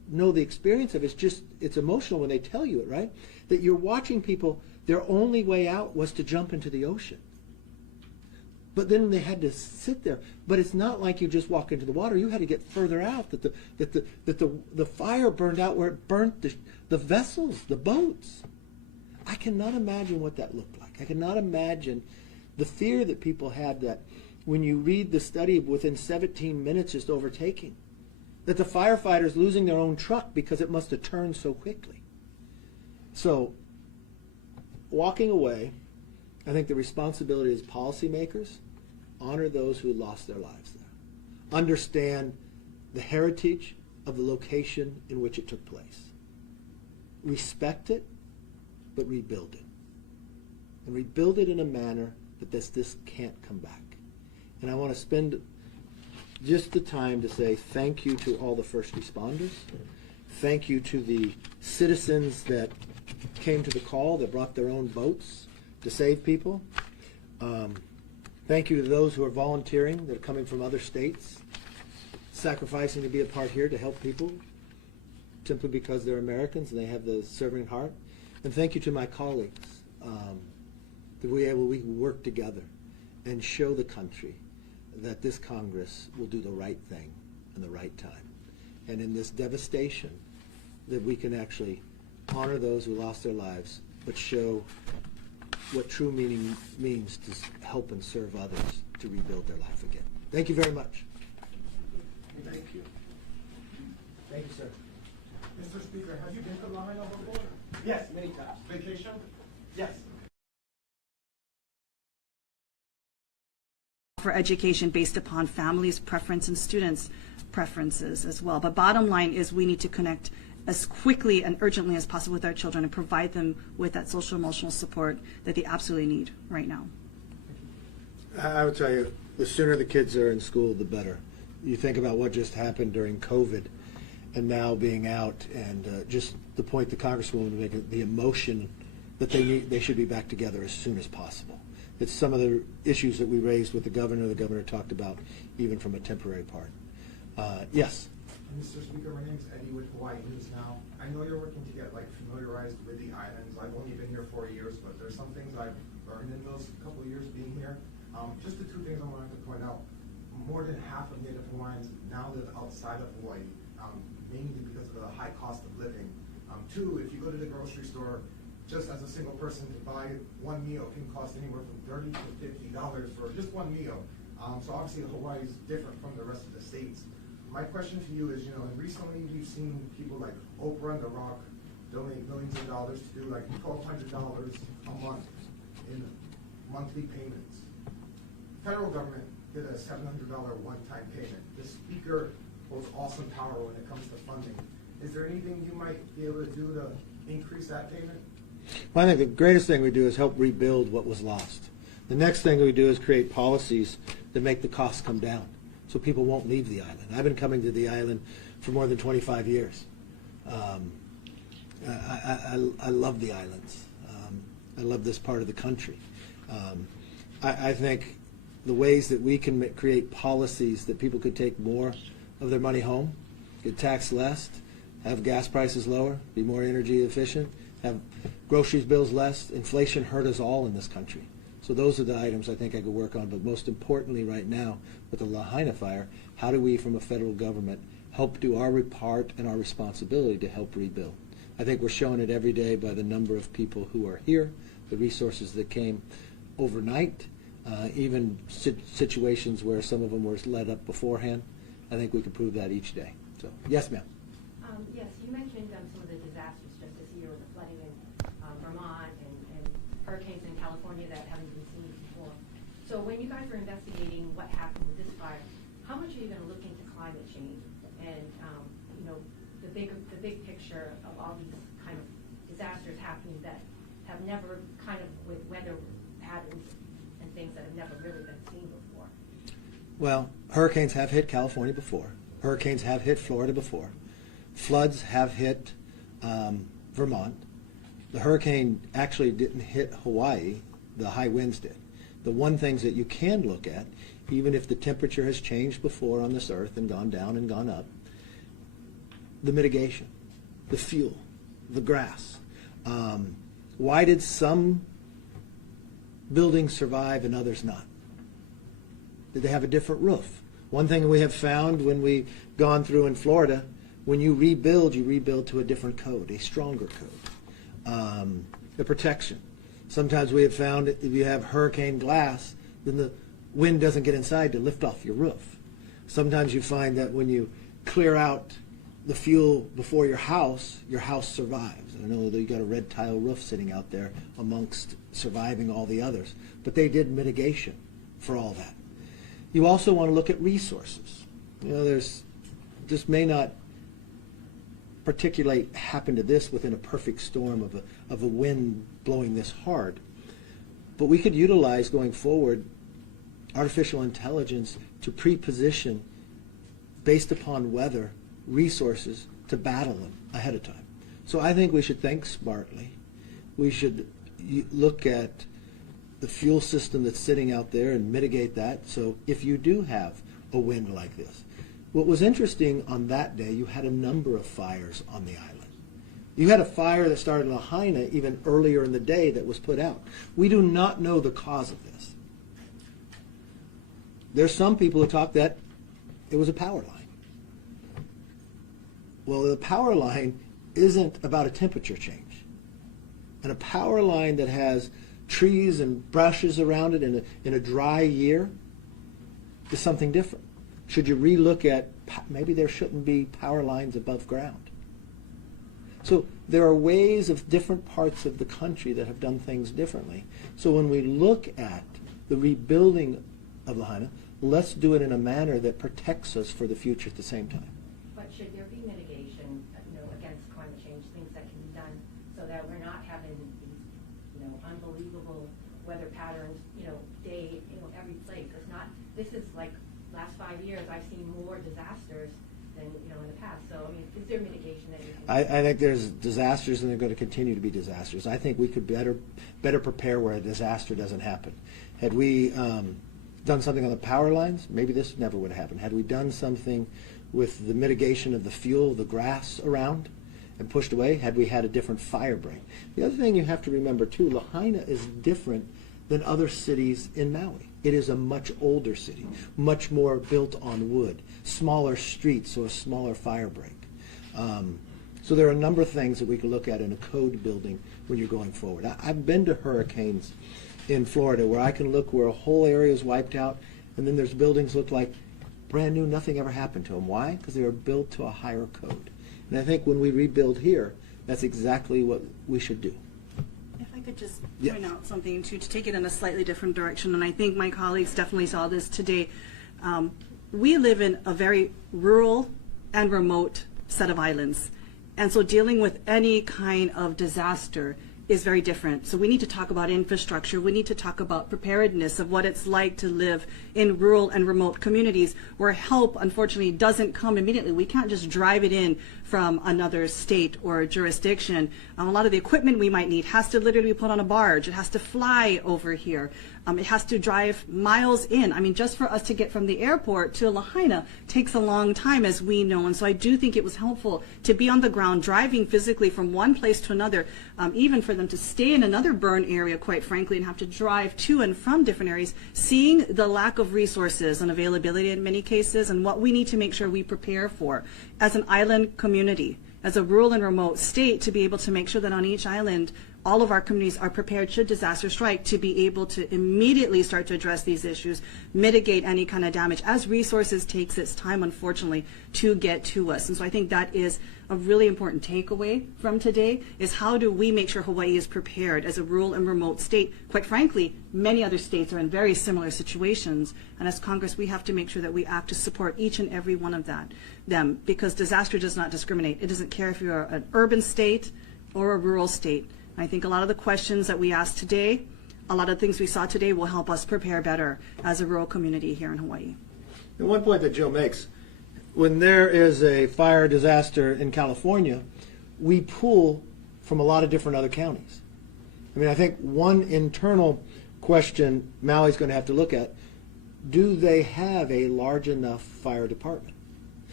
know the experience of it. It's emotional when they tell you it, right? That you're watching people, their only way out was to jump into the ocean. But then they had to sit there. But it's not like you just walk into the water. You had to get further out. That the fire burned out where it burnt the vessels, the boats. I cannot imagine what that looked like. I cannot imagine the fear that people had, that when you read the study within 17 minutes just overtaking, that the firefighters losing their own truck because it must have turned so quickly. So walking away, I think the responsibility is policymakers, honor those who lost their lives there. Understand the heritage of the location in which it took place. Respect it, but rebuild it. And rebuild it in a manner that this can't come back. And I want to spend just the time to say thank you to all the first responders. Thank you to the citizens that came to the call, that brought their own boats to save people. Thank you to those who are volunteering, that are coming from other states, sacrificing to be a part here to help people simply because they're Americans and they have the serving heart. And thank you to my colleagues, that we can work together and show the country that this Congress will do the right thing in the right time. And in this devastation, that we can actually honor those who lost their lives, but show what true meaning means to help and serve others to rebuild their life again. Thank you very much. Thank you. Thank you, sir. Mr. Speaker, have you been to Lahaina before? Yes, many times. Vacation? Yes. For education based upon families' preference and students' preferences as well. But bottom line is we need to connect as quickly and urgently as possible with our children and provide them with that social emotional support that they absolutely need right now. I would tell you, the sooner the kids are in school, the better. You think about what just happened during COVID and now being out, and just the point the Congresswoman made, the emotion that they should be back together as soon as possible. It's some of the issues that we raised with the governor talked about, even from a temporary part. Yes? Mr. Speaker, my name's Eddie with Hawaii News Now. I know you're working to get familiarized with the islands. I've only been here 4 years, but there's some things I've learned in those couple of years being here. Just the two things I wanted to point out. More than half of Native Hawaiians now live outside of Hawaii, mainly because of the high cost of living. Two, if you go to the grocery store, just as a single person to buy one meal can cost anywhere from $30 to $50 for just one meal. So obviously Hawaii is different from the rest of the states. My question to you is, recently we've seen people like Oprah and The Rock donate millions of dollars to do $1,200 a month in monthly payments. Federal government did a $700 one-time payment. The Speaker holds awesome power when it comes to funding. Is there anything you might be able to do to increase that payment? Well, I think the greatest thing we do is help rebuild what was lost. The next thing we do is create policies that make the costs come down so people won't leave the island. I've been coming to the island for more than 25 years. I love the islands. I love this part of the country. I think the ways that we can create policies that people could take more of their money home, get taxed less, have gas prices lower, be more energy efficient, have groceries bills less. Inflation hurt us all in this country. So those are the items I think I could work on. But most importantly right now with the Lahaina fire, how do we from a federal government help do our part and our responsibility to help rebuild? I think we're showing it every day by the number of people who are here, the resources that came overnight, even situations where some of them were led up beforehand. I think we can prove that each day. So, yes, ma'am. Yes, you mentioned some of the disasters just this year with the flooding in Vermont and hurricanes in California that haven't been seen before. So when you guys were investigating what happened with this fire, how much are you going to look into climate change and the big picture of all these kind of disasters happening that have never with weather patterns and things that have never really been seen before? Well, hurricanes have hit California before. Hurricanes have hit Florida before. Floods have hit Vermont. The hurricane actually didn't hit Hawaii. The high winds did. The one things that you can look at, even if the temperature has changed before on this earth and gone down and gone up, the mitigation, the fuel, the grass. Why did some buildings survive and others not? Did they have a different roof? One thing we have found when we've gone through in Florida, when you rebuild to a different code, a stronger code. The protection. Sometimes we have found if you have hurricane glass, then the wind doesn't get inside to lift off your roof. Sometimes you find that when you clear out the fuel before your house survives. I know that you got a red tile roof sitting out there amongst surviving all the others, but they did mitigation for all that. You also want to look at resources. You know, this may not particulate happen to this within a perfect storm of a wind blowing this hard, but we could utilize going forward artificial intelligence to pre-position based upon weather resources to battle them ahead of time. So I think we should think smartly. We should look at the fuel system that's sitting out there and mitigate that. So if you do have a wind like this, what was interesting on that day, you had a number of fires on the island. You had a fire that started in Lahaina even earlier in the day that was put out. We do not know the cause of this. There's some people who talk that it was a power line. Well, the power line isn't about a temperature change. And a power line that has trees and brushes around it in a dry year is something different. Should you relook at maybe there shouldn't be power lines above ground? So there are ways of different parts of the country that have done things differently. So when we look at the rebuilding of Lahaina, let's do it in a manner that protects us for the future at the same time. But should there be mitigation, against climate change, things that can be done so that we're not having these, unbelievable weather patterns, day, every place? It's not. This is like last 5 years. I've seen more disasters than in the past. So is there mitigation that you can? I think there's disasters, and they're going to continue to be disasters. I think we could better prepare where a disaster doesn't happen. Had we done something on the power lines, maybe this never would have happened. Had we done something with the mitigation of the fuel, the grass around, and pushed away, had we had a different fire break. The other thing you have to remember too, Lahaina is different than other cities in Maui. It is a much older city, much more built on wood, smaller streets, so a smaller fire break. So there are a number of things that we can look at in a code building when you're going forward. I've been to hurricanes in Florida where I can look where a whole area is wiped out, and then there's buildings look like brand new, nothing ever happened to them. Why? Because they were built to a higher code. And I think when we rebuild here, that's exactly what we should do. If I could just point out something to take it in a slightly different direction, and I think my colleagues definitely saw this today. We live in a very rural and remote set of islands, and so dealing with any kind of disaster is very different. So we need to talk about infrastructure. We need to talk about preparedness of what it's like to live in rural and remote communities where help, unfortunately, doesn't come immediately. We can't just drive it in from another state or jurisdiction. A lot of the equipment we might need has to literally be put on a barge. It has to fly over here. It has to drive miles in. Just for us to get from the airport to Lahaina takes a long time, as we know. And so I do think it was helpful to be on the ground, driving physically from one place to another, even for them to stay in another burn area, quite frankly, and have to drive to and from different areas, seeing the lack of resources and availability in many cases, and what we need to make sure we prepare for as an island community, as a rural and remote state, to be able to make sure that on each island, all of our communities are prepared should disaster strike to be able to immediately start to address these issues, mitigate any kind of damage, as resources takes its time, unfortunately, to get to us. And so I think that is a really important takeaway from today, is how do we make sure Hawaii is prepared as a rural and remote state? Quite frankly, many other states are in very similar situations, and as Congress, we have to make sure that we act to support each and every one of them, because disaster does not discriminate. It doesn't care if you're an urban state or a rural state. I think a lot of the questions that we asked today, a lot of things we saw today will help us prepare better as a rural community here in Hawaii. And one point that Jill makes, when there is a fire disaster in California, we pull from a lot of different other counties. I think one internal question Maui's going to have to look at, do they have a large enough fire department?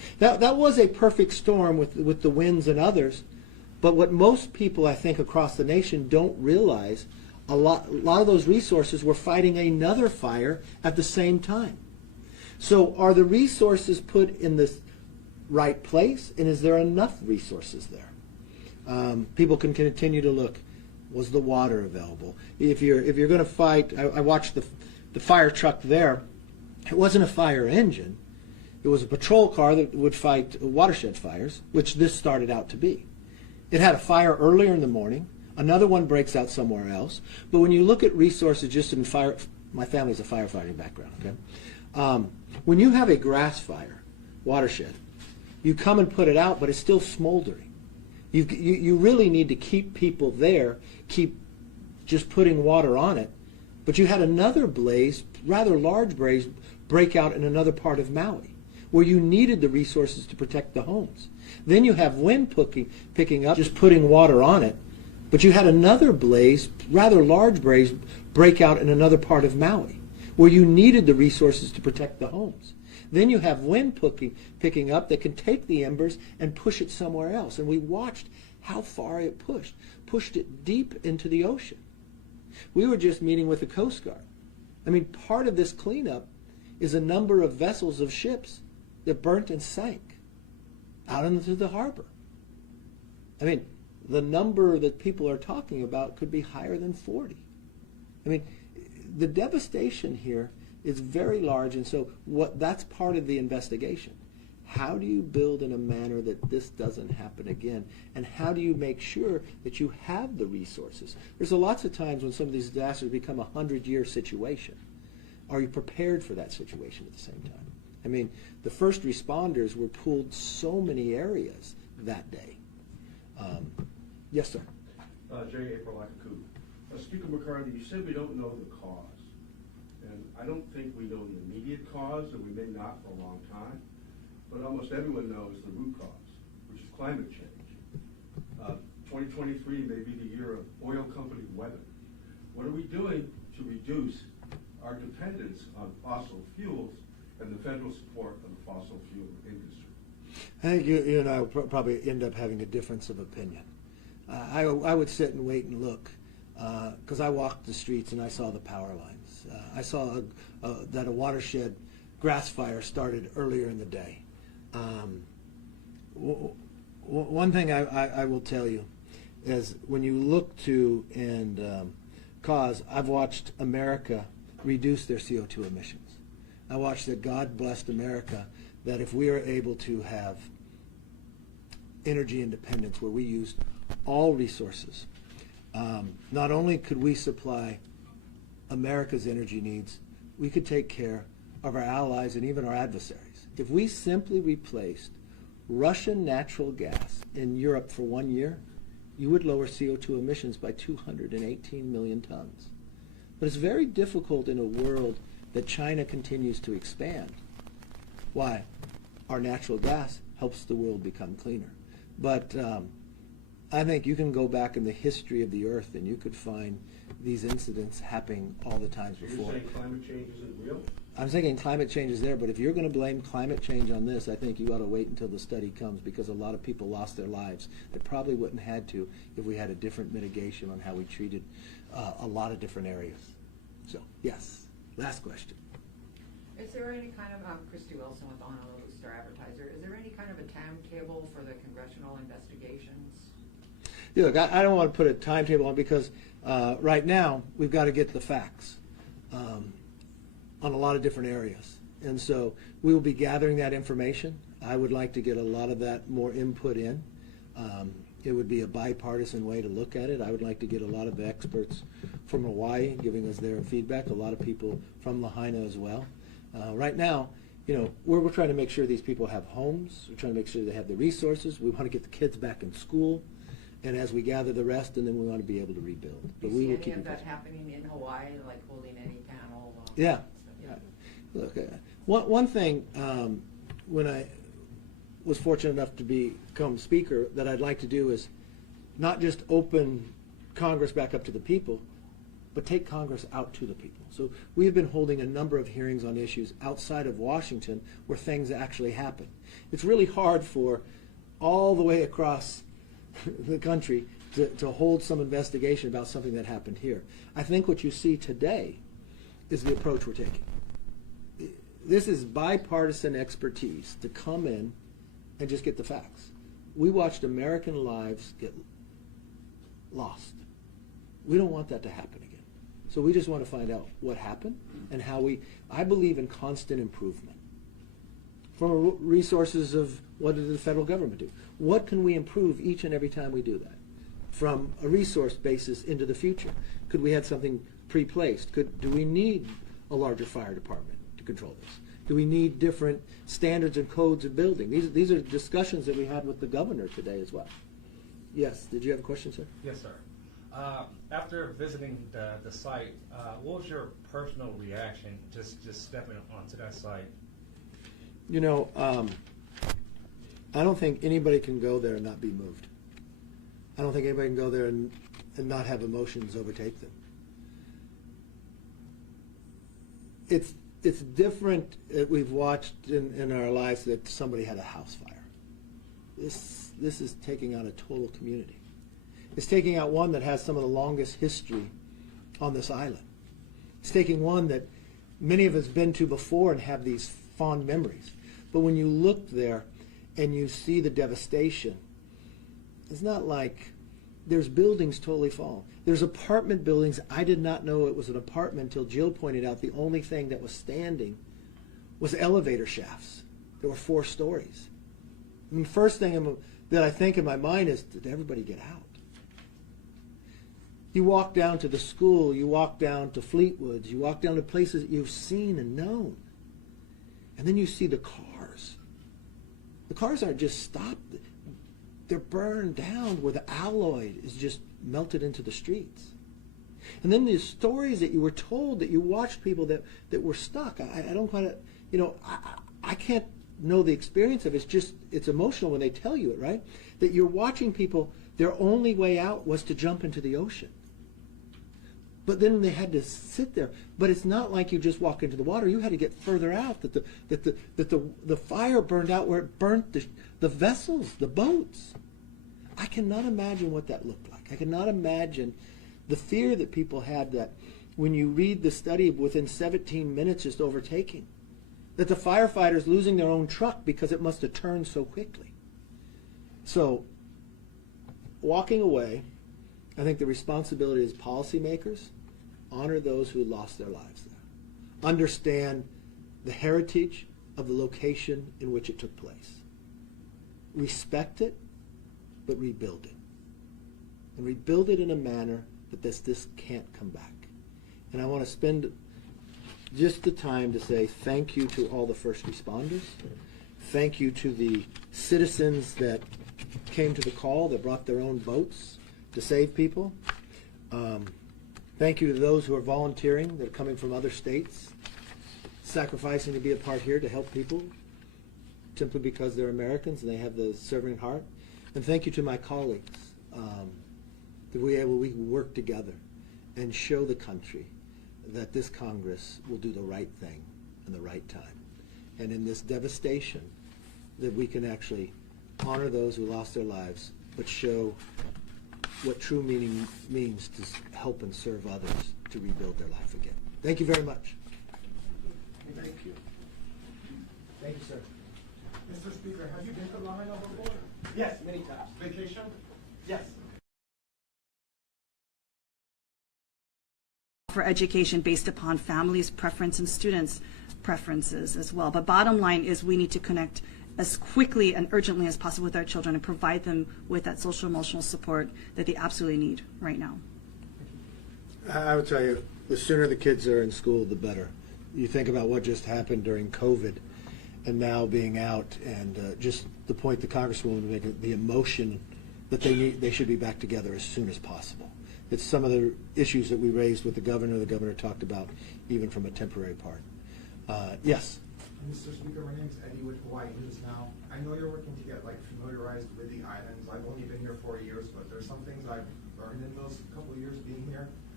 That was a perfect storm with the winds and others, but what most people, I think, across the nation don't realize, a lot of those resources were fighting another fire at the same time. So are the resources put in the right place, and is there enough resources there? People can continue to look. Was the water available? If you're going to fight, I watched the fire truck there. It wasn't a fire engine. It was a patrol car that would fight watershed fires, which this started out to be. It had a fire earlier in the morning. Another one breaks out somewhere else. But when you look at resources just in fire, my family's a firefighting background, okay? When you have a grass fire, watershed, you come and put it out, but it's still smoldering. You really need to keep people there, keep just putting water on it. But you had another blaze, rather large blaze, break out in another part of Maui, where you needed the resources to protect the homes. Then you have wind picking up, just putting water on it. But you had another blaze, rather large blaze, break out in another part of Maui, where you needed the resources to protect the homes. Then you have wind picking up that can take the embers and push it somewhere else. And we watched how far it pushed it deep into the ocean. We were just meeting with the Coast Guard. I mean, part of this cleanup is a number of vessels of ships that burnt and sank out into the harbor. I mean, the number that people are talking about could be higher than 40. I mean, the devastation here is very large, and so that's part of the investigation. How do you build in a manner that this doesn't happen again? And how do you make sure that you have the resources? There's lots of times when some of these disasters become a 100-year situation. Are you prepared for that situation at the same time? I mean, the first responders were pulled so many areas that day. Yes, sir. J. April Akaku. Speaker McCarthy, you said we don't know the cause. And I don't think we know the immediate cause, and we may not for a long time. But almost everyone knows the root cause, which is climate change. 2023 may be the year of oil company weather. What are we doing to reduce our dependence on fossil fuels and the federal support of the fossil fuel industry? I think you and I will probably end up having a difference of opinion. I would sit and wait and look, because I walked the streets and I saw the power lines. I saw that a watershed grass fire started earlier in the day. One thing I will tell you is when you look to and cause, I've watched America reduce their CO2 emissions. I watched that God blessed America, that if we are able to have energy independence where we used all resources, not only could we supply America's energy needs, we could take care of our allies and even our adversaries. If we simply replaced Russian natural gas in Europe for 1 year, you would lower CO2 emissions by 218 million tons. But it's very difficult in a world that China continues to expand. Why? Our natural gas helps the world become cleaner. But I think you can go back in the history of the earth and you could find these incidents happening all the times before. You're saying climate change isn't real? I'm thinking climate change is there, but if you're going to blame climate change on this, I think you ought to wait until the study comes, because a lot of people lost their lives that probably wouldn't have had to if we had a different mitigation on how we treated a lot of different areas. So, yes. Last question. Is there any kind of, Christy Wilson with Honolulu Star-Advertiser, is there any kind of a timetable for the congressional investigations? Yeah, look, I don't want to put a timetable on, because right now we've got to get the facts on a lot of different areas. And so we will be gathering that information. I would like to get a lot of that more input in. It would be a bipartisan way to look at it. I would like to get a lot of experts from Hawaii giving us their feedback, a lot of people from Lahaina as well. Right now, you know, we're trying to make sure these people have homes. We're trying to make sure they have the resources. We want to get the kids back in school. And as we gather the rest, and then we want to be able to rebuild. But Do we you will see keep any of in that touch. happening in Hawaii, like holding any panel? Yeah. Yeah. Look, one thing, when I was fortunate enough to become speaker, that I'd like to do is not just open Congress back up to the people, but take Congress out to the people. So we have been holding a number of hearings on issues outside of Washington where things actually happen. It's really hard for all the way across the country to hold some investigation about something that happened here. I think what you see today is the approach we're taking. This is bipartisan expertise to come in and just get the facts. We watched American lives get lost. We don't want that to happen again. So we just want to find out what happened and how I believe in constant improvement. From resources of what did the federal government do? What can we improve each and every time we do that? From a resource basis into the future. Could we have something pre-placed? Do we need a larger fire department to control this? Do we need different standards and codes of building? These are discussions that we had with the governor today as well. Yes, did you have a question, sir? Yes, sir. After visiting the site, what was your personal reaction just stepping onto that site? You know, I don't think anybody can go there and not be moved. I don't think anybody can go there and not have emotions overtake them. It's different that we've watched in our lives that somebody had a house fire. This is taking out a total community. It's taking out one that has some of the longest history on this island. It's taking one that many of us have been to before and have these fond memories. But when you look there and you see the devastation, it's not like there's buildings totally fallen. There's apartment buildings. I did not know it was an apartment until Jill pointed out the only thing that was standing was elevator shafts. There were 4 stories. And the first thing that I think in my mind is, did everybody get out? You walk down to the school, you walk down to Fleetwoods, you walk down to places that you've seen and known. And then you see the cars. The cars aren't just stopped. They're burned down where the alloy is just melted into the streets. And then the stories that you were told, that you watched people that were stuck. I don't quite, I can't know the experience of it. It's emotional when they tell you it, right? That you're watching people, their only way out was to jump into the ocean. But then they had to sit there. But it's not like you just walk into the water. You had to get further out. That the fire burned out where it burnt the vessels, the boats. I cannot imagine what that looked like. I cannot imagine the fear that people had that when you read the study of within 17 minutes just overtaking, that the firefighters losing their own truck because it must have turned so quickly. So walking away, I think the responsibility is policymakers, honor those who lost their lives there. Understand the heritage of the location in which it took place. Respect it, but rebuild it. And rebuild it in a manner that this can't come back. And I want to spend just the time to say thank you to all the first responders. Thank you to the citizens that came to the call, that brought their own boats to save people. Thank you to those who are volunteering, that are coming from other states, sacrificing to be a part here to help people simply because they're Americans and they have the serving heart. And thank you to my colleagues that we can work together and show the country that this Congress will do the right thing in the right time. And in this devastation, that we can actually honor those who lost their lives, but show what true meaning means to help and serve others to rebuild their life again. Thank you very much. Thank you. Thank you, sir. Mr. Speaker, have you been to Lahaina before? Yes, many times. Vacation? Yes. For education based upon families' preference and students' preferences as well. But bottom line is we need to connect as quickly and urgently as possible with our children and provide them with that social emotional support that they absolutely need right now. I would tell you, the sooner the kids are in school, the better. You think about what just happened during COVID and now being out, and just the point the Congresswoman made, the emotion that they should be back together as soon as possible. It's some of the issues that we raised with the governor talked about, even from a temporary part. Yes? Mr. Speaker, my name is Eddie with Hawaii News Now. I know you're working to get familiarized with the islands. I've only been here 4 years, but there's some things I've learned in those couple of years being here.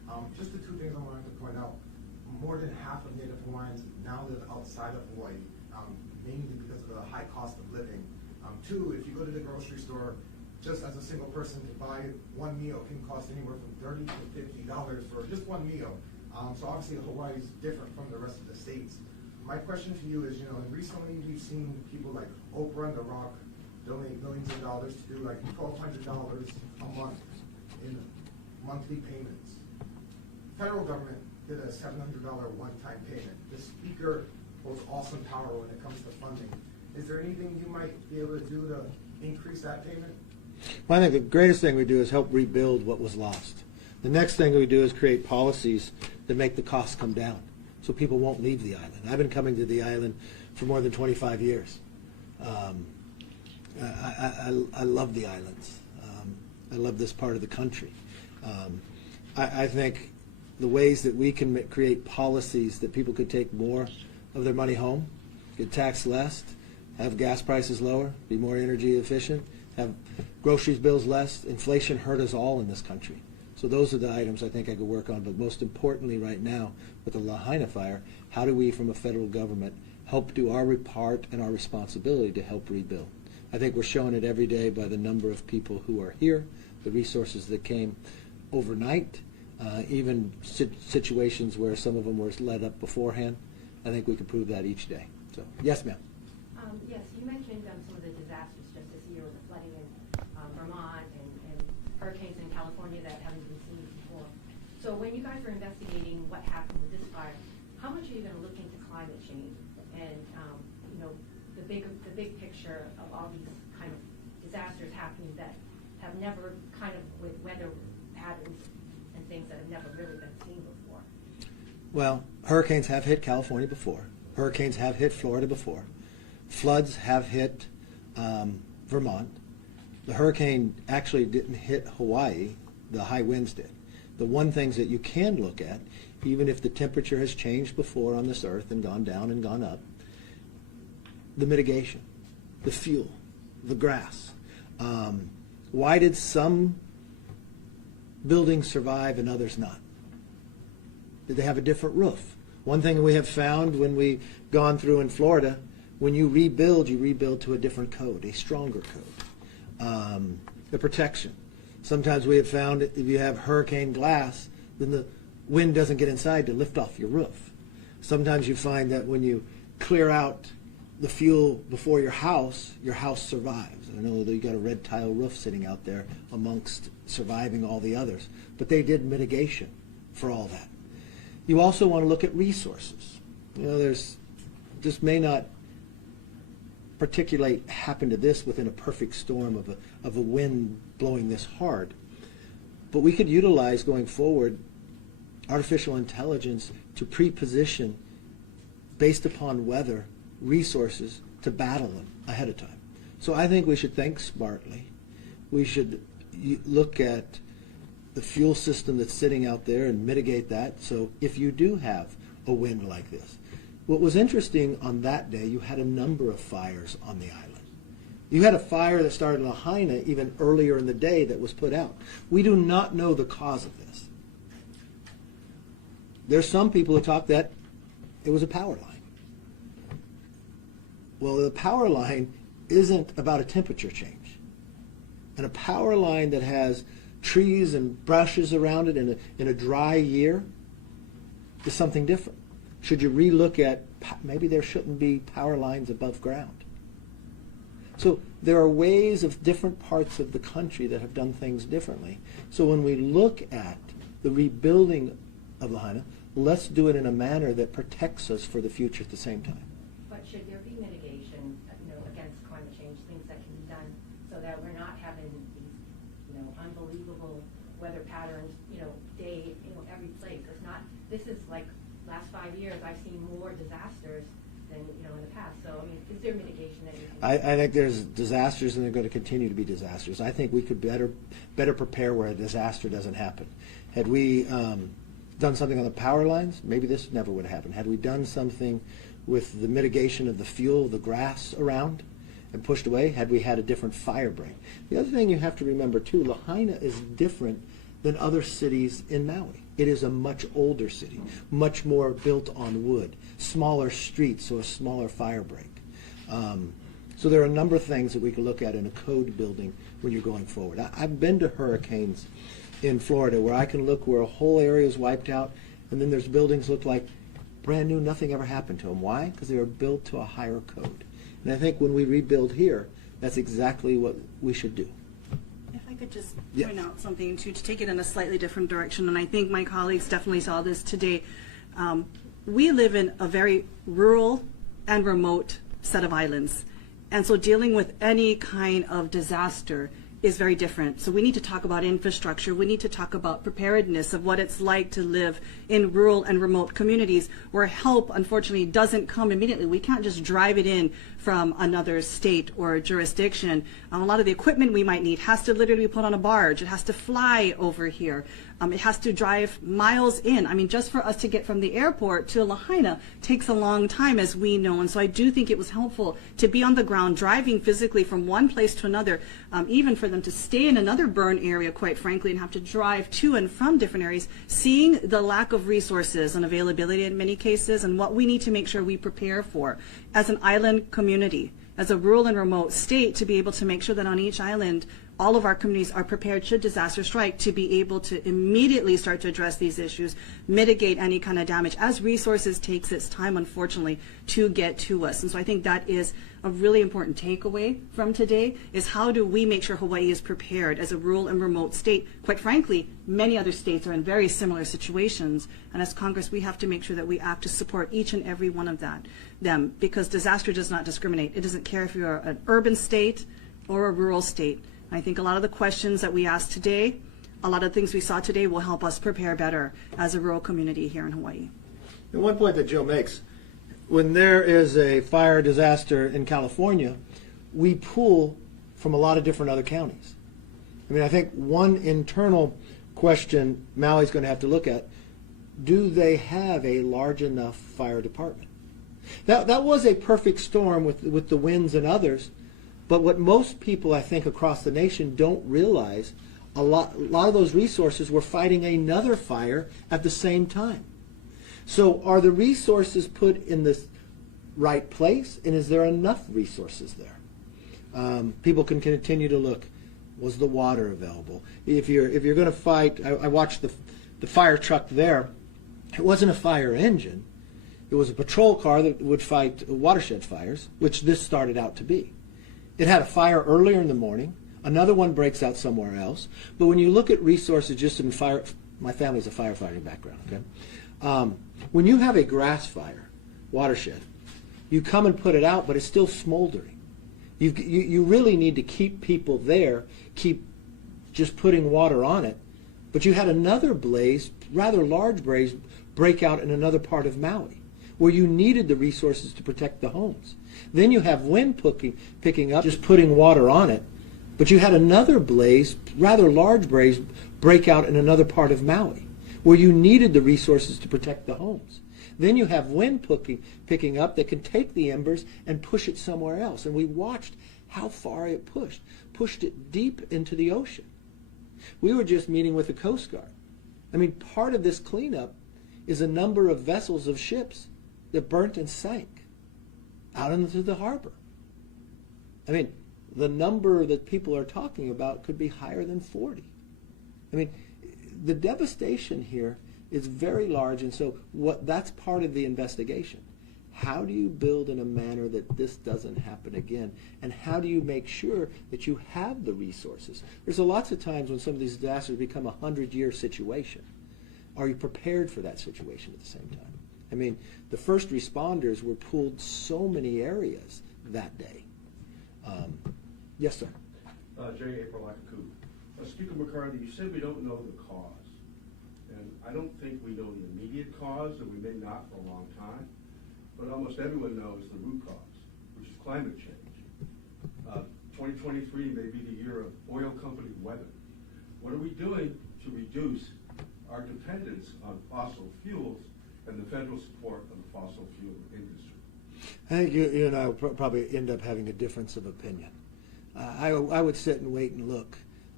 Just the two things I wanted to point out. More than half of Native Hawaiians now live outside of Hawaii, mainly because of the high cost of living. Two, if you go to the grocery store, just as a single person to buy one meal can cost anywhere from $30 to $50 for just one meal. So obviously Hawaii is different from the rest of the states. My question to you is, recently we've seen people like Oprah and The Rock donate millions of dollars to do like $1,200 a month in monthly payments. Federal government did a $700 one-time payment. The speaker holds awesome power when it comes to funding. Is there anything you might be able to do to increase that payment? Well, I think the greatest thing we do is help rebuild what was lost. The next thing we do is create policies that make the costs come down so people won't leave the island. I've been coming to the island for more than 25 years. I love the islands. I love this part of the country. I think the ways that we can create policies that people could take more of their money home, get taxed less, have gas prices lower, be more energy efficient, have groceries bills less. Inflation hurt us all in this country. So those are the items I think I could work on. But most importantly right now, with the Lahaina fire, how do we from a federal government help do our part and our responsibility to help rebuild? I think we're showing it every day by the number of people who are here, the resources that came overnight, even situations where some of them were led up beforehand. I think we can prove that each day. So, yes, ma'am. Yes, you mentioned some of the disasters just this year with the flooding in Vermont and hurricanes in California that haven't been seen before. So when you guys are investigating what happened with this fire, how much are you going to look into climate change and the big picture of all these kind of disasters happening that have never kind of with weather patterns and things that have never really been seen before? Well, hurricanes have hit California before. Hurricanes have hit Florida before. Floods have hit Vermont. The hurricane actually didn't hit Hawaii. The high winds did. The one things that you can look at, even if the temperature has changed before on this earth and gone down and gone up, the mitigation, the fuel, the grass. Why did some buildings survive and others not? Did they have a different roof? One thing we have found when we've gone through in Florida, when you rebuild to a different code, a stronger code. The protection. Sometimes we have found if you have hurricane glass, then the wind doesn't get inside to lift off your roof. Sometimes you find that when you clear out the fuel before your house survives. I know that you got a red tile roof sitting out there amongst surviving all the others, but they did mitigation for all that. You also want to look at resources. This may not particulate happen to this within a perfect storm of a wind blowing this hard, but we could utilize going forward artificial intelligence to pre-position based upon weather resources to battle them ahead of time. So I think we should think smartly. We should look at the fuel system that's sitting out there and mitigate that. So if you do have a wind like this, what was interesting on that day, you had a number of fires on the island. You had a fire that started in Lahaina even earlier in the day that was put out. We do not know the cause of this. There's some people who talk that it was a power line. Well, the power line isn't about a temperature change. And a power line that has trees and brushes around it in a dry year is something different. Should you relook at maybe there shouldn't be power lines above ground? So there are ways of different parts of the country that have done things differently. So when we look at the rebuilding of Lahaina, let's do it in a manner that protects us for the future at the same time. But should there be mitigation, against climate change, things that can be done so that we're not having these, unbelievable weather patterns, day, every place? It's not. This is like last 5 years. I've seen more disasters than in the past. So is there mitigation that you can? I think there's disasters, and they're going to continue to be disasters. I think we could better prepare where a disaster doesn't happen. Had we done something on the power lines, maybe this never would have happened. Had we done something with the mitigation of the fuel, the grass around, and pushed away, had we had a different fire break. The other thing you have to remember too, Lahaina is different than other cities in Maui. It is a much older city, much more built on wood, smaller streets, so a smaller fire break. So there are a number of things that we can look at in a code building when you're going forward. I've been to hurricanes in Florida where I can look where a whole area is wiped out, and then there's buildings look like brand new, nothing ever happened to them. Why? Because they were built to a higher code. And I think when we rebuild here, that's exactly what we should do. If I could just Yeah. point out something to take it in a slightly different direction, and I think my colleagues definitely saw this today. We live in a very rural and remote set of islands. And so dealing with any kind of disaster is very different. So we need to talk about infrastructure. We need to talk about preparedness of what it's like to live in rural and remote communities where help, unfortunately, doesn't come immediately. We can't just drive it in from another state or jurisdiction. A lot of the equipment we might need has to literally be put on a barge. It has to fly over here. It has to drive miles in. I mean, just for us to get from the airport to Lahaina takes a long time, as we know. And so I do think it was helpful to be on the ground, driving physically from one place to another, even for them to stay in another burn area, quite frankly, and have to drive to and from different areas, seeing the lack of resources and availability in many cases, and what we need to make sure we prepare for as an island community, as a rural and remote state, to be able to make sure that on each island, all of our communities are prepared should disaster strike to be able to immediately start to address these issues, mitigate any kind of damage as resources takes its time, unfortunately, to get to us. And so I think that is a really important takeaway from today, is how do we make sure Hawaii is prepared as a rural and remote state? Quite frankly, many other states are in very similar situations. And as Congress, we have to make sure that we act to support each and every one of them, because disaster does not discriminate. It doesn't care if you're an urban state or a rural state. I think a lot of the questions that we asked today, a lot of things we saw today will help us prepare better as a rural community here in Hawaii. And one point that Joe makes, when there is a fire disaster in California, we pull from a lot of different other counties. I mean, I think one internal question Maui's going to have to look at, do they have a large enough fire department? That was a perfect storm with the winds and others. But what most people, I think, across the nation don't realize, a lot of those resources were fighting another fire at the same time. So are the resources put in the right place, and is there enough resources there? People can continue to look. Was the water available? If you're going to fight, I watched the fire truck there. It wasn't a fire engine. It was a patrol car that would fight watershed fires, which this started out to be. It had a fire earlier in the morning. Another one breaks out somewhere else. But when you look at resources just in fire, my family's a firefighting background, okay? When you have a grass fire, watershed, you come and put it out, but it's still smoldering. You really need to keep people there, keep just putting water on it. But you had another blaze, rather large blaze, break out in another part of Maui, where you needed the resources to protect the homes. Then you have wind picking up, just putting water on it. But you had another blaze, rather large blaze, break out in another part of Maui, where you needed the resources to protect the homes. Then you have wind picking up that can take the embers and push it somewhere else. And we watched how far it pushed it deep into the ocean. We were just meeting with the Coast Guard. I mean, part of this cleanup is a number of vessels of ships that burnt and sank out into the harbor. I mean, the number that people are talking about could be higher than 40. I mean, the devastation here is very large, and so that's part of the investigation. How do you build in a manner that this doesn't happen again? And how do you make sure that you have the resources? There's lots of times when some of these disasters become a 100-year situation. Are you prepared for that situation at the same time? I mean, the first responders were pulled so many areas that day. Yes, sir. J. April Akaku. Speaker McCarthy, you said we don't know the cause. And I don't think we know the immediate cause, and we may not for a long time. But almost everyone knows the root cause, which is climate change. 2023 may be the year of oil company weather. What are we doing to reduce our dependence on fossil fuels and the federal support of the fossil fuel industry? I think you and I will probably end up having a difference of opinion. I would sit and wait and look.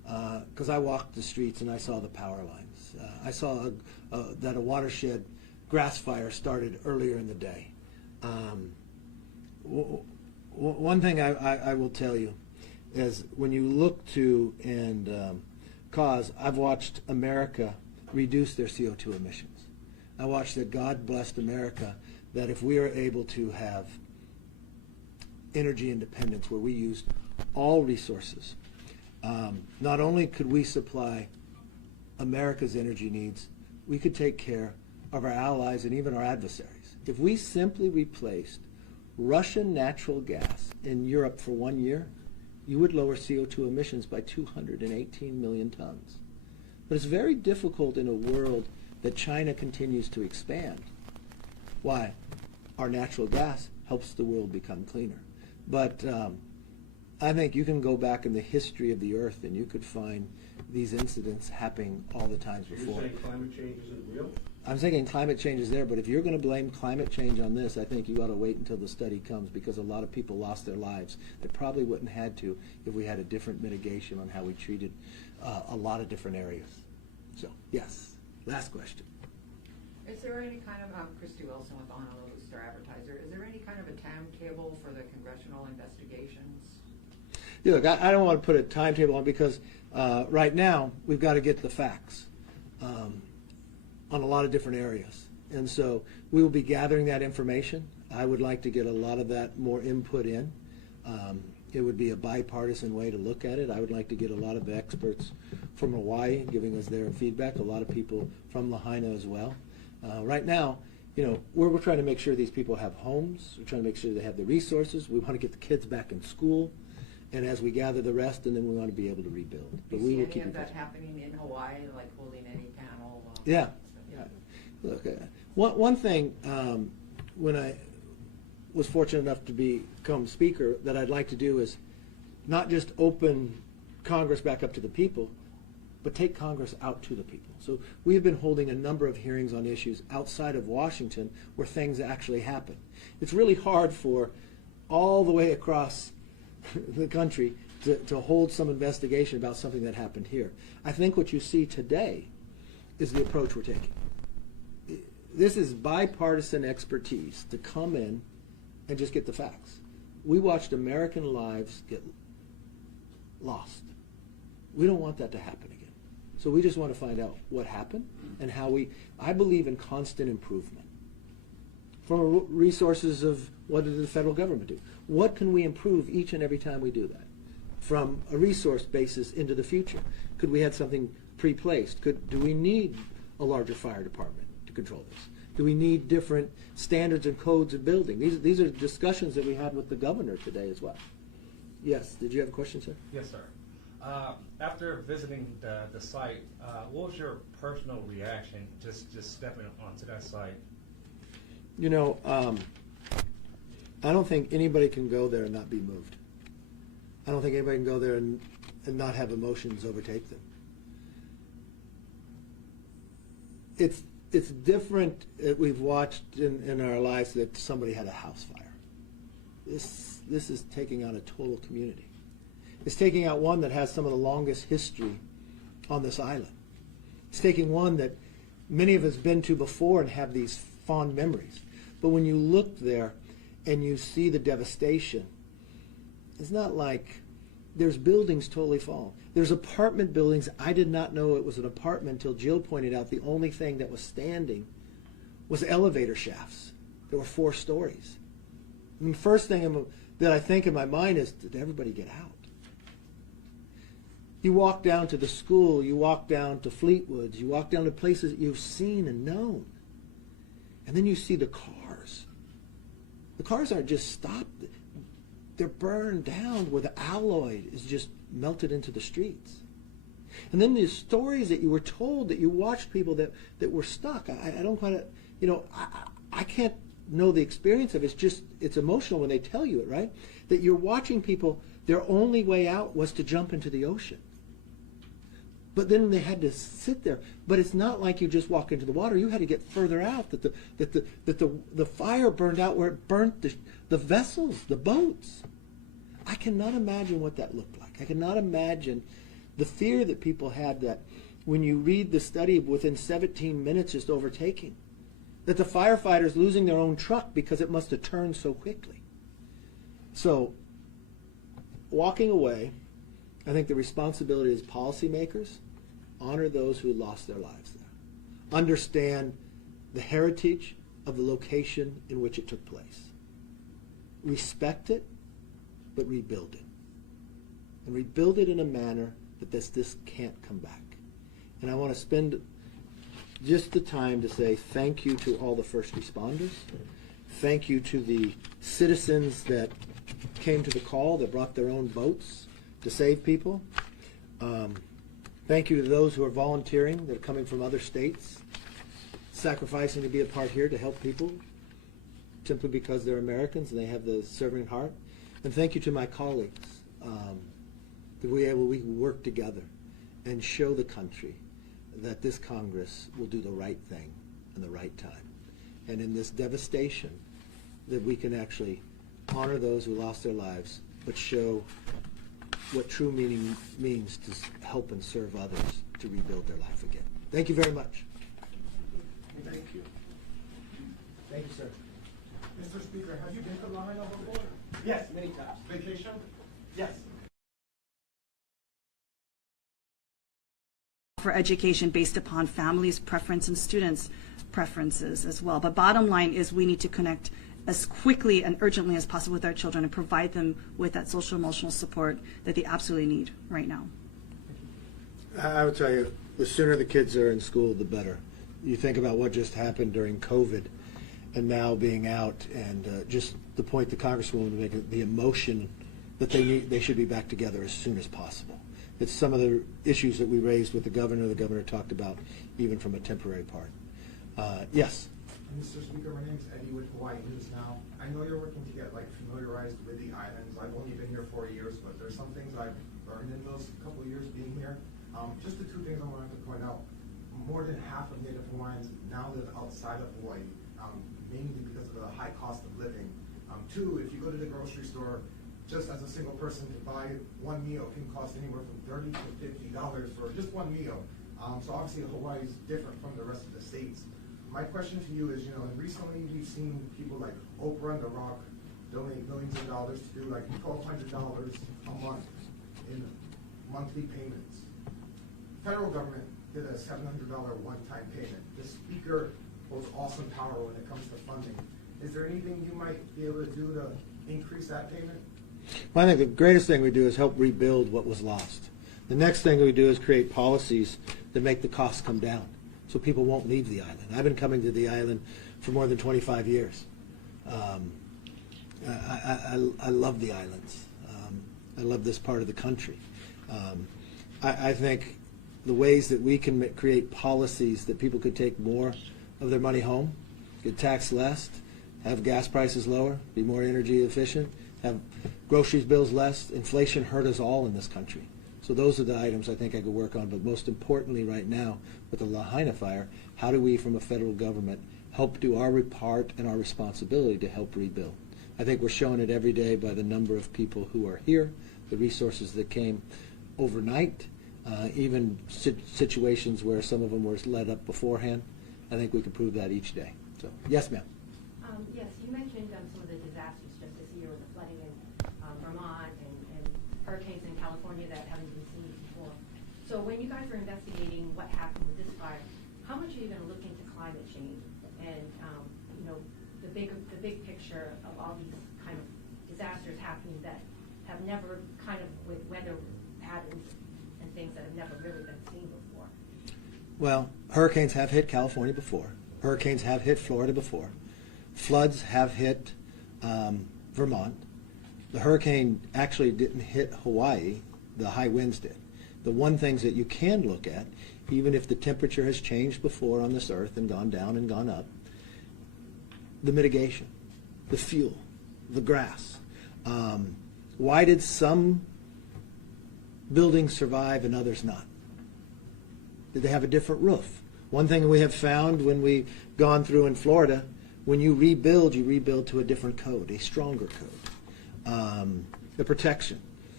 because I walked the streets and I saw the power lines. I saw that a watershed grass fire started earlier in the day. One thing I will tell you is when you look to and cause, I've watched America reduce their CO2 emissions. I watched that God blessed America, that if we are able to have energy independence where we used all resources, not only could we supply America's energy needs, we could take care of our allies and even our adversaries. If we simply replaced Russian natural gas in Europe for 1 year, you would lower CO2 emissions by 218 million tons. But it's very difficult in a world that China continues to expand. Why? Our natural gas helps the world become cleaner. But I think you can go back in the history of the earth and you could find these incidents happening all the times before. You're saying climate change isn't real? I'm thinking climate change is there, but if you're going to blame climate change on this, I think you ought to wait until the study comes, because a lot of people lost their lives that probably wouldn't have had to if we had a different mitigation on how we treated a lot of different areas. So, yes. Last question. Is there any kind of, Christy Wilson with Honolulu Star Advertiser, is there any kind of a timetable for the congressional investigations? Yeah, look, I don't want to put a timetable on, because right now we've got to get the facts on a lot of different areas. And so we will be gathering that information. I would like to get a lot of that more input in. It would be a bipartisan way to look at it. I would like to get a lot of the experts from Hawaii giving us their feedback, a lot of people from Lahaina as well. Right now, you know, we're trying to make sure these people have homes. We're trying to make sure they have the resources. We want to get the kids back in school. And as we gather the rest, and then we want to be able to rebuild. Do But you we see will any keep of in that touch. happening in Hawaii, like holding any panel? Yeah. Look, one thing, when I was fortunate enough to become speaker, that I'd like to do is not just open Congress back up to the people, but take Congress out to the people. So we have been holding a number of hearings on issues outside of Washington where things actually happen. It's really hard for all the way across the country to hold some investigation about something that happened here. I think what you see today is the approach we're taking. This is bipartisan expertise to come in and just get the facts. We watched American lives get lost. We don't want that to happen again. So we just want to find out what happened and how I believe in constant improvement. From resources of what did the federal government do? What can we improve each and every time we do that? From a resource basis into the future. Could we have something pre-placed? Do we need a larger fire department to control this? Do we need different standards and codes of building? These are discussions that we had with the governor today as well. Yes, did you have a question, sir? Yes, sir. After visiting the site, what was your personal reaction just stepping onto that site? You know, I don't think anybody can go there and not be moved. I don't think anybody can go there and not have emotions overtake them. It's different. We've watched in our lives that somebody had a house fire. This is taking out a total community. It's taking out one that has some of the longest history on this island. It's taking one that many of us have been to before and have these fond memories. But when you look there and you see the devastation, it's not like there's buildings totally fallen. There's apartment buildings. I did not know it was an apartment until Jill pointed out the only thing that was standing was elevator shafts. There were 4 stories. And the first thing that I think in my mind is, did everybody get out? You walk down to the school, you walk down to Fleetwoods, you walk down to places that you've seen and known. And then you see the cars. The cars aren't just stopped. They're burned down where the alloy is just melted into the streets. And then the stories that you were told, that you watched people that were stuck. I don't quite, I can't know the experience of it. It's emotional when they tell you it, right? That you're watching people, their only way out was to jump into the ocean. But then they had to sit there. But it's not like you just walk into the water. You had to get further out. That the fire burned out where it burnt the vessels, the boats. I cannot imagine what that looked like. I cannot imagine The fear that people had that when you read the study within 17 minutes just overtaking, that the firefighters losing their own truck because it must have turned so quickly. So walking away, I think the responsibility is policymakers, honor those who lost their lives there. Understand the heritage of the location in which it took place. Respect it, but rebuild it. And rebuild it in a manner that this can't come back. And I want to spend just the time to say thank you to all the first responders. Thank you to the citizens that came to the call, that brought their own boats to save people. Thank you to those who are volunteering, that are coming from other states, sacrificing to be a part here to help people simply because they're Americans and they have the serving heart. And thank you to my colleagues, that we can work together and show the country that this Congress will do the right thing in the right time. And in this devastation, that we can actually honor those who lost their lives, but show what true meaning means to help and serve others to rebuild their life again. Thank you very much. Thank you. Thank you, sir. Mr. Speaker, have you been to Lahaina before? Yes, many times. Vacation? Yes. For education based upon families' preference and students' preferences as well. But bottom line is we need to connect as quickly and urgently as possible with our children and provide them with that social emotional support that they absolutely need right now. I would tell you, the sooner the kids are in school, the better. You think about what just happened during COVID and now being out, and just the point the Congresswoman made, the emotion that they should be back together as soon as possible. It's some of the issues that we raised with the governor talked about, even from a temporary part. Yes? Mr. Speaker, my name is Eddie with Hawaii News Now. I know you're working to get familiarized with the islands. I've only been here 4 years, but there's some things I've learned in those couple of years being here. Just the two things I wanted to point out. More than half of Native Hawaiians now live outside of Hawaii, mainly because of the high cost of living. Two, if you go to the grocery store, just as a single person to buy one meal can cost anywhere from $30 to $50 for just one meal. So obviously Hawaii is different from the rest of the states. My question to you is, recently we've seen people like Oprah and The Rock donate millions of dollars to do like $1,200 a month in monthly payments. Federal government did a $700 one-time payment. The Speaker holds awesome power when it comes to funding. Is there anything you might be able to do to increase that payment? Well, I think the greatest thing we do is help rebuild what was lost. The next thing we do is create policies that make the costs come down so people won't leave the island. I've been coming to the island for more than 25 years. I love the islands. I love this part of the country. I think the ways that we can create policies that people could take more of their money home, get taxed less, have gas prices lower, be more energy efficient, have groceries bills less. Inflation hurt us all in this country. So those are the items I think I could work on. But most importantly right now with the Lahaina fire, how do we from a federal government help do our part and our responsibility to help rebuild? I think we're showing it every day by the number of people who are here, the resources that came overnight, even situations where some of them were led up beforehand. I think we can prove that each day. So, yes, ma'am. Yes, you mentioned some of the disasters just this year with the flooding in Vermont and hurricanes in California that haven't been seen before. So when you guys were investigating what happened with this fire, how much are you going to look into climate change and the big picture of all these kind of disasters happening that have never kind of with weather patterns and things that have never really been seen before? Well, hurricanes have hit California before. Hurricanes have hit Florida before. Floods have hit Vermont. The hurricane actually didn't hit Hawaii. The high winds did. The one things that you can look at, even if the temperature has changed before on this earth and gone down and gone up, the mitigation, the fuel, the grass. Why did some buildings survive and others not? Did they have a different roof? One thing we have found when we've gone through in Florida, when you rebuild to a different code, a stronger code. The protection.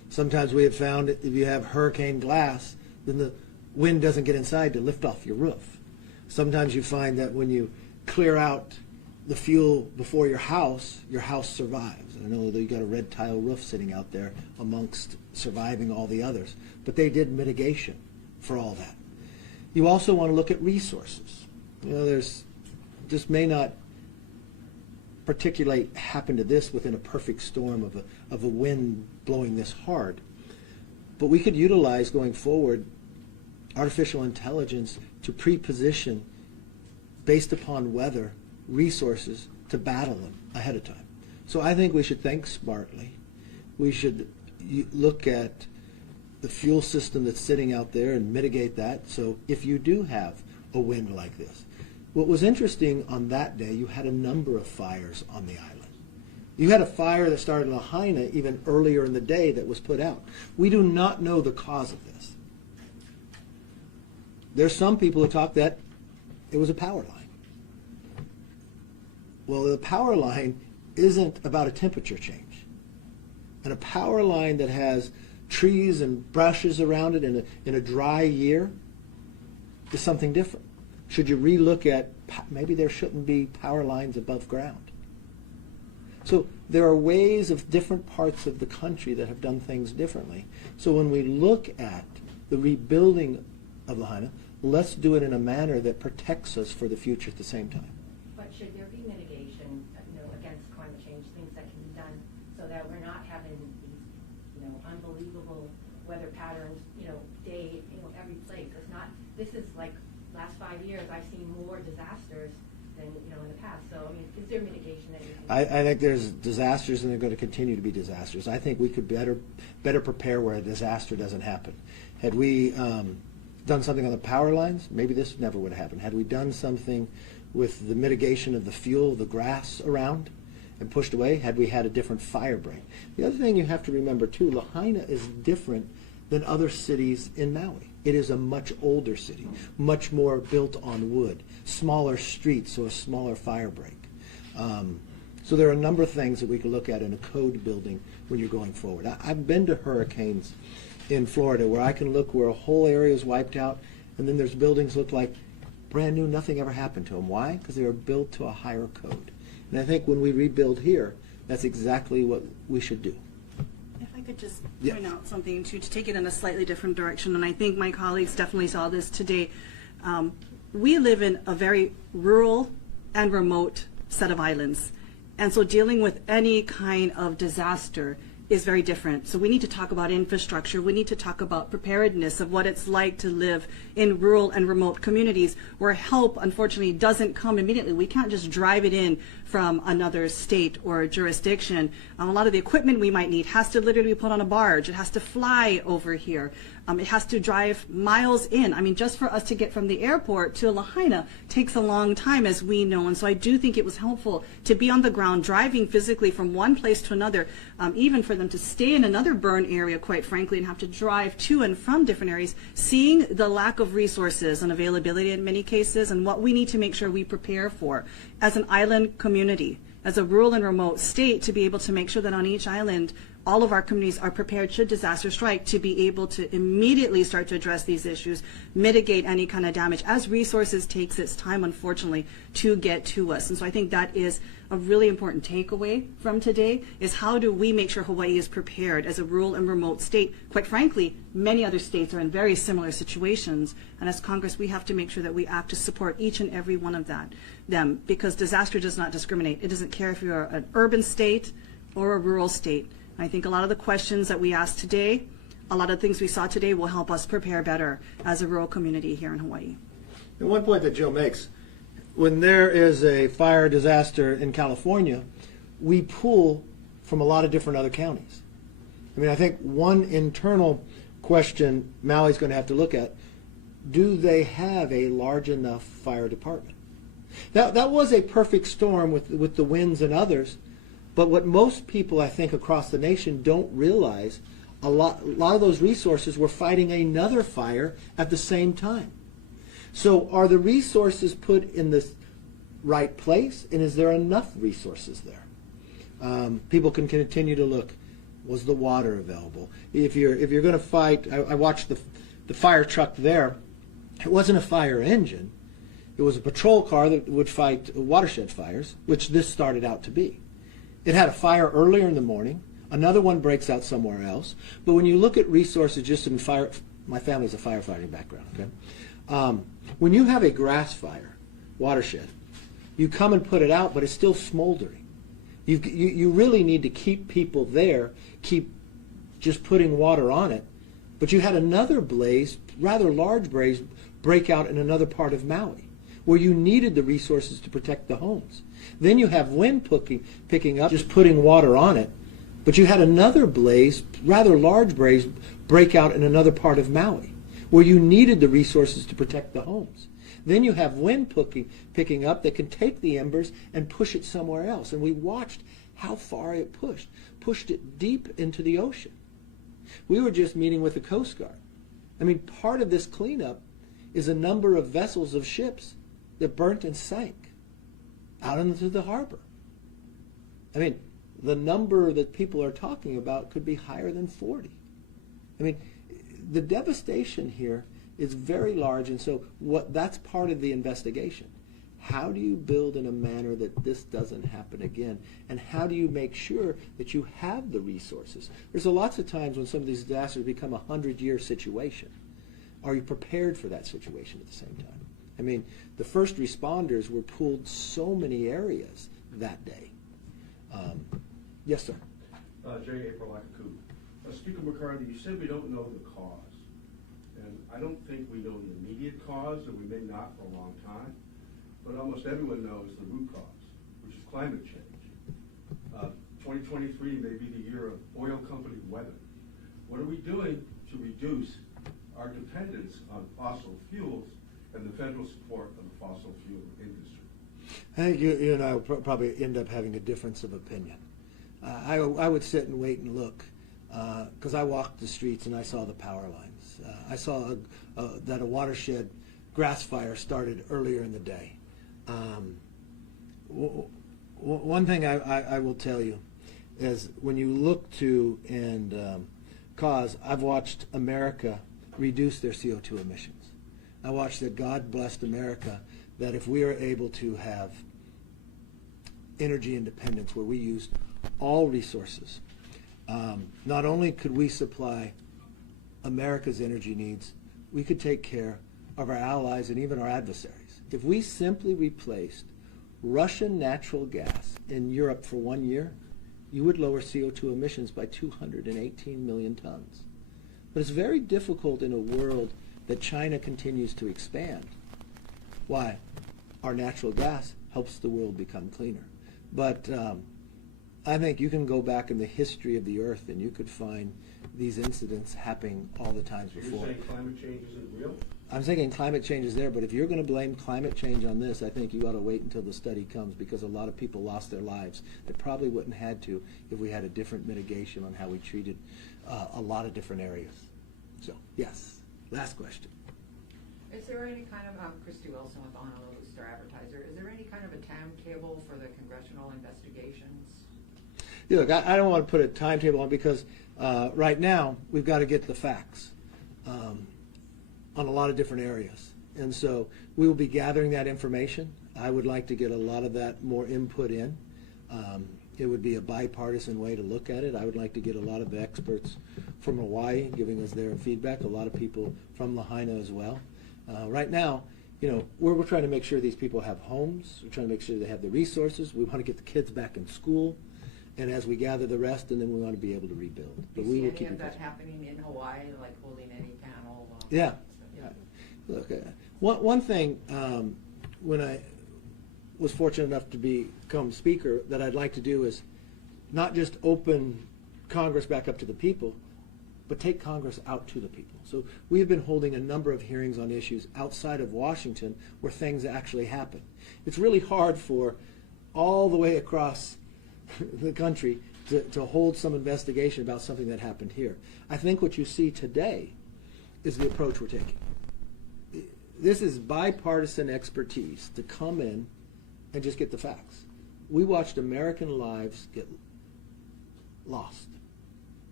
Sometimes we have found if you have hurricane glass, then the wind doesn't get inside to lift off your roof. Sometimes you find that when you clear out the fuel before your house survives. I know that you got a red tile roof sitting out there amongst surviving all the others, but they did mitigation for all that. You also want to look at resources. You know, this may not particularly happen to this within a perfect storm of a wind blowing this hard, but we could utilize going forward artificial intelligence to pre-position based upon weather resources to battle them ahead of time. So I think we should think smartly. We should look at the fuel system that's sitting out there and mitigate that. So if you do have a wind like this, what was interesting on that day, you had a number of fires on the island. You had a fire that started in Lahaina even earlier in the day that was put out. We do not know the cause of this. There's some people who talk that it was a power line. Well, the power line isn't about a temperature change. And a power line that has trees and brushes around it in a dry year is something different. Should you relook at maybe there shouldn't be power lines above ground? So there are ways of different parts of the country that have done things differently. So when we look at the rebuilding of Lahaina, let's do it in a manner that protects us for the future at the same time. But should there be mitigation, against climate change, things that can be done so that we're not having these, unbelievable weather patterns, day, every place? It's not. This is like last 5 years. I've seen more disasters than in the past. So is there mitigation that you can? I think there's disasters, and they're going to continue to be disasters. I think we could better prepare where a disaster doesn't happen. Had we done something on the power lines, maybe this never would have happened. Had we done something with the mitigation of the fuel, the grass around, and pushed away, had we had a different fire break. The other thing you have to remember too, Lahaina is different than other cities in Maui. It is a much older city, much more built on wood, smaller streets, so a smaller fire break. So there are a number of things that we can look at in a code building when you're going forward. I've been to hurricanes in Florida where I can look where a whole area is wiped out, and then there's buildings look like brand new, nothing ever happened to them. Why? Because they were built to a higher code. And I think when we rebuild here, that's exactly what we should do. If I could just Yeah. point out something to take it in a slightly different direction, and I think my colleagues definitely saw this today. We live in a very rural and remote set of islands, and so dealing with any kind of disaster is very different. So we need to talk about infrastructure. We need to talk about preparedness of what it's like to live in rural and remote communities where help, unfortunately, doesn't come immediately. We can't just drive it in from another state or jurisdiction. A lot of the equipment we might need has to literally be put on a barge. It has to fly over here. It has to drive miles in. Just for us to get from the airport to Lahaina takes a long time, as we know. And so I do think it was helpful to be on the ground, driving physically from one place to another, even for them to stay in another burn area, quite frankly, and have to drive to and from different areas, seeing the lack of resources and availability in many cases, and what we need to make sure we prepare for as an island community, as a rural and remote state, to be able to make sure that on each island, all of our communities are prepared should disaster strike to be able to immediately start to address these issues, mitigate any kind of damage as resources takes its time, unfortunately, to get to us. And so I think that is a really important takeaway from today, is how do we make sure Hawaii is prepared as a rural and remote state? Quite frankly, many other states are in very similar situations, and as Congress we have to make sure that we act to support each and every one of them, because disaster does not discriminate. It doesn't care if you're an urban state or a rural state. I think a lot of the questions that we asked today, a lot of things we saw today will help us prepare better as a rural community here in Hawaii. And one point that Jill makes, when there is a fire disaster in California, we pull from a lot of different other counties. I think one internal question Maui's going to have to look at, do they have a large enough fire department? That was a perfect storm with the winds and others. But what most people, I think, across the nation don't realize, a lot of those resources were fighting another fire at the same time. So are the resources put in the right place, and is there enough resources there? People can continue to look. Was the water available? If you're going to fight, I watched the fire truck there. It wasn't a fire engine. It was a patrol car that would fight watershed fires, which this started out to be. It had a fire earlier in the morning. Another one breaks out somewhere else. But when you look at resources just in fire, my family's a firefighting background, okay? When you have a grass fire, watershed, you come and put it out, but it's still smoldering. You really need to keep people there, keep just putting water on it. But you had another blaze, rather large blaze, break out in another part of Maui, where you needed the resources to protect the homes. Then you have wind picking up, just putting water on it. But you had another blaze, rather large blaze, break out in another part of Maui, where you needed the resources to protect the homes. Then you have wind picking up that can take the embers and push it somewhere else. And we watched how far it pushed it deep into the ocean. We were just meeting with the Coast Guard. I mean, part of this cleanup is a number of vessels of ships that burnt and sank out into the harbor. I mean, the number that people are talking about could be higher than 40. I mean, the devastation here is very large, and so that's part of the investigation. How do you build in a manner that this doesn't happen again? And how do you make sure that you have the resources? There's lots of times when some of these disasters become a 100-year situation. Are you prepared for that situation at the same time? I mean, the first responders were pulled so many areas that day. Yes, sir. J. April Akaku. Speaker McCarthy, you said we don't know the cause. And I don't think we know the immediate cause, and we may not for a long time. But almost everyone knows the root cause, which is climate change. 2023 may be the year of oil company weather. What are we doing to reduce our dependence on fossil fuels and the federal support of the fossil fuel industry? I think you and I will probably end up having a difference of opinion. I would sit and wait and look, because I walked the streets and I saw the power lines. I saw that a watershed grass fire started earlier in the day. One thing I will tell you is when you look to and cause, I've watched America reduce their CO2 emissions. I watched that God blessed America, that if we are able to have energy independence where we used all resources, not only could we supply America's energy needs, we could take care of our allies and even our adversaries. If we simply replaced Russian natural gas in Europe for 1 year, you would lower CO2 emissions by 218 million tons. But it's very difficult in a world that China continues to expand. Why? Our natural gas helps the world become cleaner. But I think you can go back in the history of the earth and you could find these incidents happening all the times before. You're saying climate change isn't real? I'm thinking climate change is there, but if you're going to blame climate change on this, I think you ought to wait until the study comes, because a lot of people lost their lives that probably wouldn't have had to if we had a different mitigation on how we treated a lot of different areas. So, yes. Last question. Is there any kind of, Christy Wilson with Honolulu Star-Advertiser, is there any kind of a timetable for the congressional investigations? Yeah, look, I don't want to put a timetable on, because right now we've got to get the facts on a lot of different areas. And so we will be gathering that information. I would like to get a lot of that more input in. It would be a bipartisan way to look at it. I would like to get a lot of the experts from Hawaii giving us their feedback, a lot of people from Lahaina as well. Right now, you know, we're trying to make sure these people have homes. We're trying to make sure they have the resources. We want to get the kids back in school. And as we gather the rest, and then we want to be able to rebuild. But Do we you will see keep any of you that posted. happening in Hawaii, like holding any panel? Yeah. Yeah. Look, one thing, when I was fortunate enough to become speaker, that I'd like to do is not just open Congress back up to the people, but take Congress out to the people. So we have been holding a number of hearings on issues outside of Washington where things actually happen. It's really hard for all the way across the country to hold some investigation about something that happened here. I think what you see today is the approach we're taking. This is bipartisan expertise to come in and just get the facts. We watched American lives get lost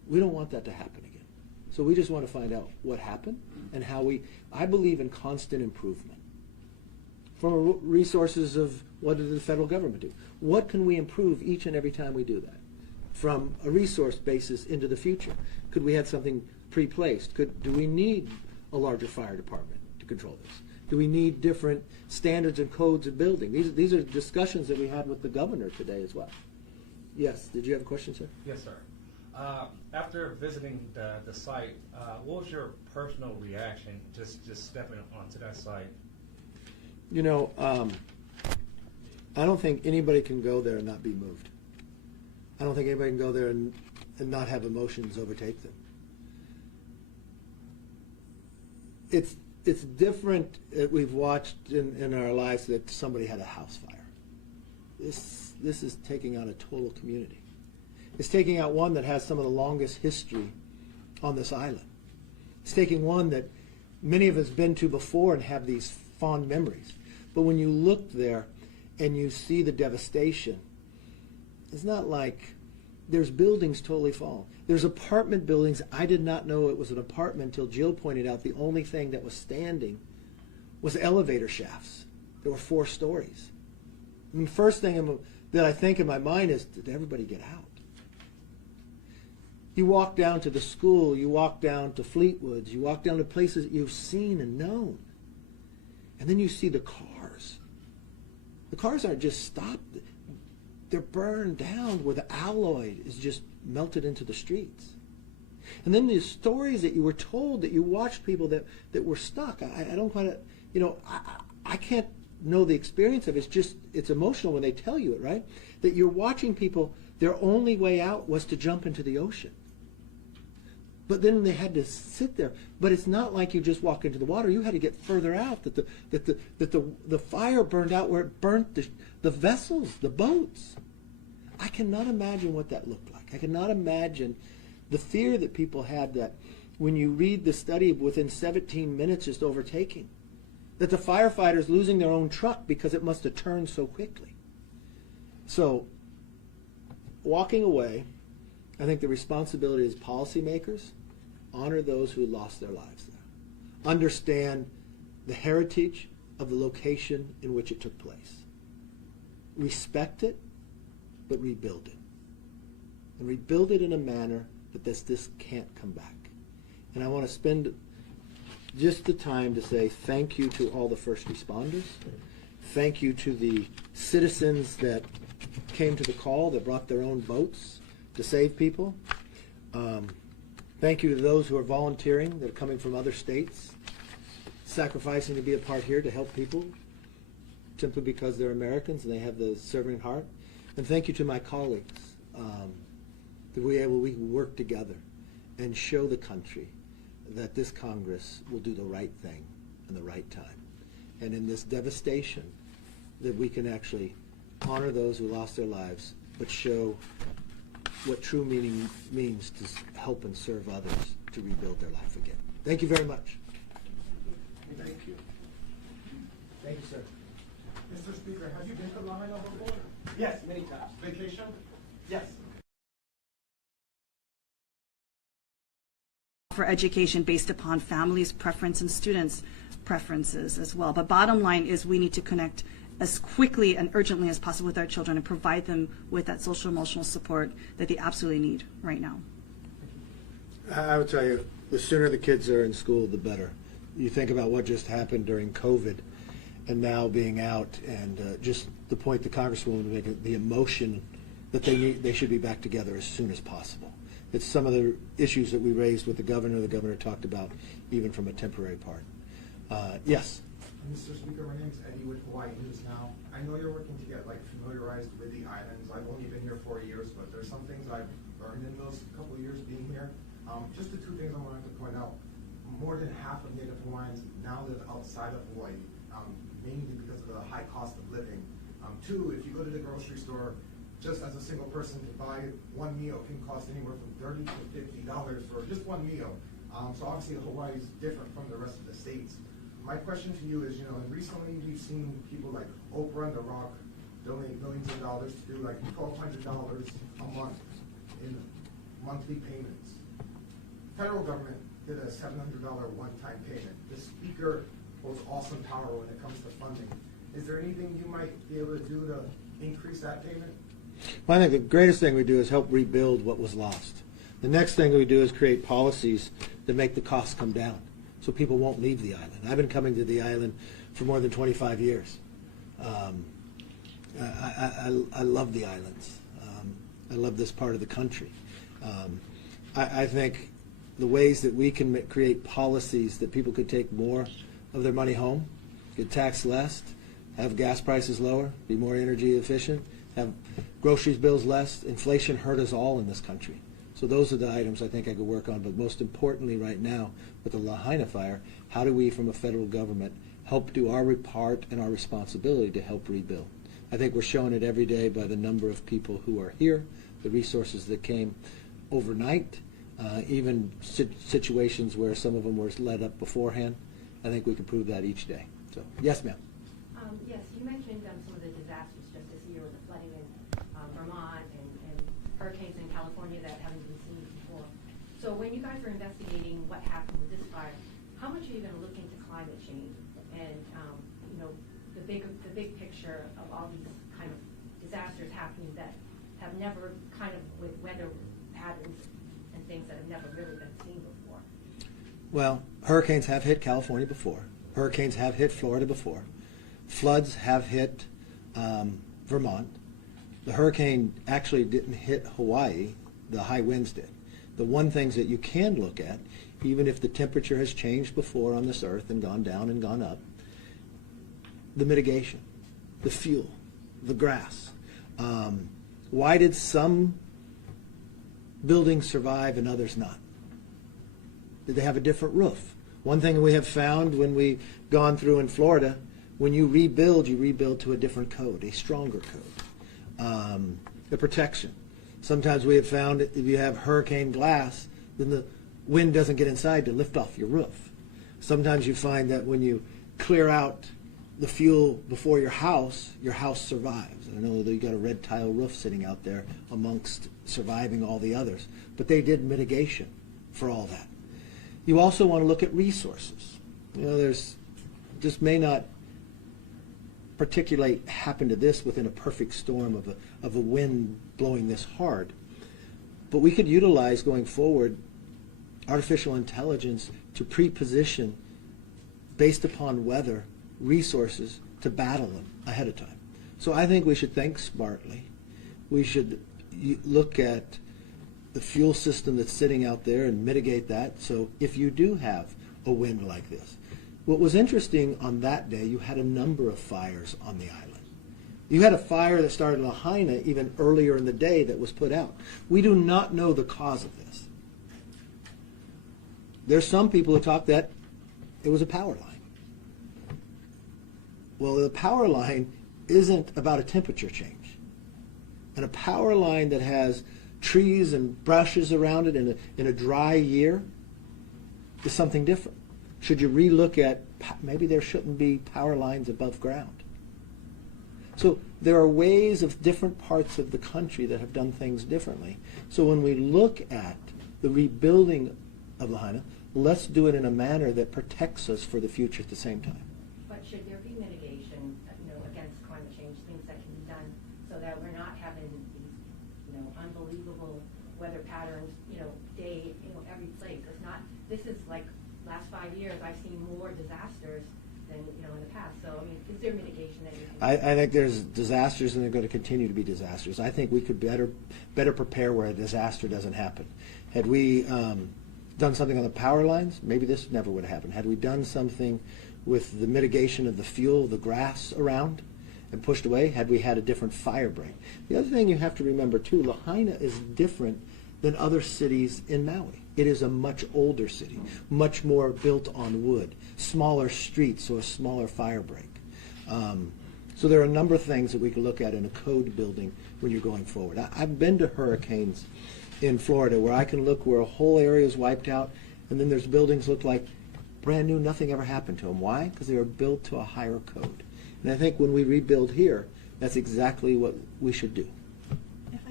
We don't want that to happen again. So we just want to find out what happened and how I believe in constant improvement. From resources of what did the federal government do? What can we improve each and every time we do that? From a resource basis into the future. Could we have something pre-placed? Do we need a larger fire department to control this? Do we need different standards and codes of building? These are discussions that we had with the governor today as well. Yes, did you have a question, sir? Yes, sir. After visiting the site, what was your personal reaction just stepping onto that site? You know, I don't think anybody can go there and not be moved. I don't think anybody can go there and not have emotions overtake them. It's different that we've watched in our lives that somebody had a house fire. This is taking out a total community. It's taking out one that has some of the longest history on this island. It's taking one that many of us been to before and have these fond memories. But when you look there and you see the devastation, it's not like there's buildings totally fallen. There's apartment buildings. I did not know it was an apartment until Jill pointed out the only thing that was standing was elevator shafts. There were 4 stories. And the first thing that I think in my mind is, did everybody get out? You walk down to the school, you walk down to Fleetwoods, you walk down to places that you've seen and known. And then you see the cars. The cars aren't just stopped. They're burned down where the alloy is just melted into the streets. And then the stories that you were told, that you watched people that were stuck. I don't quite, I can't know the experience of it. It's emotional when they tell you it, right? That you're watching people, their only way out was to jump into the ocean. But then they had to sit there. But it's not like you just walk into the water. You had to get further out. That the fire burned out where it burnt the vessels, the boats. I cannot imagine what that looked like. I cannot imagine the fear that people had, that when you read the study within 17 minutes just overtaking, that the firefighters losing their own truck because it must have turned so quickly. So walking away, I think the responsibility is policymakers. Honor those who lost their lives there. Understand the heritage of the location in which it took place. Respect it, but rebuild it. And rebuild it in a manner that this can't come back. And I want to spend just the time to say thank you to all the first responders. Thank you to the citizens that came to the call, that brought their own boats to save people. Thank you to those who are volunteering, that are coming from other states, sacrificing to be a part here to help people simply because they're Americans and they have the serving heart. And thank you to my colleagues, that we can work together and show the country that this Congress will do the right thing in the right time. And in this devastation, that we can actually honor those who lost their lives, but show what true meaning means to help and serve others to rebuild their life again. Thank you very much. Thank you. Thank you, sir. Mr. Speaker, have you been to Lahaina before? Yes, many times. Vacation? Yes. For education based upon families' preference and students' preferences as well. But bottom line is we need to connect as quickly and urgently as possible with our children and provide them with that social emotional support that they absolutely need right now. I would tell you, the sooner the kids are in school, the better. You think about what just happened during COVID and now being out, and just the point the Congresswoman was making, the emotion that they should be back together as soon as possible. It's some of the issues that we raised with the governor talked about, even from a temporary part. Yes? Mr. Speaker, my name's Eddie with Hawaii News Now. I know you're working to get familiarized with the islands. I've only been here 4 years, but there's some things I've learned in those couple of years being here. Just the 2 things I wanted to point out. More than half of Native Hawaiians now live outside of Hawaii, mainly because of the high cost of living. 2, if you go to the grocery store, just as a single person to buy one meal can cost anywhere from $30 to $50 for just one meal. So obviously Hawaii is different from the rest of the states. My question to you is, recently we've seen people like Oprah and The Rock donate millions of dollars to do like $1,200 a month in monthly payments. Federal government did a $700 one-time payment. The speaker holds awesome power when it comes to funding. Is there anything you might be able to do to increase that payment? Well, I think the greatest thing we do is help rebuild what was lost. The next thing we do is create policies that make the costs come down so people won't leave the island. I've been coming to the island for more than 25 years. I love the islands. I love this part of the country. I think the ways that we can create policies that people could take more of their money home, get taxed less, have gas prices lower, be more energy efficient, have groceries bills less. Inflation hurt us all in this country. So those are the items I think I could work on. But most importantly right now with the Lahaina fire, how do we from a federal government help do our part and our responsibility to help rebuild? I think we're showing it every day by the number of people who are here, the resources that came overnight, even situations where some of them were led up beforehand. I think we can prove that each day. So, yes, ma'am. Yes, you mentioned some of the disasters just this year with the flooding in Vermont and hurricanes in California that haven't been seen before. So when you guys are investigating what happened with this fire, how much are you going to look into climate change and the big picture of all these kind of disasters happening that have never kind of with weather patterns and things that have never really been seen before? Well, hurricanes have hit California before. Hurricanes have hit Florida before. Floods have hit Vermont. The hurricane actually didn't hit Hawaii. The high winds did. The one things that you can look at, even if the temperature has changed before on this earth and gone down and gone up, the mitigation, the fuel, the grass. Why did some buildings survive and others not? Did they have a different roof? One thing we have found when we've gone through in Florida, when you rebuild to a different code, a stronger code. The protection. Sometimes we have found if you have hurricane glass, then the wind doesn't get inside to lift off your roof. Sometimes you find that when you clear out the fuel before your house survives. I know that you got a red tile roof sitting out there amongst surviving all the others, but they did mitigation for all that. You also want to look at resources. There's just may not particularly happen to this within a perfect storm of a wind blowing this hard, but we could utilize going forward artificial intelligence to pre-position based upon weather resources to battle them ahead of time. So I think we should think smartly. We should look at the fuel system that's sitting out there and mitigate that. So if you do have a wind like this, what was interesting on that day, you had a number of fires on the island. You had a fire that started in Lahaina even earlier in the day that was put out. We do not know the cause of this. There's some people who talk that it was a power line. Well, the power line isn't about a temperature change. And a power line that has trees and brushes around it in a dry year is something different. Should you relook at maybe there shouldn't be power lines above ground? So there are ways of different parts of the country that have done things differently. So when we look at the rebuilding of Lahaina, let's do it in a manner that protects us for the future at the same time. But should there be mitigation, against climate change, things that can be done so that we're not having these, unbelievable weather patterns, day, every place? It's not. This is like last 5 years. I've seen more disasters than in the past. So is there mitigation that you can? I think there's disasters, and they're going to continue to be disasters. I think we could better prepare where a disaster doesn't happen. Had we done something on the power lines, maybe this never would have happened. Had we done something with the mitigation of the fuel, the grass around, and pushed away, had we had a different fire break. The other thing you have to remember too, Lahaina is different than other cities in Maui. It is a much older city, much more built on wood, smaller streets, so a smaller fire break. So there are a number of things that we can look at in a code building when you're going forward. I've been to hurricanes in Florida where I can look where a whole area is wiped out, and then there's buildings look like brand new, nothing ever happened to them. Why? Because they were built to a higher code. And I think when we rebuild here, that's exactly what we should do. If I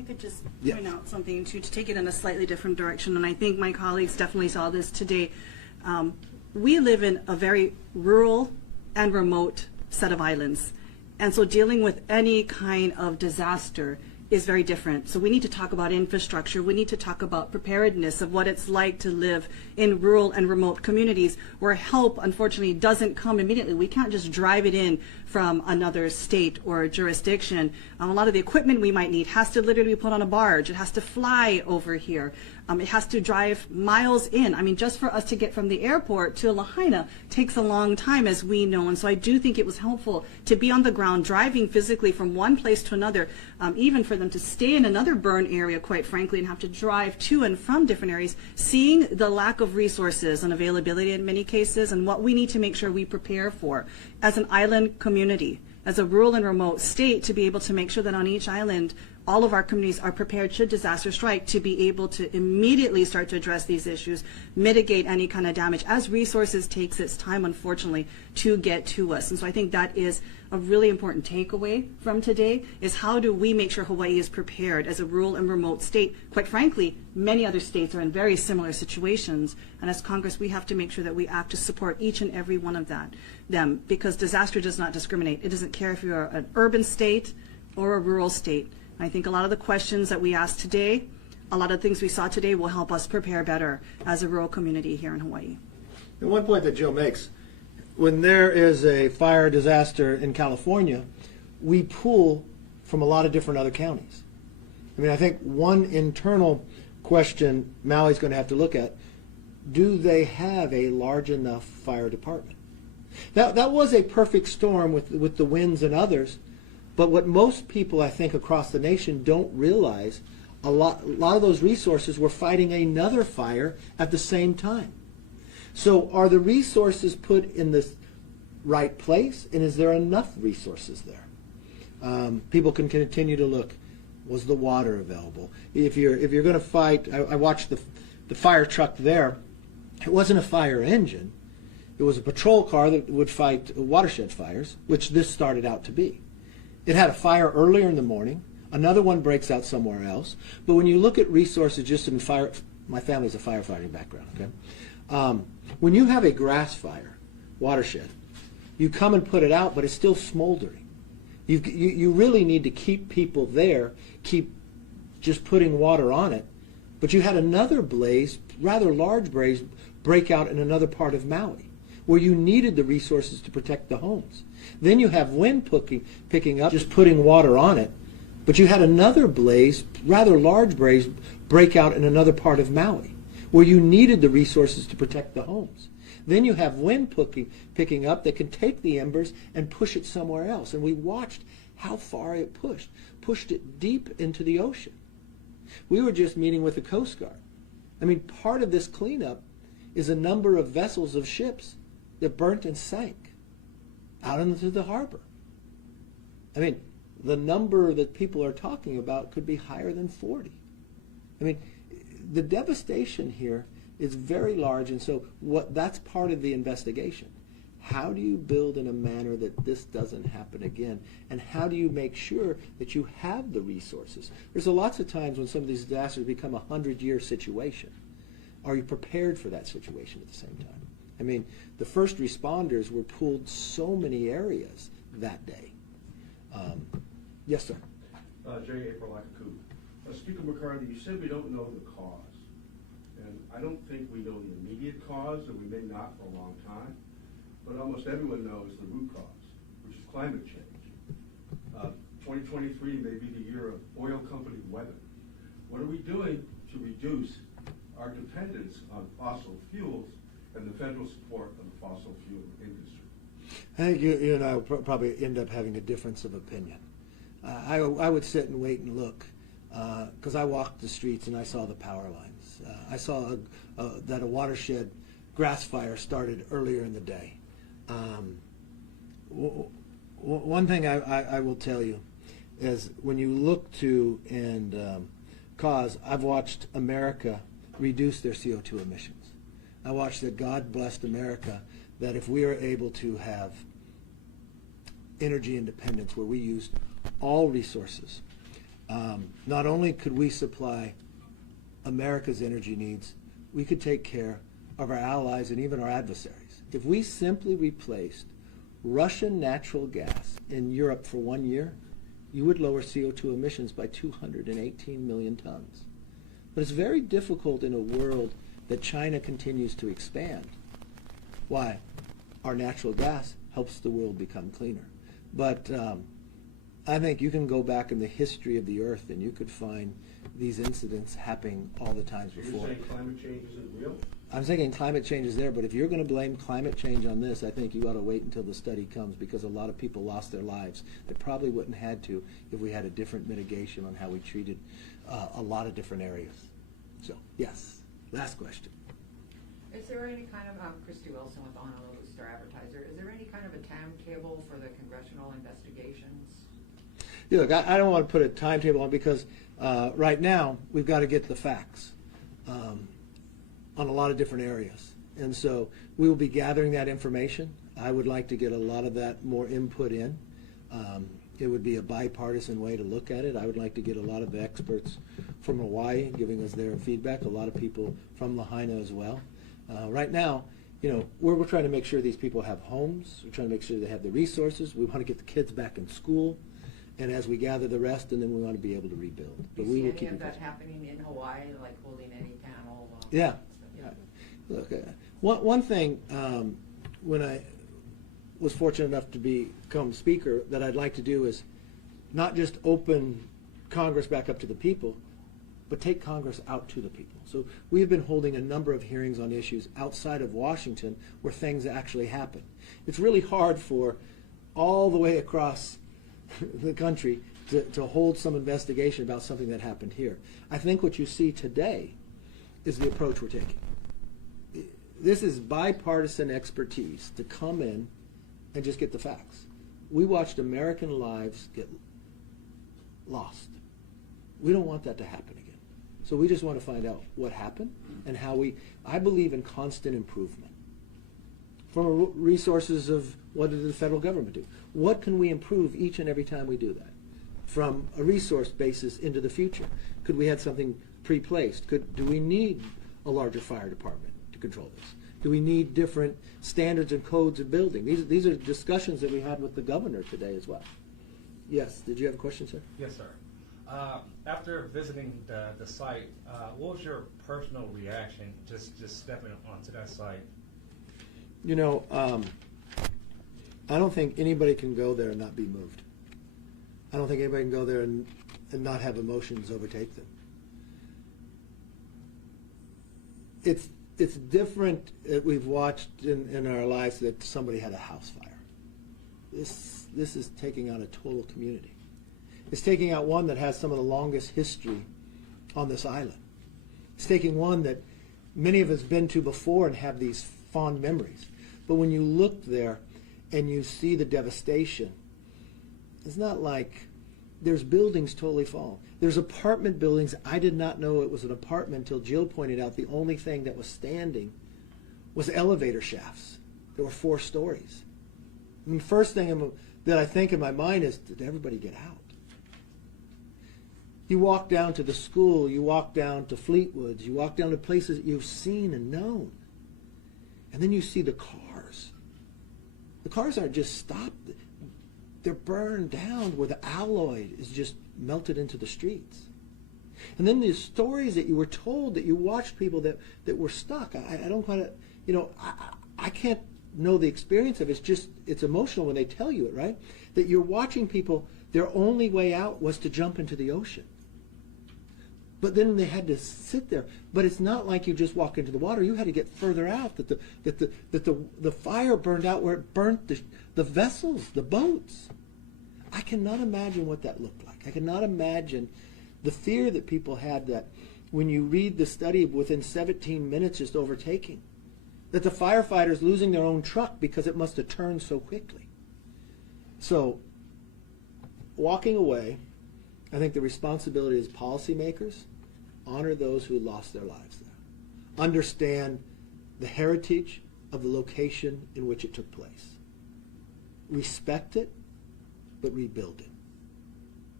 could just Yeah. point out something to take it in a slightly different direction, and I think my colleagues definitely saw this today. We live in a very rural and remote set of islands, and so dealing with any kind of disaster is very different. So we need to talk about infrastructure. We need to talk about preparedness of what it's like to live in rural and remote communities where help, unfortunately, doesn't come immediately. We can't just drive it in from another state or jurisdiction. A lot of the equipment we might need has to literally be put on a barge. It has to fly over here. It has to drive miles in. I mean, just for us to get from the airport to Lahaina takes a long time, as we know. And so I do think it was helpful to be on the ground, driving physically from one place to another, even for them to stay in another burn area, quite frankly, and have to drive to and from different areas, seeing the lack of resources and availability in many cases, and what we need to make sure we prepare for as an island community, as a rural and remote state, to be able to make sure that on each island, all of our communities are prepared should disaster strike to be able to immediately start to address these issues, mitigate any kind of damage as resources takes its time, unfortunately, to get to us. And so I think that is a really important takeaway from today, is how do we make sure Hawaii is prepared as a rural and remote state. Quite frankly, many other states are in very similar situations, and as Congress we have to make sure that we act to support each and every one of them, because disaster does not discriminate. It doesn't care if you're an urban state or a rural state. I think a lot of the questions that we asked today, a lot of things we saw today will help us prepare better as a rural community here in Hawaii. And one point that Jill makes, when there is a fire disaster in California, we pull from a lot of different other counties. I mean, I think one internal question Maui's going to have to look at, do they have a large enough fire department? That was a perfect storm with the winds and others. But what most people, I think, across the nation don't realize, a lot of those resources were fighting another fire at the same time. So are the resources put in the right place, and is there enough resources there? People can continue to look. Was the water available? If you're going to fight, I watched the fire truck there. It wasn't a fire engine. It was a patrol car that would fight watershed fires, which this started out to be. It had a fire earlier in the morning. Another one breaks out somewhere else. But when you look at resources just in fire, my family's a firefighting background, okay? When you have a grass fire, watershed, you come and put it out, but it's still smoldering. You really need to keep people there, keep just putting water on it. But you had another blaze, rather large blaze, break out in another part of Maui, where you needed the resources to protect the homes. Then you have wind picking up, just putting water on it. But you had another blaze, rather large blaze, break out in another part of Maui, where you needed the resources to protect the homes. Then you have wind picking up that can take the embers and push it somewhere else. And we watched how far it pushed it deep into the ocean. We were just meeting with the Coast Guard. I mean, part of this cleanup is a number of vessels of ships that burnt and sank out into the harbor. I mean, the number that people are talking about could be higher than 40. I mean, the devastation here is very large, and so that's part of the investigation. How do you build in a manner that this doesn't happen again? And how do you make sure that you have the resources? There's lots of times when some of these disasters become a 100-year situation. Are you prepared for that situation at the same time? I mean, the first responders were pulled so many areas that day. Yes, sir. J. April Akaku. Speaker McCarthy, you said we don't know the cause. And I don't think we know the immediate cause, and we may not for a long time. But almost everyone knows the root cause, which is climate change. 2023 may be the year of oil company weather. What are we doing to reduce our dependence on fossil fuels and the federal support of the fossil fuel industry? I think you and I will probably end up having a difference of opinion. I would sit and wait and look, because I walked the streets and I saw the power lines. I saw that a watershed grass fire started earlier in the day. One thing I will tell you is when you look to and cause, I've watched America reduce their CO2 emissions. I watched that God blessed America, that if we are able to have energy independence where we used all resources, not only could we supply America's energy needs, we could take care of our allies and even our adversaries. If we simply replaced Russian natural gas in Europe for 1 year, you would lower CO2 emissions by 218 million tons. But it's very difficult in a world that China continues to expand. Why? Our natural gas helps the world become cleaner. But I think you can go back in the history of the earth and you could find these incidents happening all the times before. You're saying climate change isn't real? I'm thinking climate change is there, but if you're going to blame climate change on this, I think you ought to wait until the study comes, because a lot of people lost their lives that probably wouldn't have had to if we had a different mitigation on how we treated a lot of different areas. So, yes. Last question. Is there any kind of, Christy Wilson with Honolulu Star Advertiser, is there any kind of a timetable for the congressional investigations? Yeah, look, I don't want to put a timetable on, because right now we've got to get the facts on a lot of different areas. And so we will be gathering that information. I would like to get a lot of that more input in. It would be a bipartisan way to look at it. I would like to get a lot of the experts from Hawaii giving us their feedback, a lot of people from Lahaina as well. Right now, you know, we're trying to make sure these people have homes. We're trying to make sure they have the resources. We want to get the kids back in school. And as we gather the rest, and then we want to be able to rebuild. Do But you we see will any keep of in that touch. happening in Hawaii, like holding any panel? Yeah. Yeah. Look, one thing, when I was fortunate enough to become speaker, that I'd like to do is not just open Congress back up to the people, but take Congress out to the people. So we've been holding a number of hearings on issues outside of Washington where things actually happen. It's really hard for all the way across the country to hold some investigation about something that happened here. I think what you see today is the approach we're taking. This is bipartisan expertise to come in and just get the facts. We watched American lives get lost. We don't want that to happen again. So we just want to find out what happened and how I believe in constant improvement. From resources of what did the federal government do? What can we improve each and every time we do that? From a resource basis into the future. Could we have something pre-placed? Do we need a larger fire department to control this? Do we need different standards and codes of building? These are discussions that we had with the governor today as well. Yes, did you have a question, sir? Yes, sir. After visiting the site, what was your personal reaction just stepping onto that site? You know, I don't think anybody can go there and not be moved. I don't think anybody can go there and not have emotions overtake them. It's different that we've watched in our lives that somebody had a house fire. This is taking out a total community. It's taking out one that has some of the longest history on this island. It's taking one that many of us have been to before and have these fond memories. But when you look there and you see the devastation, it's not like there's buildings totally fallen. There's apartment buildings. I did not know it was an apartment until Jill pointed out the only thing that was standing was elevator shafts. There were 4 stories. And the first thing that I think in my mind is, did everybody get out? You walk down to the school, you walk down to Fleetwoods, you walk down to places that you've seen and known. And then you see the cars. The cars aren't just stopped. They're burned down where the alloy is just melted into the streets. And then the stories that you were told, that you watched people that were stuck. I don't quite, you know, I can't know the experience of it. It's emotional when they tell you it, right? That you're watching people, their only way out was to jump into the ocean. But then they had to sit there. But it's not like you just walk into the water. You had to get further out. That the fire burned out where it burnt the vessels, the boats. I cannot imagine what that looked like. I cannot imagine the fear that people had, that when you read the study of within 17 minutes just overtaking, that the firefighters losing their own truck because it must have turned so quickly. So walking away, I think the responsibility is policymakers, honor those who lost their lives there. Understand the heritage of the location in which it took place. Respect it, but rebuild it.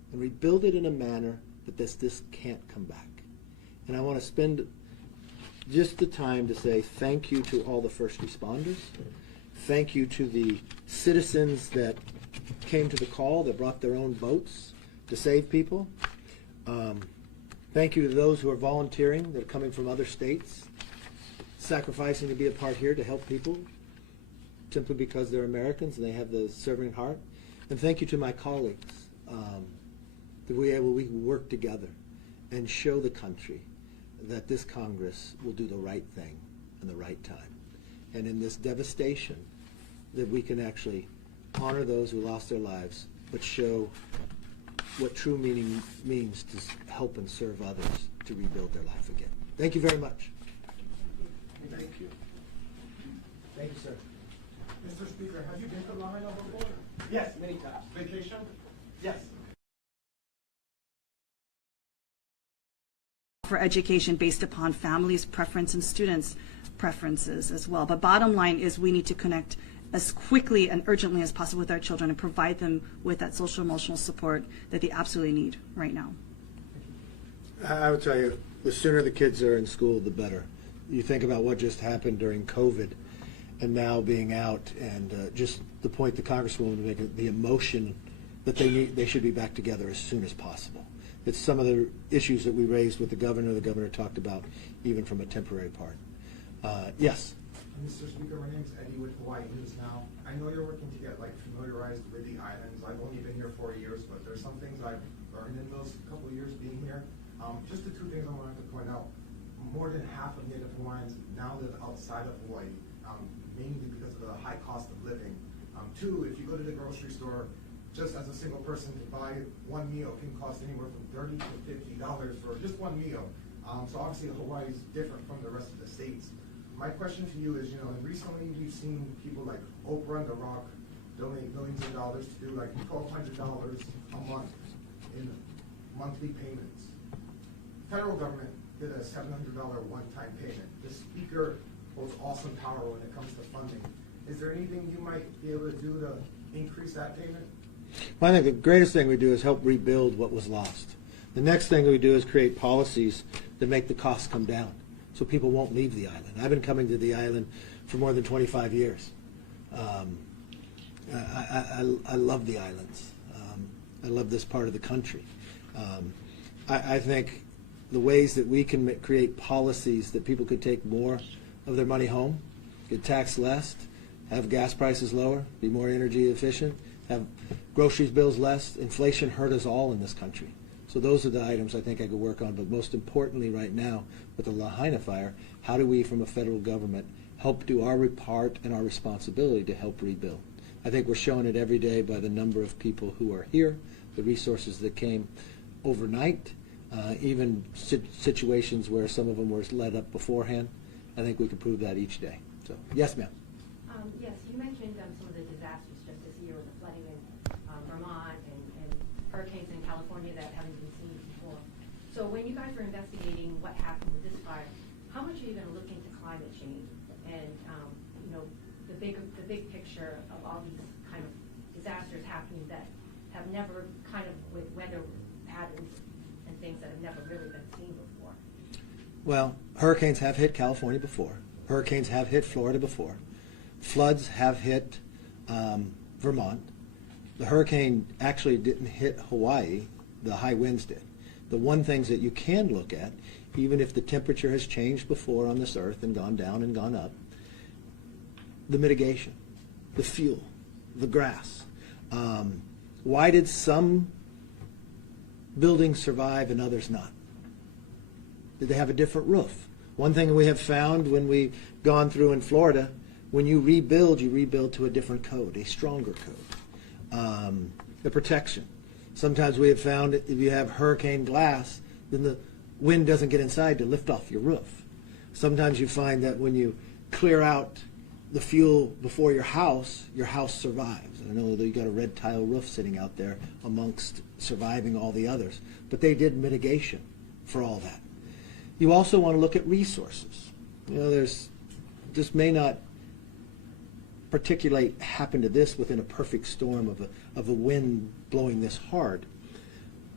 and rebuild it in a manner that this can't come back. And I want to spend just the time to say thank you to all the first responders. Thank you to the citizens that came to the call, that brought their own boats to save people. Thank you to those who are volunteering, that are coming from other states, sacrificing to be a part here to help people simply because they're Americans and they have the serving heart. And thank you to my colleagues, that we can work together and show the country that this Congress will do the right thing in the right time. And in this devastation, that we can actually honor those who lost their lives, but show what true meaning means to help and serve others to rebuild their life again. Thank you very much. Thank you. Thank you, sir. Mr. Speaker, have you been to Lahaina before? Yes, many times. Vacation? Yes. For education based upon families' preference and students' preferences as well. But bottom line is we need to connect as quickly and urgently as possible with our children and provide them with that social emotional support that they absolutely need right now. I would tell you, the sooner the kids are in school, the better. You think about what just happened during COVID and now being out, and just the point the Congresswoman made, the emotion that they should be back together as soon as possible. It's some of the issues that we raised with the governor talked about, even from a temporary part. Yes? Mr. Speaker, my name is Eddie with Hawaii News Now. I know you're working to get familiarized with the islands. I've only been here 4 years, but there's some things I've learned in those couple of years being here. Just the two things I wanted to point out. More than half of Native Hawaiians now live outside of Hawaii, mainly because of the high cost of living. Two, if you go to the grocery store, just as a single person to buy one meal can cost anywhere from $30 to $50 for just one meal. So obviously Hawaii is different from the rest of the states. My question to you is, and recently we've seen people like Oprah and The Rock donate millions of dollars to do $1,200 a month in monthly payments. Federal government did a $700 one-time payment. The Speaker holds awesome power when it comes to funding. Is there anything you might be able to do to increase that payment? Well, I think the greatest thing we do is help rebuild what was lost. The next thing we do is create policies that make the costs come down so people won't leave the island. I've been coming to the island for more than 25 years. I love the islands. I love this part of the country. I think the ways that we can create policies that people could take more of their money home, get taxed less, have gas prices lower, be more energy efficient, have groceries bills less. Inflation hurt us all in this country. So those are the items I think I could work on. But most importantly right now with the Lahaina fire, how do we from a federal government help do our part and our responsibility to help rebuild? I think we're showing it every day by the number of people who are here, the resources that came overnight, even situations where some of them were led up beforehand. I think we can prove that each day. So, yes, ma'am. Yes, you mentioned some of the disasters just this year with the flooding in Vermont and hurricanes in California that haven't been seen before. So when you guys were investigating what happened with this fire, how much are you going to look into climate change and the big picture of all these kind of disasters happening that have never kind of with weather patterns and things that have never really been seen before? Well, hurricanes have hit California before. Hurricanes have hit Florida before. Floods have hit Vermont. The hurricane actually didn't hit Hawaii. The high winds did. The one things that you can look at, even if the temperature has changed before on this earth and gone down and gone up, the mitigation, the fuel, the grass. Why did some buildings survive and others not? Did they have a different roof? One thing we have found when we've gone through in Florida, when you rebuild to a different code, a stronger code. The protection. Sometimes we have found if you have hurricane glass, then the wind doesn't get inside to lift off your roof. Sometimes you find that when you clear out the fuel before your house survives. I know that you got a red tile roof sitting out there amongst surviving all the others, but they did mitigation for all that. You also want to look at resources. This may not particulate happen to this within a perfect storm of a wind blowing this hard,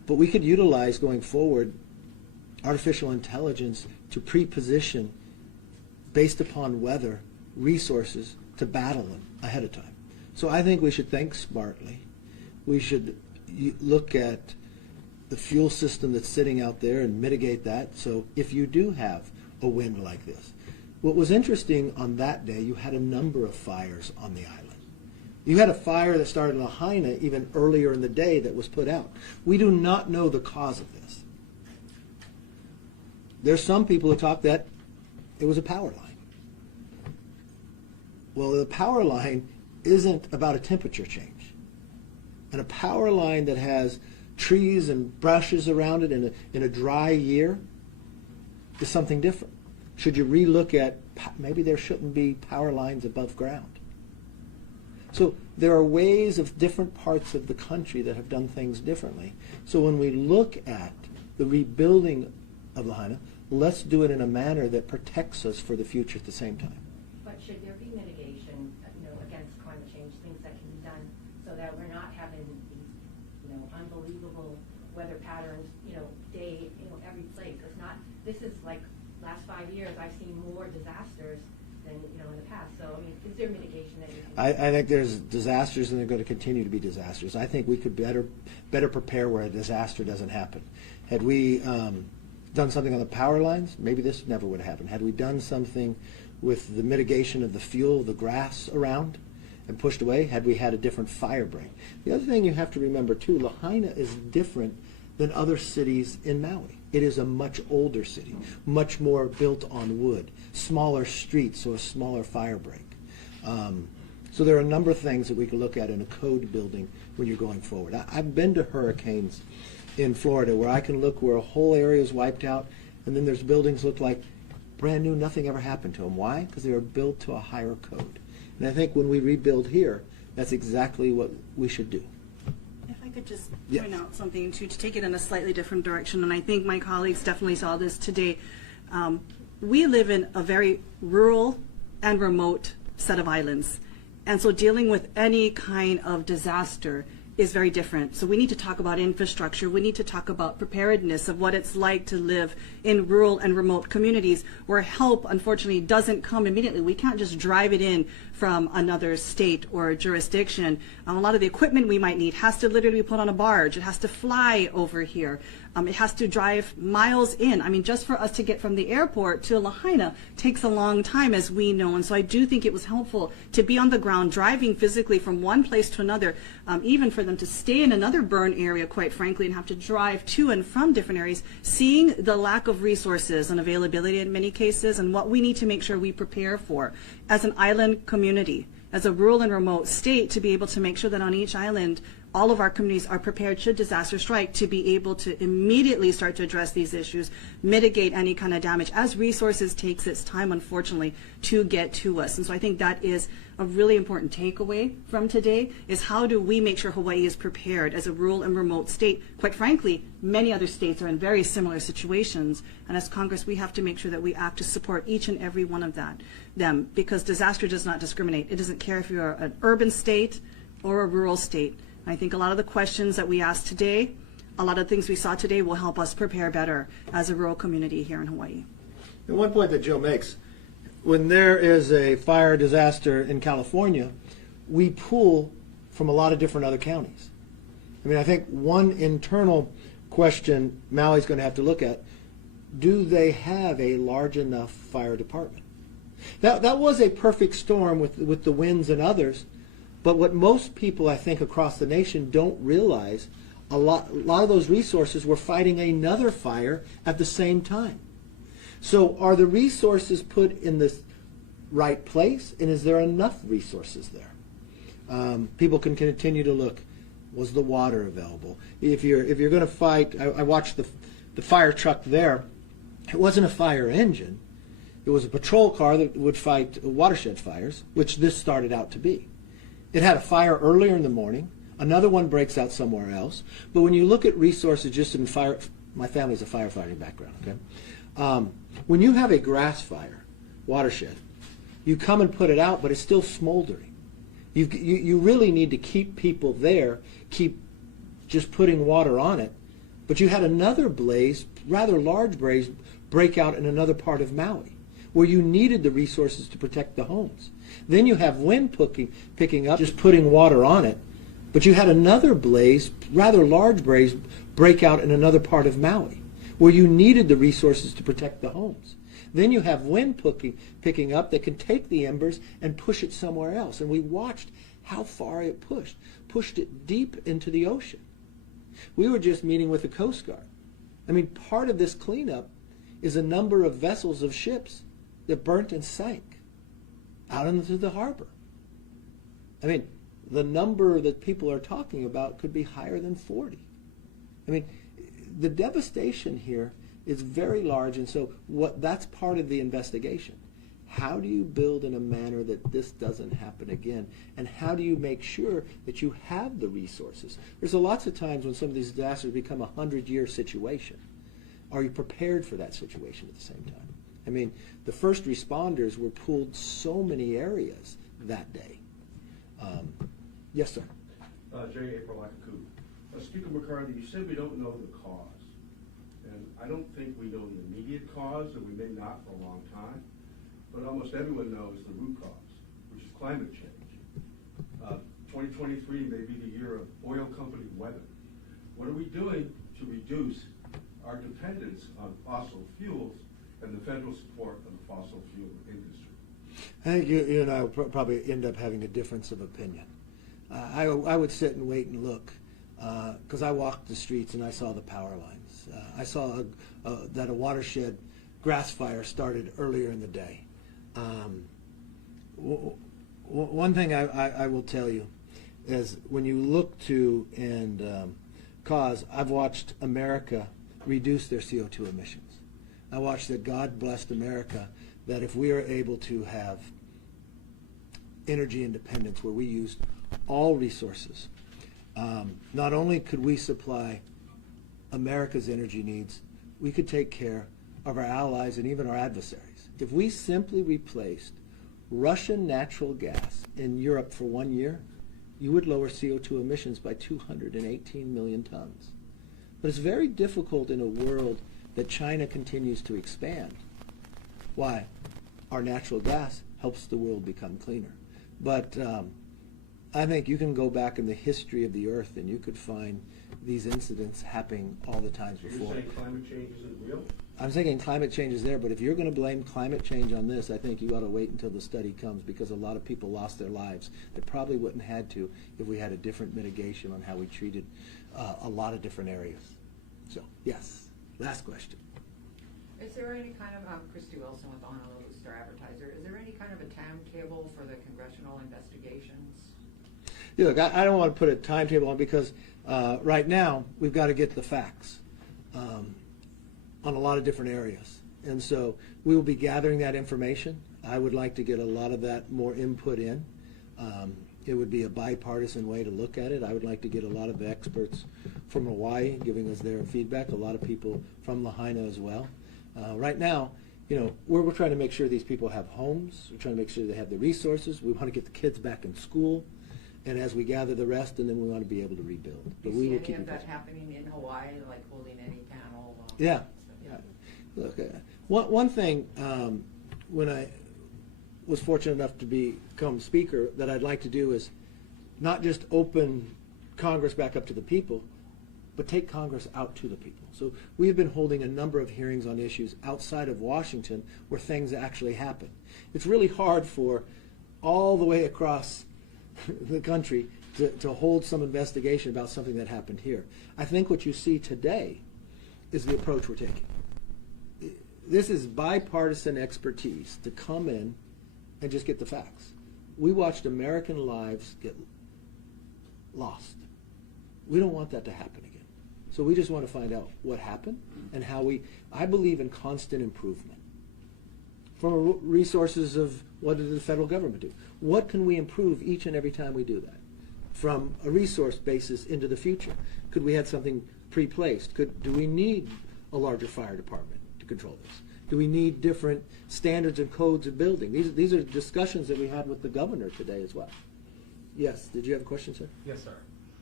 But we could utilize going forward artificial intelligence to pre-position based upon weather resources to battle them ahead of time. So I think we should think smartly. We should look at the fuel system that's sitting out there and mitigate that. So if you do have a wind like this, what was interesting on that day, you had a number of fires on the island. You had a fire that started in Lahaina even earlier in the day that was put out. We do not know the cause of this. There's some people who talk that it was a power line. Well, the power line isn't about a temperature change. And a power line that has trees and brushes around it in a dry year is something different. Should you relook at maybe there shouldn't be power lines above ground? So there are ways of different parts of the country that have done things differently. So when we look at the rebuilding of Lahaina, let's do it in a manner that protects us for the future at the same time. But should there be mitigation, against climate change, things that can be done so that we're not having these, unbelievable weather patterns, day, every place? It's not. This is like last 5 years. I've seen more disasters than in the past. So is there mitigation that you can? I think there's disasters, and they're going to continue to be disasters. I think we could better prepare where a disaster doesn't happen. Had we done something on the power lines, maybe this never would have happened. Had we done something with the mitigation of the fuel, the grass around, and pushed away, had we had a different fire break. The other thing you have to remember too, Lahaina is different than other cities in Maui. It is a much older city, much more built on wood, smaller streets, so a smaller fire break. So there are a number of things that we can look at in a code building when you're going forward. I've been to hurricanes in Florida where I can look where a whole area is wiped out, and then there's buildings look like brand new, nothing ever happened to them. Why? Because they were built to a higher code. And I think when we rebuild here, that's exactly what we should do. If I could just Yes. point out something to take it in a slightly different direction, and I think my colleagues definitely saw this today. We live in a very rural and remote set of islands, and so dealing with any kind of disaster is very different. So we need to talk about infrastructure. We need to talk about preparedness of what it's like to live in rural and remote communities where help, unfortunately, doesn't come immediately. We can't just drive it in from another state or jurisdiction. A lot of the equipment we might need has to literally be put on a barge. It has to fly over here. It has to drive miles in. Just for us to get from the airport to Lahaina takes a long time, as we know. And so I do think it was helpful to be on the ground, driving physically from one place to another, even for them to stay in another burn area, quite frankly, and have to drive to and from different areas, seeing the lack of resources and availability in many cases, and what we need to make sure we prepare for as an island community, as a rural and remote state, to be able to make sure that on each island, all of our communities are prepared should disaster strike to be able to immediately start to address these issues, mitigate any kind of damage as resources takes its time, unfortunately, to get to us. And so I think that is a really important takeaway from today, is how do we make sure Hawaii is prepared as a rural and remote state? Quite frankly, many other states are in very similar situations, and as Congress, we have to make sure that we act to support each and every one of them, because disaster does not discriminate. It doesn't care if you're an urban state or a rural state. I think a lot of the questions that we asked today, a lot of things we saw today will help us prepare better as a rural community here in Hawaii. And one point that Joe makes, when there is a fire disaster in California, we pull from a lot of different other counties. I think one internal question Maui's going to have to look at, do they have a large enough fire department? That was a perfect storm with the winds and others. But what most people, I think, across the nation don't realize, a lot of those resources were fighting another fire at the same time. So are the resources put in the right place, and is there enough resources there? People can continue to look, was the water available? If you're going to fight, I watched the fire truck there. It wasn't a fire engine. It was a patrol car that would fight watershed fires, which this started out to be. It had a fire earlier in the morning. Another one breaks out somewhere else. But when you look at resources just in fire, my family's a firefighting background, okay? When you have a grass fire, watershed, you come and put it out, but it's still smoldering. You really need to keep people there, keep just putting water on it, But you had another blaze, rather large blaze, break out in another part of Maui, where you needed the resources to protect the homes. Then you have wind picking up, just putting water on it. But you had another blaze, rather large blaze, break out in another part of Maui, where you needed the resources to protect the homes. Then you have wind picking up that can take the embers and push it somewhere else. And we watched how far it pushed it deep into the ocean. We were just meeting with the Coast Guard. I mean, part of this cleanup is a number of vessels of ships that burnt and sank out into the harbor. I mean, the number that people are talking about could be higher than 40. I mean, the devastation here is very large, and so that's part of the investigation. How do you build in a manner that this doesn't happen again? And how do you make sure that you have the resources? There's lots of times when some of these disasters become a 100-year situation. Are you prepared for that situation at the same time? I mean, the first responders were pulled so many areas that day. Yes, sir. J. April Akaku. Speaker McCarthy, you said we don't know the cause. And I don't think we know the immediate cause, and we may not for a long time. But almost everyone knows the root cause, which is climate change. 2023 may be the year of oil company weather. What are we doing to reduce our dependence on fossil fuels and the federal support of the fossil fuel industry? I think you and I will probably end up having a difference of opinion. I would sit and wait and look, because I walked the streets and I saw the power lines. I saw that a watershed grass fire started earlier in the day. One thing I will tell you is when you look to and cause, I've watched America reduce their CO2 emissions. I watched that God blessed America, that if we are able to have energy independence where we used all resources, not only could we supply America's energy needs, we could take care of our allies and even our adversaries. If we simply replaced Russian natural gas in Europe for 1 year, you would lower CO2 emissions by 218 million tons. But it's very difficult in a world that China continues to expand. Why? Our natural gas helps the world become cleaner. But I think you can go back in the history of the earth and you could find these incidents happening all the times before. You're saying climate change isn't real? I'm thinking climate change is there, but if you're going to blame climate change on this, I think you ought to wait until the study comes, because a lot of people lost their lives that probably wouldn't have had to if we had a different mitigation on how we treated a lot of different areas. So, yes. Last question. Is there any kind of, Christy Wilson with Honolulu Star Advertiser, is there any kind of a timetable for the congressional investigations? Yeah, look, I don't want to put a timetable on, because right now we've got to get the facts on a lot of different areas. And so we will be gathering that information. I would like to get a lot of that more input in. It would be a bipartisan way to look at it. I would like to get a lot of experts from Hawaii giving us their feedback, a lot of people from Lahaina as well. Right now, you know, we're trying to make sure these people have homes. We're trying to make sure they have the resources. We want to get the kids back in school. And as we gather the rest, and then we want to be able to rebuild. But we will keep any of that happening in Hawaii, like holding any panel? Yeah. Look, one thing, when I was fortunate enough to become Speaker, that I'd like to do is not just open Congress back up to the people, but take Congress out to the people. So we have been holding a number of hearings on issues outside of Washington where things actually happen. It's really hard for all the way across the country to hold some investigation about something that happened here. I think what you see today is the approach we're taking. This is bipartisan expertise to come in and just get the facts. We watched American lives get lost. We don't want that to happen again. So we just want to find out what happened and how I believe in constant improvement. From resources of what did the federal government do? What can we improve each and every time we do that? From a resource basis into the future. Could we have something pre-placed? Do we need a larger fire department to control this? Do we need different standards and codes of building? These are discussions that we had with the governor today as well. Yes, did you have a question, sir? Yes, sir.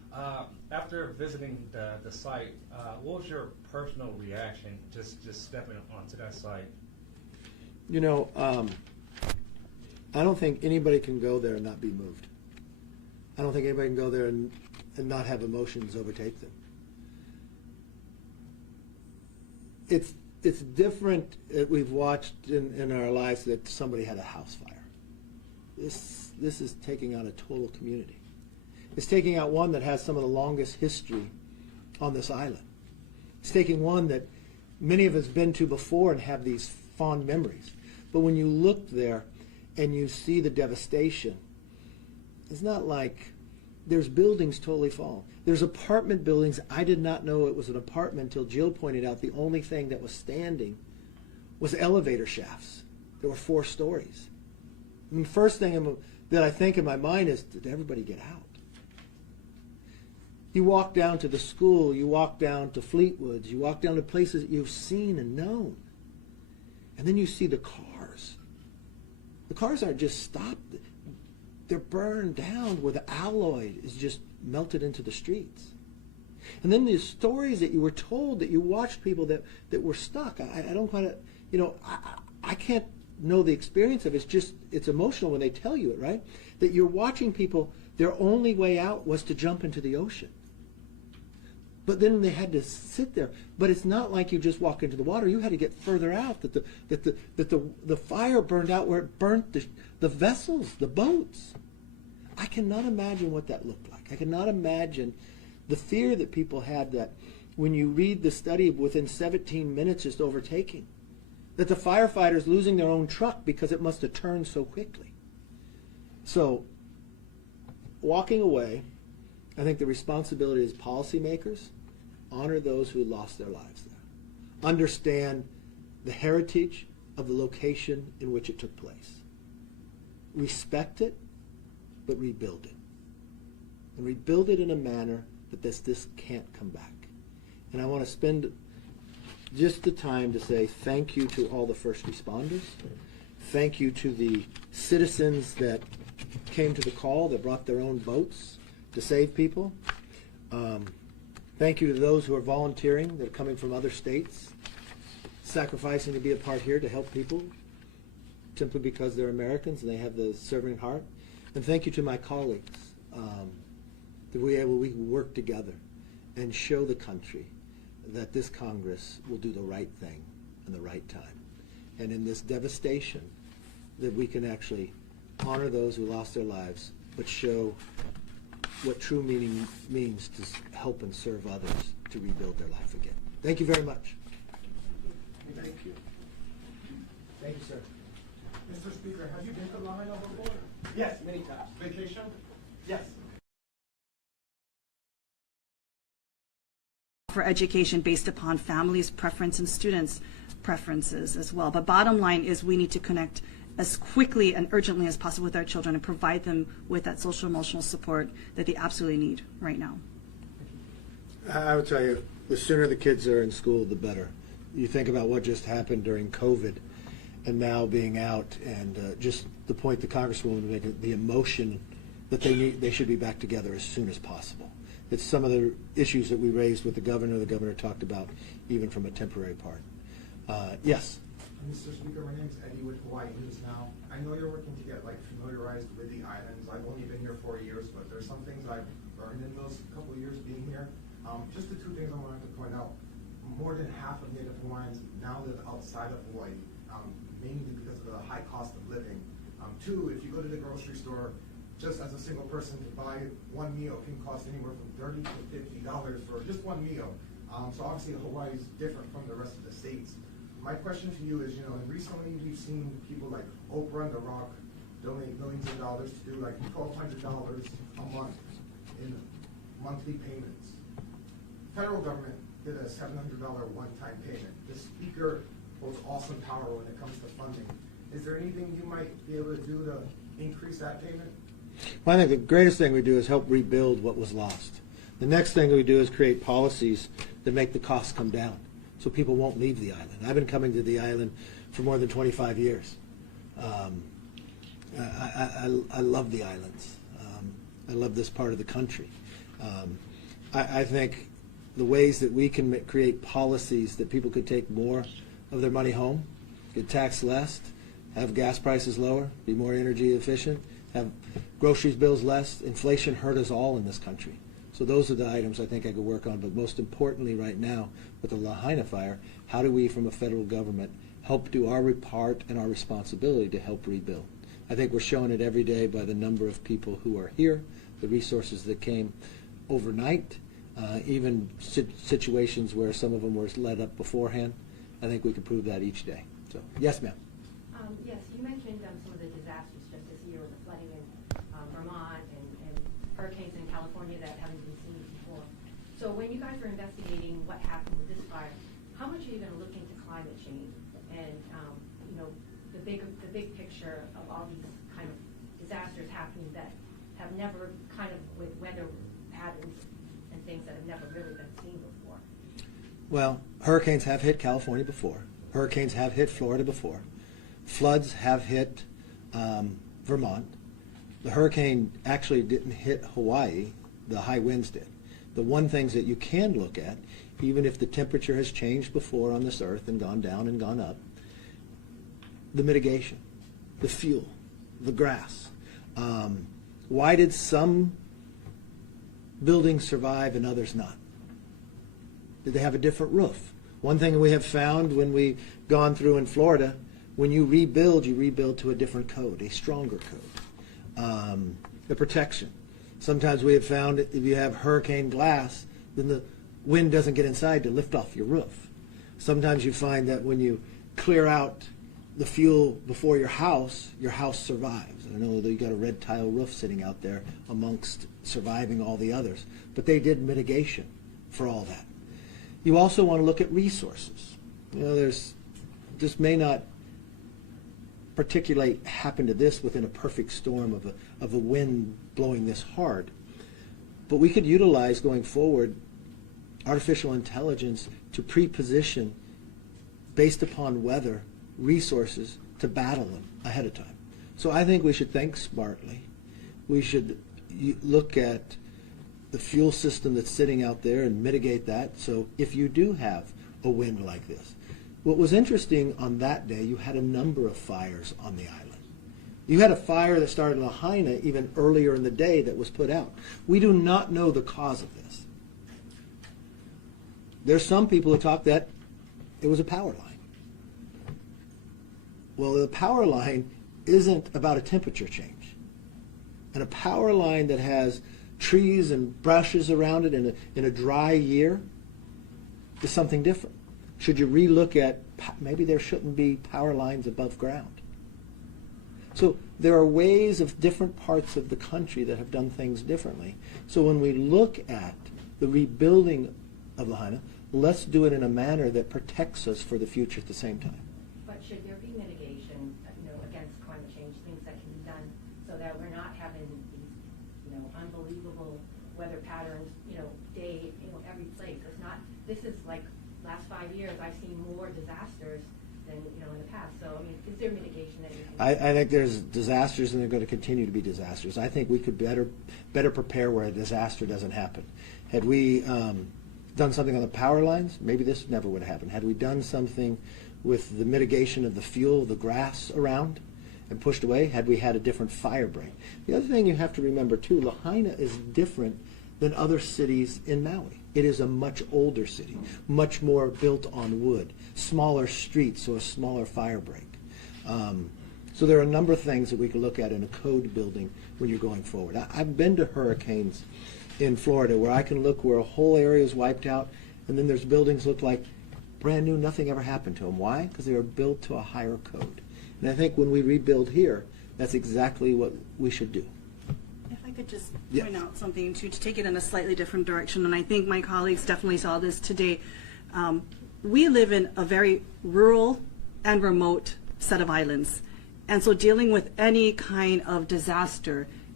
After visiting the site, what was your personal reaction just stepping onto that site? You know, I don't think anybody can go there and not be moved. I don't think anybody can go there and not have emotions overtake them. It's different. We've watched in our lives that somebody had a house fire. This is taking out a total community. It's taking out one that has some of the longest history on this island. It's taking one that many of us have been to before and have these fond memories. But when you look there and you see the devastation, it's not like there's buildings totally fallen. There's apartment buildings. I did not know it was an apartment until Jill pointed out the only thing that was standing was elevator shafts. There were 4 stories. And the first thing that I think in my mind is, did everybody get out? You walk down to the school, you walk down to Fleetwoods, you walk down to places that you've seen and known. And then you see the cars. The cars aren't just stopped. They're burned down where the alloy is just melted into the streets. And then the stories that you were told, that you watched people that were stuck. I don't quite, I can't know the experience of it. It's emotional when they tell you it, right? That you're watching people, their only way out was to jump into the ocean. But then they had to sit there. But it's not like you just walk into the water. You had to get further out. That the fire burned out where it burnt the vessels, the boats. I cannot imagine what that looked like. I cannot imagine the fear that people had, that when you read the study within 17 minutes just overtaking, that the firefighters losing their own truck because it must have turned so quickly. So walking away, I think the responsibility is policymakers. Honor those who lost their lives there. Understand the heritage of the location in which it took place. Respect it, but rebuild it. And rebuild it in a manner that this can't come back. And I want to spend just the time to say thank you to all the first responders. Thank you to the citizens that came to the call, that brought their own boats to save people. Thank you to those who are volunteering, that are coming from other states, sacrificing to be a part here to help people simply because they're Americans and they have the serving heart. And thank you to my colleagues, that we work together and show the country that this Congress will do the right thing in the right time. And in this devastation, that we can actually honor those who lost their lives, but show what true meaning means to help and serve others to rebuild their life again. Thank you very much. Thank you. Thank you, sir. Mr. Speaker, have you been to Lahaina before? Yes, many times. Vacation? Yes. For education based upon families' preference and students' preferences as well. But bottom line is we need to connect as quickly and urgently as possible with our children and provide them with that social emotional support that they absolutely need right now. I would tell you, the sooner the kids are in school, the better. You think about what just happened during COVID and now being out, and just the point the Congresswoman made, the emotion that they should be back together as soon as possible. It's some of the issues that we raised with the governor talked about, even from a temporary part. Yes? Mr. Speaker, my name is Eddie with Hawaii News Now. I know you're working to get familiarized with the islands. I've only been here 4 years, but there's some things I've learned in those couple of years being here. Just the 2 things I wanted to point out. More than half of Native Hawaiians now live outside of Hawaii, mainly because of the high cost of living. 2, if you go to the grocery store, just as a single person to buy one meal can cost anywhere from $30 to $50 for just one meal. So obviously Hawaii is different from the rest of the states. My question to you is, recently we've seen people like Oprah and The Rock donate millions of dollars to do $1,200 a month in monthly payments. Federal government did a $700 one-time payment. The Speaker holds awesome power when it comes to funding. Is there anything you might be able to do to increase that payment? Well, I think the greatest thing we do is help rebuild what was lost. The next thing we do is create policies that make the costs come down so people won't leave the island. I've been coming to the island for more than 25 years. I love the islands. I love this part of the country. I think the ways that we can create policies that people could take more of their money home, get taxed less, have gas prices lower, be more energy efficient, have groceries bills less. Inflation hurt us all in this country. So those are the items I think I could work on. But most importantly right now with the Lahaina fire, how do we from a federal government help do our part and our responsibility to help rebuild? I think we're showing it every day by the number of people who are here, the resources that came overnight, even situations where some of them were led up beforehand. I think we can prove that each day. So, yes, ma'am. Yes, you mentioned some of the disasters just this year with the flooding in Vermont and hurricanes in California that haven't been seen before. So when you guys were investigating what happened with this fire, how much are you going to look into climate change and the big picture of all these kind of disasters happening that have never kind of with weather patterns and things that have never really been seen before? Well, hurricanes have hit California before. Hurricanes have hit Florida before. Floods have hit Vermont. The hurricane actually didn't hit Hawaii. The high winds did. The one things that you can look at, even if the temperature has changed before on this earth and gone down and gone up, the mitigation, the fuel, the grass. Why did some buildings survive and others not? Did they have a different roof? One thing we have found when we've gone through in Florida, when you rebuild to a different code, a stronger code. The protection. Sometimes we have found if you have hurricane glass, then the wind doesn't get inside to lift off your roof. Sometimes you find that when you clear out the fuel before your house survives. I know that you got a red tile roof sitting out there amongst surviving all the others, but they did mitigation for all that. You also want to look at resources. There's just may not particulate happen to this within a perfect storm of a wind blowing this hard, but we could utilize going forward artificial intelligence to pre-position based upon weather resources to battle them ahead of time. So I think we should think smartly. We should look at the fuel system that's sitting out there and mitigate that. So if you do have a wind like this, what was interesting on that day, you had a number of fires on the island. You had a fire that started in Lahaina even earlier in the day that was put out. We do not know the cause of this. There's some people who talk that it was a power line. Well, the power line isn't about a temperature change. And a power line that has trees and brushes around it in a dry year is something different. Should you relook at maybe there shouldn't be power lines above ground? So there are ways of different parts of the country that have done things differently. So when we look at the rebuilding of Lahaina, let's do it in a manner that protects us for the future at the same time. But should there be mitigation, against climate change, things that can be done so that we're not having these, unbelievable weather patterns, day, every place? It's not. This is like last 5 years. I've seen more disasters than in the past. So is there mitigation that you can? I think there's disasters, and they're going to continue to be disasters. I think we could better prepare where a disaster doesn't happen. Had we done something on the power lines, maybe this never would have happened. Had we done something with the mitigation of the fuel, the grass around, and pushed away, had we had a different fire break. The other thing you have to remember too, Lahaina is different than other cities in Maui. It is a much older city, much more built on wood, smaller streets, so a smaller fire break. So there are a number of things that we can look at in a code building when you're going forward. I've been to hurricanes in Florida where I can look where a whole area is wiped out, and then there's buildings look like brand new, nothing ever happened to them. Why? Because they were built to a higher code. And I think when we rebuild here, that's exactly what we should do. If I could just point out something to take it in a slightly different direction, and I think my colleagues definitely saw this today. We live in a very rural and remote set of islands, and so dealing with any kind of disaster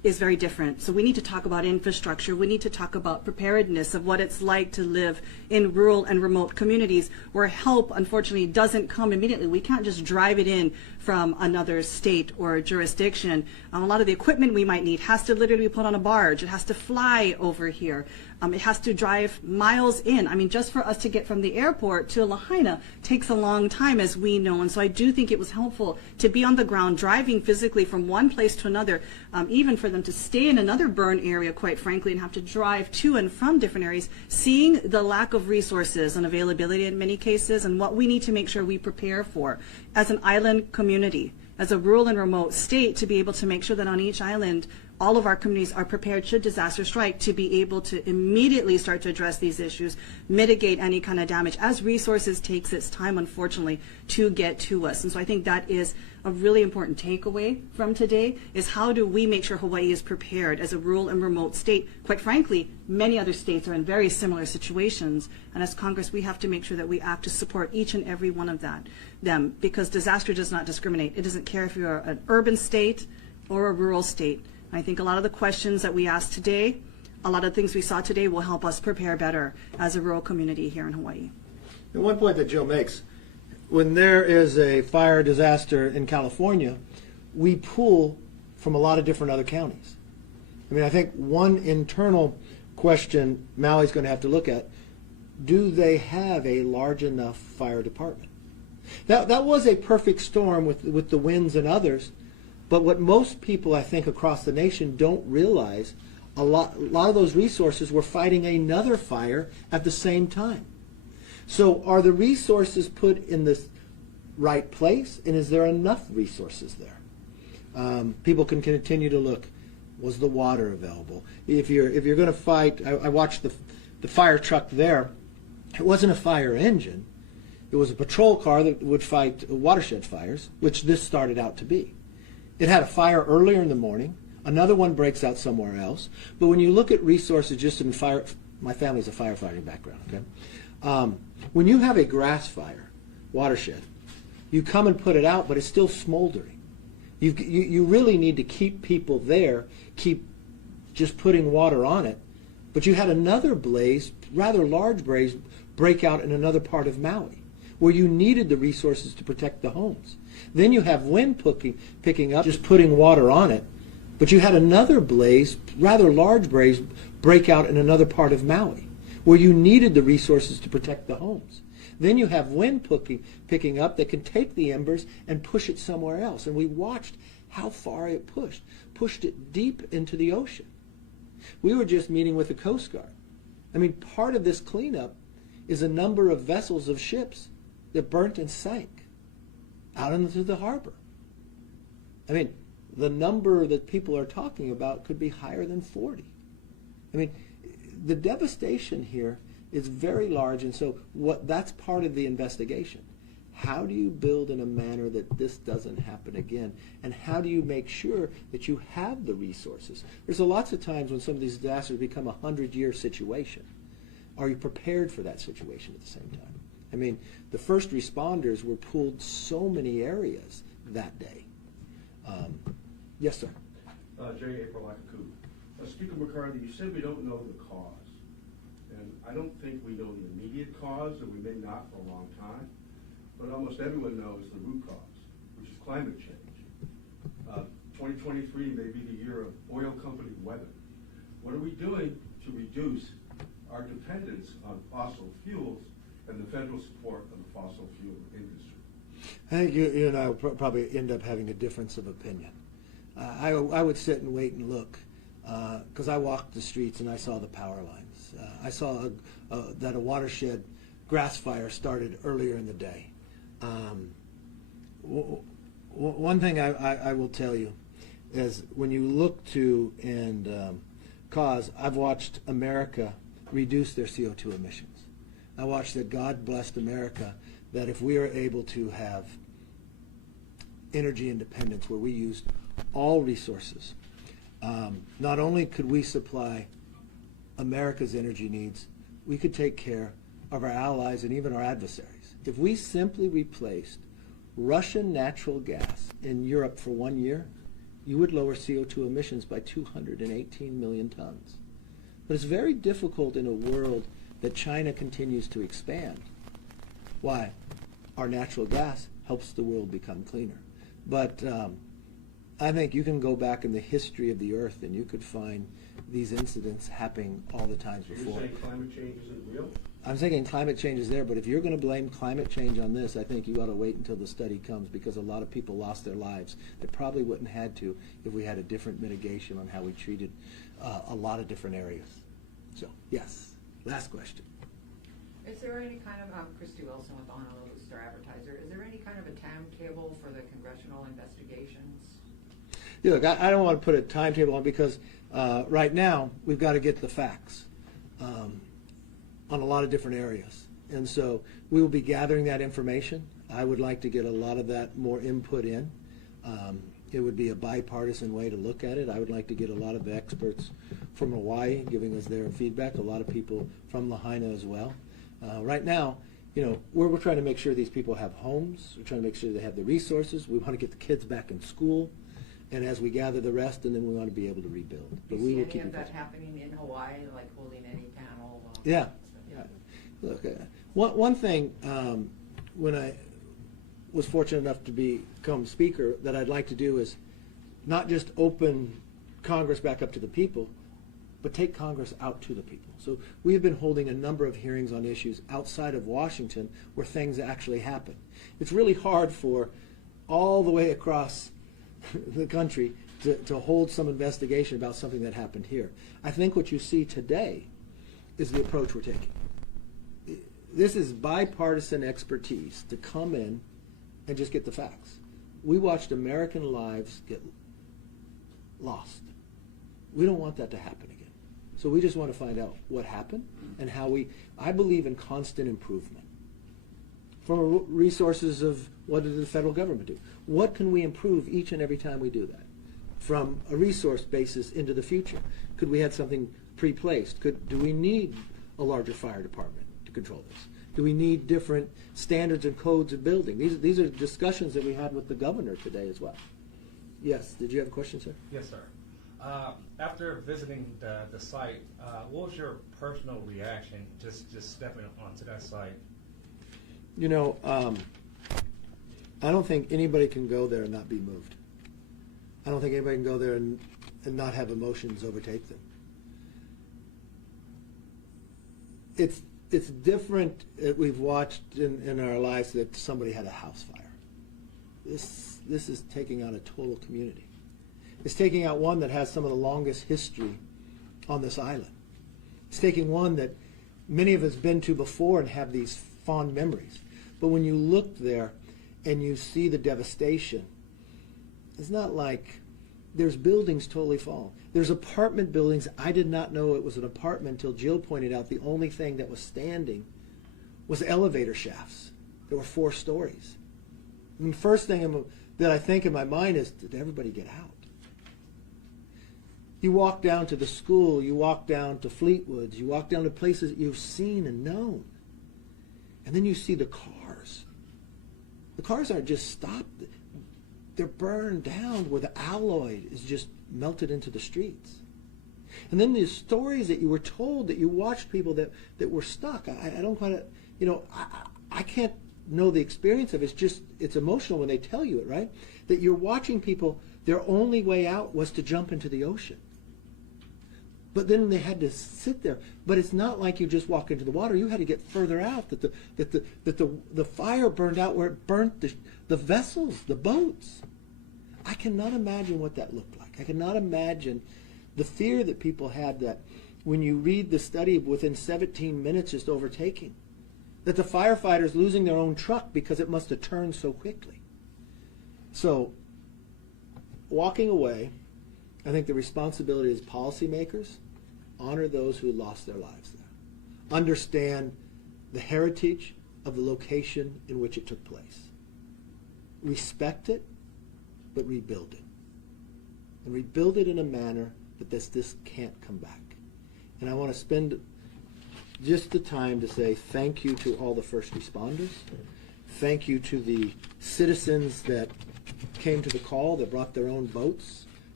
is very different. So we need to talk about infrastructure. We need to talk about preparedness of what it's like to live in rural and remote communities where help, unfortunately, doesn't come immediately. We can't just drive it in from another state or jurisdiction. A lot of the equipment we might need has to literally be put on a barge. It has to fly over here. It has to drive miles in. I mean, just for us to get from the airport to Lahaina takes a long time, as we know. And so I do think it was helpful to be on the ground, driving physically from one place to another, even for them to stay in another burn area, quite frankly, and have to drive to and from different areas, seeing the lack of resources and availability in many cases, and what we need to make sure we prepare for as an island community, as a rural and remote state, to be able to make sure that on each island, all of our communities are prepared should disaster strike to be able to immediately start to address these issues, mitigate any kind of damage, as resources takes its time, unfortunately, to get to us. And so I think that is a really important takeaway from today, is how do we make sure Hawaii is prepared as a rural and remote state? Quite frankly, many other states are in very similar situations, and as Congress, we have to make sure that we act to support each and every one of them, because disaster does not discriminate. It doesn't care if you're an urban state or a rural state. I think a lot of the questions that we asked today, a lot of things we saw today will help us prepare better as a rural community here in Hawaii. And one point that Jill makes, when there is a fire disaster in California, we pull from a lot of different other counties. I mean, I think one internal question Maui's going to have to look at, do they have a large enough fire department? That was a perfect storm with the winds and others. But what most people, I think, across the nation don't realize, a lot of those resources were fighting another fire at the same time. So are the resources put in the right place, and is there enough resources there? People can continue to look. Was the water available? If you're going to fight, I watched the fire truck there. It wasn't a fire engine. It was a patrol car that would fight watershed fires, which this started out to be. It had a fire earlier in the morning. Another one breaks out somewhere else. But when you look at resources just in fire, my family's a firefighting background, okay? When you have a grass fire, watershed, you come and put it out, but it's still smoldering. You really need to keep people there, keep just putting water on it. But you had another blaze, rather large blaze, break out in another part of Maui, where you needed the resources to protect the homes. Then you have wind picking up, just putting water on it. But you had another blaze, rather large blaze, break out in another part of Maui, where you needed the resources to protect the homes. Then you have wind picking up that can take the embers and push it somewhere else. And we watched how far it pushed it deep into the ocean. We were just meeting with the Coast Guard. I mean, part of this cleanup is a number of vessels of ships that burnt and sank out into the harbor. I mean, the number that people are talking about could be higher than 40. I mean, the devastation here is very large, and so that's part of the investigation. How do you build in a manner that this doesn't happen again? And how do you make sure that you have the resources? There's lots of times when some of these disasters become a 100-year situation. Are you prepared for that situation at the same time? I mean, the first responders were pulled so many areas that day. Yes, sir. J. April Akaku. Speaker McCarthy, you said we don't know the cause. And I don't think we know the immediate cause, and we may not for a long time. But almost everyone knows the root cause, which is climate change. 2023 may be the year of oil company weather. What are we doing to reduce our dependence on fossil fuels and the federal support of the fossil fuel industry? I think you and I will probably end up having a difference of opinion. I would sit and wait and look, because I walked the streets and I saw the power lines. I saw that a watershed grass fire started earlier in the day. One thing I will tell you is when you look to and cause, I've watched America reduce their CO2 emissions. I watched that God blessed America, that if we are able to have energy independence where we used all resources, not only could we supply America's energy needs, we could take care of our allies and even our adversaries. If we simply replaced Russian natural gas in Europe for 1 year, you would lower CO2 emissions by 218 million tons. But it's very difficult in a world that China continues to expand. Why? Our natural gas helps the world become cleaner. But I think you can go back in the history of the earth and you could find these incidents happening all the times before. You're saying climate change isn't real? I'm thinking climate change is there, but if you're going to blame climate change on this, I think you ought to wait until the study comes, because a lot of people lost their lives that probably wouldn't have had to if we had a different mitigation on how we treated a lot of different areas. So, yes. Last question. Is there any kind of, Christy Wilson with Honolulu Star Advertiser, is there any kind of a timetable for the congressional investigations? Yeah, look, I don't want to put a timetable on, because right now we've got to get the facts on a lot of different areas. And so we will be gathering that information. I would like to get a lot of that more input in. It would be a bipartisan way to look at it. I would like to get a lot of experts from Hawaii giving us their feedback, a lot of people from Lahaina as well. Right now, you know, we're trying to make sure these people have homes. We're trying to make sure they have the resources. We want to get the kids back in school. And as we gather the rest, and then we want to be able to rebuild. But Do we you will see keep any of in that touch. happening in Hawaii, like holding any panel? Yeah. Look, one thing, when I was fortunate enough to become speaker, that I'd like to do is not just open Congress back up to the people, but take Congress out to the people. So we have been holding a number of hearings on issues outside of Washington where things actually happen. It's really hard for all the way across the country to hold some investigation about something that happened here. I think what you see today is the approach we're taking. This is bipartisan expertise to come in and just get the facts. We watched American lives get lost. We don't want that to happen again. So we just want to find out what happened and how I believe in constant improvement. From resources of what did the federal government do? What can we improve each and every time we do that? From a resource basis into the future. Could we have something pre-placed? Do we need a larger fire department to control this? Do we need different standards and codes of building? These are discussions that we had with the governor today as well. Yes, did you have a question, sir? Yes, sir. After visiting the site, what was your personal reaction just stepping onto that site? You know, I don't think anybody can go there and not be moved. I don't think anybody can go there and not have emotions overtake them. It's different that we've watched in our lives that somebody had a house fire. This is taking out a total community. It's taking out one that has some of the longest history on this island. It's taking one that many of us been to before and have these fond memories. But when you look there and you see the devastation, it's not like there's buildings totally fallen. There's apartment buildings. I did not know it was an apartment until Jill pointed out the only thing that was standing was elevator shafts. There were 4 stories. And the first thing that I think in my mind is, did everybody get out? You walk down to the school, you walk down to Fleetwoods, you walk down to places that you've seen and known. And then you see the cars. The cars aren't just stopped. They're burned down where the alloy is just melted into the streets. And then the stories that you were told, that you watched people that were stuck. I don't quite, you know, I can't know the experience of it. It's emotional when they tell you it, right? That you're watching people, their only way out was to jump into the ocean. But then they had to sit there. But it's not like you just walk into the water. You had to get further out. That the fire burned out where it burnt the vessels, the boats. I cannot imagine what that looked like. I cannot imagine the fear that people had, that when you read the study of within 17 minutes just overtaking, that the firefighters losing their own truck because it must have turned so quickly. So walking away, I think the responsibility is policymakers, honor those who lost their lives there. Understand the heritage of the location in which it took place. Respect it, but rebuild it. And rebuild it in a manner that this can't come back. And I want to spend just the time to say thank you to all the first responders. Thank you to the citizens that came to the call, that brought their own boats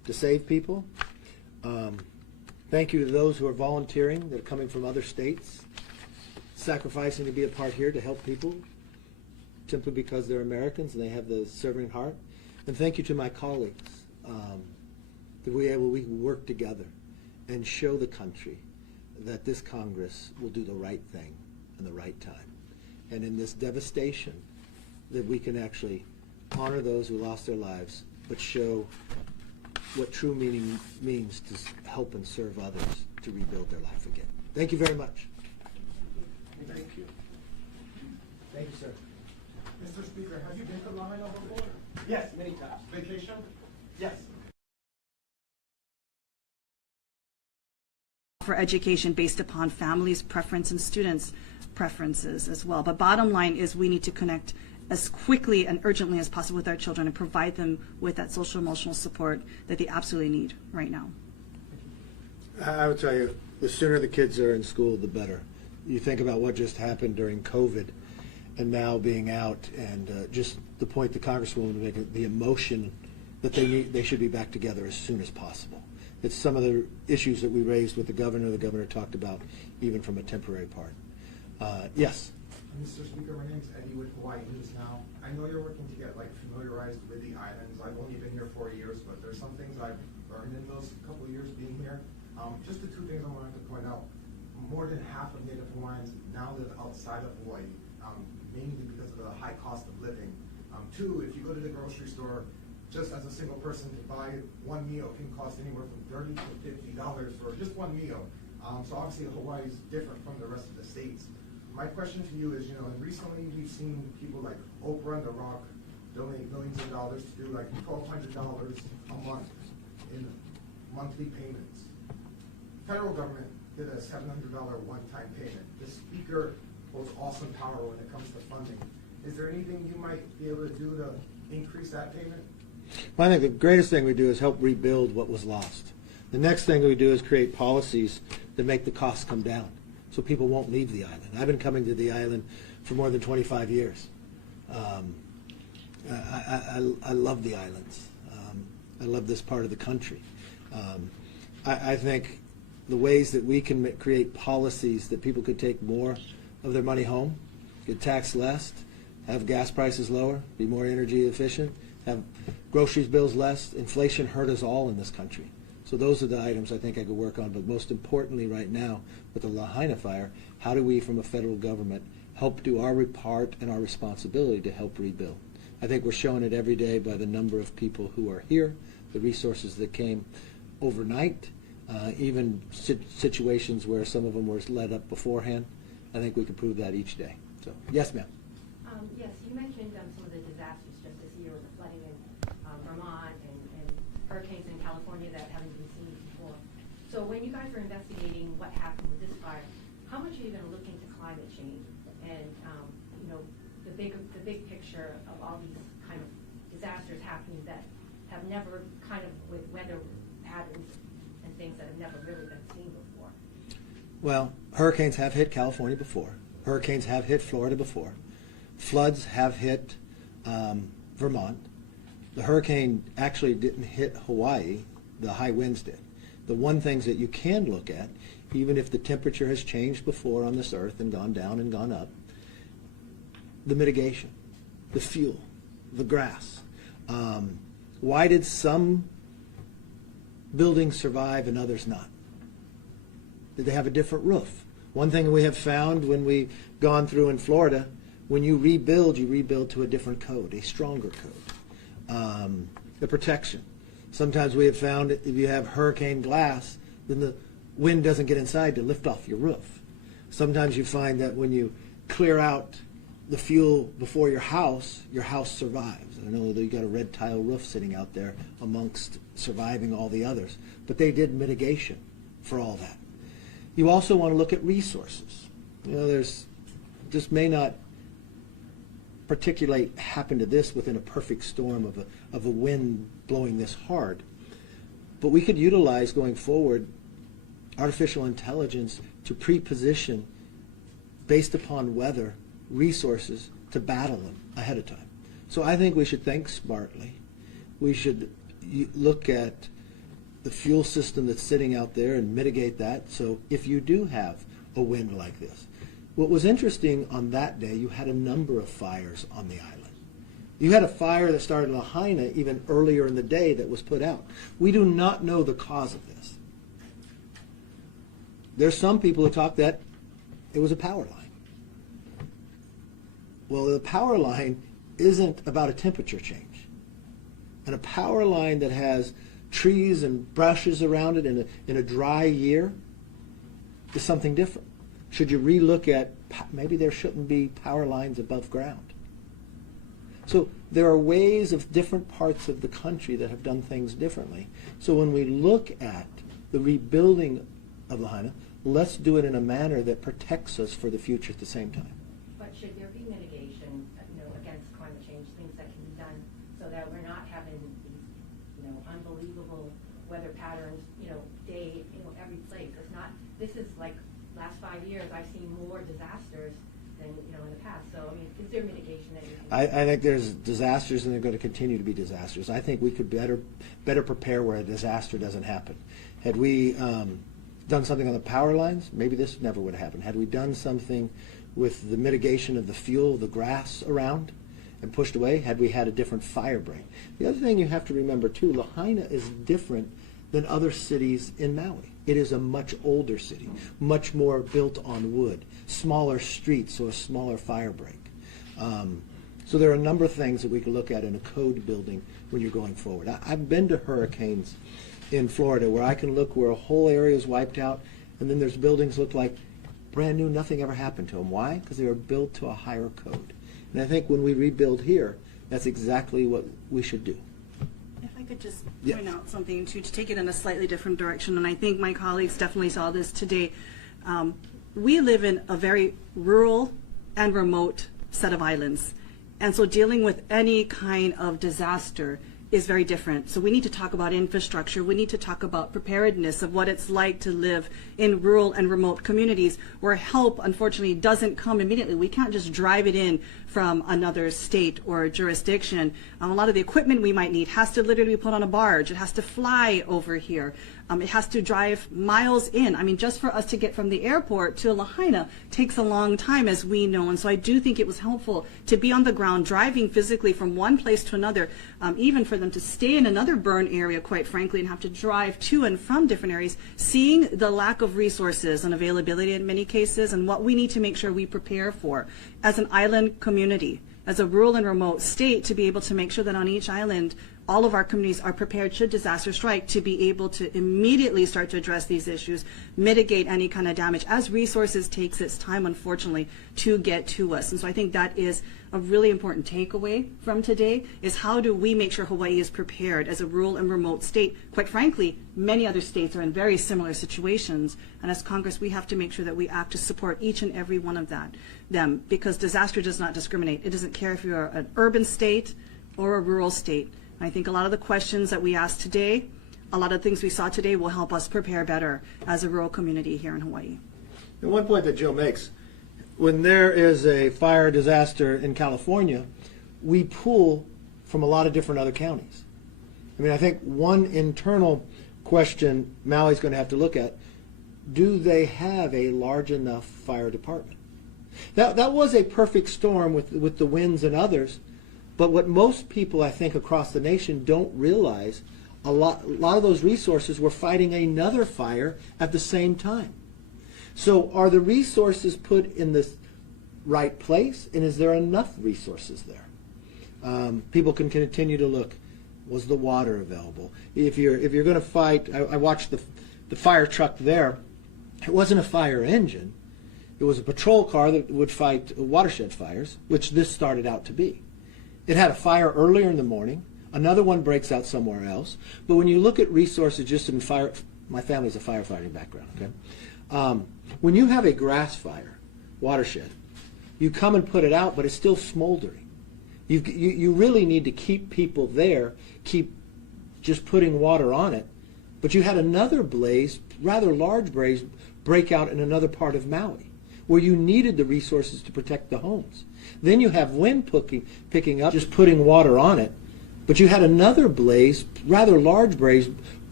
to save people. Thank you to those who are volunteering, that are coming from other states, sacrificing to be a part here to help people simply because they're Americans and they have the serving heart. And thank you to my colleagues, that we can work together and show the country that this Congress will do the right thing in the right time. And in this devastation, that we can actually honor those who lost their lives, but show what true meaning means to help and serve others to rebuild their life again. Thank you very much. Thank you. Thank you, sir. Mr. Speaker, have you been to Lahaina before? Yes, many times. Vacation? Yes. For education based upon families' preference and students' preferences as well. But bottom line is we need to connect as quickly and urgently as possible with our children and provide them with that social emotional support that they absolutely need right now. I would tell you, the sooner the kids are in school, the better. You think about what just happened during COVID and now being out, and just the point the Congresswoman was making, the emotion that they should be back together as soon as possible. It's some of the issues that we raised with the governor talked about, even from a temporary part. Yes? Mr. Speaker, my name's Eddie with Hawaii News Now. I know you're working to get familiarized with the islands. I've only been here 4 years, but there's some things I've learned in those couple of years being here. Just the two things I wanted to point out. More than half of Native Hawaiians now live outside of Hawaii, mainly because of the high cost of living. Two, if you go to the grocery store, just as a single person to buy one meal can cost anywhere from $30 to $50 for just one meal. So obviously Hawaii is different from the rest of the states. My question to you is, recently we've seen people like Oprah and The Rock donate millions of dollars to do like $1,200 a month in monthly payments. Federal government did a $700 one-time payment. The Speaker holds awesome power when it comes to funding. Is there anything you might be able to do to increase that payment? Well, I think the greatest thing we do is help rebuild what was lost. The next thing we do is create policies that make the costs come down so people won't leave the island. I've been coming to the island for more than 25 years. I love the islands. I love this part of the country. I think the ways that we can create policies that people could take more of their money home, get taxed less, have gas prices lower, be more energy efficient, have groceries bills less. Inflation hurt us all in this country. So those are the items I think I could work on. But most importantly right now with the Lahaina fire, how do we from a federal government help do our part and our responsibility to help rebuild? I think we're showing it every day by the number of people who are here, the resources that came overnight, even situations where some of them were led up beforehand. I think we can prove that each day. So, yes, ma'am. Yes, you mentioned some of the disasters just this year, the flooding in Vermont and hurricanes in California that haven't been seen before. So when you guys are investigating what happened with this fire, how much are you going to look into climate change and the big picture of all these kind of disasters happening that have never kind of with weather patterns and things that have never really been seen before? Well, hurricanes have hit California before. Hurricanes have hit Florida before. Floods have hit Vermont. The hurricane actually didn't hit Hawaii. The high winds did. The one things that you can look at, even if the temperature has changed before on this earth and gone down and gone up, the mitigation, the fuel, the grass. Why did some buildings survive and others not? Did they have a different roof? One thing we have found when we've gone through in Florida, when you rebuild to a different code, a stronger code. The protection. Sometimes we have found if you have hurricane glass, then the wind doesn't get inside to lift off your roof. Sometimes you find that when you clear out the fuel before your house survives. I know that you got a red tile roof sitting out there amongst surviving all the others, but they did mitigation for all that. You also want to look at resources. There's just may not particulate happen to this within a perfect storm of a wind blowing this hard, but we could utilize going forward artificial intelligence to pre-position based upon weather resources to battle them ahead of time. So I think we should think smartly. We should look at the fuel system that's sitting out there and mitigate that. So if you do have a wind like this, what was interesting on that day, you had a number of fires on the island. You had a fire that started in Lahaina even earlier in the day that was put out. We do not know the cause of this. There's some people who talk that it was a power line. Well, the power line isn't about a temperature change. And a power line that has trees and brushes around it in a dry year is something different. Should you relook at maybe there shouldn't be power lines above ground? So there are ways of different parts of the country that have done things differently. So when we look at the rebuilding of Lahaina, let's do it in a manner that protects us for the future at the same time. But should there be mitigation, against climate change, things that can be done so that we're not having these, unbelievable weather patterns, day, every place? It's not. This is like last 5 years. I've seen more disasters than in the past. So is there mitigation that you can? I think there's disasters, and they're going to continue to be disasters. I think we could better prepare where a disaster doesn't happen. Had we done something on the power lines, maybe this never would have happened. Had we done something with the mitigation of the fuel, the grass around, and pushed away, had we had a different fire break. The other thing you have to remember too, Lahaina is different than other cities in Maui. It is a much older city, much more built on wood, smaller streets, so a smaller fire break. So there are a number of things that we can look at in a code building when you're going forward. I've been to hurricanes in Florida where I can look where a whole area is wiped out, and then there's buildings look like brand new, nothing ever happened to them. Why? Because they were built to a higher code. And I think when we rebuild here, that's exactly what we should do. If I could just Yes. point out something to take it in a slightly different direction, and I think my colleagues definitely saw this today. We live in a very rural and remote set of islands, and so dealing with any kind of disaster is very different. So we need to talk about infrastructure. We need to talk about preparedness of what it's like to live in rural and remote communities where help, unfortunately, doesn't come immediately. We can't just drive it in from another state or jurisdiction. A lot of the equipment we might need has to literally be put on a barge. It has to fly over here. It has to drive miles in. Just for us to get from the airport to Lahaina takes a long time, as we know. And so I do think it was helpful to be on the ground, driving physically from one place to another, even for them to stay in another burn area, quite frankly, and have to drive to and from different areas, seeing the lack of resources and availability in many cases, and what we need to make sure we prepare for as an island community, as a rural and remote state, to be able to make sure that on each island, all of our communities are prepared should disaster strike to be able to immediately start to address these issues, mitigate any kind of damage as resources takes its time, unfortunately, to get to us. And so I think that is a really important takeaway from today, is how do we make sure Hawaii is prepared as a rural and remote state? Quite frankly, many other states are in very similar situations, and as Congress, we have to make sure that we act to support each and every one of them, because disaster does not discriminate. It doesn't care if you're an urban state or a rural state. I think a lot of the questions that we asked today, a lot of things we saw today will help us prepare better as a rural community here in Hawaii. And one point that Jill makes, when there is a fire disaster in California, we pull from a lot of different other counties. I think one internal question Maui's going to have to look at, do they have a large enough fire department? That was a perfect storm with the winds and others. But what most people, I think, across the nation don't realize, a lot of those resources were fighting another fire at the same time. So are the resources put in the right place, and is there enough resources there? People can continue to look. Was the water available? If you're going to fight, I watched the fire truck there. It wasn't a fire engine. It was a patrol car that would fight watershed fires, which this started out to be. It had a fire earlier in the morning. Another one breaks out somewhere else. But when you look at resources just in fire, my family's a firefighting background, okay? When you have a grass fire, watershed, you come and put it out, but it's still smoldering. You really need to keep people there, keep just putting water on it. But you had another blaze, rather large blaze, break out in another part of Maui, where you needed the resources to protect the homes. Then you have wind picking up, just putting water on it. But you had another blaze, rather large blaze,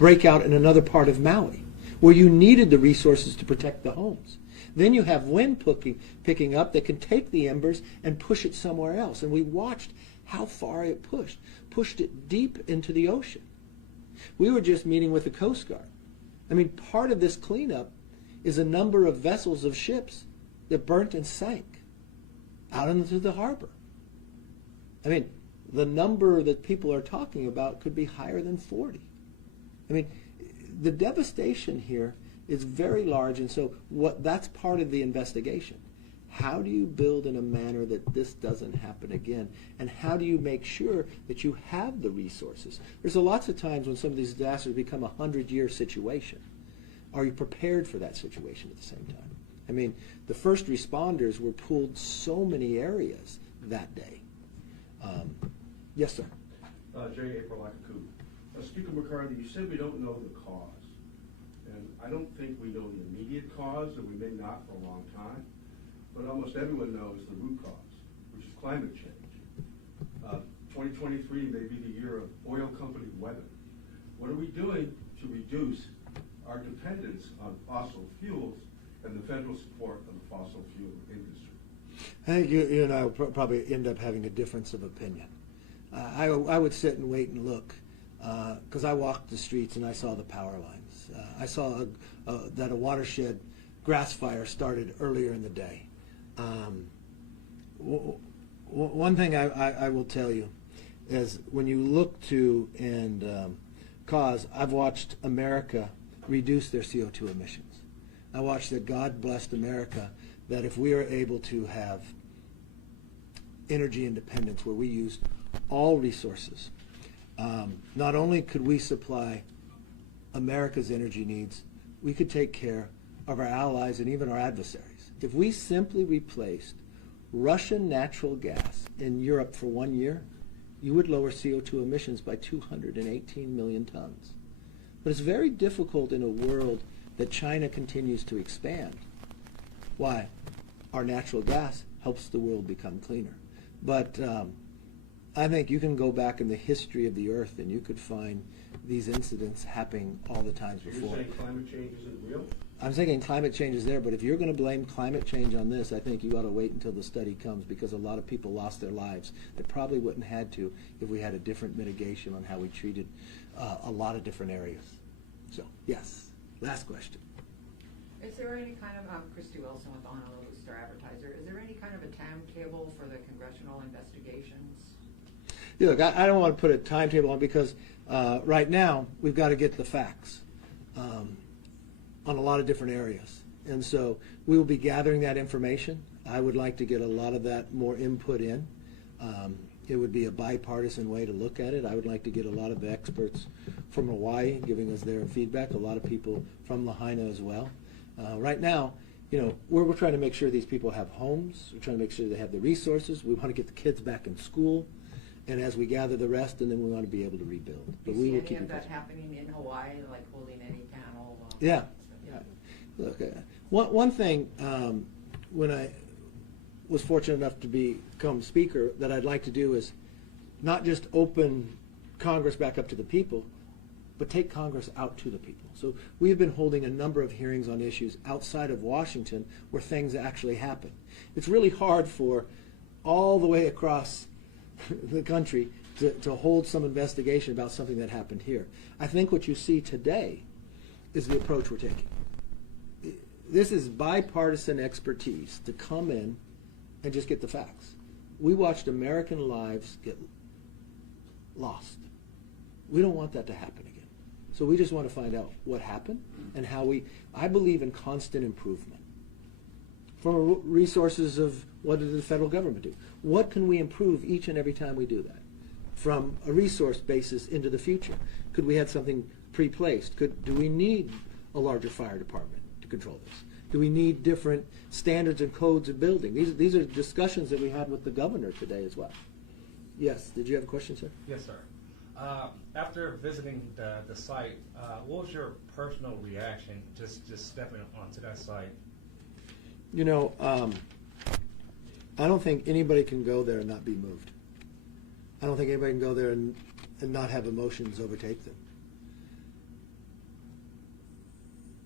breakout in another part of Maui, where you needed the resources to protect the homes. Then you have wind picking up that can take the embers and push it somewhere else. And we watched how far it pushed it deep into the ocean. We were just meeting with the Coast Guard. I mean, part of this cleanup is a number of vessels of ships that burnt and sank out into the harbor. I mean, the number that people are talking about could be higher than 40. I mean, the devastation here is very large, and so that's part of the investigation. How do you build in a manner that this doesn't happen again? And how do you make sure that you have the resources? There's lots of times when some of these disasters become a 100-year situation. Are you prepared for that situation at the same time? I mean, the first responders were pulled so many areas that day. Yes, sir. J. April Akaku. Speaker McCarthy, you said we don't know the cause. And I don't think we know the immediate cause, and we may not for a long time. But almost everyone knows the root cause, which is climate change. 2023 may be the year of oil company weather. What are we doing to reduce our dependence on fossil fuels and the federal support of the fossil fuel industry? I think you and I will probably end up having a difference of opinion. I would sit and wait and look, because I walked the streets and I saw the power lines. I saw that a watershed grass fire started earlier in the day. One thing I will tell you is when you look to and cause, I've watched America reduce their CO2 emissions. I watched that God blessed America, that if we are able to have energy independence where we used all resources, not only could we supply America's energy needs, we could take care of our allies and even our adversaries. If we simply replaced Russian natural gas in Europe for 1 year, you would lower CO2 emissions by 218 million tons. But it's very difficult in a world that China continues to expand. Why? Our natural gas helps the world become cleaner. But I think you can go back in the history of the earth and you could find these incidents happening all the times before. You're saying climate change isn't real? I'm thinking climate change is there, but if you're going to blame climate change on this, I think you ought to wait until the study comes, because a lot of people lost their lives that probably wouldn't have had to if we had a different mitigation on how we treated a lot of different areas. So, yes. Last question. Is there any kind of, Christy Wilson with Honolulu Star Advertiser, is there any kind of a timetable for the congressional investigations? Yeah, look, I don't want to put a timetable on, because right now we've got to get the facts on a lot of different areas. And so we will be gathering that information. I would like to get a lot of that more input in. It would be a bipartisan way to look at it. I would like to get a lot of the experts from Hawaii giving us their feedback, a lot of people from Lahaina as well. Right now, you know, we're trying to make sure these people have homes. We're trying to make sure they have the resources. We want to get the kids back in school. And as we gather the rest, and then we want to be able to rebuild. But we will keep any of that happening in Hawaii, like holding any panel? Yeah. Look, one thing, when I was fortunate enough to become speaker, that I'd like to do is not just open Congress back up to the people, but take Congress out to the people. So we've been holding a number of hearings on issues outside of Washington where things actually happen. It's really hard for all the way across the country to hold some investigation about something that happened here. I think what you see today is the approach we're taking. This is bipartisan expertise to come in and just get the facts. We watched American lives get lost. We don't want that to happen again. So we just want to find out what happened and how I believe in constant improvement. From resources of what did the federal government do? What can we improve each and every time we do that? From a resource basis into the future. Could we have something pre-placed? Do we need a larger fire department to control this? Do we need different standards and codes of building? These are discussions that we had with the governor today as well. Yes, did you have a question, sir? Yes, sir. After visiting the site, what was your personal reaction just stepping onto that site? You know, I don't think anybody can go there and not be moved. I don't think anybody can go there and not have emotions overtake them.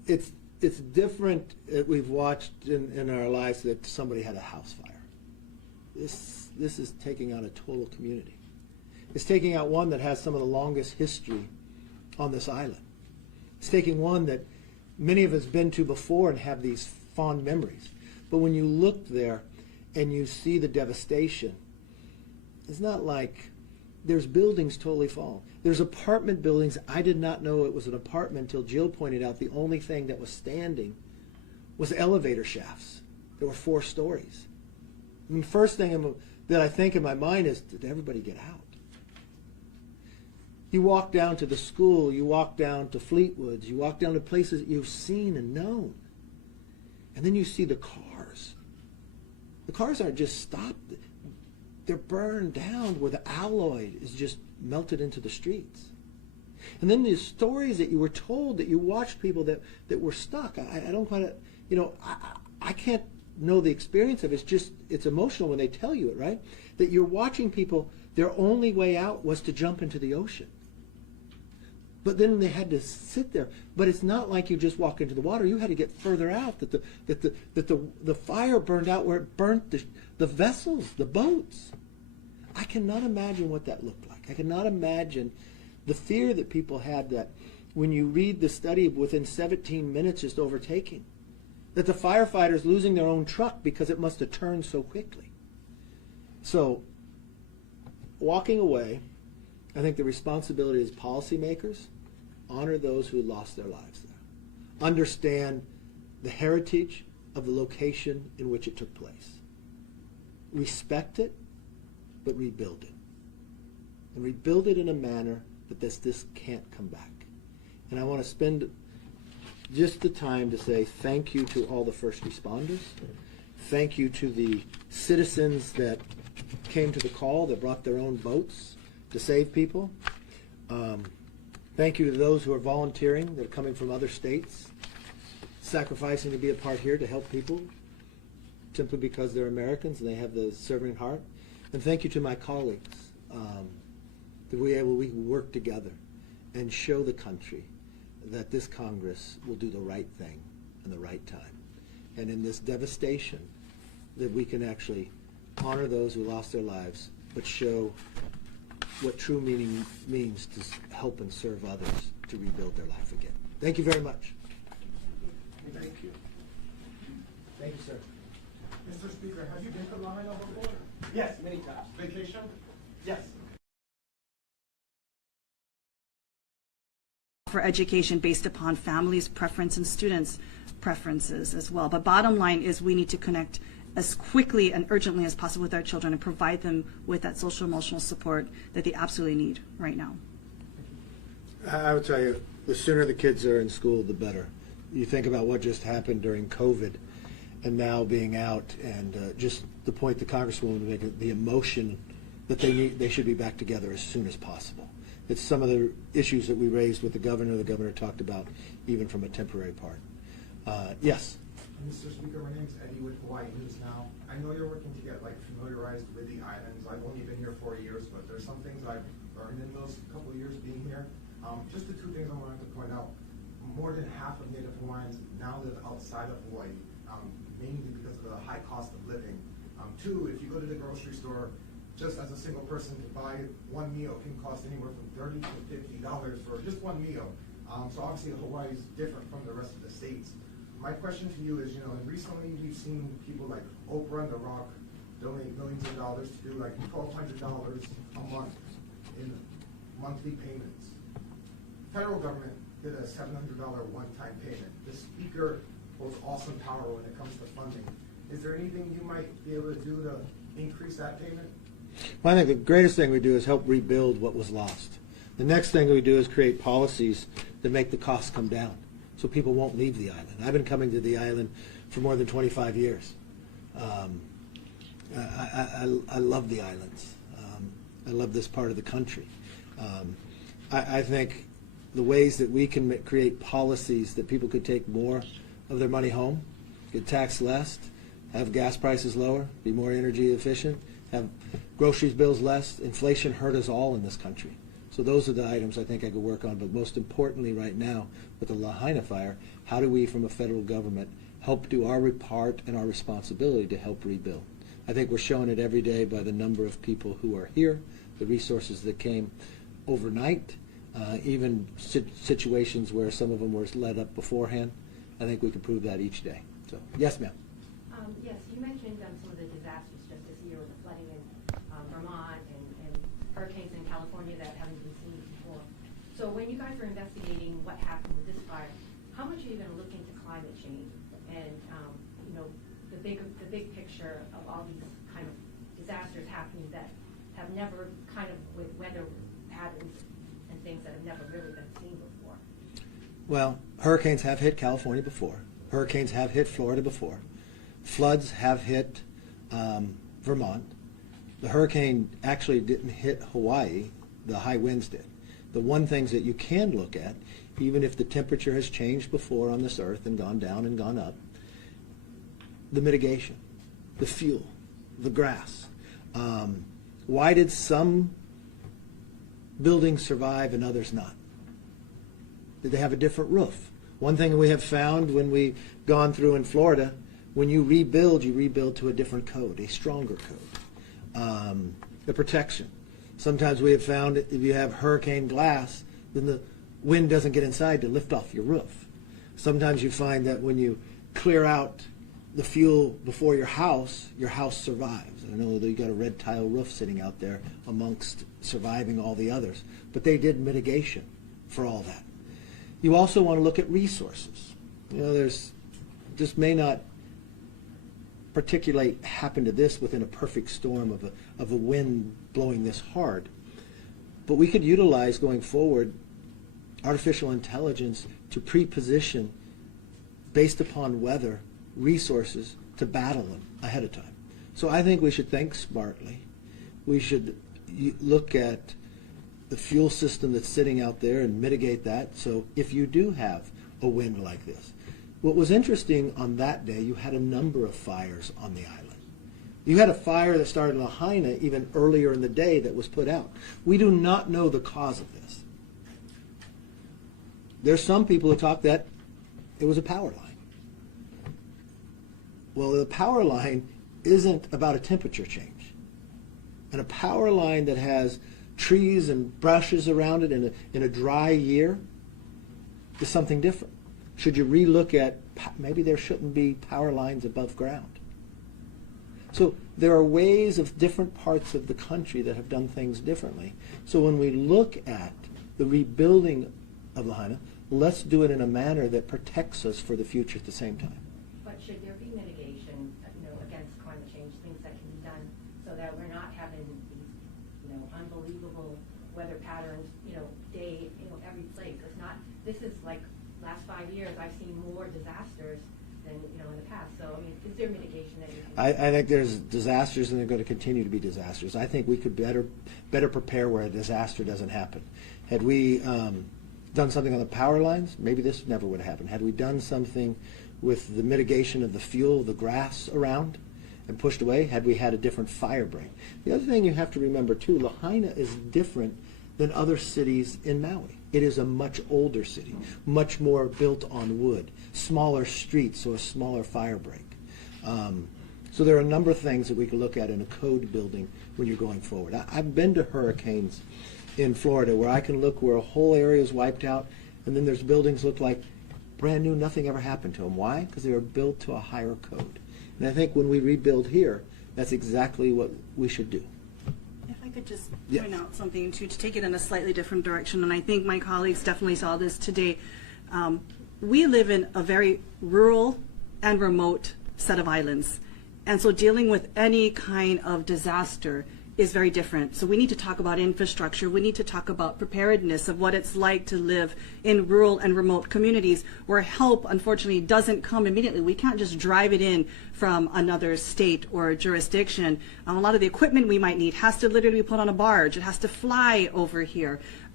it's different. We've watched in our lives that somebody had a house fire. This is taking out a total community. It's taking out one that has some of the longest history on this island. It's taking one that many of us been to before and have these fond memories. But when you look there and you see the devastation, it's not like there's buildings totally fallen. There's apartment buildings. I did not know it was an apartment until Jill pointed out the only thing that was standing was elevator shafts. There were 4 stories. I mean, first thing that I think in my mind is, did everybody get out? You walk down to the school, you walk down to Fleetwoods, you walk down to places that you've seen and known. And then you see the cars. The cars aren't just stopped. They're burned down where the alloy is just melted into the streets. And then the stories that you were told, that you watched people that were stuck. I don't quite, I can't know the experience of it. It's just, it's emotional when they tell you it, right? That you're watching people, their only way out was to jump into the ocean. But then they had to sit there. But it's not like you just walk into the water. You had to get further out. That the fire burned out where it burnt the vessels, the boats. I cannot imagine what that looked like. I cannot imagine the fear that people had, that when you read the study within 17 minutes just overtaking, that the firefighters losing their own truck because it must have turned so quickly. So walking away, I think the responsibility is policymakers, honor those who lost their lives there. Understand the heritage of the location in which it took place. Respect it, but rebuild it. And rebuild it in a manner that this can't come back. And I want to spend just the time to say thank you to all the first responders. Thank you to the citizens that came to the call, that brought their own boats to save people. Thank you to those who are volunteering, that are coming from other states, sacrificing to be a part here to help people simply because they're Americans and they have the serving heart. And thank you to my colleagues, that we can work together and show the country that this Congress will do the right thing in the right time. And in this devastation, that we can actually honor those who lost their lives, but show what true meaning means to help and serve others to rebuild their life again. Thank you very much. Thank you. Thank you, sir. Mr. Speaker, have you been to Lahaina before? Yes, many times. Vacation? Yes. For education based upon families' preference and students' preferences as well. But bottom line is we need to connect as quickly and urgently as possible with our children and provide them with that social emotional support that they absolutely need right now. I would tell you, the sooner the kids are in school, the better. You think about what just happened during COVID and now being out, and just the point the Congresswoman made, the emotion that they should be back together as soon as possible. It's some of the issues that we raised with the governor talked about, even from a temporary part. Yes? Mr. Speaker, my name is Eddie with Hawaii News Now. I know you're working to get familiarized with the islands. I've only been here 4 years, but there's some things I've learned in those couple of years being here. Just the 2 things I wanted to point out. More than half of Native Hawaiians now live outside of Hawaii, mainly because of the high cost of living. 2, if you go to the grocery store, just as a single person, to buy one meal can cost anywhere from $30 to $50 for just one meal. So obviously Hawaii is different from the rest of the states. My question to you is, recently we've seen people like Oprah and The Rock donate millions of dollars to do $1,200 a month in monthly payments. Federal government did a $700 one-time payment. The Speaker holds awesome power when it comes to funding. Is there anything you might be able to do to increase that payment? Well, I think the greatest thing we do is help rebuild what was lost. The next thing we do is create policies that make the costs come down so people won't leave the island. I've been coming to the island for more than 25 years. I love the islands. I love this part of the country. I think the ways that we can create policies that people could take more of their money home, get taxed less, have gas prices lower, be more energy efficient, have groceries bills less. Inflation hurt us all in this country. So those are the items I think I could work on, but most importantly right now with the Lahaina fire, how do we from a federal government help do our part and our responsibility to help rebuild? I think we're showing it every day by the number of people who are here, the resources that came overnight, even situations where some of them were led up beforehand. I think we can prove that each day. So, yes, ma'am. Yes, you mentioned some of the disasters just this year with the flooding in Vermont and hurricanes in California that haven't been seen before. So when you guys were investigating what happened with this fire, how much are you going to look into climate change and the big picture of all these kind of disasters happening that have never kind of with weather patterns and things that have never really been seen before? Well, hurricanes have hit California before. Hurricanes have hit Florida before. Floods have hit Vermont. The hurricane actually didn't hit Hawaii. The high winds did. The one things that you can look at, even if the temperature has changed before on this earth and gone down and gone up, the mitigation, the fuel, the grass. Why did some buildings survive and others not? Did they have a different roof? One thing we have found when we've gone through in Florida, when you rebuild to a different code, a stronger code. The protection. Sometimes we have found if you have hurricane glass, then the wind doesn't get inside to lift off your roof. Sometimes you find that when you clear out the fuel before your house survives. I know that you got a red tile roof sitting out there amongst surviving all the others, but they did mitigation for all that. You also want to look at resources. There's just may not particularly happen to this within a perfect storm of a wind blowing this hard, but we could utilize going forward artificial intelligence to pre-position based upon weather resources to battle them ahead of time. So I think we should think smartly. We should look at the fuel system that's sitting out there and mitigate that. So if you do have a wind like this, what was interesting on that day, you had a number of fires on the island. You had a fire that started in Lahaina even earlier in the day that was put out. We do not know the cause of this. There's some people who talk that it was a power line. Well, the power line isn't about a temperature change. And a power line that has trees and brushes around it in a dry year is something different. Should you relook at maybe there shouldn't be power lines above ground? So there are ways of different parts of the country that have done things differently. So when we look at the rebuilding of Lahaina, let's do it in a manner that protects us for the future at the same time. But should there be mitigation, against climate change, things that can be done so that we're not having these, unbelievable weather patterns, day, every place? It's not. This is like last 5 years. I've seen more disasters than in the past. So is there mitigation that you can? I think there's disasters, and they're going to continue to be disasters. I think we could better prepare where a disaster doesn't happen. Had we done something on the power lines, maybe this never would have happened. Had we done something with the mitigation of the fuel, the grass around, and pushed away, had we had a different fire break. The other thing you have to remember too, Lahaina is different than other cities in Maui. It is a much older city, much more built on wood, smaller streets, so a smaller fire break. So there are a number of things that we can look at in a code building when you're going forward. I've been to hurricanes in Florida where I can look where a whole area is wiped out, and then there's buildings look like brand new, nothing ever happened to them. Why? Because they were built to a higher code. And I think when we rebuild here, that's exactly what we should do. If I could just Yes. point out something to take it in a slightly different direction, and I think my colleagues definitely saw this today. We live in a very rural and remote set of islands, and so dealing with any kind of disaster is very different. So we need to talk about infrastructure. We need to talk about preparedness of what it's like to live in rural and remote communities where help, unfortunately, doesn't come immediately. We can't just drive it in from another state or jurisdiction. A lot of the equipment we might need has to literally be put on a barge. It has to fly over here.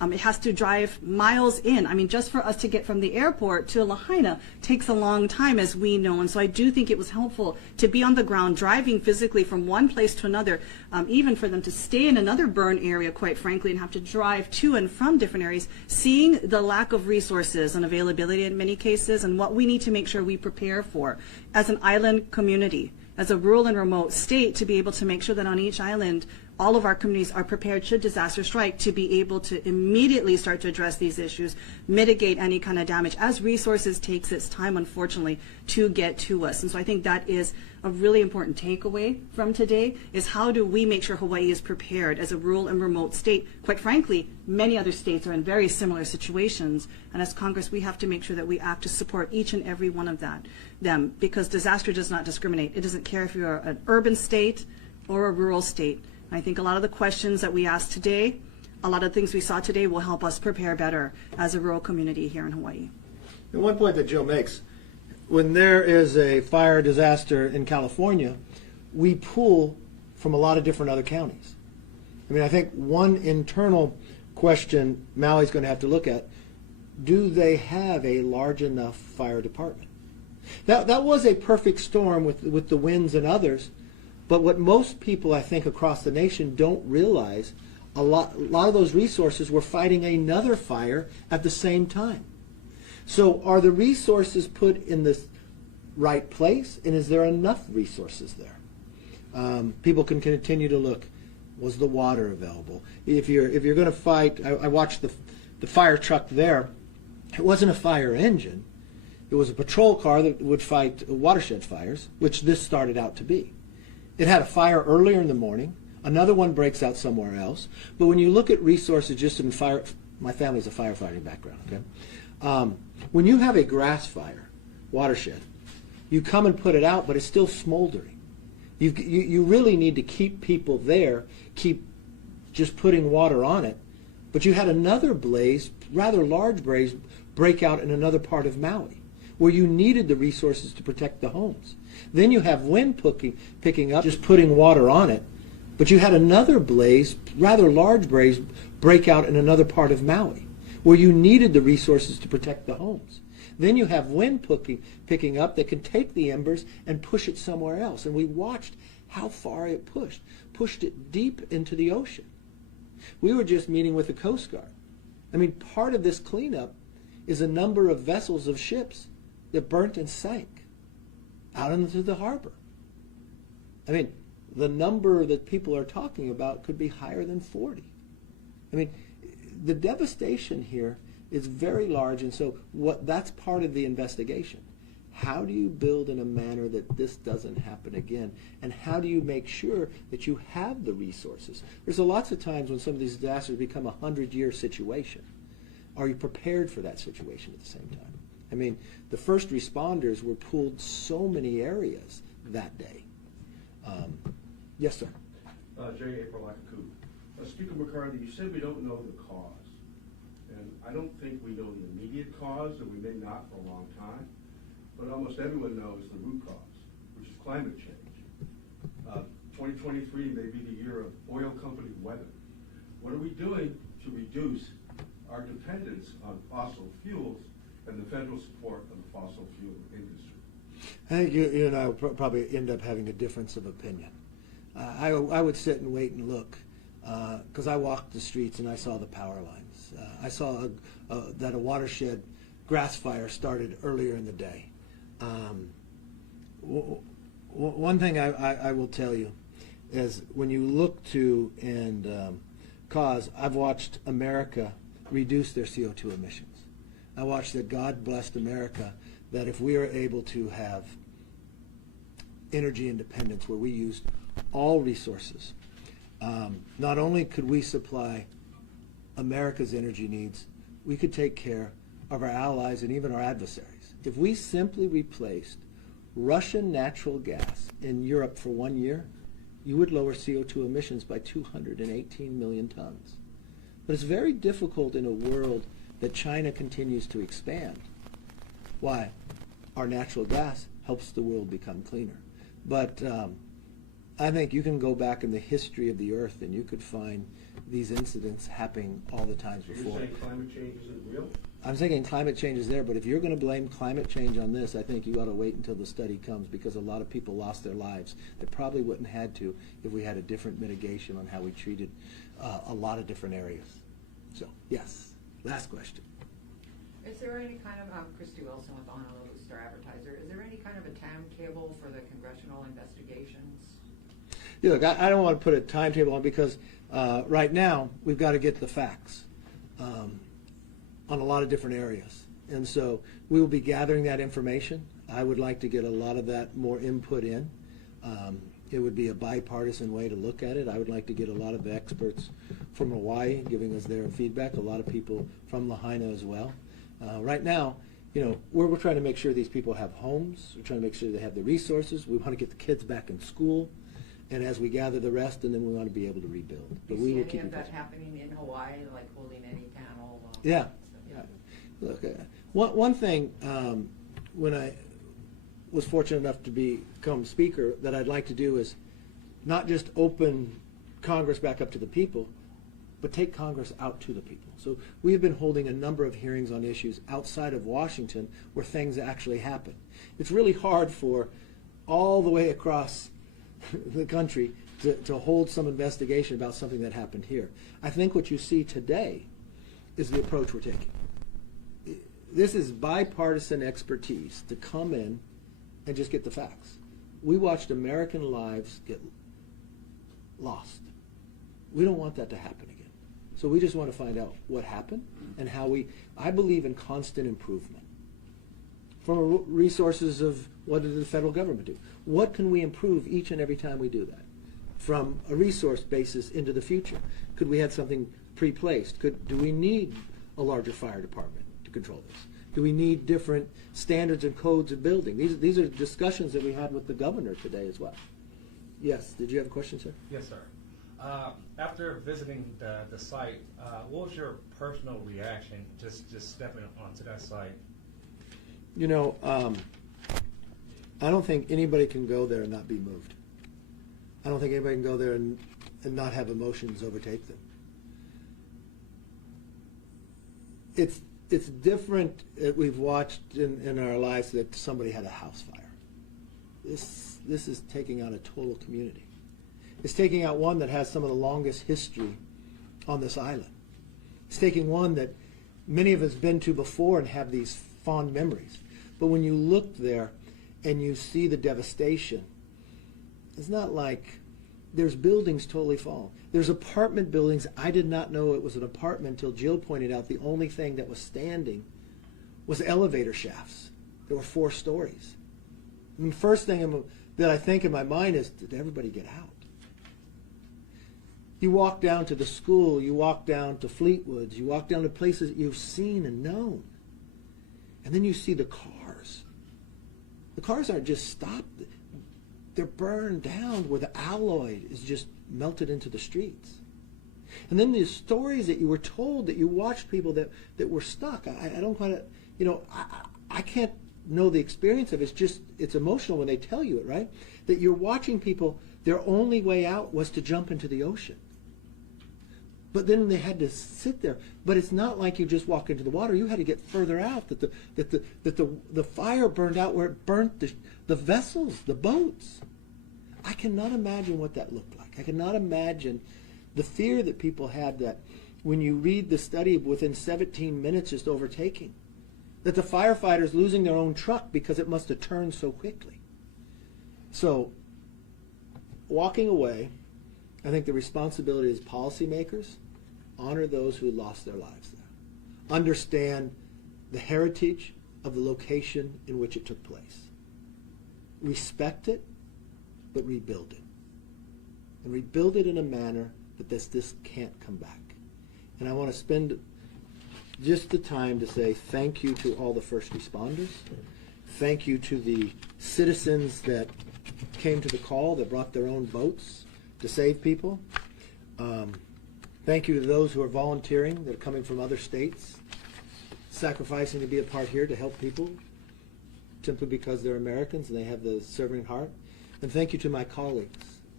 It has to drive miles in. I mean, just for us to get from the airport to Lahaina takes a long time, as we know. And so I do think it was helpful to be on the ground, driving physically from one place to another, even for them to stay in another burn area, quite frankly, and have to drive to and from different areas, seeing the lack of resources and availability in many cases, and what we need to make sure we prepare for as an island community, as a rural and remote state, to be able to make sure that on each island, all of our communities are prepared should disaster strike to be able to immediately start to address these issues, mitigate any kind of damage, as resources takes its time, unfortunately, to get to us. And so I think that is a really important takeaway from today, is how do we make sure Hawaii is prepared as a rural and remote state? Quite frankly, many other states are in very similar situations, and as Congress, we have to make sure that we act to support each and every one of them, because disaster does not discriminate. It doesn't care if you're an urban state or a rural state. I think a lot of the questions that we asked today, a lot of things we saw today will help us prepare better as a rural community here in Hawaii. And one point that Jill makes, when there is a fire disaster in California, we pull from a lot of different other counties. I mean, I think one internal question Maui's going to have to look at, do they have a large enough fire department? That was a perfect storm with the winds and others. But what most people, I think, across the nation don't realize, a lot of those resources were fighting another fire at the same time. So are the resources put in the right place, and is there enough resources there? People can continue to look. Was the water available? If you're going to fight, I watched the fire truck there. It wasn't a fire engine. It was a patrol car that would fight watershed fires, which this started out to be. It had a fire earlier in the morning. Another one breaks out somewhere else. But when you look at resources just in fire, my family's a firefighting background, okay? When you have a grass fire, watershed, you come and put it out, but it's still smoldering. You really need to keep people there, keep just putting water on it. But you had another blaze, rather large blaze, break out in another part of Maui, where you needed the resources to protect the homes. Then you have wind picking up, just putting water on it. But you had another blaze, rather large blaze, break out in another part of Maui, where you needed the resources to protect the homes. Then you have wind picking up that can take the embers and push it somewhere else. And we watched how far it pushed it deep into the ocean. We were just meeting with the Coast Guard. I mean, part of this cleanup is a number of vessels of ships that burnt and sank out into the harbor. I mean, the number that people are talking about could be higher than 40. I mean, the devastation here is very large, and so that's part of the investigation. How do you build in a manner that this doesn't happen again? And how do you make sure that you have the resources? There's lots of times when some of these disasters become a 100-year situation. Are you prepared for that situation at the same time? I mean, the first responders were pulled so many areas that day. Yes, sir. J. April Akaku. Speaker McCarthy, you said we don't know the cause. And I don't think we know the immediate cause, and we may not for a long time. But almost everyone knows the root cause, which is climate change. 2023 may be the year of oil company weather. What are we doing to reduce our dependence on fossil fuels and the federal support of the fossil fuel industry? I think you and I will probably end up having a difference of opinion. I would sit and wait and look, because I walked the streets and I saw the power lines. I saw that a watershed grass fire started earlier in the day. One thing I will tell you is when you look to and cause, I've watched America reduce their CO2 emissions. I watched that God blessed America, that if we are able to have energy independence where we used all resources, not only could we supply America's energy needs, we could take care of our allies and even our adversaries. If we simply replaced Russian natural gas in Europe for 1 year, you would lower CO2 emissions by 218 million tons. But it's very difficult in a world that China continues to expand. Why? Our natural gas helps the world become cleaner. But I think you can go back in the history of the earth and you could find these incidents happening all the times You're before. saying climate change isn't real? I'm thinking climate change is there, but if you're going to blame climate change on this, I think you ought to wait until the study comes, because a lot of people lost their lives that probably wouldn't have had to if we had a different mitigation on how we treated a lot of different areas. So, yes. Last question. Is there any kind of, Christy Wilson with Honolulu Star Advertiser, is there any kind of a timetable for the congressional investigations? Yeah, look, I don't want to put a timetable on, because right now we've got to get the facts on a lot of different areas. And so we will be gathering that information. I would like to get a lot of that more input in. It would be a bipartisan way to look at it. I would like to get a lot of the experts from Hawaii giving us their feedback, a lot of people from Lahaina as well. Right now, you know, we're trying to make sure these people have homes. We're trying to make sure they have the resources. We want to get the kids back in school. And as we gather the rest, and then we want to be able to rebuild. But Do we you will see keep any you of that posted. happening in Hawaii, like holding any panel? Yeah. Yeah. Look, one thing, when I was fortunate enough to become speaker, that I'd like to do is not just open Congress back up to the people, but take Congress out to the people. So we have been holding a number of hearings on issues outside of Washington where things actually happen. It's really hard for all the way across the country to hold some investigation about something that happened here. I think what you see today is the approach we're taking. This is bipartisan expertise to come in and just get the facts. We watched American lives get lost. We don't want that to happen again. So we just want to find out what happened and how I believe in constant improvement. From resources of what did the federal government do? What can we improve each and every time we do that? From a resource basis into the future. Could we have something pre-placed? Do we need a larger fire department to control this? Do we need different standards and codes of building? These are discussions that we had with the governor today as well. Yes, did you have a question, sir? Yes, sir. After visiting the site, what was your personal reaction just stepping onto that site? You know, I don't think anybody can go there and not be moved. I don't think anybody can go there and not have emotions overtake them. It's different that we've watched in our lives that somebody had a house fire. This is taking out a total community. It's taking out one that has some of the longest history on this island. It's taking one that many of us been to before and have these fond memories. But when you look there and you see the devastation, it's not like there's buildings totally fallen. There's apartment buildings. I did not know it was an apartment until Jill pointed out the only thing that was standing was elevator shafts. There were 4 stories. And the first thing that I think in my mind is, did everybody get out? You walk down to the school, you walk down to Fleetwoods, you walk down to places that you've seen and known. And then you see the cars. The cars aren't just stopped. They're burned down where the alloy is just melted into the streets. And then the stories that you were told, that you watched people that were stuck. I don't quite, you know, I can't know the experience of it. It's emotional when they tell you it, right? That you're watching people, their only way out was to jump into the ocean. But then they had to sit there. But it's not like you just walk into the water. You had to get further out. That the fire burned out where it burnt the vessels, the boats. I cannot imagine what that looked like. I cannot imagine the fear that people had, that when you read the study within 17 minutes just overtaking, that the firefighters losing their own truck because it must have turned so quickly. So walking away, I think the responsibility is policymakers. Honor those who lost their lives there. Understand the heritage of the location in which it took place. Respect it, but rebuild it. And rebuild it in a manner that this can't come back. And I want to spend just the time to say thank you to all the first responders. Thank you to the citizens that came to the call, that brought their own boats to save people. Thank you to those who are volunteering, that are coming from other states, sacrificing to be a part here to help people simply because they're Americans and they have the serving heart. And thank you to my colleagues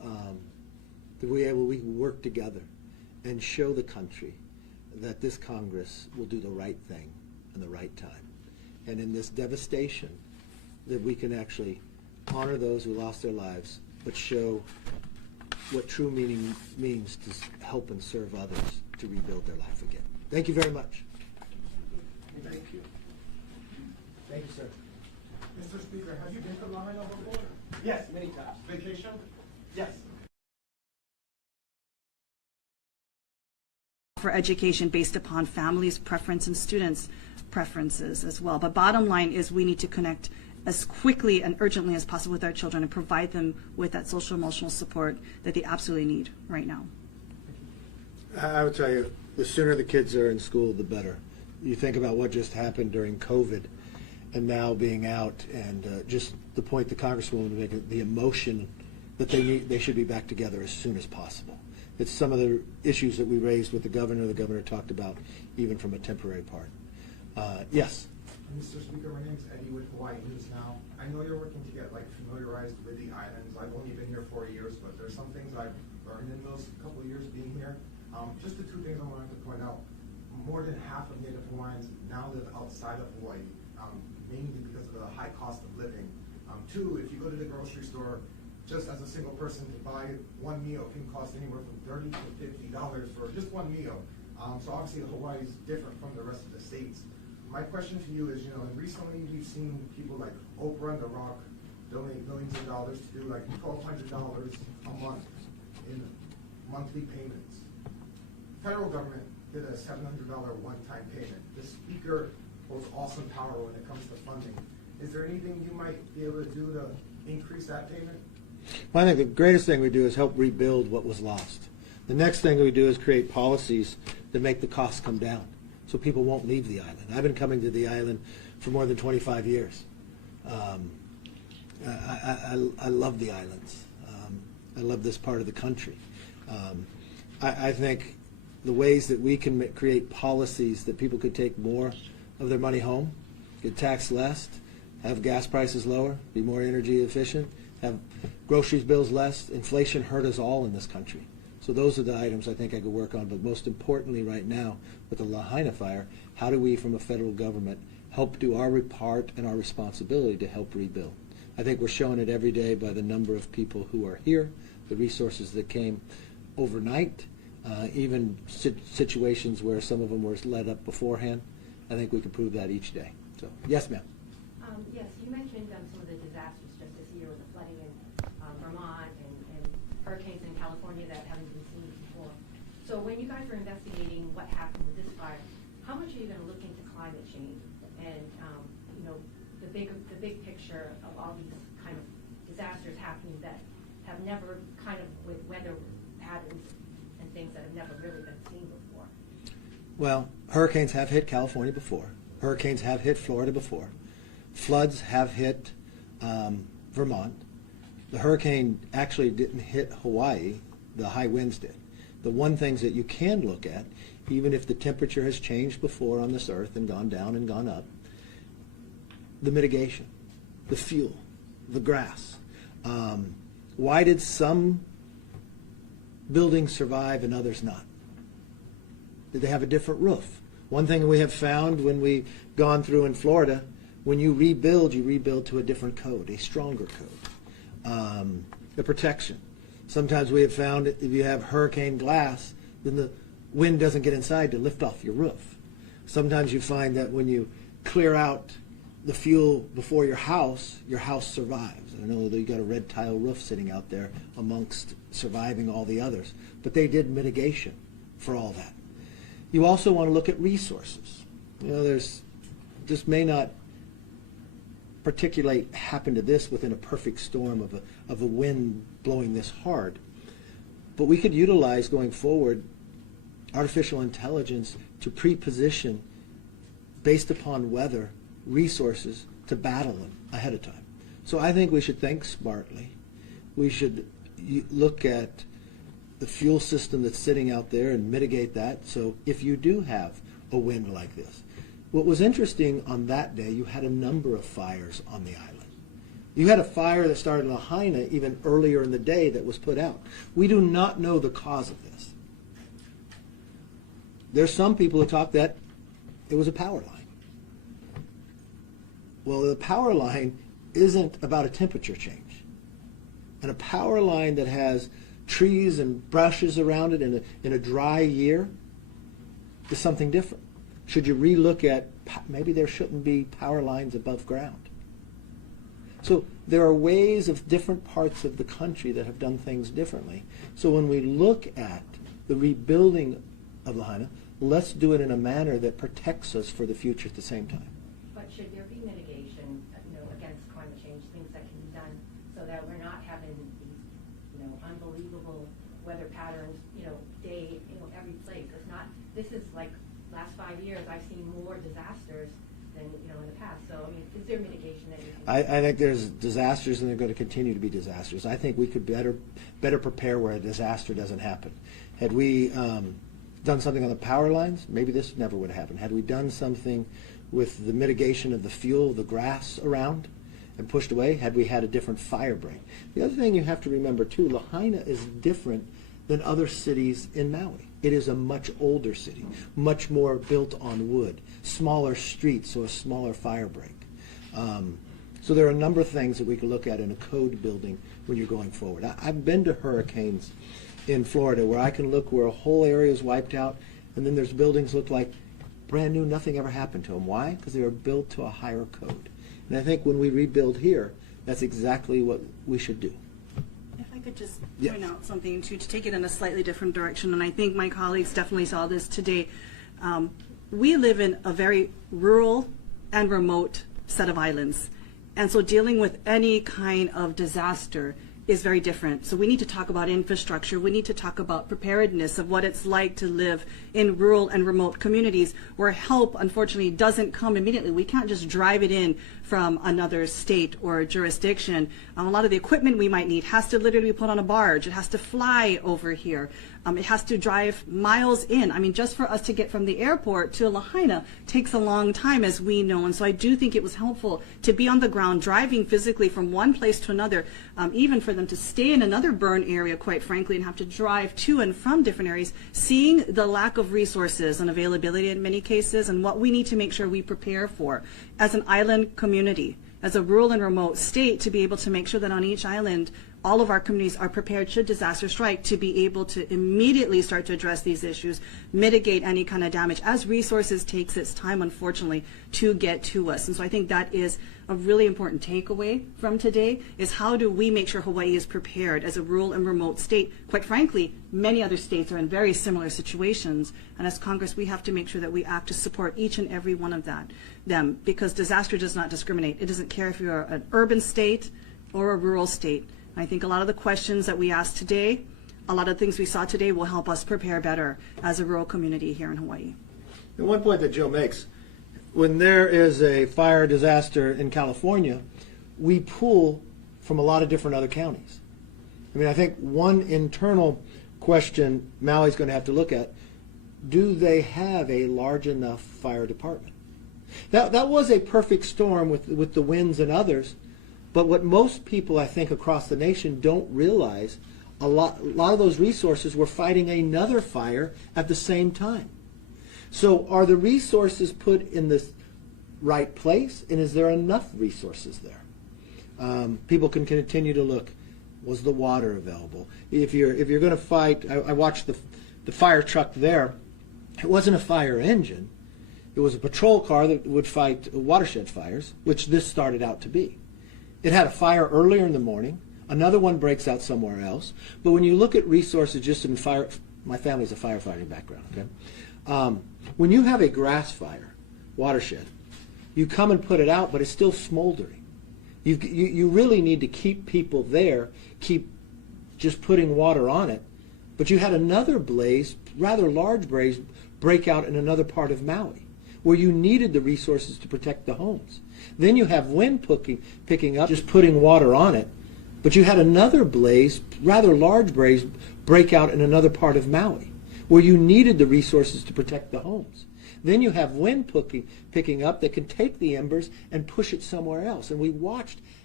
that we work together and show the country that this Congress will do the right thing in the right time. And in this devastation, that we can actually honor those who lost their lives, but show what true meaning means to help and serve others to rebuild their life again. Thank you very much. Thank you. Thank you, sir. Mr. Speaker, have you been to Lahaina before? Yes, many times. Vacation? Yes. For education based upon families' preference and students' preferences as well. But bottom line is we need to connect as quickly and urgently as possible with our children and provide them with that social emotional support that they absolutely need right now. I would tell you, the sooner the kids are in school, the better. You think about what just happened during COVID and now being out, and just the point the Congresswoman was making, the emotion that they should be back together as soon as possible. It's some of the issues that we raised with the governor talked about, even from a temporary part. Yes? Mr. Speaker, my name's Eddie with Hawaii News Now. I know you're working to get familiarized with the islands. I've only been here 4 years, but there's some things I've learned in those couple of years being here. Just the two things I wanted to point out. More than half of Native Hawaiians now live outside of Hawaii, mainly because of the high cost of living. Two, if you go to the grocery store, just as a single person to buy one meal can cost anywhere from $30 to $50 for just one meal. So obviously Hawaii is different from the rest of the states. My question to you is, recently we've seen people like Oprah and The Rock donate millions of dollars to do like $1,200 a month in monthly payments. Federal government did a $700 one-time payment. The Speaker holds awesome power when it comes to funding. Is there anything you might be able to do to increase that payment? Well, I think the greatest thing we do is help rebuild what was lost. The next thing we do is create policies that make the costs come down so people won't leave the island. I've been coming to the island for more than 25 years. I love the islands. I love this part of the country. I think the ways that we can create policies that people could take more of their money home, get taxed less, have gas prices lower, be more energy efficient, have groceries bills less. Inflation hurt us all in this country. So those are the items I think I could work on. But most importantly right now with the Lahaina fire, how do we from a federal government help do our part and our responsibility to help rebuild? I think we're showing it every day by the number of people who are here, the resources that came overnight, even situations where some of them were led up beforehand. I think we can prove that each day. So, yes, ma'am. Yes, you mentioned some of the disasters just this year with the flooding in Vermont and hurricanes in California that haven't been seen before. So when you guys are investigating what happened with this fire, how much are you going to look into climate change and the big picture of all these kind of disasters happening that have never kind of with weather patterns and things that have never really been seen before? Well, hurricanes have hit California before. Hurricanes have hit Florida before. Floods have hit Vermont. The hurricane actually didn't hit Hawaii. The high winds did. The one things that you can look at, even if the temperature has changed before on this earth and gone down and gone up, the mitigation, the fuel, the grass. Why did some buildings survive and others not? Did they have a different roof? One thing we have found when we've gone through in Florida, when you rebuild to a different code, a stronger code. The protection. Sometimes we have found if you have hurricane glass, then the wind doesn't get inside to lift off your roof. Sometimes you find that when you clear out the fuel before your house survives. I know that you got a red tile roof sitting out there amongst surviving all the others, but they did mitigation for all that. You also want to look at resources. This may not particulate happen to this within a perfect storm of a wind blowing this hard, but we could utilize going forward artificial intelligence to pre-position based upon weather resources to battle them ahead of time. So I think we should think smartly. We should look at the fuel system that's sitting out there and mitigate that. So if you do have a wind like this, what was interesting on that day, you had a number of fires on the island. You had a fire that started in Lahaina even earlier in the day that was put out. We do not know the cause of this. There's some people who talk that it was a power line. Well, the power line isn't about a temperature change. And a power line that has trees and brushes around it in a dry year is something different. Should you relook at maybe there shouldn't be power lines above ground? So there are ways of different parts of the country that have done things differently. So when we look at the rebuilding of Lahaina, let's do it in a manner that protects us for the future at the same time. But should there be mitigation, against climate change, things that can be done so that we're not having these, unbelievable weather patterns, day, every place? It's not. This is like last 5 years. I've seen more disasters than in the past. So is there mitigation that you can? I think there's disasters, and they're going to continue to be disasters. I think we could better prepare where a disaster doesn't happen. Had we done something on the power lines, maybe this never would have happened. Had we done something with the mitigation of the fuel, the grass around, and pushed away, had we had a different fire break. The other thing you have to remember too, Lahaina is different than other cities in Maui. It is a much older city, much more built on wood, smaller streets, so a smaller fire break. So there are a number of things that we can look at in a code building when you're going forward. I've been to hurricanes in Florida where I can look where a whole area is wiped out, and then there's buildings look like brand new, nothing ever happened to them. Why? Because they were built to a higher code. And I think when we rebuild here, that's exactly what we should do. If I could just point out something to take it in a slightly different direction, and I think my colleagues definitely saw this today. We live in a very rural and remote set of islands, and so dealing with any kind of disaster is very different. So we need to talk about infrastructure. We need to talk about preparedness of what it's like to live in rural and remote communities where help, unfortunately, doesn't come immediately. We can't just drive it in from another state or jurisdiction. A lot of the equipment we might need has to literally be put on a barge. It has to fly over here. It has to drive miles in. Just for us to get from the airport to Lahaina takes a long time, as we know. And so I do think it was helpful to be on the ground, driving physically from one place to another, even for them to stay in another burn area, quite frankly, and have to drive to and from different areas, seeing the lack of resources and availability in many cases, and what we need to make sure we prepare for as an island community, as a rural and remote state, to be able to make sure that on each island all of our communities are prepared should disaster strike to be able to immediately start to address these issues, mitigate any kind of damage as resources takes its time, unfortunately, to get to us. And so I think that is a really important takeaway from today, is how do we make sure Hawaii is prepared as a rural and remote state? Quite frankly, many other states are in very similar situations, and as Congress we have to make sure that we act to support each and every one of them, because disaster does not discriminate. It doesn't care if you're an urban state or a rural state. I think a lot of the questions that we asked today, a lot of things we saw today will help us prepare better as a rural community here in Hawaii. And one point that Jill makes, when there is a fire disaster in California, we pull from a lot of different other counties. I think one internal question Maui's going to have to look at, do they have a large enough fire department? That was a perfect storm with the winds and others. But what most people, I think, across the nation don't realize, a lot of those resources were fighting another fire at the same time. So are the resources put in the right place, and is there enough resources there? People can continue to look. Was the water available? If you're going to fight, I watched the fire truck there. It wasn't a fire engine. It was a patrol car that would fight watershed fires, which this started out to be. It had a fire earlier in the morning. Another one breaks out somewhere else. But when you look at resources just in fire, my family's a firefighting background, okay? When you have a grass fire, watershed, you come and put it out, but it's still smoldering. You really need to keep people there, keep just putting water on it. But you had another blaze, rather large blaze, break out in another part of Maui, where you needed the resources to protect the homes. Then you have wind picking up, just putting water on it. But you had another blaze, rather large blaze, break out in another part of Maui, where you needed the resources to protect the homes. Then you have wind picking up that can take the embers and push it somewhere else. And we watched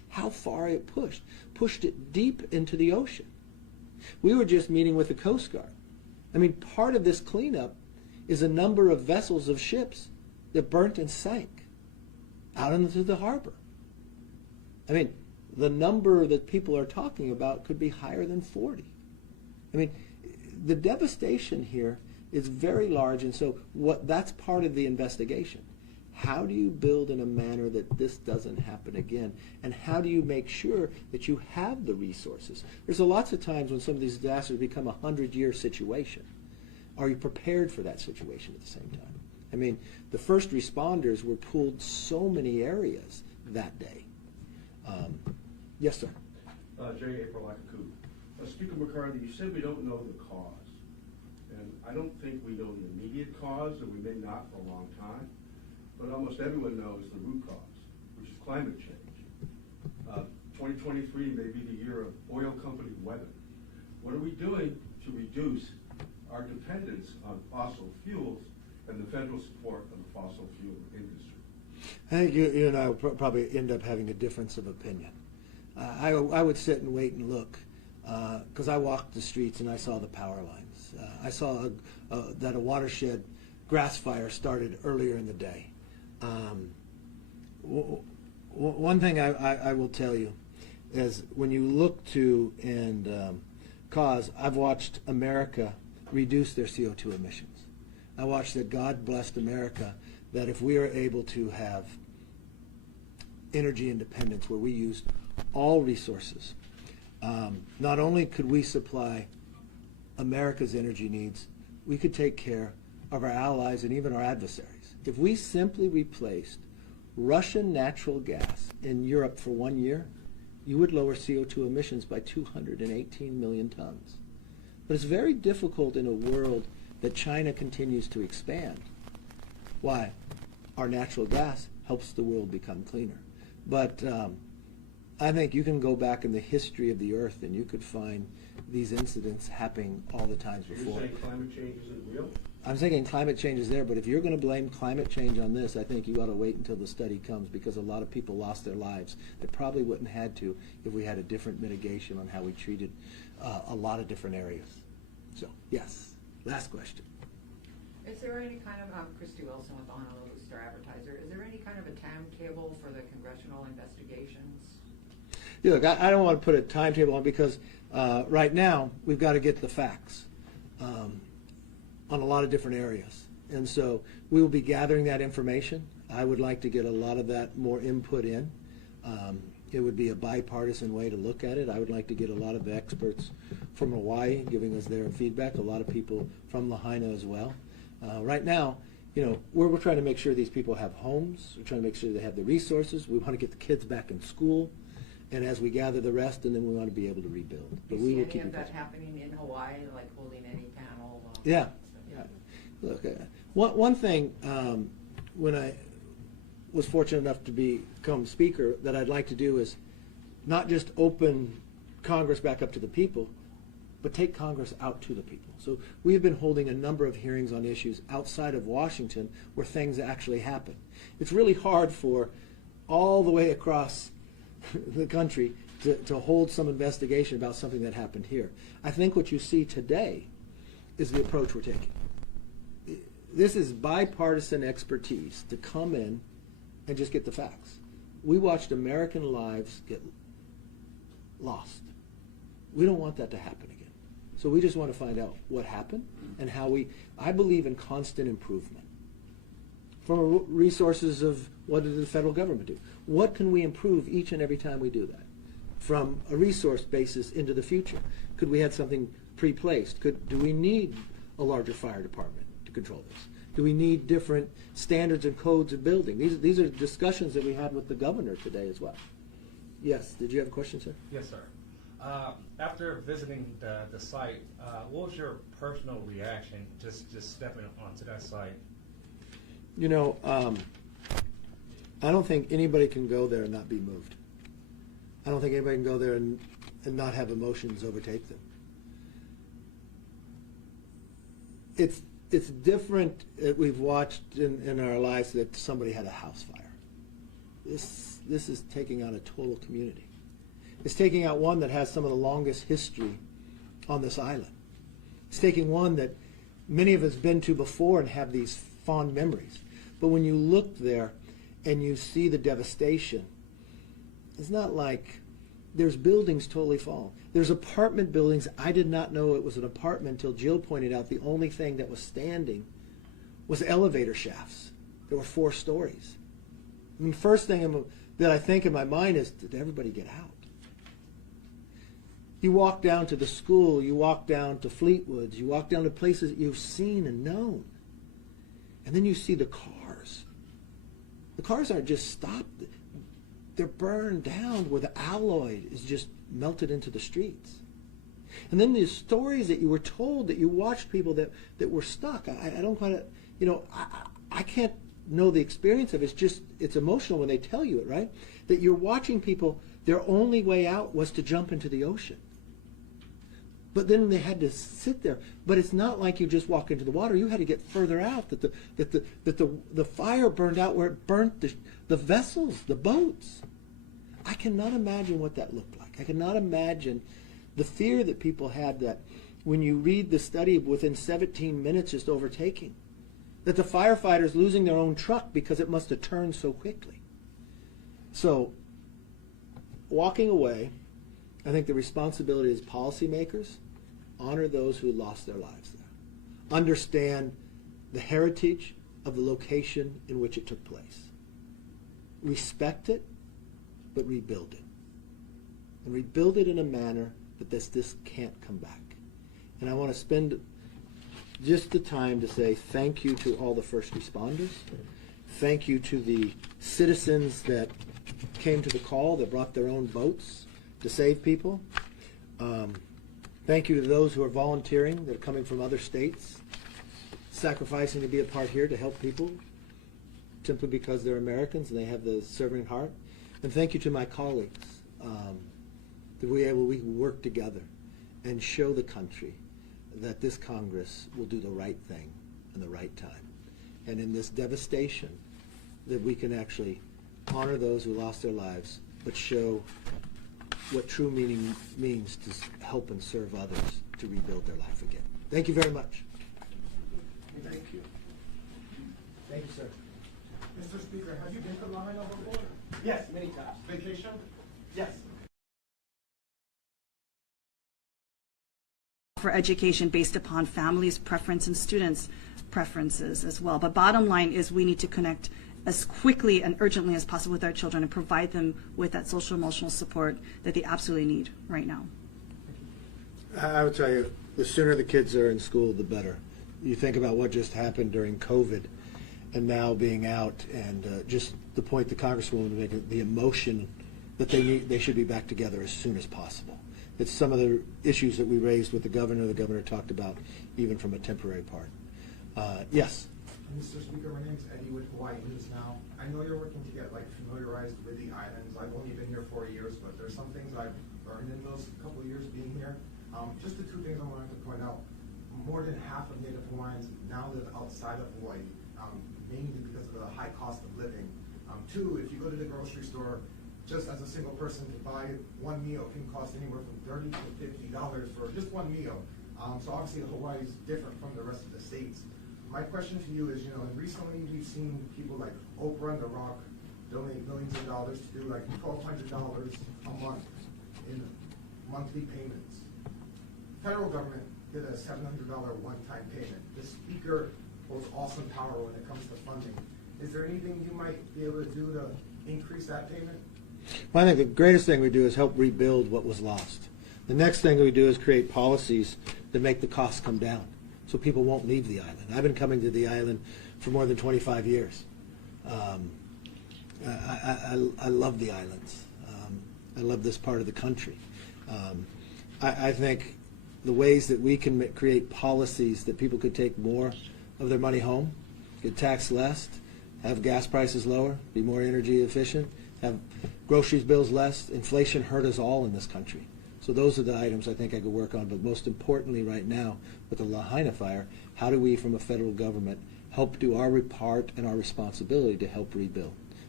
how far it pushed it deep into the ocean. We were just meeting with the Coast Guard. I mean, part of this cleanup is a number of vessels of ships that burnt and sank out into the harbor. I mean, the number that people are talking about could be higher than 40. I mean, the devastation here is very large, and so that's part of the investigation. How do you build in a manner that this doesn't happen again? And how do you make sure that you have the resources? There's lots of times when some of these disasters become a 100-year situation. Are you prepared for that situation at the same time? I mean, the first responders were pulled so many areas that day. Yes, sir. J. April Akaku. Speaker McCarthy, you said we don't know the cause. And I don't think we know the immediate cause, and we may not for a long time. But almost everyone knows the root cause, which is climate change. 2023 may be the year of oil company weather. What are we doing to reduce our dependence on fossil fuels and the federal support of the fossil fuel industry? I think you and I will probably end up having a difference of opinion. I would sit and wait and look, because I walked the streets and I saw the power lines. I saw that a watershed grass fire started earlier in the day. One thing I will tell you is when you look to and cause, I've watched America reduce their CO2 emissions. I watched that God blessed America, that if we are able to have energy independence where we used all resources, not only could we supply America's energy needs, we could take care of our allies and even our adversaries. If we simply replaced Russian natural gas in Europe for 1 year, you would lower CO2 emissions by 218 million tons. But it's very difficult in a world that China continues to expand. Why? Our natural gas helps the world become cleaner. But I think you can go back in the history of the earth and you could find these incidents happening all the times before. You're saying climate change isn't real? I'm thinking climate change is there, but if you're going to blame climate change on this, I think you ought to wait until the study comes, because a lot of people lost their lives that probably wouldn't have had to if we had a different mitigation on how we treated a lot of different areas. So, yes. Last question. Is there any kind of, Christy Wilson with Honolulu Star Advertiser, is there any kind of a timetable for the congressional investigations? Yeah, look, I don't want to put a timetable on, because right now we've got to get the facts on a lot of different areas. And so we will be gathering that information. I would like to get a lot of that more input in. It would be a bipartisan way to look at it. I would like to get a lot of the experts from Hawaii giving us their feedback, a lot of people from Lahaina as well. Right now, you know, we're trying to make sure these people have homes. We're trying to make sure they have the resources. We want to get the kids back in school. And as we gather the rest, and then we want to be able to rebuild. Do But you we see will any keep of in touch. that happening in Hawaii, like holding any panel? Yeah. Yeah. Look, one thing, when I was fortunate enough to become speaker, that I'd like to do is not just open Congress back up to the people, but take Congress out to the people. So we've been holding a number of hearings on issues outside of Washington where things actually happen. It's really hard for all the way across the country to hold some investigation about something that happened here. I think what you see today is the approach we're taking. This is bipartisan expertise to come in and just get the facts. We watched American lives get lost. We don't want that to happen again. So we just want to find out what happened and how I believe in constant improvement. From resources of what did the federal government do? What can we improve each and every time we do that? From a resource basis into the future. Could we have something pre-placed? Do we need a larger fire department to control this? Do we need different standards and codes of building? These are discussions that we had with the governor today as well. Yes, did you have a question, sir? Yes, sir. After visiting the site, what was your personal reaction just stepping onto that site? You know, I don't think anybody can go there and not be moved. I don't think anybody can go there and not have emotions overtake them. It's different. We've watched in our lives that somebody had a house fire. is taking out a total community. It's taking out one that has some of the longest history on this island. It's taking one that many of us have been to before and have these fond memories. But when you look there and you see the devastation, it's not like there's buildings totally fallen. There's apartment buildings. I did not know it was an apartment until Jill pointed out the only thing that was standing was elevator shafts. There were 4 stories. I mean, first thing that I think in my mind is, did everybody get out? You walk down to the school, you walk down to Fleetwoods, you walk down to places that you've seen and known. And then you see the cars. The cars aren't just stopped. They're burned down where the alloy is just melted into the streets. And then the stories that you were told, that you watched people that were stuck. I don't quite, I can't know the experience of it. It's just, it's emotional when they tell you it, right? That you're watching people, their only way out was to jump into the ocean. But then they had to sit there. But it's not like you just walk into the water. You had to get further out. That the fire burned out where it burnt the vessels, the boats. I cannot imagine what that looked like. I cannot imagine the fear that people had, that when you read the study of within 17 minutes just overtaking, that the firefighters losing their own truck because it must have turned so quickly. So walking away, I think the responsibility is policymakers, honor those who lost their lives there. Understand the heritage of the location in which it took place. Respect it, but rebuild it. And rebuild it in a manner that this can't come back. And I want to spend just the time to say thank you to all the first responders. Thank you to the citizens that came to the call, that brought their own boats to save people. Thank you to those who are volunteering, that are coming from other states, sacrificing to be a part here to help people simply because they're Americans and they have the servant heart. And thank you to my colleagues, that we can work together and show the country that this Congress will do the right thing in the right time. And in this devastation, that we can actually honor those who lost their lives, but show what true meaning means to help and serve others to rebuild their life again. Thank you very much. Thank you. Thank you, sir. Mr. Speaker, have you been to Lahaina before? Yes, many times. Vacation? Yes. For education based upon families' preference and students' preferences as well. But bottom line is we need to connect as quickly and urgently as possible with our children and provide them with that social emotional support that they absolutely need right now. I would tell you, the sooner the kids are in school, the better. You think about what just happened during COVID and now being out, and just the point the Congresswoman made, the emotion that they should be back together as soon as possible. It's some of the issues that we raised with the governor talked about, even from a temporary part. Yes? Mr. Speaker, my name is Eddie with Hawaii News Now. I know you're working to get familiarized with the islands. I've only been here 4 years, but there's some things I've learned in those couple of years being here. Just the 2 things I wanted to point out. More than half of Native Hawaiians now live outside of Hawaii, mainly because of the high cost of living. 2, if you go to the grocery store, just as a single person, to buy one meal can cost anywhere from $30 to $50 for just one meal. So obviously Hawaii is different from the rest of the states. My question to you is, recently we've seen people like Oprah and The Rock donate millions of dollars to do $1,200 a month in monthly payments. Federal government did a $700 one-time payment. The Speaker holds awesome power when it comes to funding. Is there anything you might be able to do to increase that payment? Well, I think the greatest thing we do is help rebuild what was lost. The next thing we do is create policies that make the costs come down, so people won't leave the island. I've been coming to the island for more than 25 years. I love the islands. I love this part of the country. I think the ways that we can create policies that people could take more of their money home, get taxed less, have gas prices lower, be more energy efficient, have groceries bills less. Inflation hurt us all in this country. So those are the items I think I could work on. But most importantly right now, with the Lahaina fire, how do we from a federal government help do our part and our responsibility to help rebuild?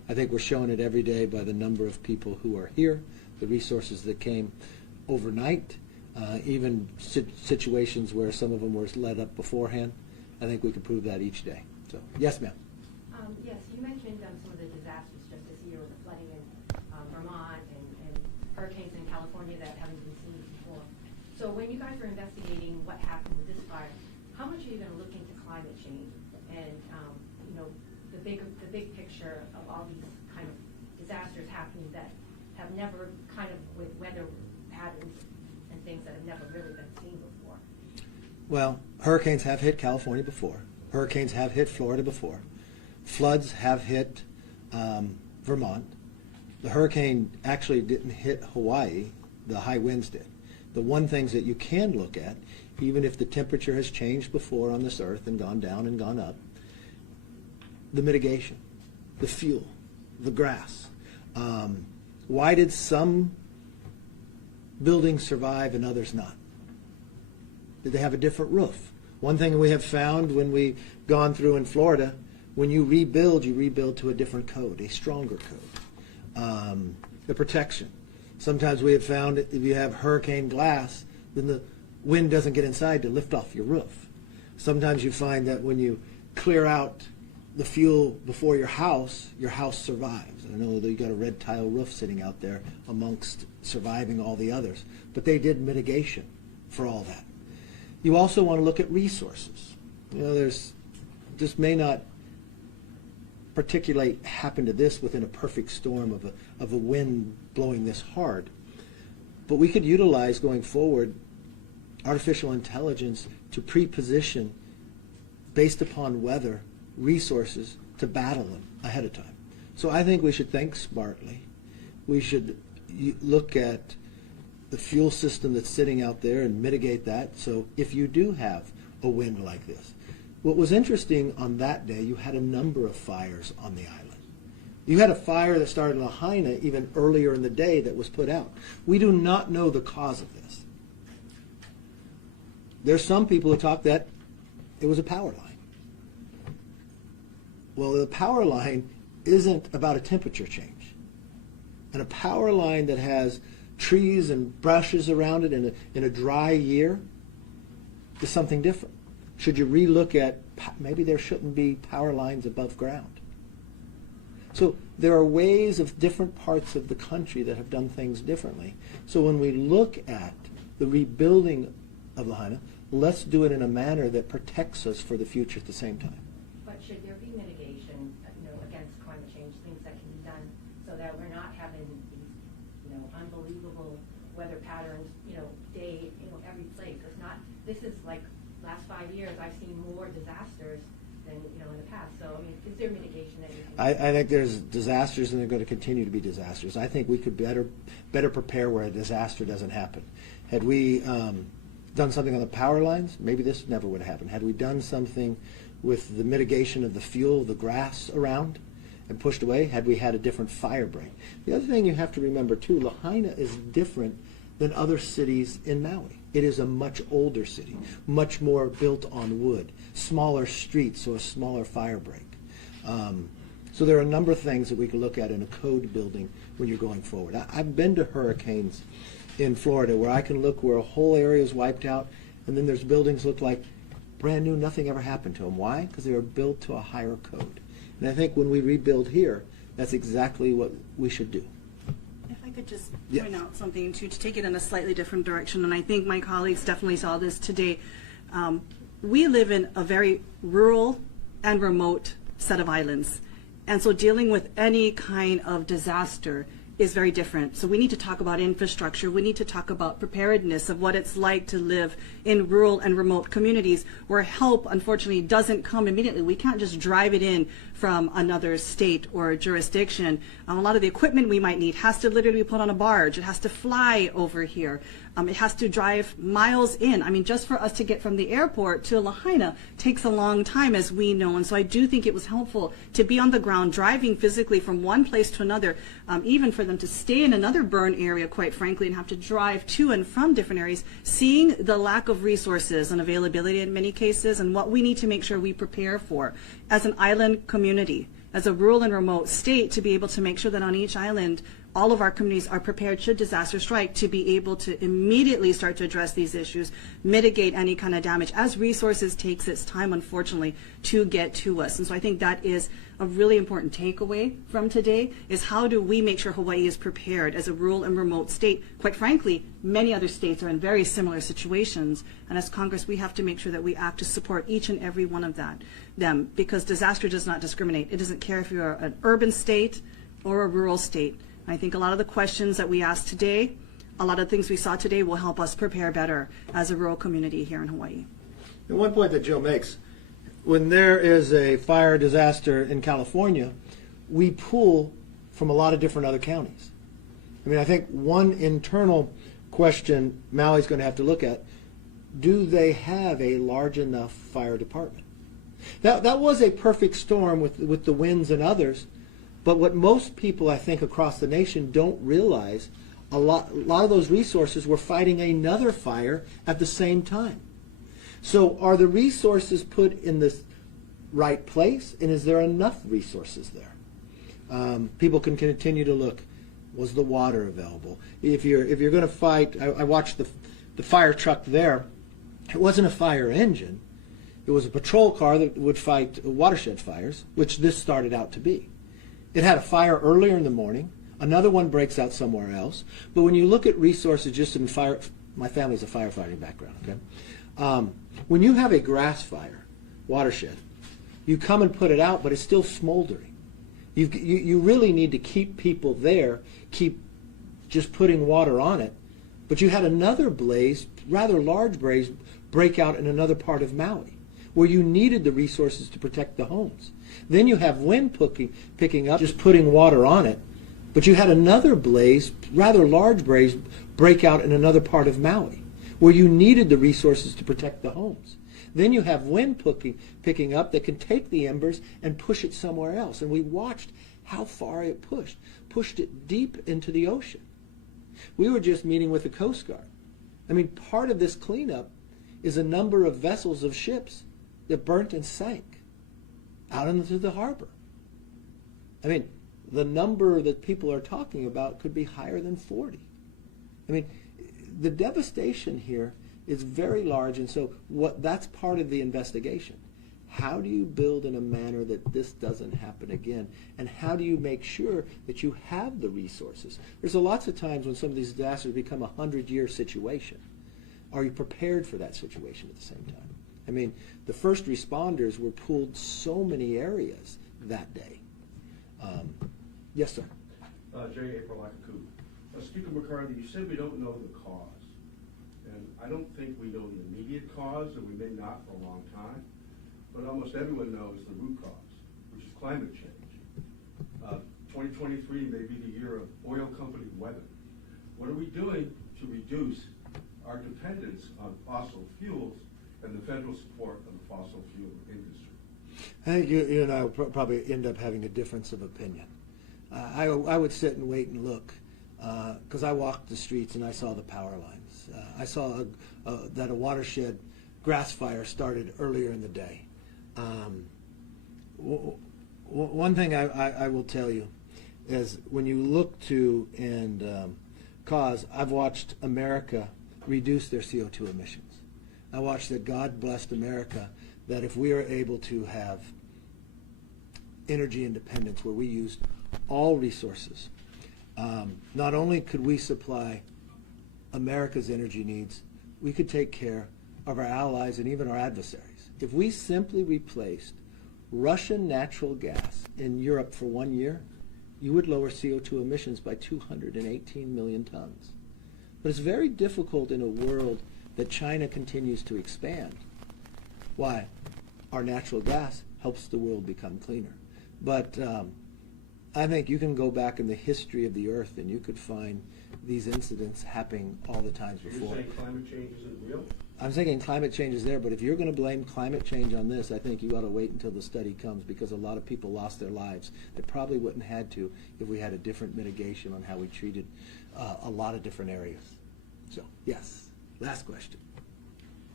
I think we're showing it every day by the number of people who are here, the resources that came overnight, even situations where some of them were led up beforehand. I think we can prove that each day. So, yes, ma'am. Yes, you mentioned some of the disasters just this year with the flooding in Vermont and hurricanes in California that haven't been seen before. So when you guys were investigating what happened with this fire, how much are you going to look into climate change and the big picture of all these kind of disasters happening that have never kind of with weather patterns and things that have never really been seen before? Well, hurricanes have hit California before. Hurricanes have hit Florida before. Floods have hit Vermont. The hurricane actually didn't hit Hawaii. The high winds did. The one things that you can look at, even if the temperature has changed before on this earth and gone down and gone up, the mitigation, the fuel, the grass. Why did some buildings survive and others not? Did they have a different roof? One thing we have found when we've gone through in Florida, when you rebuild to a different code, a stronger code. The protection. Sometimes we have found that if you have hurricane glass, then the wind doesn't get inside to lift off your roof. Sometimes you find that when you clear out the fuel before your house survives. I know that you got a red tile roof sitting out there amongst surviving all the others, but they did mitigation for all that. You also want to look at resources. This may not particularly happen to this within a perfect storm of a wind blowing this hard, but we could utilize going forward artificial intelligence to pre-position based upon weather resources to battle them ahead of time. So I think we should think smartly. We should look at the fuel system that's sitting out there and mitigate that. So if you do have a wind like this, what was interesting on that day, you had a number of fires on the island. You had a fire that started in Lahaina even earlier in the day that was put out. We do not know the cause of this. There's some people who talk that it was a power line. Well, the power line isn't about a temperature change. And a power line that has trees and brushes around it in a dry year is something different. Should you relook at maybe there shouldn't be power lines above ground? So there are ways of different parts of the country that have done things differently. So when we look at the rebuilding of Lahaina, let's do it in a manner that protects us for the future at the same time. But should there be mitigation, against climate change, things that can be done so that we're not having these, unbelievable weather patterns, day, every place? It's not. This is like last 5 years. I've seen more disasters than in the past. So is there mitigation that you can? I think there's disasters, and they're going to continue to be disasters. I think we could better prepare where a disaster doesn't happen. Had we done something on the power lines, maybe this never would have happened. Had we done something with the mitigation of the fuel, the grass around, and pushed away, had we had a different fire break. The other thing you have to remember too, Lahaina is different than other cities in Maui. It is a much older city, much more built on wood, smaller streets, so a smaller fire break. So there are a number of things that we can look at in a code building when you're going forward. I've been to hurricanes in Florida where I can look where a whole area is wiped out, and then there's buildings look like brand new, nothing ever happened to them. Why? Because they were built to a higher code. And I think when we rebuild here, that's exactly what we should do. If I could just Yes. point out something to take it in a slightly different direction, and I think my colleagues definitely saw this today. We live in a very rural and remote set of islands, and so dealing with any kind of disaster is very different. So we need to talk about infrastructure. We need to talk about preparedness of what it's like to live in rural and remote communities where help, unfortunately, doesn't come immediately. We can't just drive it in from another state or jurisdiction. A lot of the equipment we might need has to literally be put on a barge. It has to fly over here. It has to drive miles in. Just for us to get from the airport to Lahaina takes a long time, as we know. And so I do think it was helpful to be on the ground, driving physically from one place to another, even for them to stay in another burn area, quite frankly, and have to drive to and from different areas, seeing the lack of resources and availability in many cases, and what we need to make sure we prepare for as an island community. as a rural and remote state to be able to make sure that on each island, all of our communities are prepared should disaster strike to be able to immediately start to address these issues, mitigate any kind of damage as resources takes its time, unfortunately, to get to us. And so I think that is a really important takeaway from today, is how do we make sure Hawaii is prepared as a rural and remote state? Quite frankly, many other states are in very similar situations, and as Congress, we have to make sure that we act to support each and every one of them, because disaster does not discriminate. It doesn't care if you're an urban state or a rural state. I think a lot of the questions that we asked today, a lot of things we saw today will help us prepare better as a rural community here in Hawaii. And one point that Jill makes, when there is a fire disaster in California, we pull from a lot of different other counties. I mean, I think one internal question Maui's going to have to look at, do they have a large enough fire department? That was a perfect storm with the winds and others. But what most people, I think, across the nation don't realize, a lot of those resources were fighting another fire at the same time. So are the resources put in the right place, and is there enough resources there? People can continue to look. Was the water available? If you're going to fight, I watched the fire truck there. It wasn't a fire engine. It was a patrol car that would fight watershed fires, which this started out to be. It had a fire earlier in the morning. Another one breaks out somewhere else. But when you look at resources just in fire, my family's a firefighting background, okay? When you have a grass fire, watershed, you come and put it out, but it's still smoldering. You really need to keep people there, keep just putting water on it. But you had another blaze, rather large blaze, break out in another part of Maui, where you needed the resources to protect the homes. Then you have wind picking up, just putting water on it. But you had another blaze, rather large blaze, break out in another part of Maui, where you needed the resources to protect the homes. Then you have wind picking up that can take the embers and push it somewhere else. And we watched how far it pushed it deep into the ocean. We were just meeting with the Coast Guard. I mean, part of this cleanup is a number of vessels of ships that burnt and sank out into the harbor. I mean, the number that people are talking about could be higher than 40. I mean, the devastation here is very large, and so that's part of the investigation. How do you build in a manner that this doesn't happen again? And how do you make sure that you have the resources? There's lots of times when some of these disasters become a 100-year situation. Are you prepared for that situation at the same time? I mean, the first responders were pulled so many areas that day. Yes, sir. J. April Akaku. Speaker McCarthy, you said we don't know the cause. And I don't think we know the immediate cause, and we may not for a long time. But almost everyone knows the root cause, which is climate change. 2023 may be the year of oil company weather. What are we doing to reduce our dependence on fossil fuels and the federal support of the fossil fuel industry? I think you and I will probably end up having a difference of opinion. I would sit and wait and look, because I walked the streets and I saw the power lines. I saw that a watershed grass fire started earlier in the day. One thing I will tell you is when you look to and cause, I've watched America reduce their CO2 emissions. I watched that God blessed America, that if we are able to have energy independence where we used all resources, not only could we supply America's energy needs, we could take care of our allies and even our adversaries. If we simply replaced Russian natural gas in Europe for 1 year, you would lower CO2 emissions by 218 million tons. But it's very difficult in a world that China continues to expand. Why? Our natural gas helps the world become cleaner. But I think you can go back in the history of the earth and you could find these incidents happening all the times before. You're saying climate change isn't real? I'm thinking climate change is there, but if you're going to blame climate change on this, I think you ought to wait until the study comes, because a lot of people lost their lives that probably wouldn't have had to if we had a different mitigation on how we treated a lot of different areas. So, yes, last question.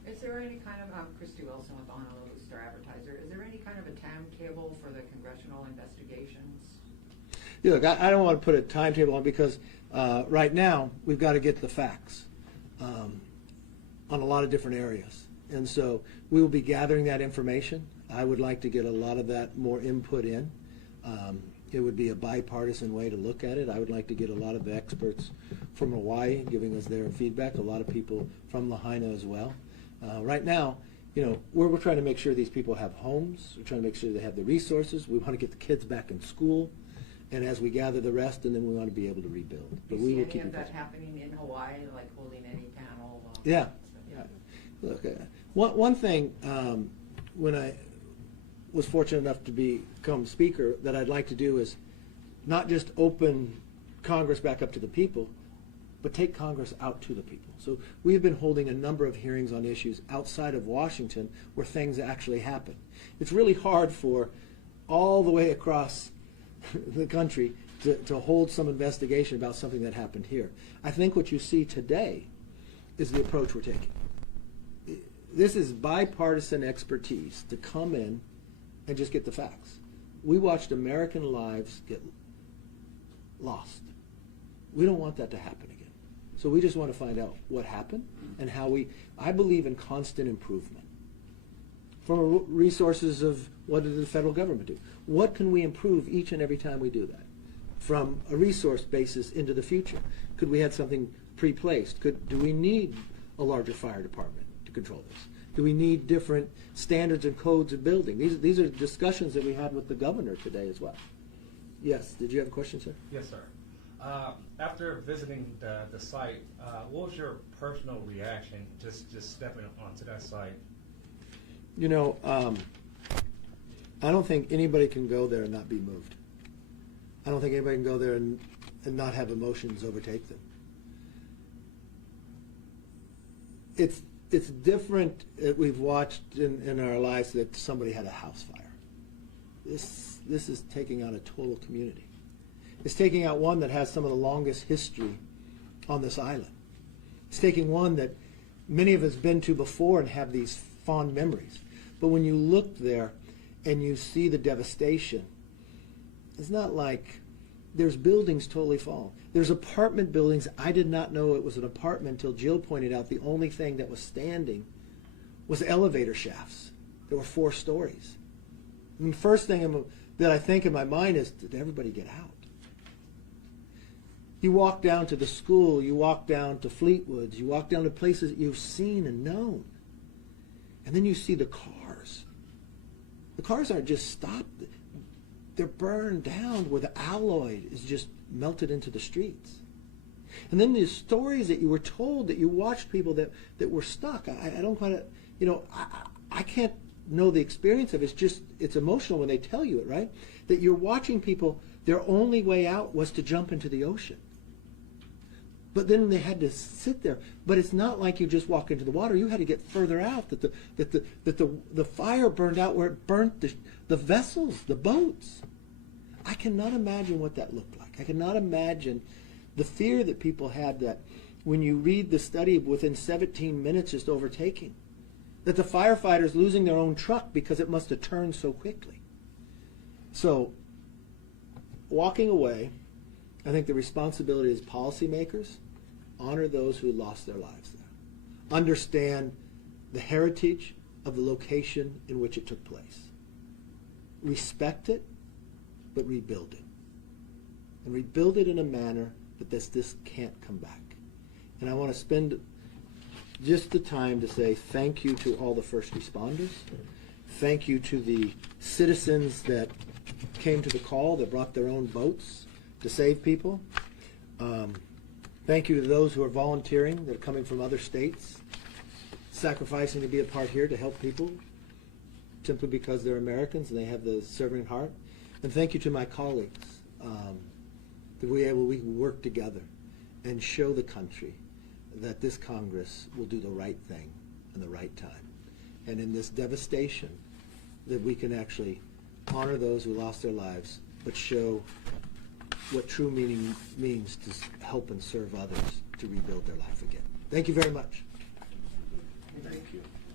Is there any kind of, Christy Wilson with Honolulu Star Advertiser, is there any kind of a timetable for the congressional investigations? Yeah, look, I don't want to put a timetable on because right now we've got to get the facts on a lot of different areas. And so we will be gathering that information. I would like to get a lot of that more input in. It would be a bipartisan way to look at it. I would like to get a lot of the experts from Hawaii giving us their feedback, a lot of people from Lahaina as well. Right now, you know, we're trying to make sure these people have homes. We're trying to make sure they have the resources. We want to get the kids back in school. And as we gather the rest, and then we want to be able to rebuild. Do But you we see will any keep of you that posted. happening in Hawaii, like holding any panel? Yeah. Yeah. Look, one thing, when I was fortunate enough to become speaker, that I'd like to do is not just open Congress back up to the people, but take Congress out to the people. So we have been holding a number of hearings on issues outside of Washington where things actually happen. It's really hard for all the way across the country to hold some investigation about something that happened here. I think what you see today is the approach we're taking. This is bipartisan expertise to come in and just get the facts. We watched American lives get lost. We don't want that to happen again. So we just want to find out what happened and how I believe in constant improvement. From resources of what did the federal government do? What can we improve each and every time we do that? From a resource basis into the future. Could we have something pre-placed? Do we need a larger fire department to control this? Do we need different standards and codes of building? These are discussions that we had with the governor today as well. Yes, did you have a question, sir? Yes, sir. After visiting the site, what was your personal reaction just stepping onto that site? You know, I don't think anybody can go there and not be moved. I don't think anybody can go there and not have emotions overtake them. It's different that we've watched in our lives that somebody had a house fire. This is taking out a total community. It's taking out one that has some of the longest history on this island. It's taking one that many of us been to before and have these fond memories. But when you look there and you see the devastation, it's not like there's buildings totally fallen. There's apartment buildings. I did not know it was an apartment until Jill pointed out the only thing that was standing was elevator shafts. There were 4 stories. And the first thing that I think in my mind is, did everybody get out? You walk down to the school, you walk down to Fleetwoods, you walk down to places that you've seen and known. And then you see the cars. The cars aren't just stopped. They're burned down where the alloy is just melted into the streets. And then the stories that you were told, that you watched people that were stuck. I don't quite, you know, I can't know the experience of it. It's emotional when they tell you it, right? That you're watching people, their only way out was to jump into the ocean. But then they had to sit there. But it's not like you just walk into the water. You had to get further out. That the fire burned out where it burnt the vessels, the boats. I cannot imagine what that looked like. I cannot imagine the fear that people had, that when you read the study within 17 minutes just overtaking, that the firefighters losing their own truck because it must have turned so quickly. So walking away, I think the responsibility is policymakers. Honor those who lost their lives there. Understand the heritage of the location in which it took place. Respect it, but rebuild it. And rebuild it in a manner that this can't come back. And I want to spend just the time to say thank you to all the first responders. Thank you to the citizens that came to the call, that brought their own boats to save people. Thank you to those who are volunteering, that are coming from other states, sacrificing to be a part here to help people simply because they're Americans and they have the serving heart. And thank you to my colleagues, that we can work together and show the country that this Congress will do the right thing in the right time. And in this devastation, that we can actually honor those who lost their lives, but show what true meaning means to help and serve others to rebuild their life again. Thank you very much. Thank you.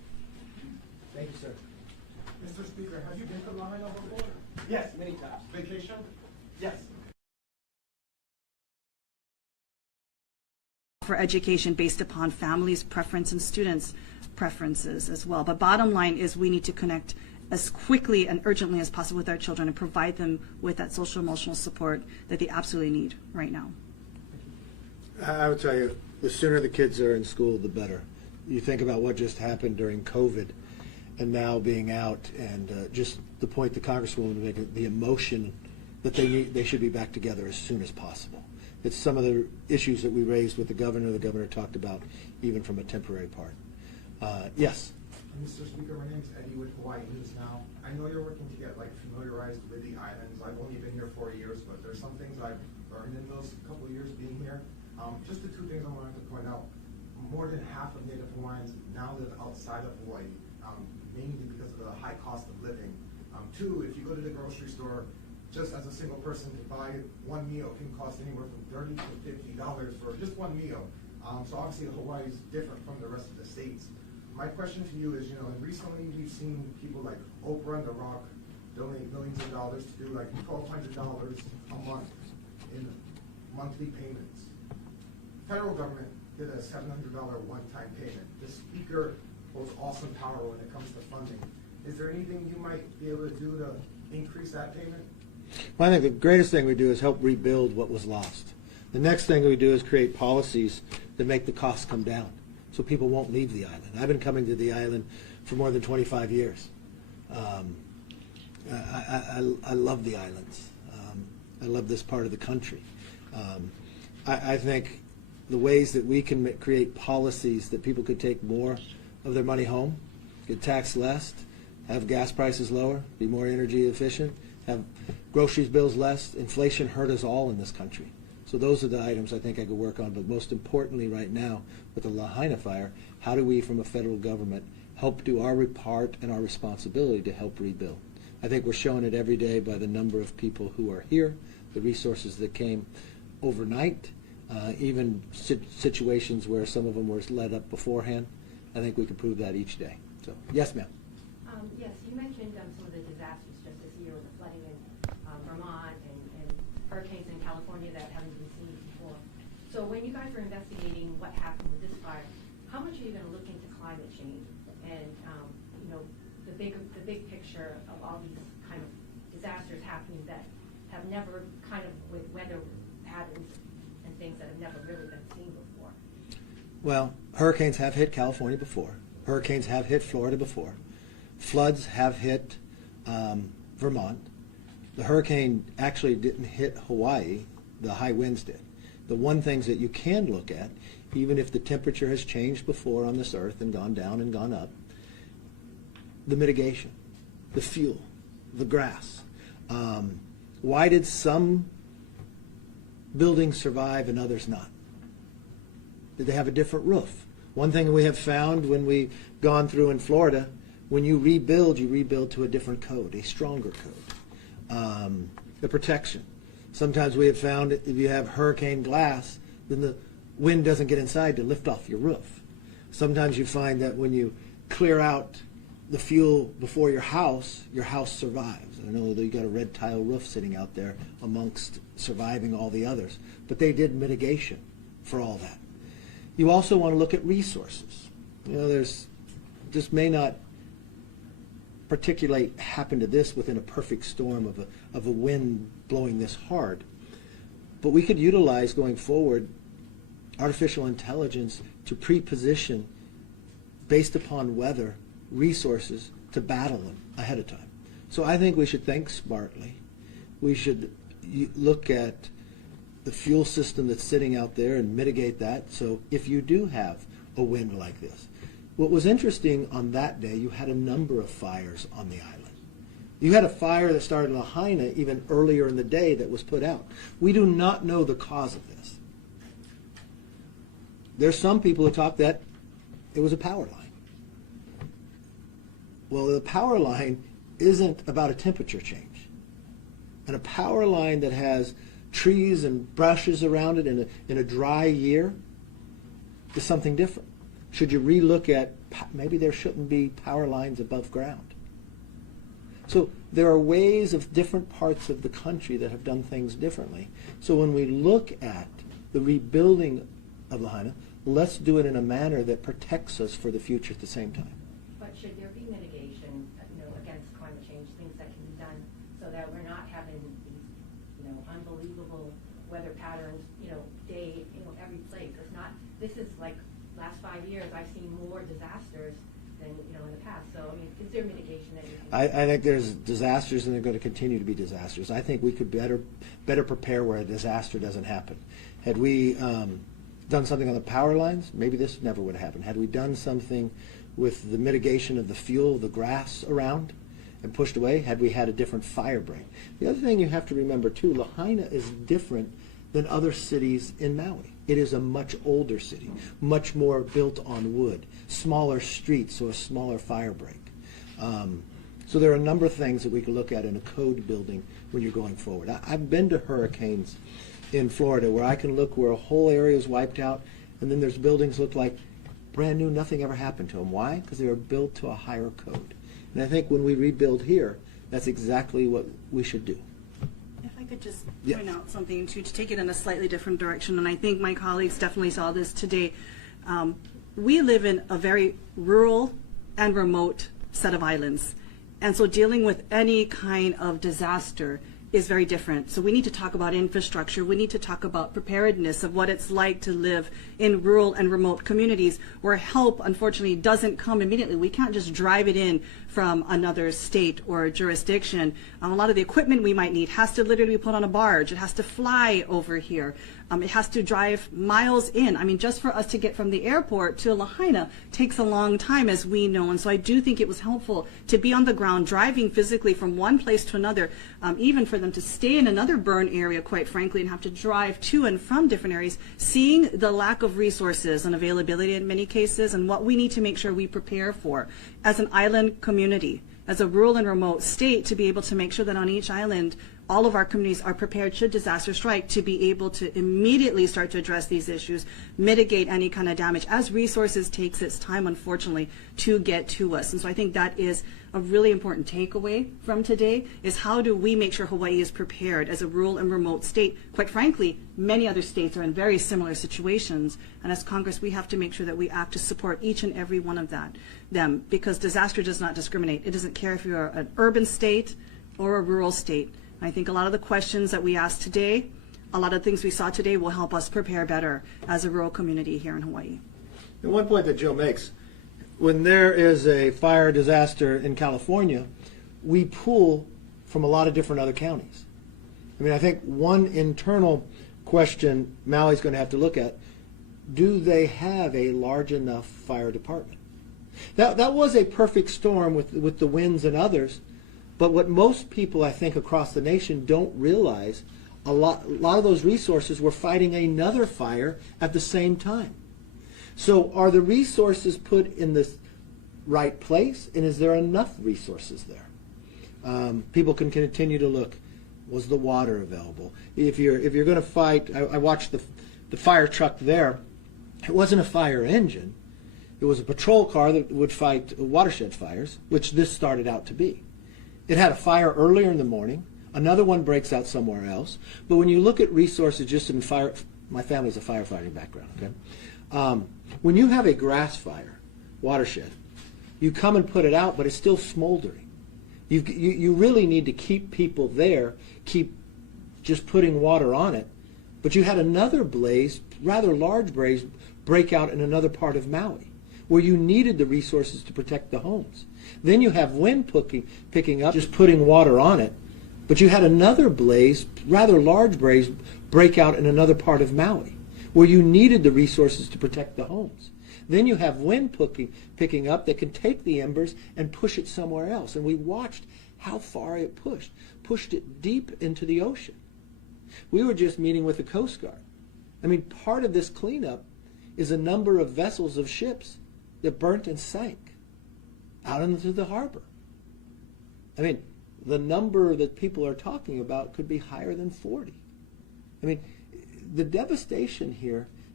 Thank you, sir. Mr. Speaker, have you been to Lahaina before? Yes, many times. Vacation? Yes. For education based upon families' preference and students' preferences as well. But bottom line is we need to connect as quickly and urgently as possible with our children and provide them with that social emotional support that they absolutely need right now. I would tell you, the sooner the kids are in school, the better. You think about what just happened during COVID and now being out, and just the point the Congresswoman made, the emotion that they should be back together as soon as possible. It's some of the issues that we raised with the governor talked about, even from a temporary part. Yes? Mr. Speaker, my name's Eddie with Hawaii News Now. I know you're working to get familiarized with the islands. I've only been here 4 years, but there's some things I've learned in those couple of years being here. Just the two things I wanted to point out. More than half of Native Hawaiians now live outside of Hawaii, mainly because of the high cost of living. Two, if you go to the grocery store, just as a single person to buy one meal can cost anywhere from $30 to $50 for just one meal. So obviously Hawaii is different from the rest of the states. My question to you is, recently we've seen people like Oprah and The Rock donate millions of dollars to do $1,200 a month in monthly payments. Federal government did a $700 one-time payment. The Speaker holds awesome power when it comes to funding. Is there anything you might be able to do to increase that payment? Well, I think the greatest thing we do is help rebuild what was lost. The next thing we do is create policies that make the costs come down so people won't leave the island. I've been coming to the island for more than 25 years. I love the islands. I love this part of the country. I think the ways that we can create policies that people could take more of their money home, get taxed less, have gas prices lower, be more energy efficient, have groceries bills less. Inflation hurt us all in this country. So those are the items I think I could work on. But most importantly right now with the Lahaina fire, how do we from a federal government help do our part and our responsibility to help rebuild? I think we're showing it every day by the number of people who are here, the resources that came overnight, even situations where some of them were led up beforehand. I think we can prove that each day. So, yes, ma'am. Yes, you mentioned some of the disasters just this year with the flooding in Vermont and hurricanes in California that haven't been seen before. So when you guys were investigating what happened with this fire, how much are you going to look into climate change and the big picture of all these kind of disasters happening that have never with weather patterns and things that have never really been seen before? Well, hurricanes have hit California before. Hurricanes have hit Florida before. Floods have hit Vermont. The hurricane actually didn't hit Hawaii. The high winds did. The one things that you can look at, even if the temperature has changed before on this earth and gone down and gone up, the mitigation, the fuel, the grass. Why did some buildings survive and others not? Did they have a different roof? One thing we have found when we've gone through in Florida, when you rebuild to a different code, a stronger code. The protection. Sometimes we have found if you have hurricane glass, then the wind doesn't get inside to lift off your roof. Sometimes you find that when you clear out the fuel before your house survives. I know that you got a red tile roof sitting out there amongst surviving all the others, but they did mitigation for all that. You also want to look at resources. There's just may not particulate happen to this within a perfect storm of a wind blowing this hard, but we could utilize going forward artificial intelligence to pre-position based upon weather resources to battle them ahead of time. So I think we should think smartly. We should look at the fuel system that's sitting out there and mitigate that. So if you do have a wind like this, what was interesting on that day, you had a number of fires on the island. You had a fire that started in Lahaina even earlier in the day that was put out. We do not know the cause of this. There's some people who talk that it was a power line. Well, the power line isn't about a temperature change. And a power line that has trees and brushes around it in a dry year is something different. Should you relook at maybe there shouldn't be power lines above ground? So there are ways of different parts of the country that have done things differently. So when we look at the rebuilding of Lahaina, let's do it in a manner that protects us for the future at the same time. But should there be mitigation, against climate change, things that can be done so that we're not having these, unbelievable weather patterns, day, every place? It's not, this is like last 5 years, I've seen more disasters than, in the past. So, is there mitigation that you can I think there's disasters, and they're going to continue to be disasters. I think we could better prepare where a disaster doesn't happen. Had we done something on the power lines, maybe this never would have happened. Had we done something with the mitigation of the fuel, the grass around, and pushed away, had we had a different fire break. The other thing you have to remember, too, Lahaina is different than other cities in Maui. It is a much older city, much more built on wood, smaller streets, so a smaller fire break. So there are a number of things that we could look at in a code building when you're going forward. I've been to hurricanes in Florida where I can look where a whole area is wiped out, and then there's buildings look like brand new, nothing ever happened to them. Why? Because they were built to a higher code. And I think when we rebuild here, that's exactly what we should do. If I could just Yeah. point out something to take it in a slightly different direction, and I think my colleagues definitely saw this today. We live in a very rural and remote set of islands, and so dealing with any kind of disaster is very different. So we need to talk about infrastructure. We need to talk about preparedness of what it's like to live in rural and remote communities where help, unfortunately, doesn't come immediately. We can't just drive it in from another state or jurisdiction. A lot of the equipment we might need has to literally be put on a barge. It has to fly over here. It has to drive miles in. Just for us to get from the airport to Lahaina takes a long time, as we know. And so I do think it was helpful to be on the ground, driving physically from one place to another, even for them to stay in another burn area, quite frankly, and have to drive to and from different areas, seeing the lack of resources and availability in many cases, and what we need to make sure we prepare for as an island community, as a rural and remote state, to be able to make sure that on each island, all of our communities are prepared should disaster strike to be able to immediately start to address these issues, mitigate any kind of damage, as resources takes its time, unfortunately, to get to us. And so I think that is a really important takeaway from today, is how do we make sure Hawaii is prepared as a rural and remote state? Quite frankly, many other states are in very similar situations, and as Congress, we have to make sure that we act to support each and every one of them, because disaster does not discriminate. It doesn't care if you're an urban state or a rural state. I think a lot of the questions that we asked today, a lot of things we saw today will help us prepare better as a rural community here in Hawaii. And one point that Jill makes, when there is a fire disaster in California, we pull from a lot of different other counties. I think one internal question Maui's going to have to look at, do they have a large enough fire department? That was a perfect storm with the winds and others. But what most people, I think, across the nation don't realize, a lot of those resources were fighting another fire at the same time. So are the resources put in the right place, and is there enough resources there? People can continue to look. Was the water available? If you're going to fight, I watched the fire truck there. It wasn't a fire engine. It was a patrol car that would fight watershed fires, which this started out to be. It had a fire earlier in the morning. Another one breaks out somewhere else. But when you look at resources just in fire, my family's a firefighting background, okay? When you have a grass fire, watershed, you come and put it out, but it's still smoldering. You really need to keep people there, keep just putting water on it. But you had another blaze, rather large blaze, break out in another part of Maui, where you needed the resources to protect the homes. Then you have wind picking up, just putting water on it. But you had another blaze, rather large blaze, break out in another part of Maui, where you needed the resources to protect the homes. Then you have wind picking up that can take the embers and push it somewhere else. And we watched how far it pushed it deep into the ocean. We were just meeting with the Coast Guard. Part of this cleanup is a number of vessels of ships that burnt and sank out into the harbor. The number that people are talking about could be higher than 40. The devastation here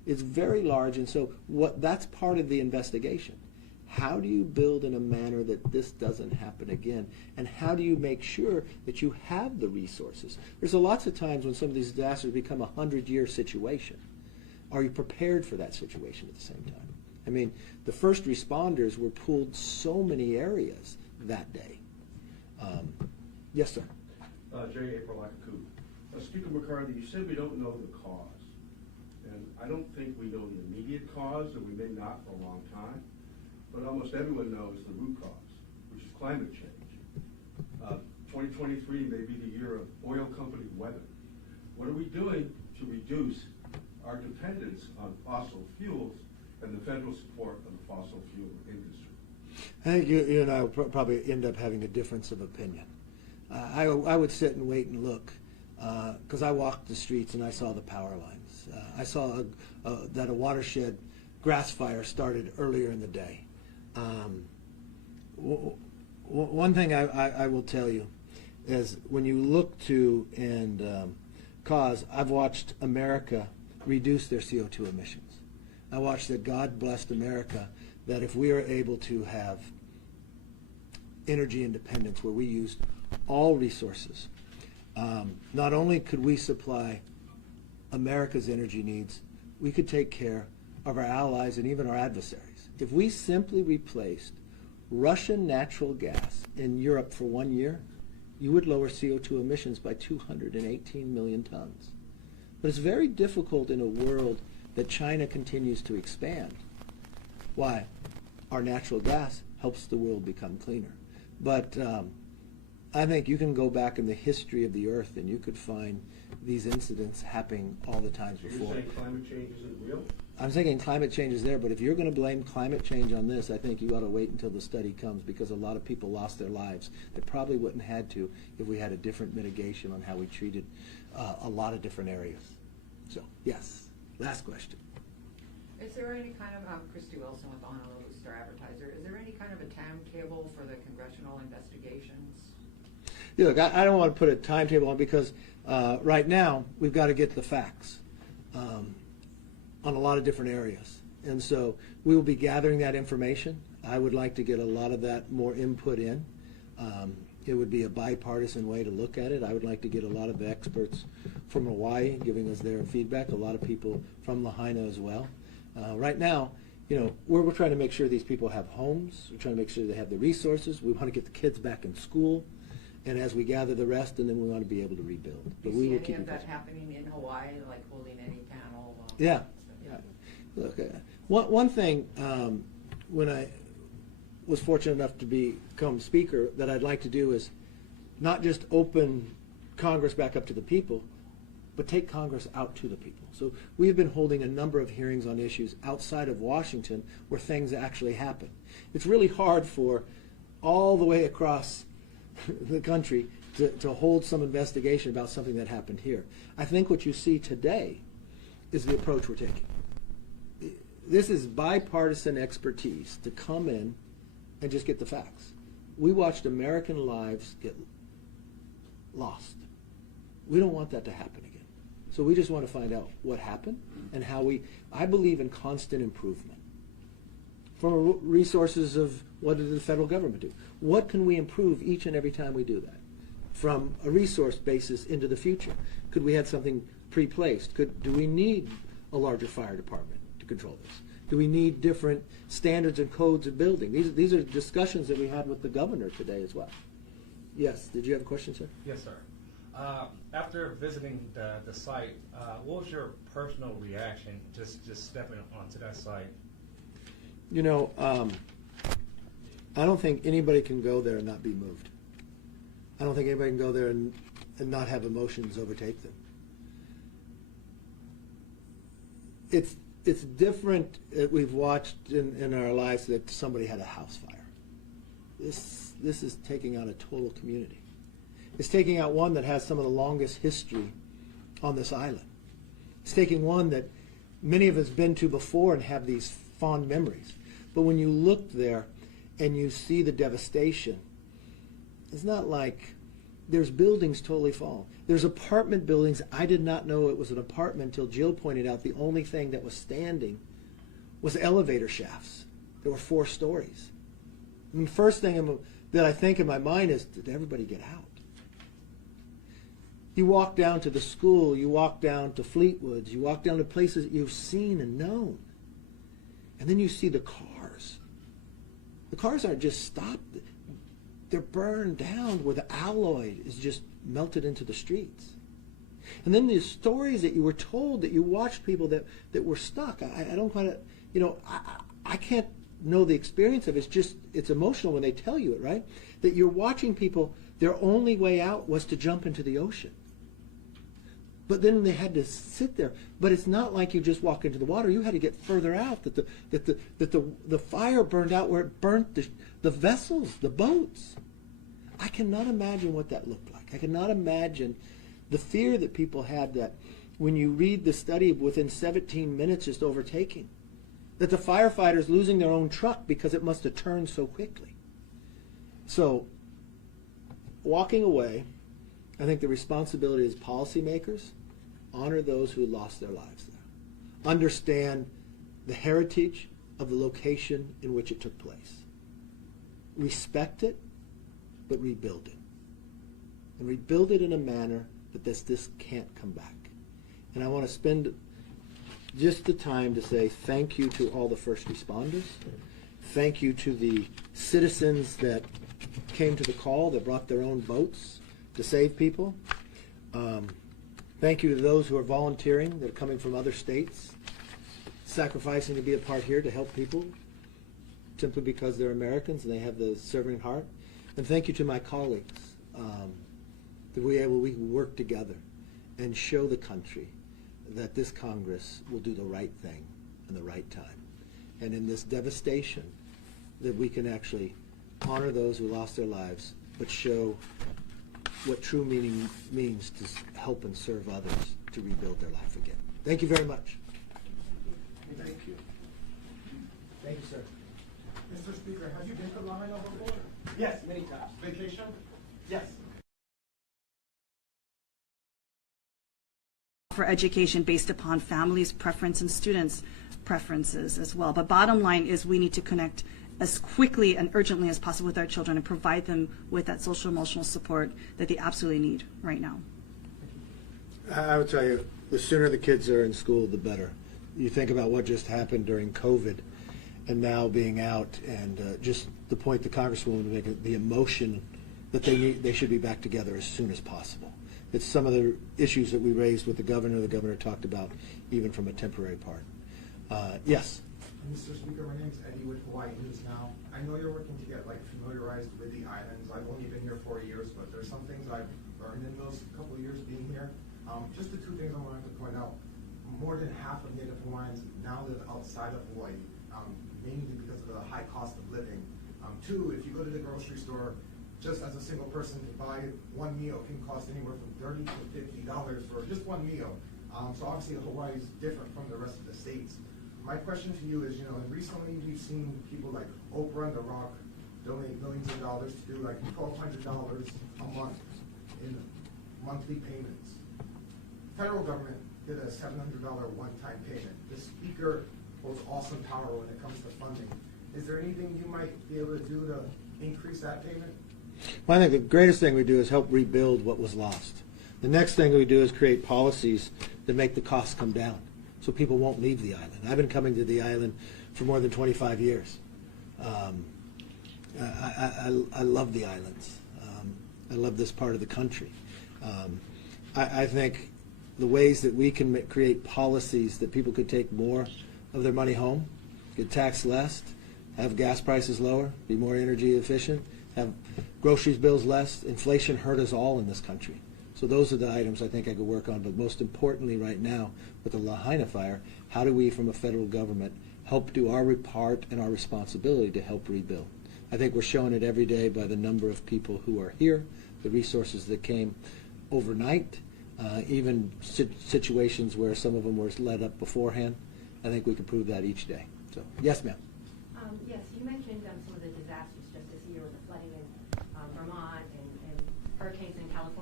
It's very large, and so that's part of the investigation. How do you build in a manner that this doesn't happen again? And how do you make sure that you have the resources? There's lots of times when some of these disasters become a 100-year situation. Are you prepared for that situation at the same time? I mean, the first responders were pulled so many areas that day. Yes, sir. J. April Akaku. Speaker McCarthy, you said we don't know the cause. And I don't think we know the immediate cause, and we may not for a long time. But almost everyone knows the root cause, which is climate change. 2023 may be the year of oil company weather. What are we doing to reduce our dependence on fossil fuels and the federal support of the fossil fuel industry? I think you and I will probably end up having a difference of opinion. I would sit and wait and look, because I walked the streets and I saw the power lines. I saw that a watershed grass fire started earlier in the day. One thing I will tell you is when you look to and cause, I've watched America reduce their CO2 emissions. I watched that God blessed America, that if we are able to have energy independence where we used all resources, not only could we supply America's energy needs, we could take care of our allies and even our adversaries. If we simply replaced Russian natural gas in Europe for 1 year, you would lower CO2 emissions by 218 million tons. But it's very difficult in a world that China continues to expand. Why? Our natural gas helps the world become cleaner. But I think you can go back in the history of the earth and you could find these incidents happening all the times before. You're saying climate change isn't real? I'm saying climate change is there, but if you're going to blame climate change on this, I think you ought to wait until the study comes, because a lot of people lost their lives that probably wouldn't have had to if we had a different mitigation on how we treated a lot of different areas. So, yes. Last question. Is there any kind of, Christy Wilson with Honolulu Star-Advertiser, is there any kind of a timetable for the congressional investigations? Yeah, look, I don't want to put a timetable on, because right now we've got to get the facts on a lot of different areas. And so we will be gathering that information. I would like to get a lot of that more input in. It would be a bipartisan way to look at it. I would like to get a lot of the experts from Hawaii giving us their feedback, a lot of people from Lahaina as well. Right now, you know, we're trying to make sure these people have homes. We're trying to make sure they have the resources. We want to get the kids back in school. And as we gather the rest, and then we want to be able to rebuild. But Do we you will see keep any of in that touch. happening in Hawaii, like holding any panel? Yeah. Yeah. Look, one thing, when I was fortunate enough to become speaker, that I'd like to do is not just open Congress back up to the people, but take Congress out to the people. So we've been holding a number of hearings on issues outside of Washington where things actually happen. It's really hard for all the way across the country to hold some investigation about something that happened here. I think what you see today is the approach we're taking. This is bipartisan expertise to come in and just get the facts. We watched American lives get lost. We don't want that to happen again. So we just want to find out what happened and how I believe in constant improvement. From resources of what did the federal government do? What can we improve each and every time we do that? From a resource basis into the future. Could we have something pre-placed? Do we need a larger fire department to control this? Do we need different standards and codes of building? These are discussions that we had with the governor today as well. Yes, did you have a question, sir? Yes, sir. After visiting the site, what was your personal reaction just stepping onto that site? You know, I don't think anybody can go there and not be moved. I don't think anybody can go there and not have emotions overtake them. It's different that we've watched in our lives that somebody had a house fire. This is taking out a total community. It's taking out one that has some of the longest history on this island. It's taking one that many of us been to before and have these fond memories. But when you look there and you see the devastation, it's not like there's buildings totally falling. There's apartment buildings. I did not know it was an apartment until Jill pointed out the only thing that was standing was elevator shafts. There were 4 stories. I mean, first thing that I think in my mind is, did everybody get out? You walk down to the school, you walk down to Fleetwoods, you walk down to places that you've seen and known. And then you see the cars. The cars aren't just stopped. They're burned down where the alloy is just melted into the streets. And then the stories that you were told, that you watched people that were stuck. I don't quite, I can't know the experience of it. It's emotional when they tell you it, right? That you're watching people, their only way out was to jump into the ocean. But then they had to sit there. But it's not like you just walk into the water. You had to get further out. That the fire burned out where it burnt the vessels, the boats. I cannot imagine what that looked like. I cannot imagine the fear that people had, that when you read the study of within 17 minutes just overtaking, that the firefighters losing their own truck because it must have turned so quickly. So, walking away, I think the responsibility is policymakers, honor those who lost their lives there. Understand the heritage of the location in which it took place. Respect it, but rebuild it. And rebuild it in a manner that this can't come back. And I want to spend just the time to say thank you to all the first responders. Thank you to the citizens that came to the call, that brought their own boats to save people. Thank you to those who are volunteering, that are coming from other states, sacrificing to be a part here to help people simply because they're Americans and they have the serving heart. And thank you to my colleagues, that we can work together and show the country that this Congress will do the right thing in the right time. And in this devastation, that we can actually honor those who lost their lives, but show what true meaning means to help and serve others to rebuild their life again. Thank you very much. Thank you. Thank you, sir. Mr. Speaker, have you been to Lahaina before? Yes, many times. Vacation? Yes. For education based upon families' preference and students' preferences as well. But bottom line is we need to connect as quickly and urgently as possible with our children and provide them with that social emotional support that they absolutely need right now. I would tell you, the sooner the kids are in school, the better. You think about what just happened during COVID and now being out, and just the point the Congresswoman made, the emotion that they should be back together as soon as possible. It's some of the issues that we raised with the governor talked about, even from a temporary part. Yes? Mr. Speaker, my name's Eddie with Hawaii News Now. I know you're working to get familiarized with the islands. I've only been here 4 years, but there's some things I've learned in those couple of years being here. Just the 2 things I wanted to point out. More than half of Native Hawaiians now live outside of Hawaii, mainly because of the high cost of living. 2, if you go to the grocery store, just as a single person, to buy one meal can cost anywhere from $30 to $50 for just one meal. So obviously Hawaii is different from the rest of the states. My question to you is, recently we've seen people like Oprah and The Rock donate millions of dollars to do like $1,200 a month in monthly payments. Federal government did a $700 one-time payment. The Speaker holds awesome power when it comes to funding. Is there anything you might be able to do to increase that payment? Well, I think the greatest thing we do is help rebuild what was lost. The next thing we do is create policies that make the costs come down, so people won't leave the island. I've been coming to the island for more than 25 years. I love the islands. I love this part of the country. I think the ways that we can create policies that people could take more of their money home, get taxed less, have gas prices lower, be more energy efficient, have groceries bills less. Inflation hurt us all in this country. So those are the items I think I could work on. But most importantly right now, with the Lahaina fire, how do we from a federal government help do our part and our responsibility to help rebuild? I think we're showing it every day by the number of people who are here, the resources that came overnight, even situations where some of them were led up beforehand. I think we can prove that each day. So, yes, ma'am. Yes, you mentioned some of the disasters just this year with the flooding in Vermont and hurricanes in California.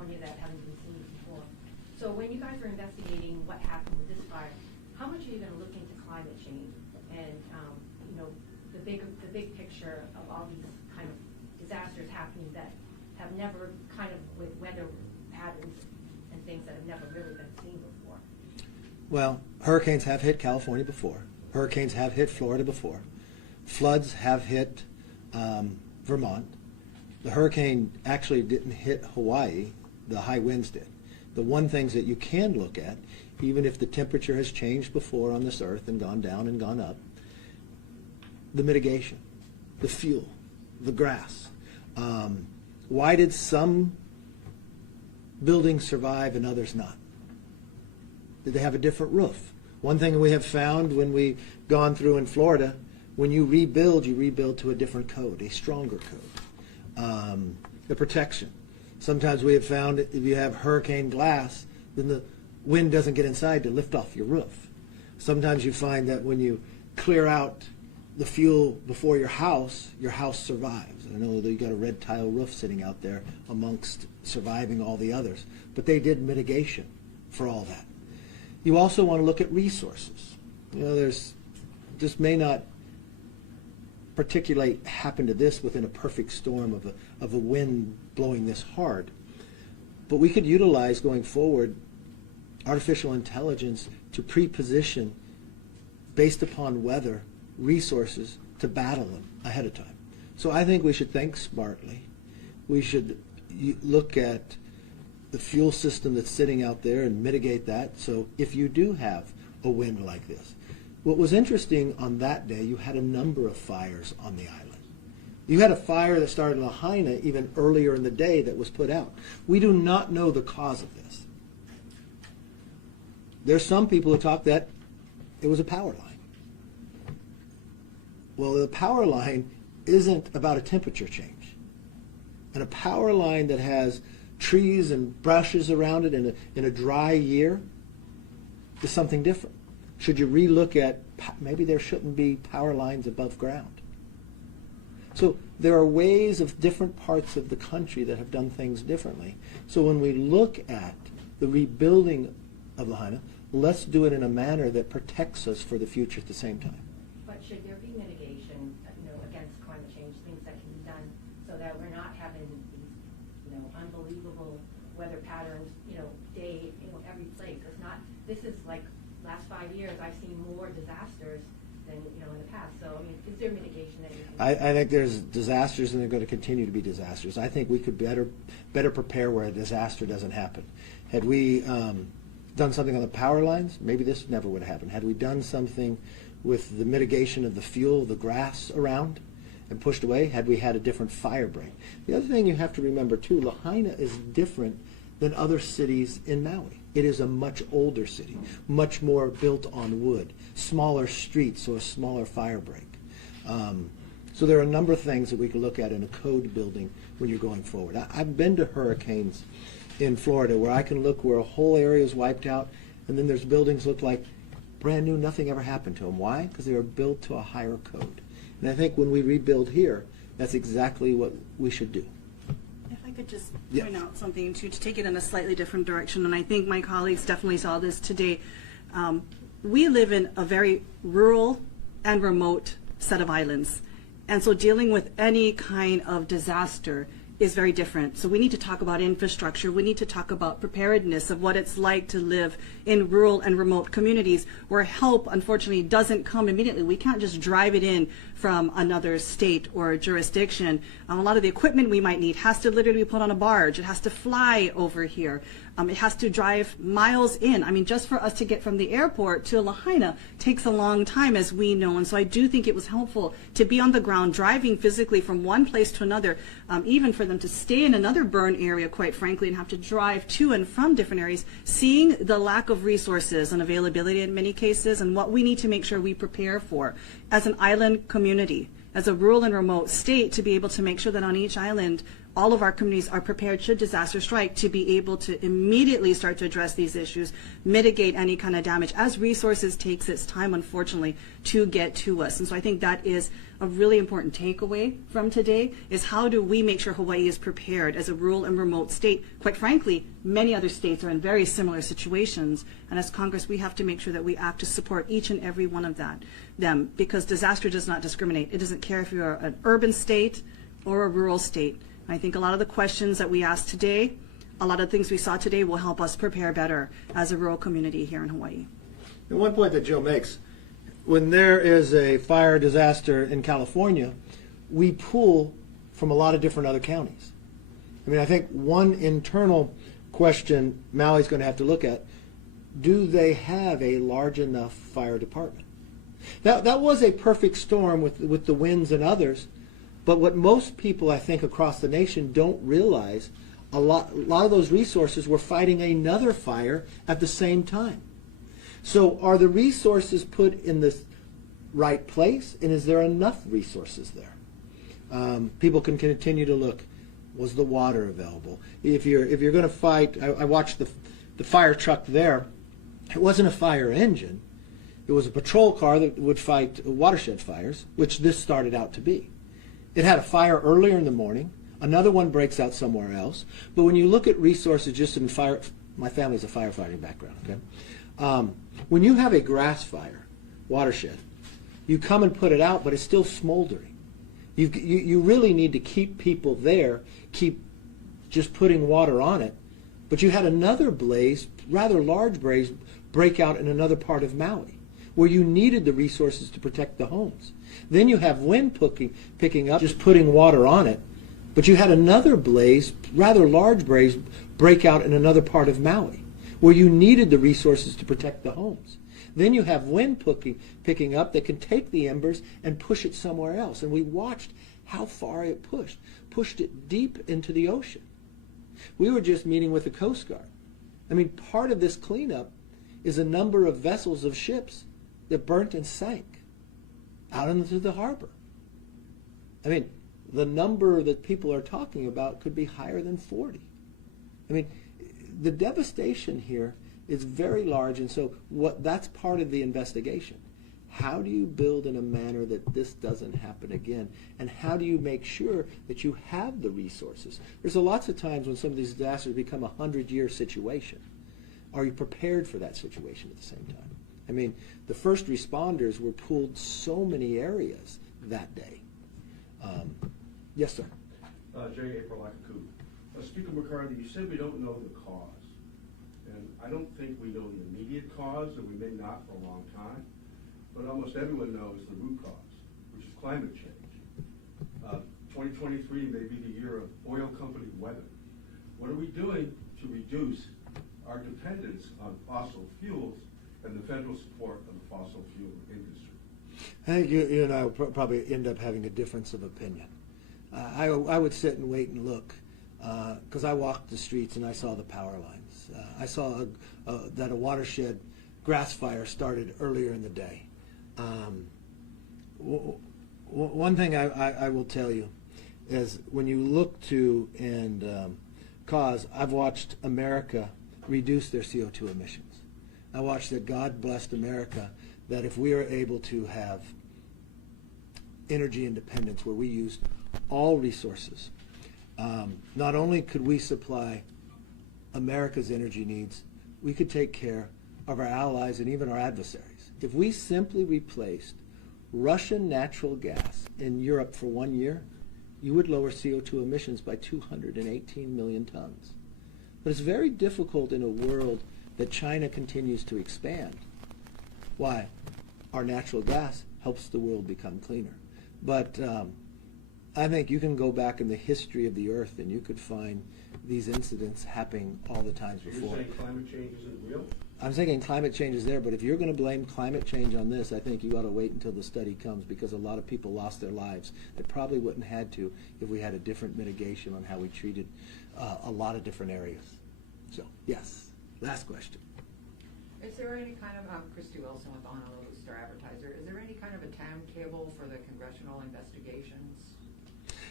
that haven't been seen before. So when you guys are investigating what happened with this fire, how much are you going to look into climate change and the big picture of all these kind of disasters happening that have never kind of with weather patterns and things that have never really been seen before? Well, hurricanes have hit California before. Hurricanes have hit Florida before. Floods have hit Vermont. The hurricane actually didn't hit Hawaii. The high winds did. The one things that you can look at, even if the temperature has changed before on this earth and gone down and gone up, the mitigation, the fuel, the grass. Why did some buildings survive and others not? Did they have a different roof? One thing we have found when we've gone through in Florida, when you rebuild to a different code, a stronger code. The protection. Sometimes we have found if you have hurricane glass, then the wind doesn't get inside to lift off your roof. Sometimes you find that when you clear out the fuel before your house survives. I know that you got a red tile roof sitting out there amongst surviving all the others, but they did mitigation for all that. You also want to look at resources. You know, this may not particularly happen to this within a perfect storm of a wind blowing this hard, but we could utilize going forward artificial intelligence to pre-position based upon weather resources to battle them ahead of time. So I think we should think smartly. We should look at the fuel system that's sitting out there and mitigate that. So if you do have a wind like this, what was interesting on that day, you had a number of fires on the island. You had a fire that started in Lahaina even earlier in the day that was put out. We do not know the cause of this. There's some people who talk that it was a power line. Well, the power line isn't about a temperature change. And a power line that has trees and brushes around it in a dry year is something different. Should you relook at maybe there shouldn't be power lines above ground? So there are ways of different parts of the country that have done things differently. So when we look at the rebuilding of Lahaina, let's do it in a manner that protects us for the future at the same time. But should there be mitigation, against climate change, things that can be done so that we're not having these, unbelievable weather patterns, day, every place? It's not. This is like last 5 years. I've seen more disasters than in the past. So is there mitigation that you can? I think there's disasters, and they're going to continue to be disasters. I think we could better prepare where a disaster doesn't happen. Had we done something on the power lines, maybe this never would have happened. Had we done something with the mitigation of the fuel, the grass around, and pushed away, had we had a different fire break. The other thing you have to remember too, Lahaina is different than other cities in Maui. It is a much older city, much more built on wood, smaller streets, so a smaller fire break. So there are a number of things that we can look at in a code building when you're going forward. I've been to hurricanes in Florida where I can look where a whole area is wiped out, and then there's buildings look like brand new, nothing ever happened to them. Why? Because they were built to a higher code. And I think when we rebuild here, that's exactly what we should do. If I could just point out something to take it in a slightly different direction, and I think my colleagues definitely saw this today. We live in a very rural and remote set of islands, and so dealing with any kind of disaster is very different. So we need to talk about infrastructure. We need to talk about preparedness of what it's like to live in rural and remote communities where help, unfortunately, doesn't come immediately. We can't just drive it in from another state or jurisdiction. A lot of the equipment we might need has to literally be put on a barge. It has to fly over here. It has to drive miles in. Just for us to get from the airport to Lahaina takes a long time, as we know. And so I do think it was helpful to be on the ground, driving physically from one place to another, even for them to stay in another burn area, quite frankly, and have to drive to and from different areas, seeing the lack of resources and availability in many cases, and what we need to make sure we prepare for as an island community, as a rural and remote state, to be able to make sure that on each island all of our communities are prepared should disaster strike to be able to immediately start to address these issues, mitigate any kind of damage as resources takes its time, unfortunately, to get to us. And so I think that is a really important takeaway from today, is how do we make sure Hawaii is prepared as a rural and remote state. Quite frankly, many other states are in very similar situations, and as Congress we have to make sure that we act to support each and every one of them, because disaster does not discriminate. It doesn't care if you're an urban state or a rural state. I think a lot of the questions that we asked today, a lot of things we saw today will help us prepare better as a rural community here in Hawaii. And one point that Joe makes, when there is a fire disaster in California, we pull from a lot of different other counties. I mean, I think one internal question Maui's going to have to look at, do they have a large enough fire department? That was a perfect storm with the winds and others, but what most people, I think, across the nation don't realize, a lot of those resources were fighting another fire at the same time. So are the resources put in the right place, and is there enough resources there? People can continue to look. Was the water available? If you're going to fight, I watched the fire truck there. It wasn't a fire engine. It was a patrol car that would fight watershed fires, which this started out to be. It had a fire earlier in the morning. Another one breaks out somewhere else. But when you look at resources just in fire, my family's a firefighting background, okay? When you have a grass fire, watershed, you come and put it out, but it's still smoldering. You really need to keep people there, keep just putting water on it. But you had another blaze, rather large blaze, break out in another part of Maui, where you needed the resources to protect the homes. Then you have wind picking up, just putting water on it. But you had another blaze, rather large blaze, break out in another part of Maui, where you needed the resources to protect the homes. Then you have wind picking up that can take the embers and push it somewhere else. And we watched how far it pushed it deep into the ocean. We were just meeting with the Coast Guard. I mean, part of this cleanup is a number of vessels of ships that burnt and sank out into the harbor. I mean, the number that people are talking about could be higher than 40. I mean, the devastation here is very large, and so that's part of the investigation. How do you build in a manner that this doesn't happen again? And how do you make sure that you have the resources? There's lots of times when some of these disasters become a 100-year situation. Are you prepared for that situation at the same time? I mean, the first responders were pulled so many areas that day. Yes, sir. J. April Akaku. Speaker McCarthy, you said we don't know the cause. And I don't think we know the immediate cause, and we may not for a long time. But almost everyone knows the root cause, which is climate change. 2023 may be the year of oil company weather. What are we doing to reduce our dependence on fossil fuels and the federal support of the fossil fuel industry? I think you and I will probably end up having a difference of opinion. I would sit and wait and look, because I walked the streets and I saw the power lines. I saw that a watershed grass fire started earlier in the day. One thing I will tell you is when you look to and cause, I've watched America reduce their CO2 emissions. I watched that God blessed America, that if we are able to have energy independence where we used all resources, not only could we supply America's energy needs, we could take care of our allies and even our adversaries. If we simply replaced Russian natural gas in Europe for 1 year, you would lower CO2 emissions by 218 million tons. But it's very difficult in a world that China continues to expand. Why? Our natural gas helps the world become cleaner. But I think you can go back in the history of the earth and you could find these incidents happening all the times before. You're saying climate change isn't real? I'm thinking climate change is there, but if you're going to blame climate change on this, I think you ought to wait until the study comes, because a lot of people lost their lives that probably wouldn't have had to if we had a different mitigation on how we treated a lot of different areas. So, yes. Last question. Is there any kind of, Christy Wilson with Honolulu Star Advertiser, is there any kind of a timetable for the congressional investigations?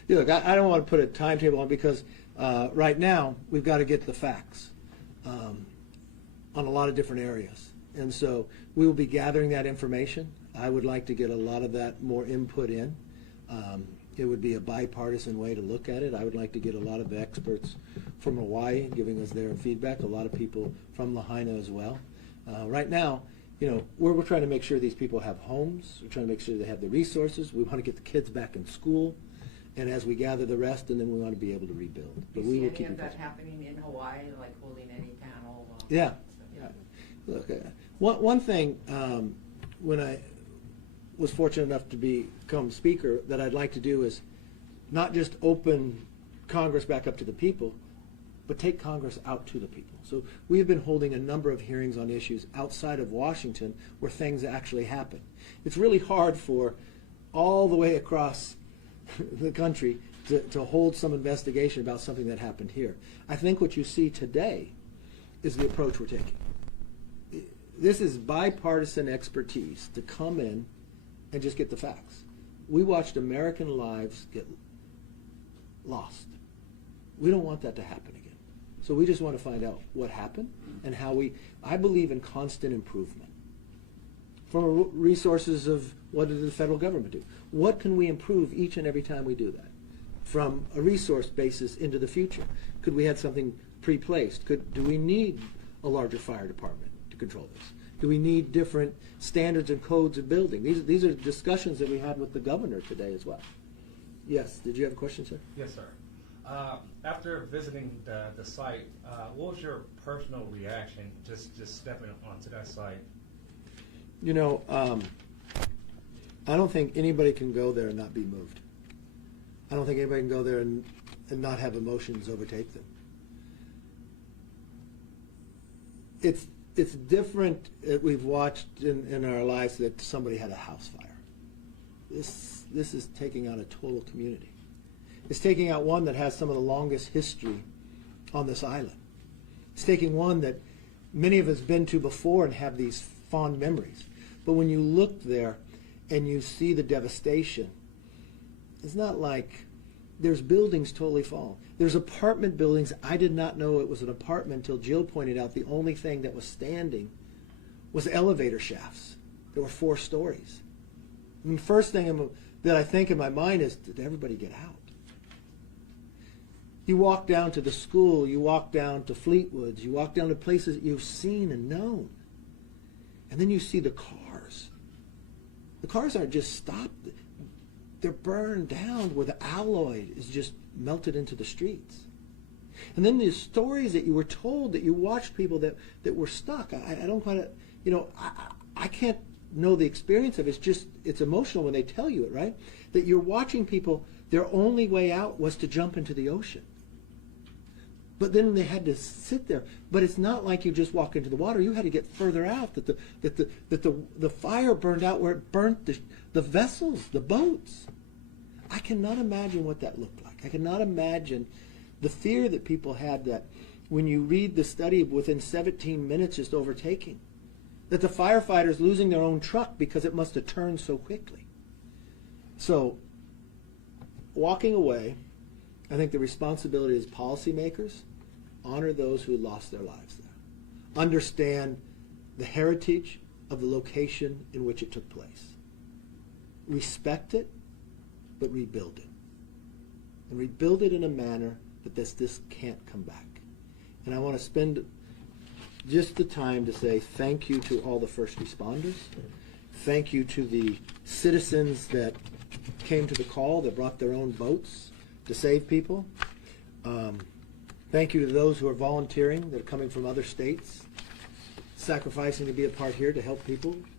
look, I don't want to put a timetable on because right now we've got to get the facts on a lot of different areas. And so we will be gathering that information. I would like to get a lot of that more input in. It would be a bipartisan way to look at it. I would like to get a lot of the experts from Hawaii giving us their feedback, a lot of people from Lahaina as well. Right now, we're trying to make sure these people have homes. We're trying to make sure they have the resources. We want to get the kids back in school. And as we gather the rest, and then we want to be able to rebuild. Do But you we see will any keep of in that touch. happening in Hawaii, like holding any panel? Yeah. Yeah. Look, one thing, when I was fortunate enough to become speaker, that I'd like to do is not just open Congress back up to the people, but take Congress out to the people. So we have been holding a number of hearings on issues outside of Washington where things actually happen. It's really hard for all the way across the country to hold some investigation about something that happened here. I think what you see today is the approach we're taking. This is bipartisan expertise to come in and just get the facts. We watched American lives get lost. We don't want that to happen again. So we just want to find out what happened and how I believe in constant improvement. From resources of what did the federal government do? What can we improve each and every time we do that? From a resource basis into the future. Could we have something pre-placed? Do we need a larger fire department to control this? Do we need different standards and codes of building? These are discussions that we had with the governor today as well. Yes, did you have a question, sir? Yes, sir. After visiting the site, what was your personal reaction just stepping onto that site? I don't think anybody can go there and not be moved. I don't think anybody can go there and not have emotions overtake them. It's different that we've watched in our lives that somebody had a house fire. This is taking out a total community. It's taking out one that has some of the longest history on this island. It's taking one that many of us have been to before and have these fond memories. But when you look there and you see the devastation, it's not like there's buildings totally fallen. There's apartment buildings. I did not know it was an apartment until Jill pointed out the only thing that was standing was elevator shafts. There were 4 stories. And the first thing that I think in my mind is, did everybody get out? You walk down to the school, you walk down to Fleetwoods, you walk down to places that you've seen and known. And then you see the cars. The cars aren't just stopped. They're burned down where the alloy is just melted into the streets. And then the stories that you were told, that you watched people that were stuck. I don't quite, I can't know the experience of it. It's emotional when they tell you it, right? That you're watching people, their only way out was to jump into the ocean. But then they had to sit there. But it's not like you just walk into the water. You had to get further out. That the fire burned out where it burnt the vessels, the boats. I cannot imagine what that looked like. I cannot imagine the fear that people had, that when you read the study within 17 minutes just overtaking, that the firefighters losing their own truck because it must have turned so quickly. So walking away, I think the responsibility is policymakers. Honor those who lost their lives there. Understand the heritage of the location in which it took place. Respect it, but rebuild it. And rebuild it in a manner that this can't come back. And I want to spend just the time to say thank you to all the first responders. Thank you to the citizens that came to the call, that brought their own boats to save people. Thank you to those who are volunteering, that are coming from other states, sacrificing to be a part here to help people